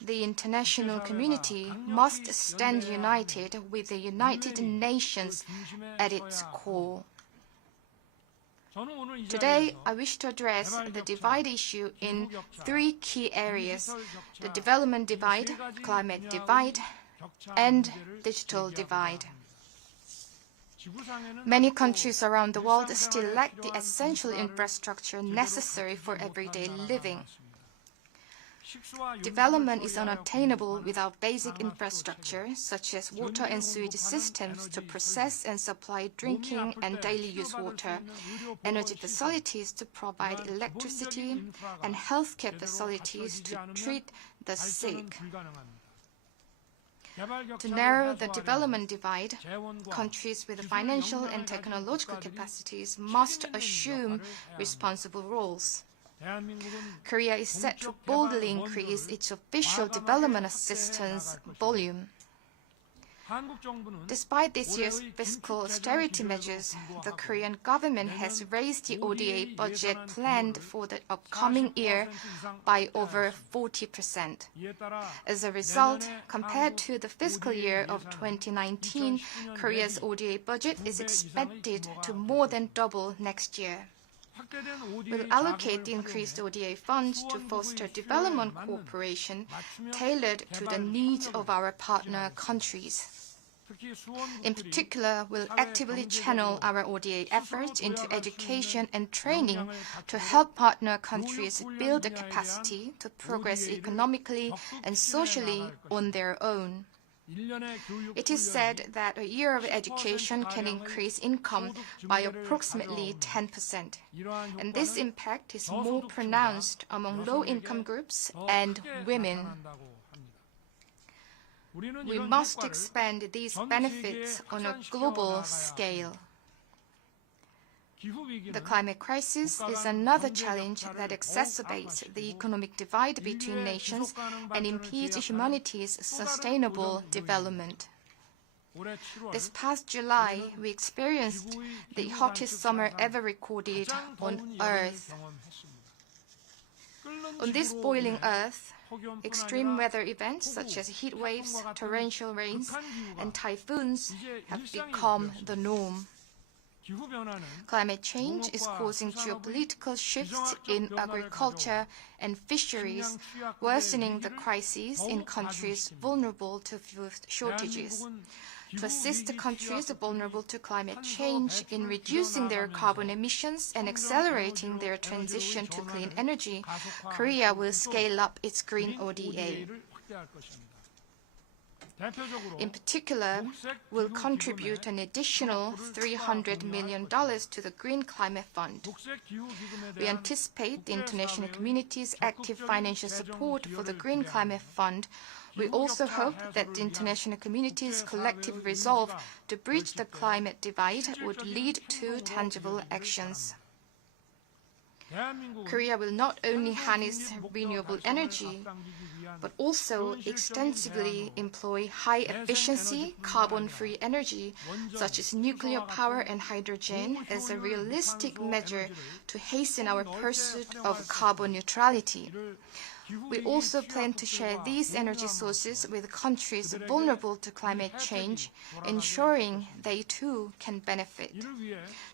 the international community must stand united with the United Nations at its core. Today, I wish to address the divide issue in three key areas: the development divide, climate divide, and digital divide. Many countries around the world still lack the essential infrastructure necessary for everyday living. Development is unattainable without basic infrastructure, such as water and sewage systems to process and supply drinking and daily use water, energy facilities to provide electricity, and healthcare facilities to treat the sick. To narrow the development divide, countries with financial and technological capacities must assume responsible roles. Korea is set to boldly increase its official development assistance volume. Despite this year's fiscal austerity measures, the Korean government has raised the ODA budget planned for the upcoming year by over 40%. As a result, compared to the fiscal year of 2019, Korea's ODA budget is expected to more than double next year. We'll allocate the increased ODA funds to foster development cooperation tailored to the needs of our partner countries. In particular, we'll actively channel our ODA efforts into education and training to help partner countries build the capacity to progress economically and socially on their own. It is said that a year of education can increase income by approximately 10%, and this impact is more pronounced among low-income groups and women. We must expand these benefits on a global scale. The climate crisis is another challenge that exacerbates the economic divide between nations and impedes humanity's sustainable development. This past July, we experienced the hottest summer ever recorded on Earth. On this boiling Earth, extreme weather events such as heat waves, torrential rains, and typhoons have become the norm. Climate change is causing geopolitical shifts in agriculture and fisheries, worsening the crises in countries vulnerable to food shortages. To assist the countries vulnerable to climate change in reducing their carbon emissions and accelerating their transition to clean energy, Korea will scale up its green ODA. In particular, we'll contribute an additional $300 million to the Green Climate Fund. We anticipate the international community's active financial support for the Green Climate Fund. We also hope that the international community's collective resolve to bridge the climate divide would lead to tangible actions. Korea will not only harness renewable energy, but also extensively employ high-efficiency, carbon-free energy, such as nuclear power and hydrogen, as a realistic measure to hasten our pursuit of carbon neutrality. We also plan to share these energy sources with countries vulnerable to climate change, ensuring they too can benefit.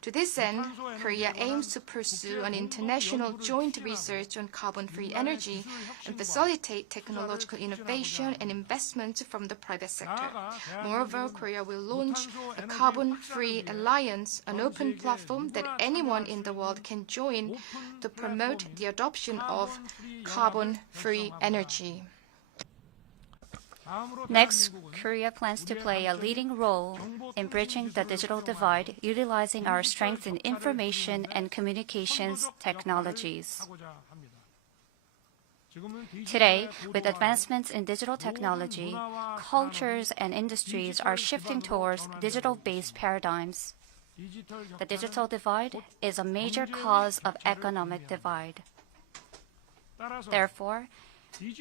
To this end, Korea aims to pursue an international joint research on carbon-free energy and facilitate technological innovation and investment from the private sector. Moreover, Korea will launch a carbon-free alliance, an open platform that anyone in the world can join to promote the adoption of carbon-free energy. Next, Korea plans to play a leading role in bridging the digital divide, utilizing our strength in information and communications technologies. Today, with advancements in digital technology, cultures and industries are shifting towards digital-based paradigms. The digital divide is a major cause of economic divide. Therefore,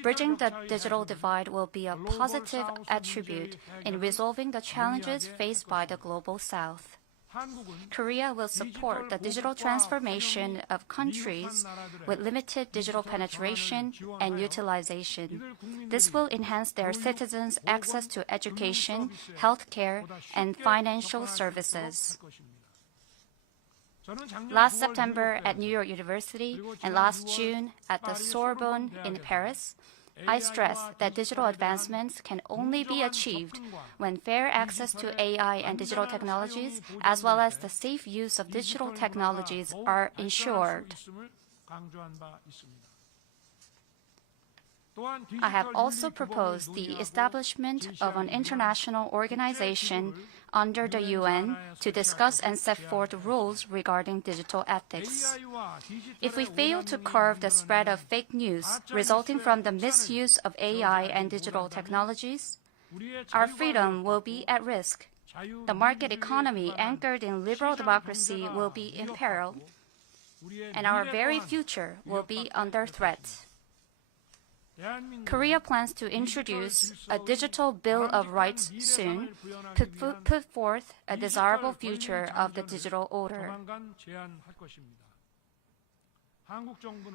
bridging the digital divide will be a positive attribute in resolving the challenges faced by the Global South. Korea will support the digital transformation of countries with limited digital penetration and utilization. This will enhance their citizens' access to education, healthcare, and financial services. Last September at New York University and last June at the Sorbonne in Paris, I stressed that digital advancements can only be achieved when fair access to AI and digital technologies, as well as the safe use of digital technologies, are ensured. I have also proposed the establishment of an international organization under the UN to discuss and set forth rules regarding digital ethics. If we fail to curb the spread of fake news resulting from the misuse of AI and digital technologies, our freedom will be at risk. The market economy anchored in liberal democracy will be in peril, and our very future will be under threat. Korea plans to introduce a digital Bill of Rights soon to put forth a desirable future of the digital order.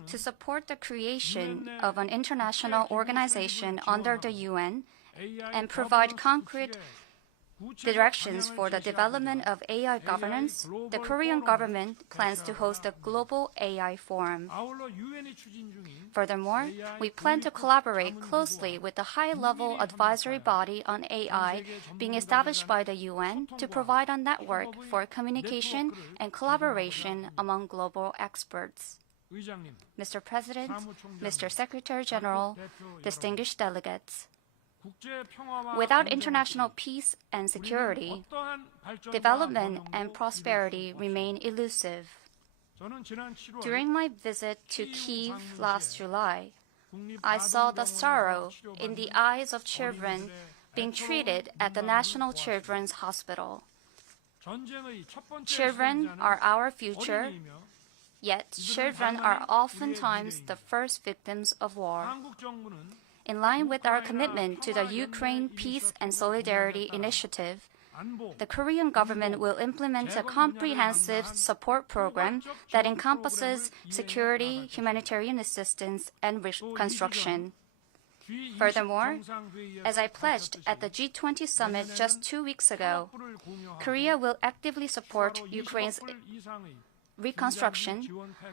To support the creation of an international organization under the UN and provide concrete directions for the development of AI governance, the Korean government plans to host a global AI forum. Furthermore, we plan to collaborate closely with the high-level advisory body on AI being established by the UN to provide a network for communication and collaboration among global experts. Mr. President, Mr. Secretary General, distinguished delegates, without international peace and security, development and prosperity remain elusive. During my visit to Kyiv last July, I saw the sorrow in the eyes of children being treated at the National Children's Hospital. Children are our future, yet children are oftentimes the first victims of war. In line with our commitment to the Ukraine Peace and Solidarity Initiative, the Korean government will implement a comprehensive support program that encompasses security, humanitarian assistance, and reconstruction. Furthermore, as I pledged at the G20 summit just 2 weeks ago, Korea will actively support Ukraine's reconstruction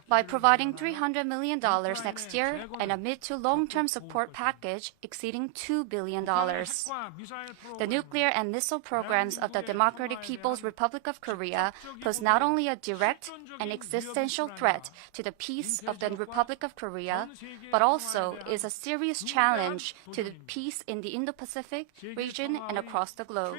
by providing $300 million next year and a mid to long-term support package exceeding $2 billion. The nuclear and missile programs of the Democratic People's Republic of Korea pose not only a direct and existential threat to the peace of the Republic of Korea, but also is a serious challenge to the peace in the Indo-Pacific region and across the globe.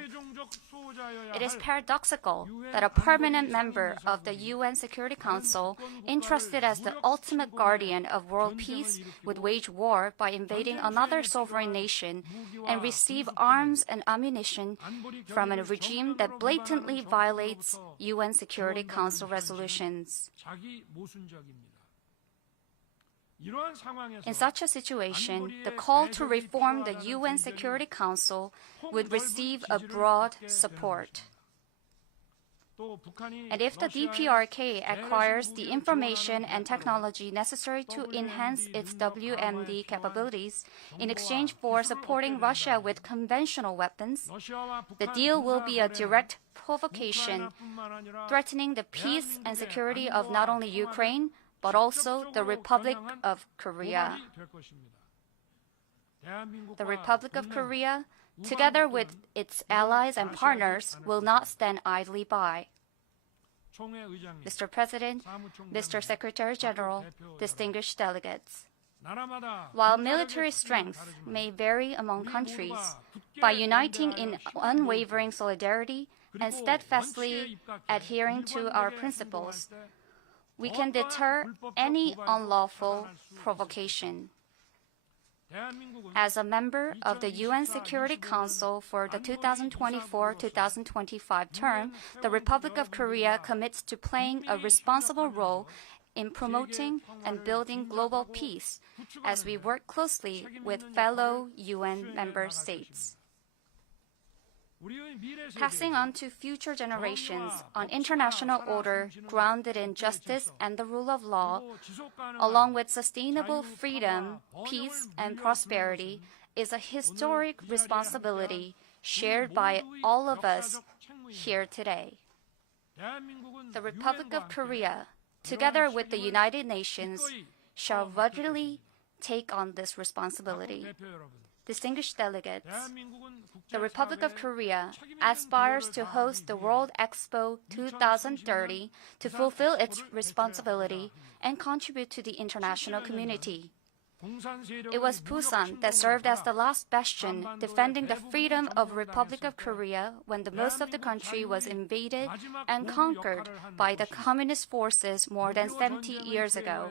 It is paradoxical that a permanent member of the UN Security Council, entrusted as the ultimate guardian of world peace, would wage war by invading another sovereign nation and receive arms and ammunition from a regime that blatantly violates UN Security Council resolutions. In such a situation, the call to reform the UN Security Council would receive a broad support. And if the DPRK acquires the information and technology necessary to enhance its WMD capabilities in exchange for supporting Russia with conventional weapons, the deal will be a direct provocation, threatening the peace and security of not only Ukraine, but also the Republic of Korea. The Republic of Korea, together with its allies and partners, will not stand idly by. Mr. President, Mr. Secretary General, distinguished delegates, While military strength may vary among countries, by uniting in unwavering solidarity and steadfastly adhering to our principles, we can deter any unlawful provocation. As a member of the UN Security Council for the 2024-2025 term, the Republic of Korea commits to playing a responsible role in promoting and building global peace as we work closely with fellow UN member states. Passing on to future generations an international order grounded in justice and the rule of law, along with sustainable freedom, peace, and prosperity, is a historic responsibility shared by all of us here today. The Republic of Korea, together with the United Nations, shall readily take on this responsibility. Distinguished delegates, the Republic of Korea aspires to host the World Expo 2030 to fulfill its responsibility and contribute to the international community. It was Busan that served as the last bastion defending the freedom of the Republic of Korea when the most of the country was invaded and conquered by the communist forces more than 70 years ago.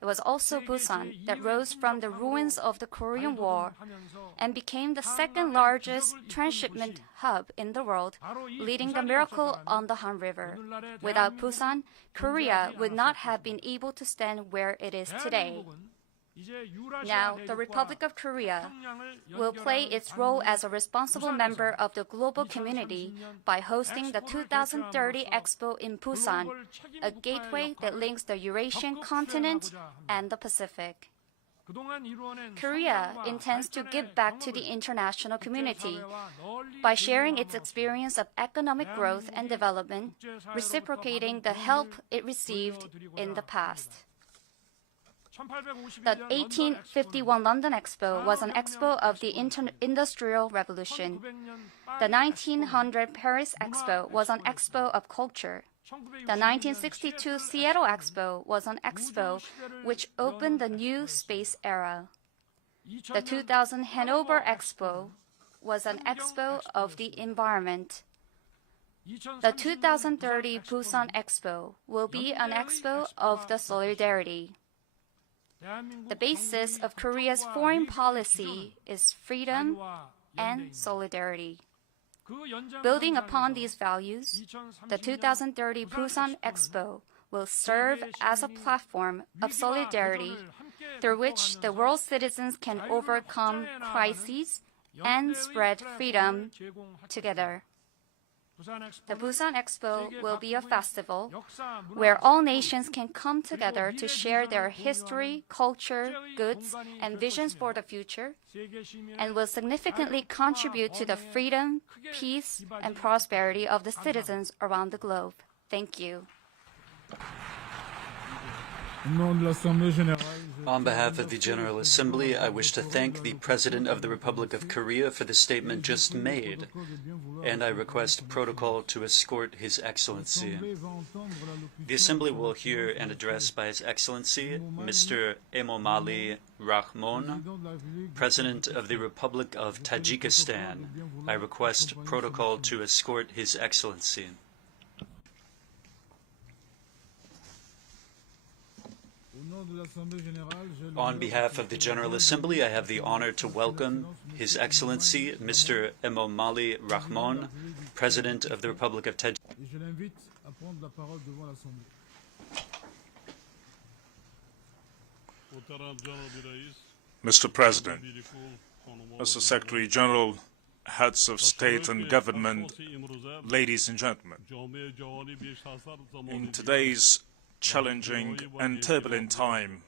It was also Busan that rose from the ruins of the Korean War and became the second largest transshipment hub in the world, leading the miracle on the Han River. Without Busan, Korea would not have been able to stand where it is today. Now, the Republic of Korea will play its role as a responsible member of the global community by hosting the 2030 Expo in Busan, a gateway that links the Eurasian continent and the Pacific. Korea intends to give back to the international community by sharing its experience of economic growth and development, reciprocating the help it received in the past. The 1851 London Expo was an expo of the Industrial Revolution. The 1900 Paris Expo was an expo of culture. The 1962 Seattle Expo was an expo which opened the new space era. The 2000 Hanover Expo was an expo of the environment. The 2030 Busan Expo will be an expo of the solidarity. The basis of Korea's foreign policy is freedom and solidarity. Building upon these values, the 2030 Busan Expo will serve as a platform of solidarity through which the world's citizens can overcome crises and spread freedom together. The Busan Expo will be a festival where all nations can come together to share their history, culture, goods, and visions for the future, and will significantly contribute to the freedom, peace, and prosperity of the citizens around the globe. Thank you. On behalf of the General Assembly, I wish to thank the President of the Republic of Korea for the statement just made, and I request protocol to escort His Excellency. The Assembly will hear an address by His Excellency, Mr. Emomali Rahmon, President of the Republic of Tajikistan. I request protocol to escort His Excellency. On behalf of the General Assembly, I have the honor to welcome His Excellency, Mr. Emomali Rahmon, President of the Republic of Tajikistan. Mr. President, Mr. Secretary General, heads of state and government, ladies and gentlemen, in today's challenging and turbulent time,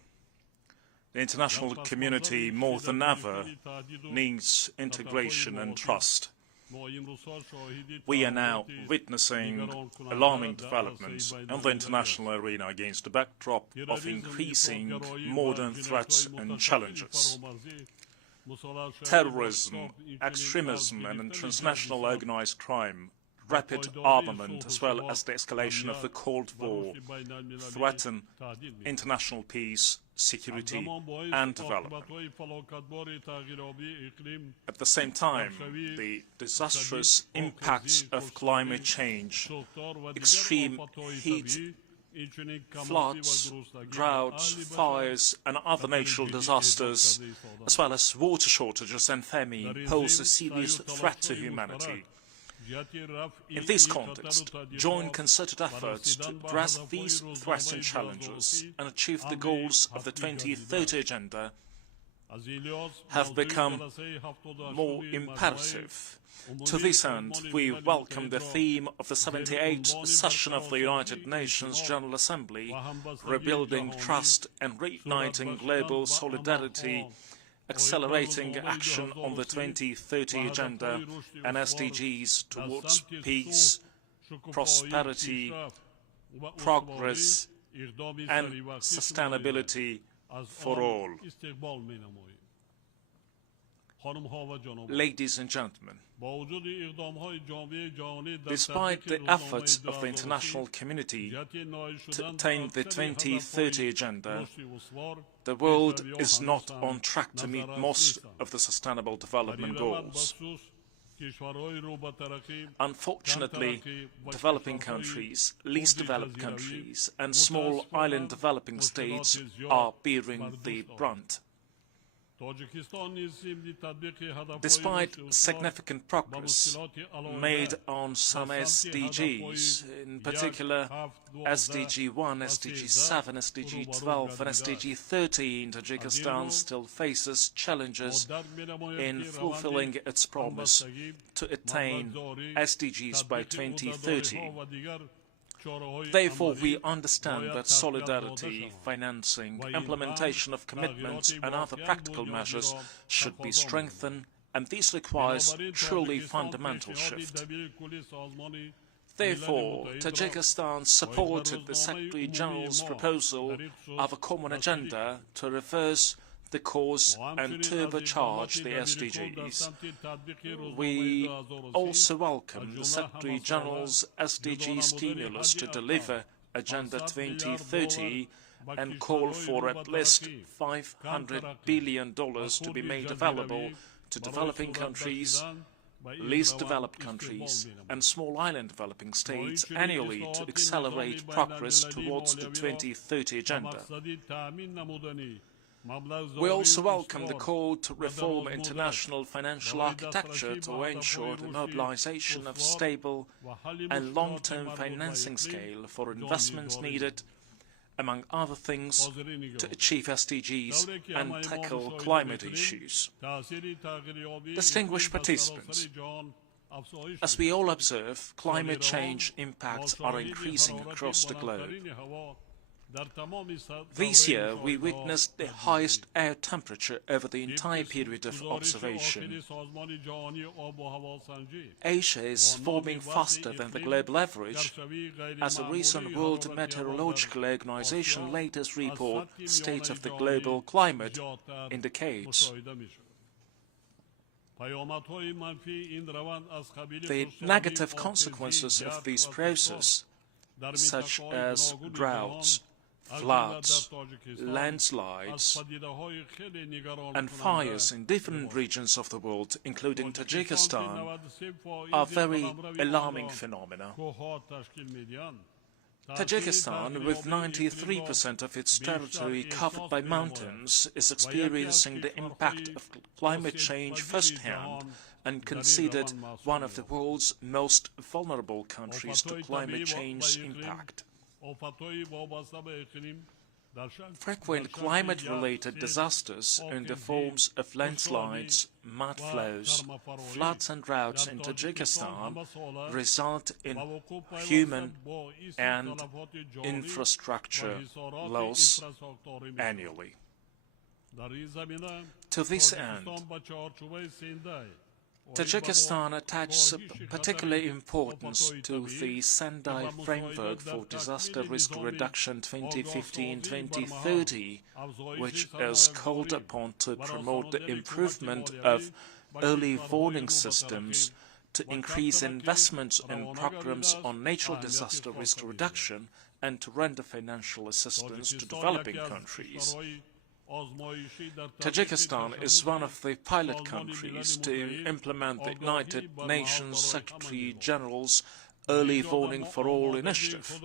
the international community more than ever needs integration and trust. We are now witnessing alarming developments in the international arena against the backdrop of increasing modern threats and challenges. Terrorism, extremism, and transnational organized crime, rapid armament, as well as the escalation of the Cold War, threaten international peace security and development. At the same time, the disastrous impacts of climate change, extreme heat, floods, droughts, fires and other natural disasters, as well as water shortages and famine, pose a serious threat to humanity. In this context, joint concerted efforts to address these threats and challenges and achieve the goals of the 2030 Agenda have become more imperative. To this end, we welcome the theme of the 78th session of the United Nations General Assembly, Rebuilding Trust and Reigniting Global Solidarity, Accelerating Action on the 2030 Agenda and SDGs towards peace, prosperity, progress and sustainability for all. Ladies and gentlemen, despite the efforts of the international community to attain the 2030 Agenda, the world is not on track to meet most of the Sustainable Development Goals. Unfortunately, developing countries, least developed countries and small island developing states are bearing the brunt. Despite significant progress made on some SDGs, in particular SDG 1, SDG 7, SDG 12 and SDG 13, Tajikistan still faces challenges in fulfilling its promise to attain SDGs by 2030. Therefore, we understand that solidarity, financing, implementation of commitments and other practical measures should be strengthened, and this requires truly fundamental shift. Therefore, Tajikistan supported the Secretary-General's proposal of a common agenda to reverse the course and turbocharge the SDGs. We also welcome the Secretary-General's SDG stimulus to deliver Agenda 2030 and call for at least $500 billion to be made available to developing countries, least developed countries and small island developing states annually to accelerate progress towards the 2030 Agenda. We also welcome the call to reform international financial architecture to ensure the mobilization of stable and long-term financing scale for investments needed, among other things, to achieve SDGs and tackle climate issues. Distinguished participants, as we all observe, climate change impacts are increasing across the globe. This year, we witnessed the highest air temperature over the entire period of observation. Asia is warming faster than the global average, as a recent World Meteorological Organization latest report, State of the Global Climate, indicates. The negative consequences of this process, such as droughts, floods, landslides and fires in different regions of the world, including Tajikistan, are very alarming phenomena. Tajikistan, with 93% of its territory covered by mountains, is experiencing the impact of climate change firsthand and considered one of the world's most vulnerable countries to climate change's impact. Frequent climate-related disasters in the forms of landslides, mud flows, floods and droughts in Tajikistan result in human and infrastructure loss annually. To this end, Tajikistan attaches particular importance to the Sendai Framework for Disaster Risk Reduction 2015-2030, which is called upon to promote the improvement of early warning systems, to increase investments in programs on natural disaster risk reduction and to render financial assistance to developing countries. Tajikistan is one of the pilot countries to implement the United Nations Secretary General's Early Warning for All initiative.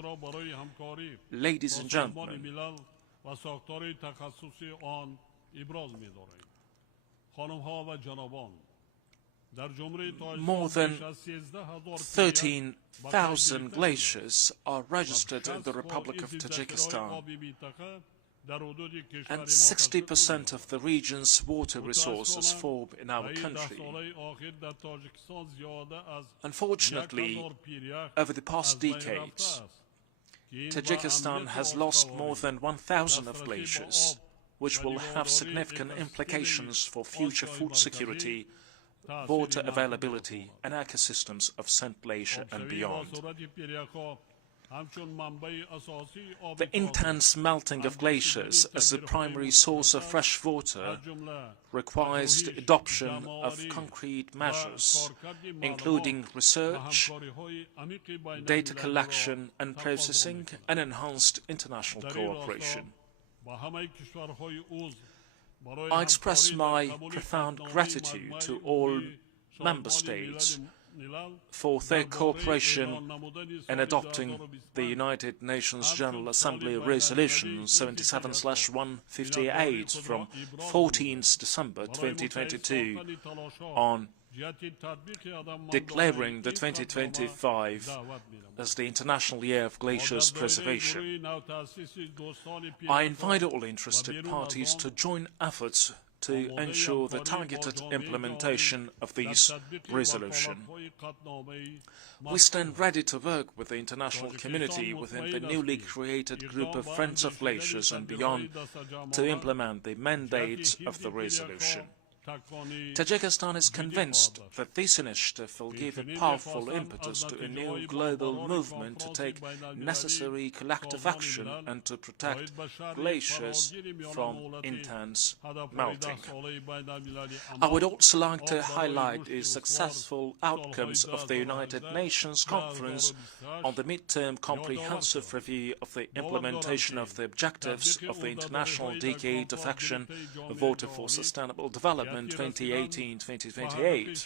Ladies and gentlemen, more than 13,000 glaciers are registered in the Republic of Tajikistan, and 60% of the region's water resources fall in our country. Unfortunately, over the past decades, Tajikistan has lost more than 1,000 of glaciers, which will have significant implications for future food security, water availability and ecosystems of St. Glacier and beyond. The intense melting of glaciers as the primary source of fresh water requires the adoption of concrete measures, including research, data collection and processing, and enhanced international cooperation. I express my profound gratitude to all member states for their cooperation in adopting the United Nations General Assembly Resolution 77/158 from 14th December 2022 on declaring the 2025 as the International Year of Glaciers Preservation. I invite all interested parties to join efforts to ensure the targeted implementation of this resolution. We stand ready to work with the international community within the newly created group of Friends of Glaciers and beyond to implement the mandates of the resolution. Tajikistan is convinced that this initiative will give a powerful impetus to a new global movement to take necessary collective action and to protect glaciers from intense melting. I would also like to highlight the successful outcomes of the United Nations Conference on the Midterm Comprehensive Review of the implementation of the objectives of the International Decade of Action, Water for Sustainable Development 2018-2028.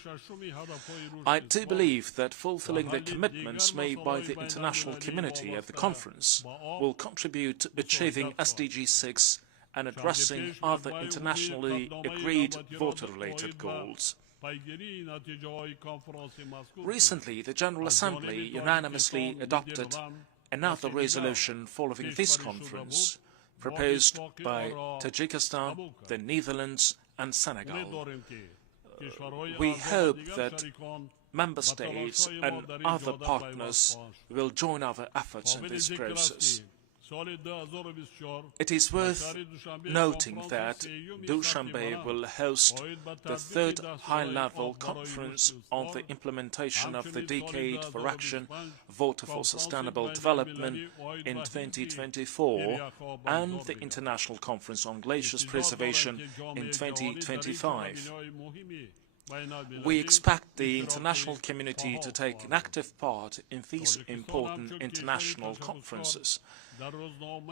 I do believe that fulfilling the commitments made by the international community at the conference will contribute to achieving SDG 6 and addressing other internationally agreed water-related goals. Recently, the General Assembly unanimously adopted another resolution following this conference, proposed by Tajikistan, the Netherlands and Senegal. We hope that member states and other partners will join our efforts in this process. It is worth noting that Dushanbe will host the third high-level conference on the implementation of the Decade for Action, Water for Sustainable Development in 2024 and the International Conference on Glaciers Preservation in 2025. We expect the international community to take an active part in these important international conferences.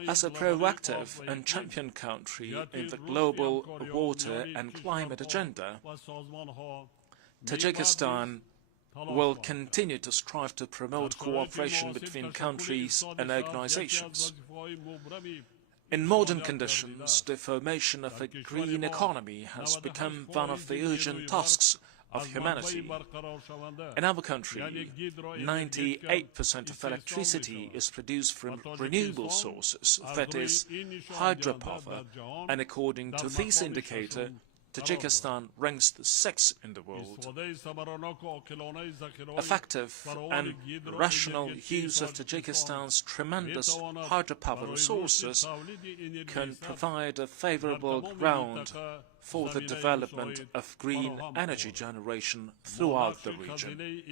As a proactive and champion country in the global water and climate agenda, Tajikistan will continue to strive to promote cooperation between countries and organizations. In modern conditions, the formation of a green economy has become one of the urgent tasks of humanity. In our country, 98% of electricity is produced from renewable sources, that is, hydropower, and according to this indicator, Tajikistan ranks the 6th in the world. Effective and rational use of Tajikistan's tremendous hydropower resources can provide a favorable ground for the development of green energy generation throughout the region.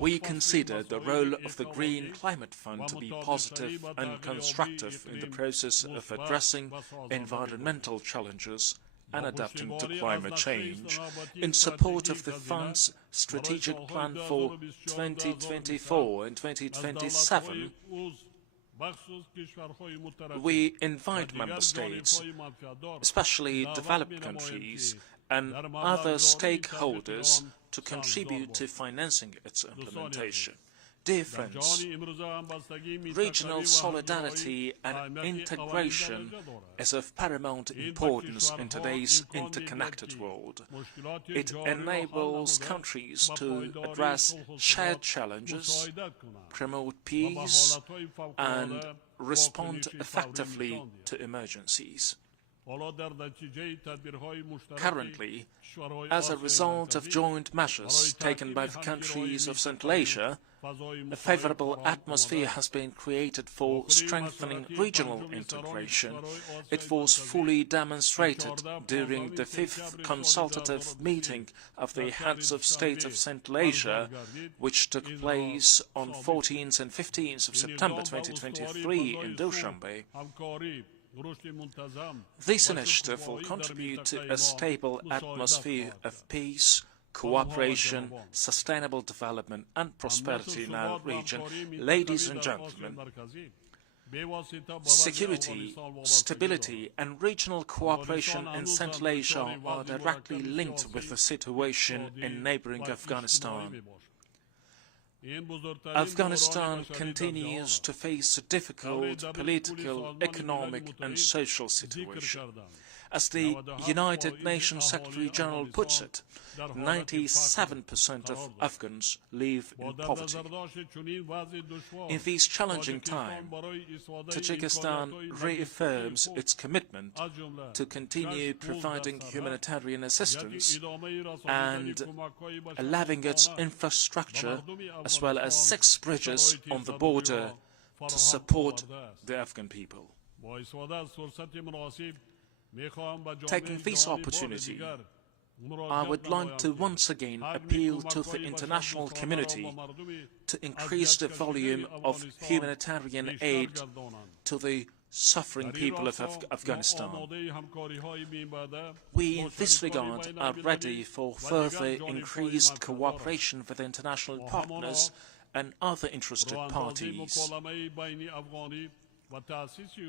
We consider the role of the Green Climate Fund to be positive and constructive in the process of addressing environmental challenges and adapting to climate change, in support of the Fund's strategic plan for 2024 and 2027, we invite member states, especially developed countries and other stakeholders, to contribute to financing its implementation. Dear friends, regional solidarity and integration is of paramount importance in today's interconnected world. It enables countries to address shared challenges, promote peace, and respond effectively to emergencies. Currently, as a result of joint measures taken by the countries of Central Asia, a favourable atmosphere has been created for strengthening regional integration. It was fully demonstrated during the 5th consultative meeting of the heads of state of Central Asia, which took place on 14th and 15th of September 2023 in Dushanbe. This initiative will contribute to a stable atmosphere of peace, cooperation, sustainable development and prosperity in our region. Ladies and gentlemen, security, stability and regional cooperation in Central Asia are directly linked with the situation in neighbouring Afghanistan. Afghanistan continues to face a difficult political, economic and social situation. As the United Nations Secretary-General puts it, 97% of Afghans live in poverty. In these challenging times, Tajikistan reaffirms its commitment to continue providing humanitarian assistance and allowing its infrastructure, as well as 6 bridges on the border, to support the Afghan people. Taking this opportunity, I would like to once again appeal to the international community to increase the volume of humanitarian aid to the suffering people of Afghanistan. We, in this regard, are ready for further increased cooperation with international partners and other interested parties.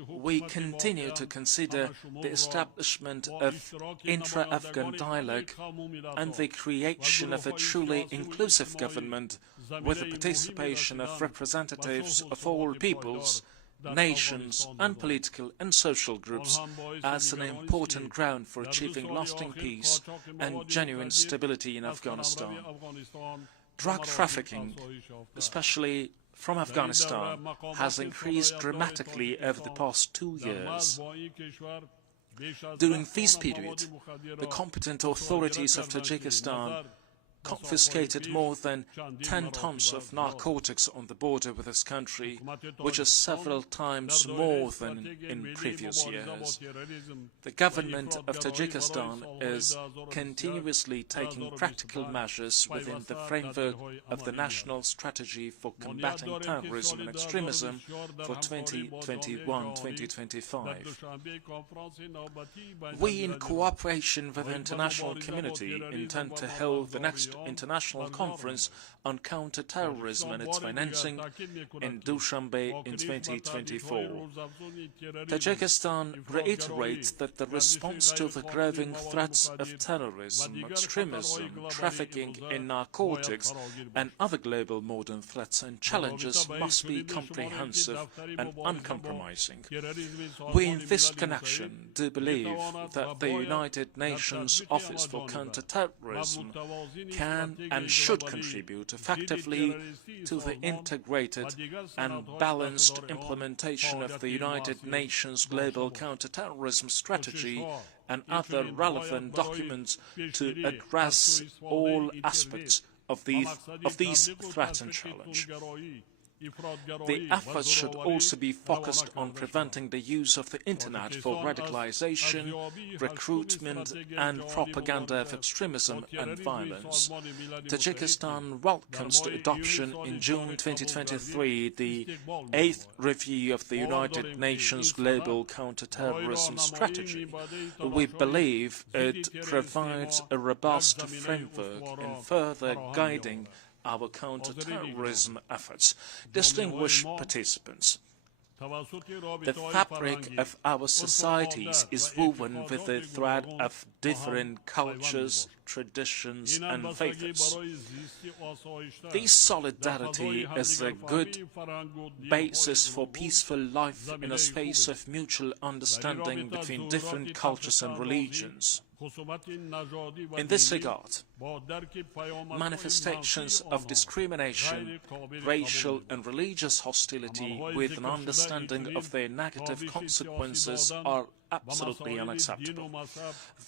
We continue to consider the establishment of intra-Afghan dialogue and the creation of a truly inclusive government with the participation of representatives of all peoples, nations and political and social groups as an important ground for achieving lasting peace and genuine stability in Afghanistan. Drug trafficking, especially from Afghanistan, has increased dramatically over the past 2 years. During this period, the competent authorities of Tajikistan confiscated more than 10 tons of narcotics on the border with this country, which is several times more than in previous years. The government of Tajikistan is continuously taking practical measures within the framework of the National Strategy for Combating Terrorism and Extremism for 2021-2025. We, in cooperation with the international community, intend to hold the next International Conference on Counter-Terrorism and its Financing in Dushanbe in 2024. Tajikistan reiterates that the response to the growing threats of terrorism, extremism, trafficking in narcotics and other global modern threats and challenges must be comprehensive and uncompromising. We, in this connection, do believe that the United Nations Office for Counter-Terrorism can and should contribute effectively to the integrated and balanced implementation of the United Nations Global Counterterrorism Strategy and other relevant documents to address all aspects of these threats and challenges. The efforts should also be focused on preventing the use of the Internet for radicalization, recruitment and propaganda of extremism and violence. Tajikistan welcomes the adoption in June 2023 the 8th review of the United Nations Global Counterterrorism Strategy. We believe it provides a robust framework in further guiding our counter-terrorism efforts. Distinguished participants, the fabric of our societies is woven with the thread of different cultures, traditions and faiths. This solidarity is a good basis for peaceful life in a space of mutual understanding between different cultures and religions. In this regard, manifestations of discrimination, racial and religious hostility with an understanding of their negative consequences are absolutely unacceptable.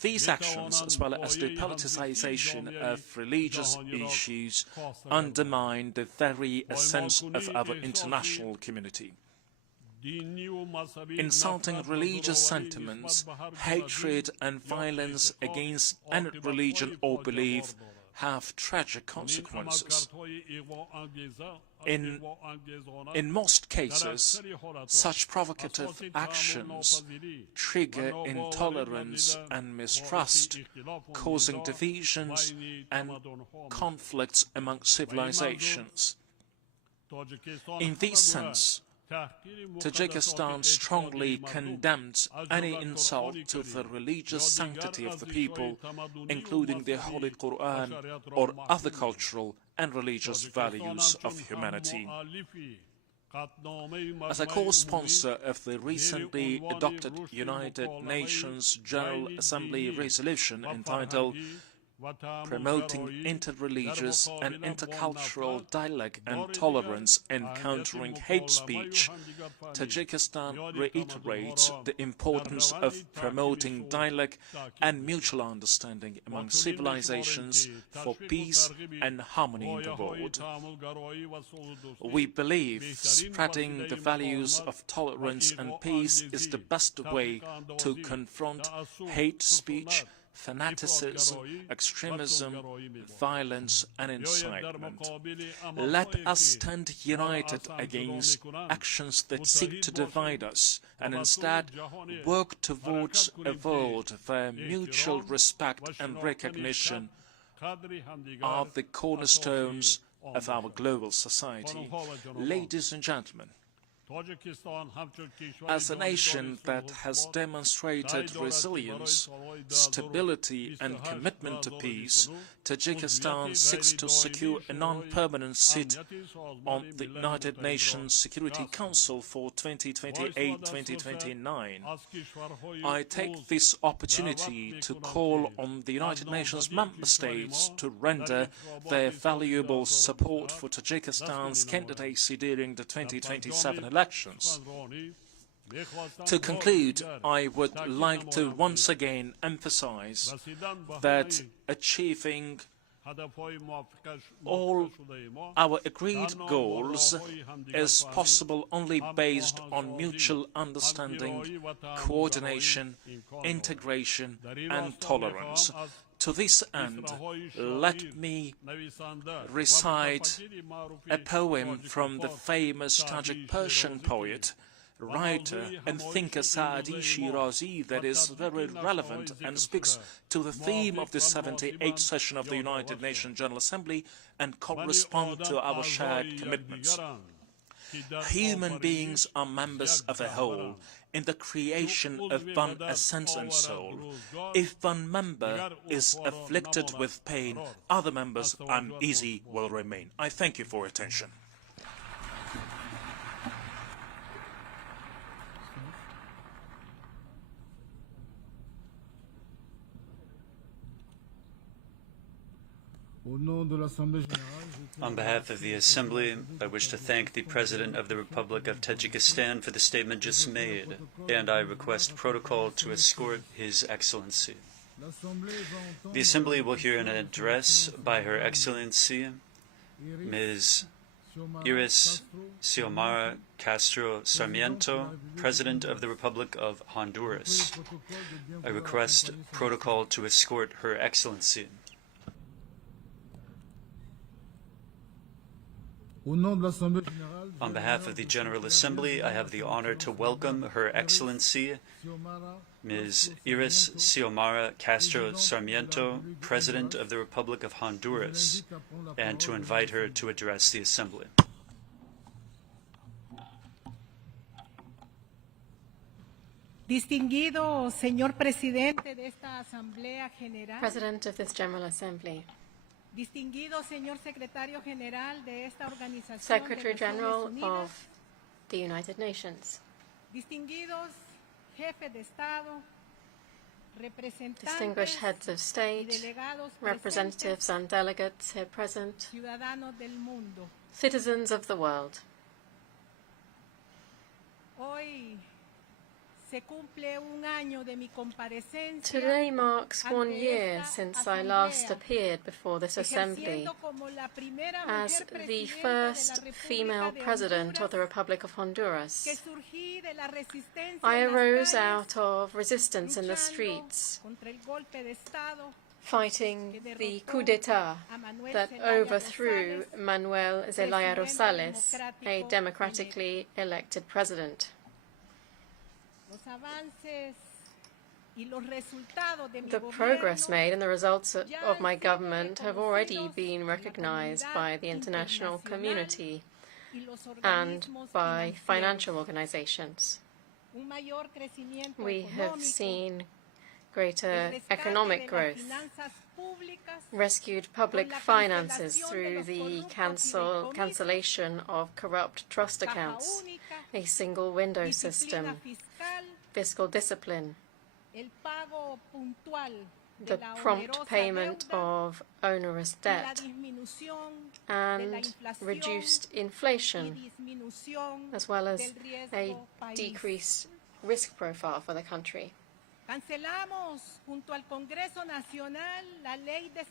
These actions, as well as the politicization of religious issues, undermine the very essence of our international community. Insulting religious sentiments, hatred and violence against any religion or belief have tragic consequences. In most cases, such provocative actions trigger intolerance and mistrust, causing divisions and conflicts among civilizations. In this sense, Tajikistan strongly condemns any insult to the religious sanctity of the people, including the Holy Quran or other cultural and religious values of humanity. As a co-sponsor of the recently adopted United Nations General Assembly resolution entitled Promoting Interreligious and Intercultural Dialogue and Tolerance and Countering Hate Speech, Tajikistan reiterates the importance of promoting dialogue and mutual understanding among civilizations for peace and harmony in the world. We believe spreading the values of tolerance and peace is the best way to confront hate speech, fanaticism, extremism, violence and incitement. Let us stand united against actions that seek to divide us and instead work towards a world where mutual respect and recognition are the cornerstones of our global society. Ladies and gentlemen, as a nation that has demonstrated resilience, stability and commitment to peace, Tajikistan seeks to secure a non-permanent seat on the United Nations Security Council for 2028-2029. I take this opportunity to call on the United Nations member states to render their valuable support for Tajikistan's candidacy during the 2027 elections. To conclude, I would like to once again emphasize that achieving all our agreed goals is possible only based on mutual understanding, coordination, integration and tolerance. To this end, let me recite a poem from the famous Tajik Persian poet, writer and thinker Saadi Shirazi that is very relevant and speaks to the theme of the 78th session of the United Nations General Assembly and correspond to our shared commitments. Human beings are members of a whole in the creation of one essence and soul. If one member is afflicted with pain, other members uneasy will remain. I thank you for your attention. On behalf of the Assembly, I wish to thank the President of the Republic of Tajikistan for the statement just made, and I request protocol to escort His Excellency. The Assembly will hear an address by Her Excellency, Ms. Iris Xiomara Castro Sarmiento, President of the Republic of Honduras. I request protocol to escort Her Excellency. On behalf of the General Assembly, I have the honor to welcome Her Excellency Ms. Iris Xiomara Castro Sarmiento, President of the Republic of Honduras, and to invite her to address the Assembly. Distinguido señor presidente de esta Asamblea General. President of this General Assembly. Distinguido señor secretario general de esta organización. Secretary General of the United Nations. Distinguidos jefes de Estado, representantes, distinguished heads of state, representatives and delegates here present, ciudadanos del mundo. Citizens of the world. Hoy se cumple un año de mi comparecencia. Today marks 1 year since I last appeared before this Assembly as the first female President of the Republic of Honduras. I arose out of resistance in the streets, fighting the coup d'etat that overthrew Manuel Zelaya Rosales, a democratically elected president. The progress made and the results of my government have already been recognized by the international community and by financial organizations. We have seen greater economic growth, rescued public finances through the cancellation of corrupt trust accounts, a single window system, fiscal discipline, the prompt payment of onerous debt, and reduced inflation, as well as a decreased risk profile for the country.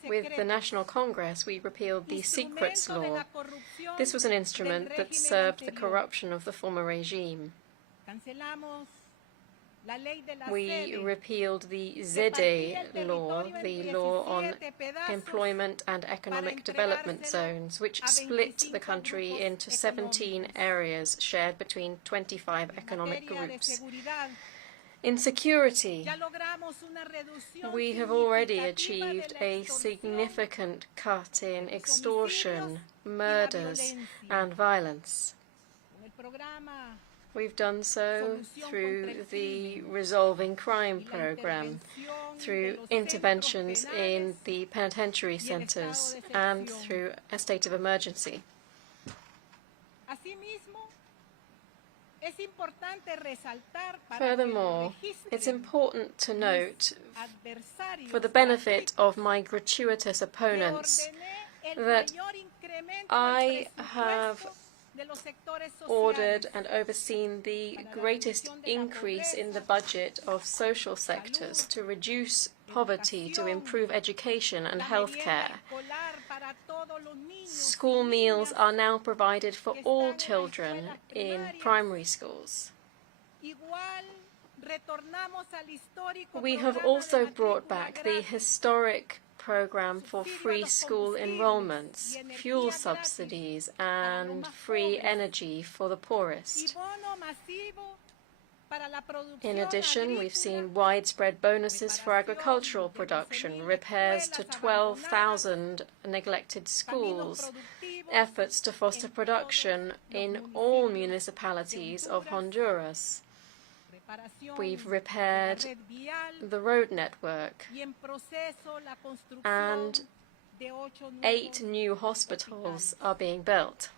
With the National Congress, we repealed the Secrets Law. This was an instrument that served the corruption of the former regime. We repealed the ZEDE law, the law on employment and economic development zones, which split the country into 17 areas shared between 25 economic groups. In security, we have already achieved a significant cut in extortion, murders, and violence. We've done so through the Resolving Crime program, through interventions in the penitentiary centers, and through a state of emergency. Furthermore, it's important to note, for the benefit of my gratuitous opponents, that I have ordered and overseen the greatest increase in the budget of social sectors to reduce poverty, to improve education and healthcare. School meals are now provided for all children in primary schools. We have also brought back the historic program for free school enrollments, fuel subsidies, and free energy for the poorest. In addition, we've seen widespread bonuses for agricultural production, repairs to 12,000 neglected schools, efforts to foster production in all municipalities of Honduras. We've repaired the road network, and 8 new hospitals are being built.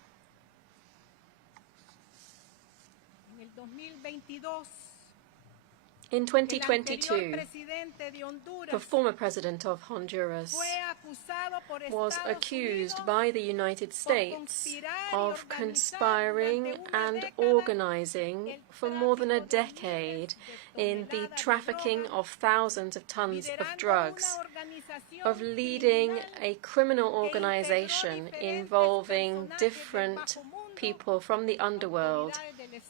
In 2022, the former president of Honduras was accused by the United States of conspiring and organizing for more than a decade in the trafficking of thousands of tons of drugs, of leading a criminal organization involving different people from the underworld,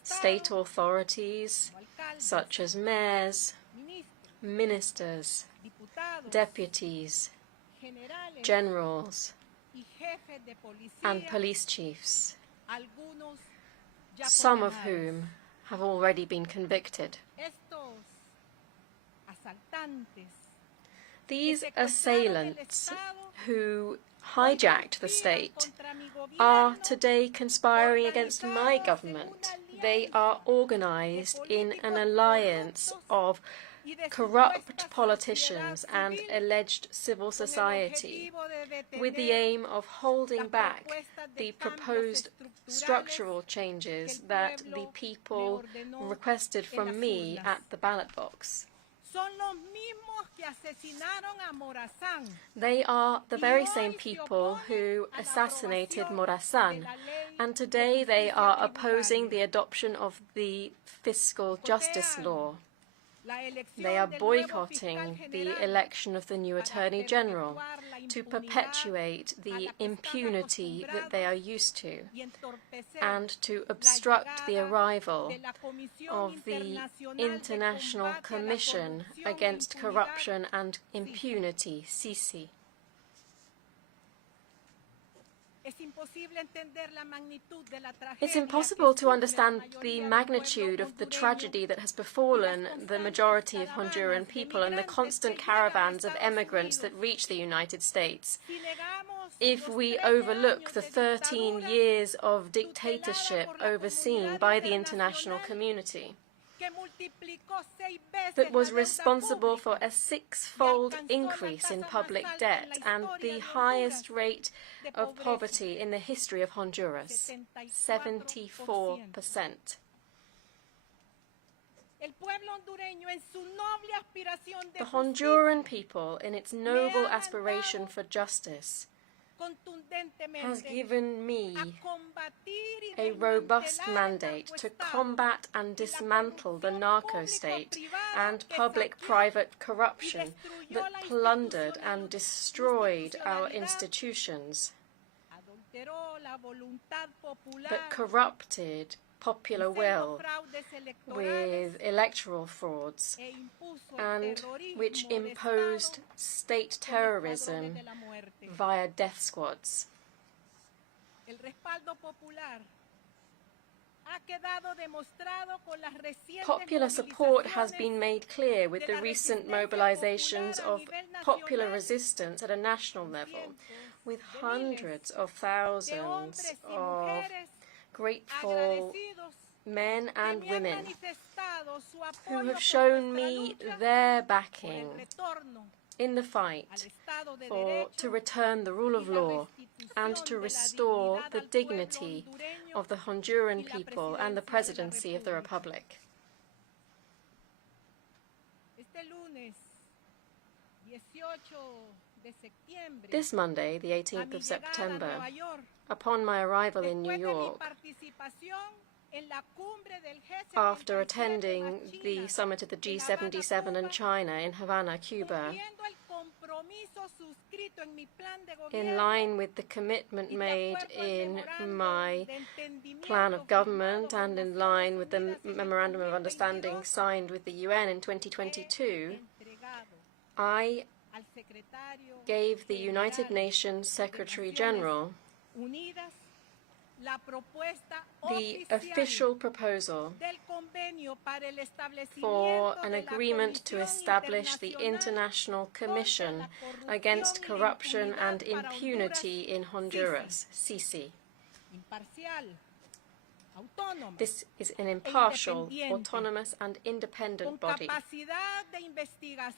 state authorities, such as mayors, ministers, deputies, generals, and police chiefs, some of whom have already been convicted. These assailants who hijacked the state are today conspiring against my government. They are organized in an alliance of corrupt politicians and alleged civil society with the aim of holding back the proposed structural changes that the people requested from me at the ballot box. They are the very same people who assassinated Morazan, and today they are opposing the adoption of the fiscal justice law. They are boycotting the election of the new Attorney General to perpetuate the impunity that they are used to and to obstruct the arrival of the International Commission Against Corruption and Impunity, CICI. It's impossible to understand the magnitude of the tragedy that has befallen the majority of Honduran people and the constant caravans of emigrants that reach the United States if we overlook the 13 years of dictatorship overseen by the international community that was responsible for a six-fold increase in public debt and the highest rate of poverty in the history of Honduras, 74%. The Honduran people, in its noble aspiration for justice, has given me a robust mandate to combat and dismantle the narco-state and public-private corruption that plundered and destroyed our institutions, that corrupted popular will with electoral frauds, and which imposed state terrorism via death squads. Popular support has been made clear with the recent mobilizations of popular resistance at a national level, with hundreds of thousands of grateful men and women who have shown me their backing in the fight to return the rule of law and to restore the dignity of the Honduran people and the presidency of the Republic. This Monday, the 18th of September, upon my arrival in New York, after attending the summit of the G77 in China in Havana, Cuba, in line with the commitment made in my plan of government and in line with the Memorandum of Understanding signed with the UN in 2022, I gave the United Nations Secretary General the official proposal for an agreement to establish the International Commission Against Corruption and Impunity in Honduras, CICI. This is an impartial, autonomous and independent body,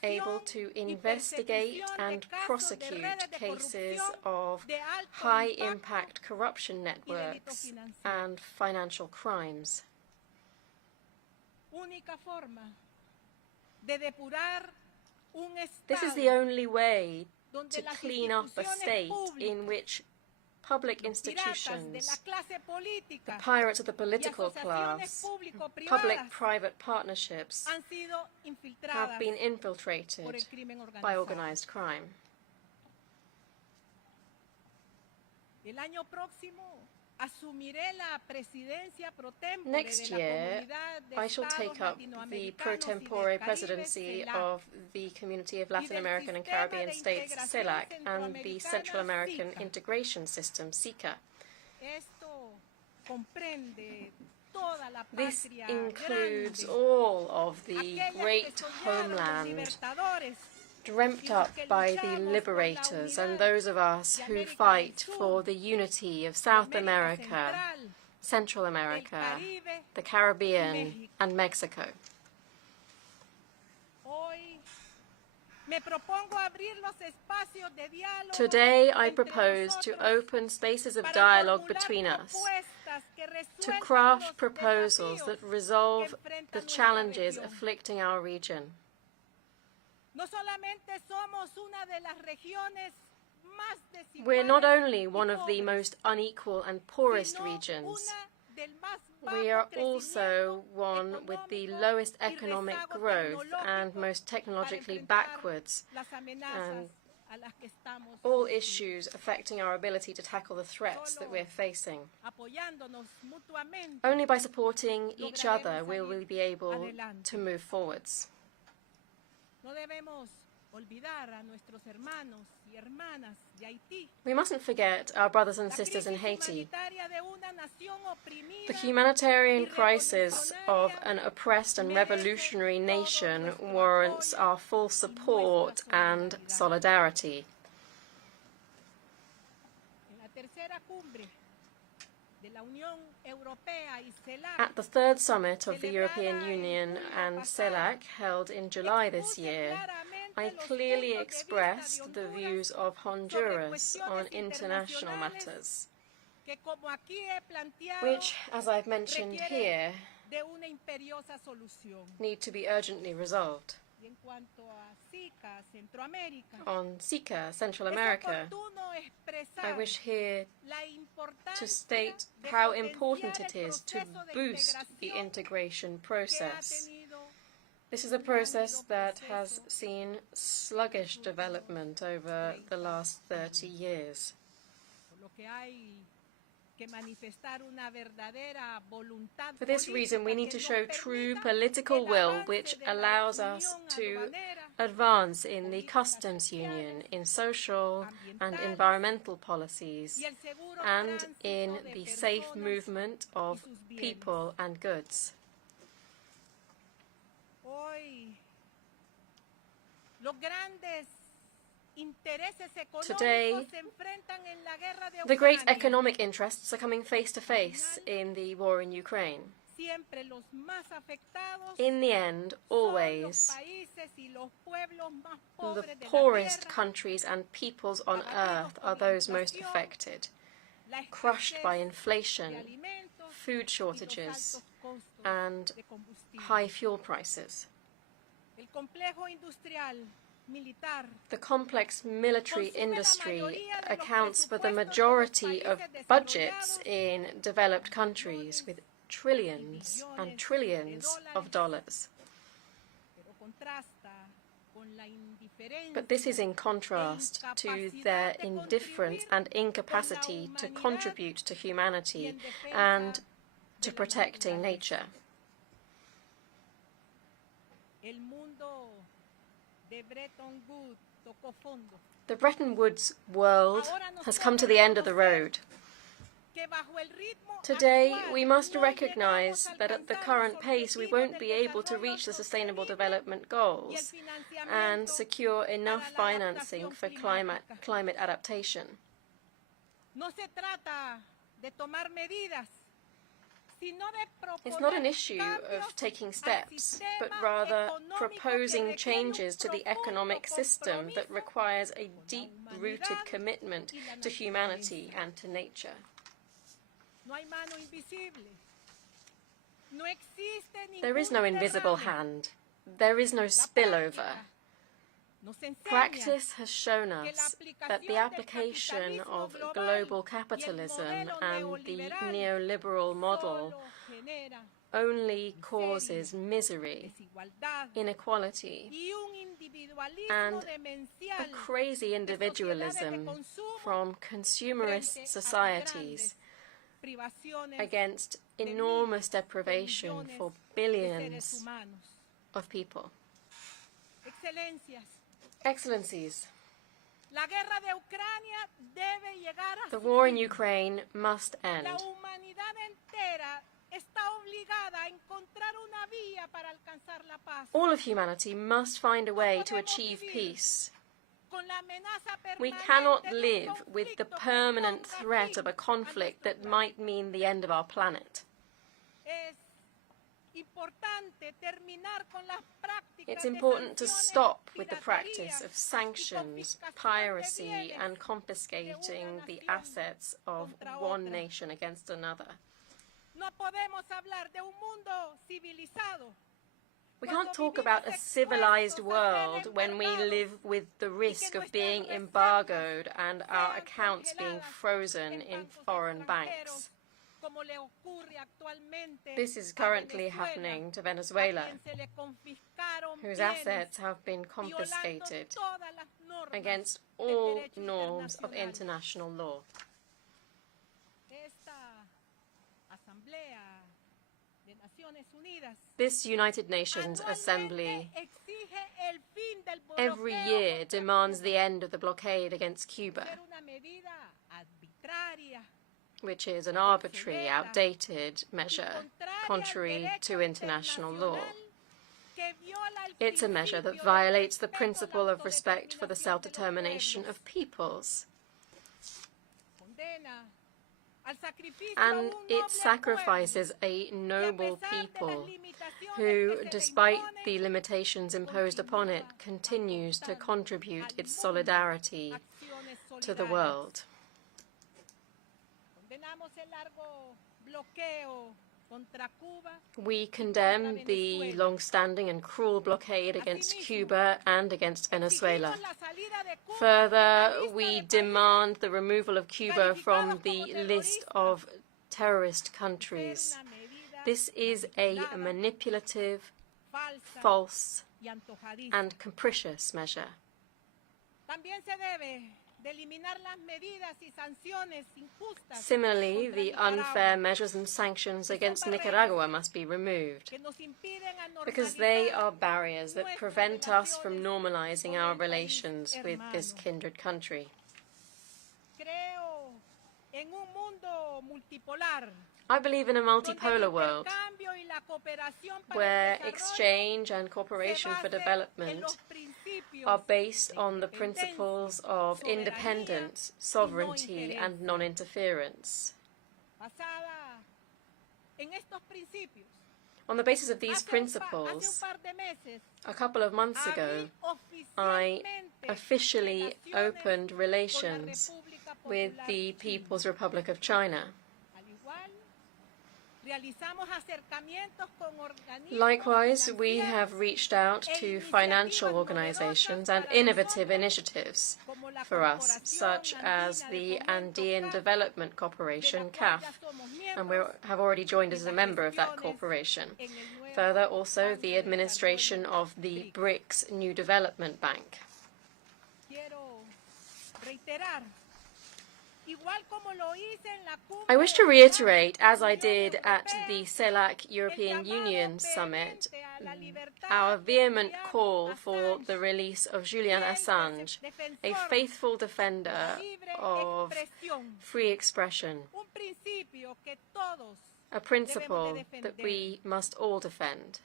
able to investigate and prosecute cases of high-impact corruption networks and financial crimes. This is the only way to clean up a state in which public institutions, the pirates of the political class, public-private partnerships have been infiltrated by organized crime. Next year, I shall take up the pro tempore presidency of the Community of Latin American and Caribbean States, CELAC, and the Central American Integration System, SICA. This includes all of the great homeland dreamt up by the liberators and those of us who fight for the unity of South America, Central America, the Caribbean, and Mexico. Today, I propose to open spaces of dialogue between us, to craft proposals that resolve the challenges afflicting our region. We're not only one of the most unequal and poorest regions, we are also one with the lowest economic growth and most technologically backwards, and all issues affecting our ability to tackle the threats that we're facing. Only by supporting each other will we be able to move forwards. We mustn't forget our brothers and sisters in Haiti. The humanitarian crisis of an oppressed and revolutionary nation warrants our full support and solidarity. At the third summit of the European Union and CELAC, held in July this year, I clearly expressed the views of Honduras on international matters, which, as I've mentioned here, need to be urgently resolved. On SICA, Central America, I wish here to state how important it is to boost the integration process. This is a process that has seen sluggish development over the last 30 years. For this reason, we need to show true political will which allows us to advance in the customs union, in social and environmental policies, and in the safe movement of people and goods. Today, the great economic interests are coming face to face in the war in Ukraine. In the end, always, the poorest countries and peoples on earth are those most affected, crushed by inflation, food shortages, and high fuel prices. The complex military industry accounts for the majority of budgets in developed countries, with trillions and trillions of dollars. But this is in contrast to their indifference and incapacity to contribute to humanity and to protecting nature. The Bretton Woods world has come to the end of the road. Today, we must recognize that at the current pace we won't be able to reach the Sustainable Development Goals and secure enough financing for climate adaptation. It's not an issue of taking steps, but rather proposing changes to the economic system that requires a deep-rooted commitment to humanity and to nature. There is no invisible hand. there is no spillover. Practice has shown us that the application of global capitalism and the neoliberal model only causes misery, inequality, and a crazy individualism from consumerist societies against enormous deprivation for billions of people. Excellencies, the war in Ukraine must end. All of humanity must find a way to achieve peace. We cannot live with the permanent threat of a conflict that might mean the end of our planet. It's important to stop with the practice of sanctions, piracy, and confiscating the assets of one nation against another. We can't talk about a civilized world when we live with the risk of being embargoed and our accounts being frozen in foreign banks. This is currently happening to Venezuela, whose assets have been confiscated against all norms of international law. This United Nations Assembly every year demands the end of the blockade against Cuba, which is an arbitrary, outdated measure contrary to international law. It's a measure that violates the principle of respect for the self-determination of peoples. And it sacrifices a noble people who, despite the limitations imposed upon it, continues to contribute its solidarity to the world. We condemn the long-standing and cruel blockade against Cuba and against Venezuela. Further, we demand the removal of Cuba from the list of terrorist countries. This is a manipulative, false, and capricious measure. Similarly, the unfair measures and sanctions against Nicaragua must be removed, because they are barriers that prevent us from normalizing our relations with this kindred country. I believe in a multipolar world where exchange and cooperation for development are based on the principles of independence, sovereignty, and non-interference. On the basis of these principles, a couple of months ago, I officially opened relations with the People's Republic of China. Likewise, we have reached out to financial organizations and innovative initiatives for us, such as the Andean Development Corporation, CAF, and we have already joined as a member of that corporation. Further, also the administration of the BRICS New Development Bank. I wish to reiterate, as I did at the CELAC European Union Summit, our vehement call for the release of Julian Assange, a faithful defender of free expression, a principle that we must all defend.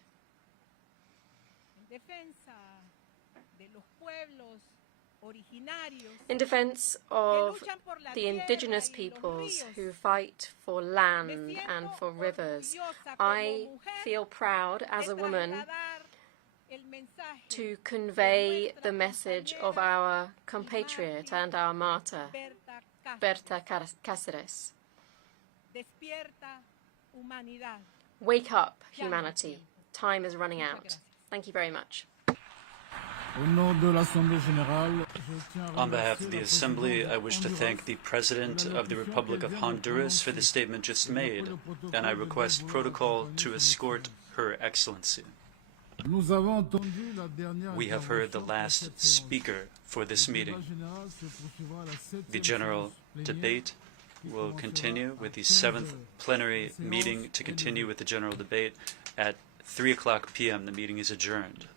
In defense of the indigenous peoples who fight for land and for rivers, I feel proud as a woman to convey the message of our compatriot and our martyr, Berta Cáceres. Wake up, humanity. Time is running out. Thank you very much. On behalf of the Assembly, I wish to thank the President of the Republic of Honduras for the statement just made, and I request protocol to escort Her Excellency. We have heard the last speaker for this meeting. The general debate will continue with the 7th plenary meeting to continue with the general debate at 3:00 p.m. The meeting is adjourned.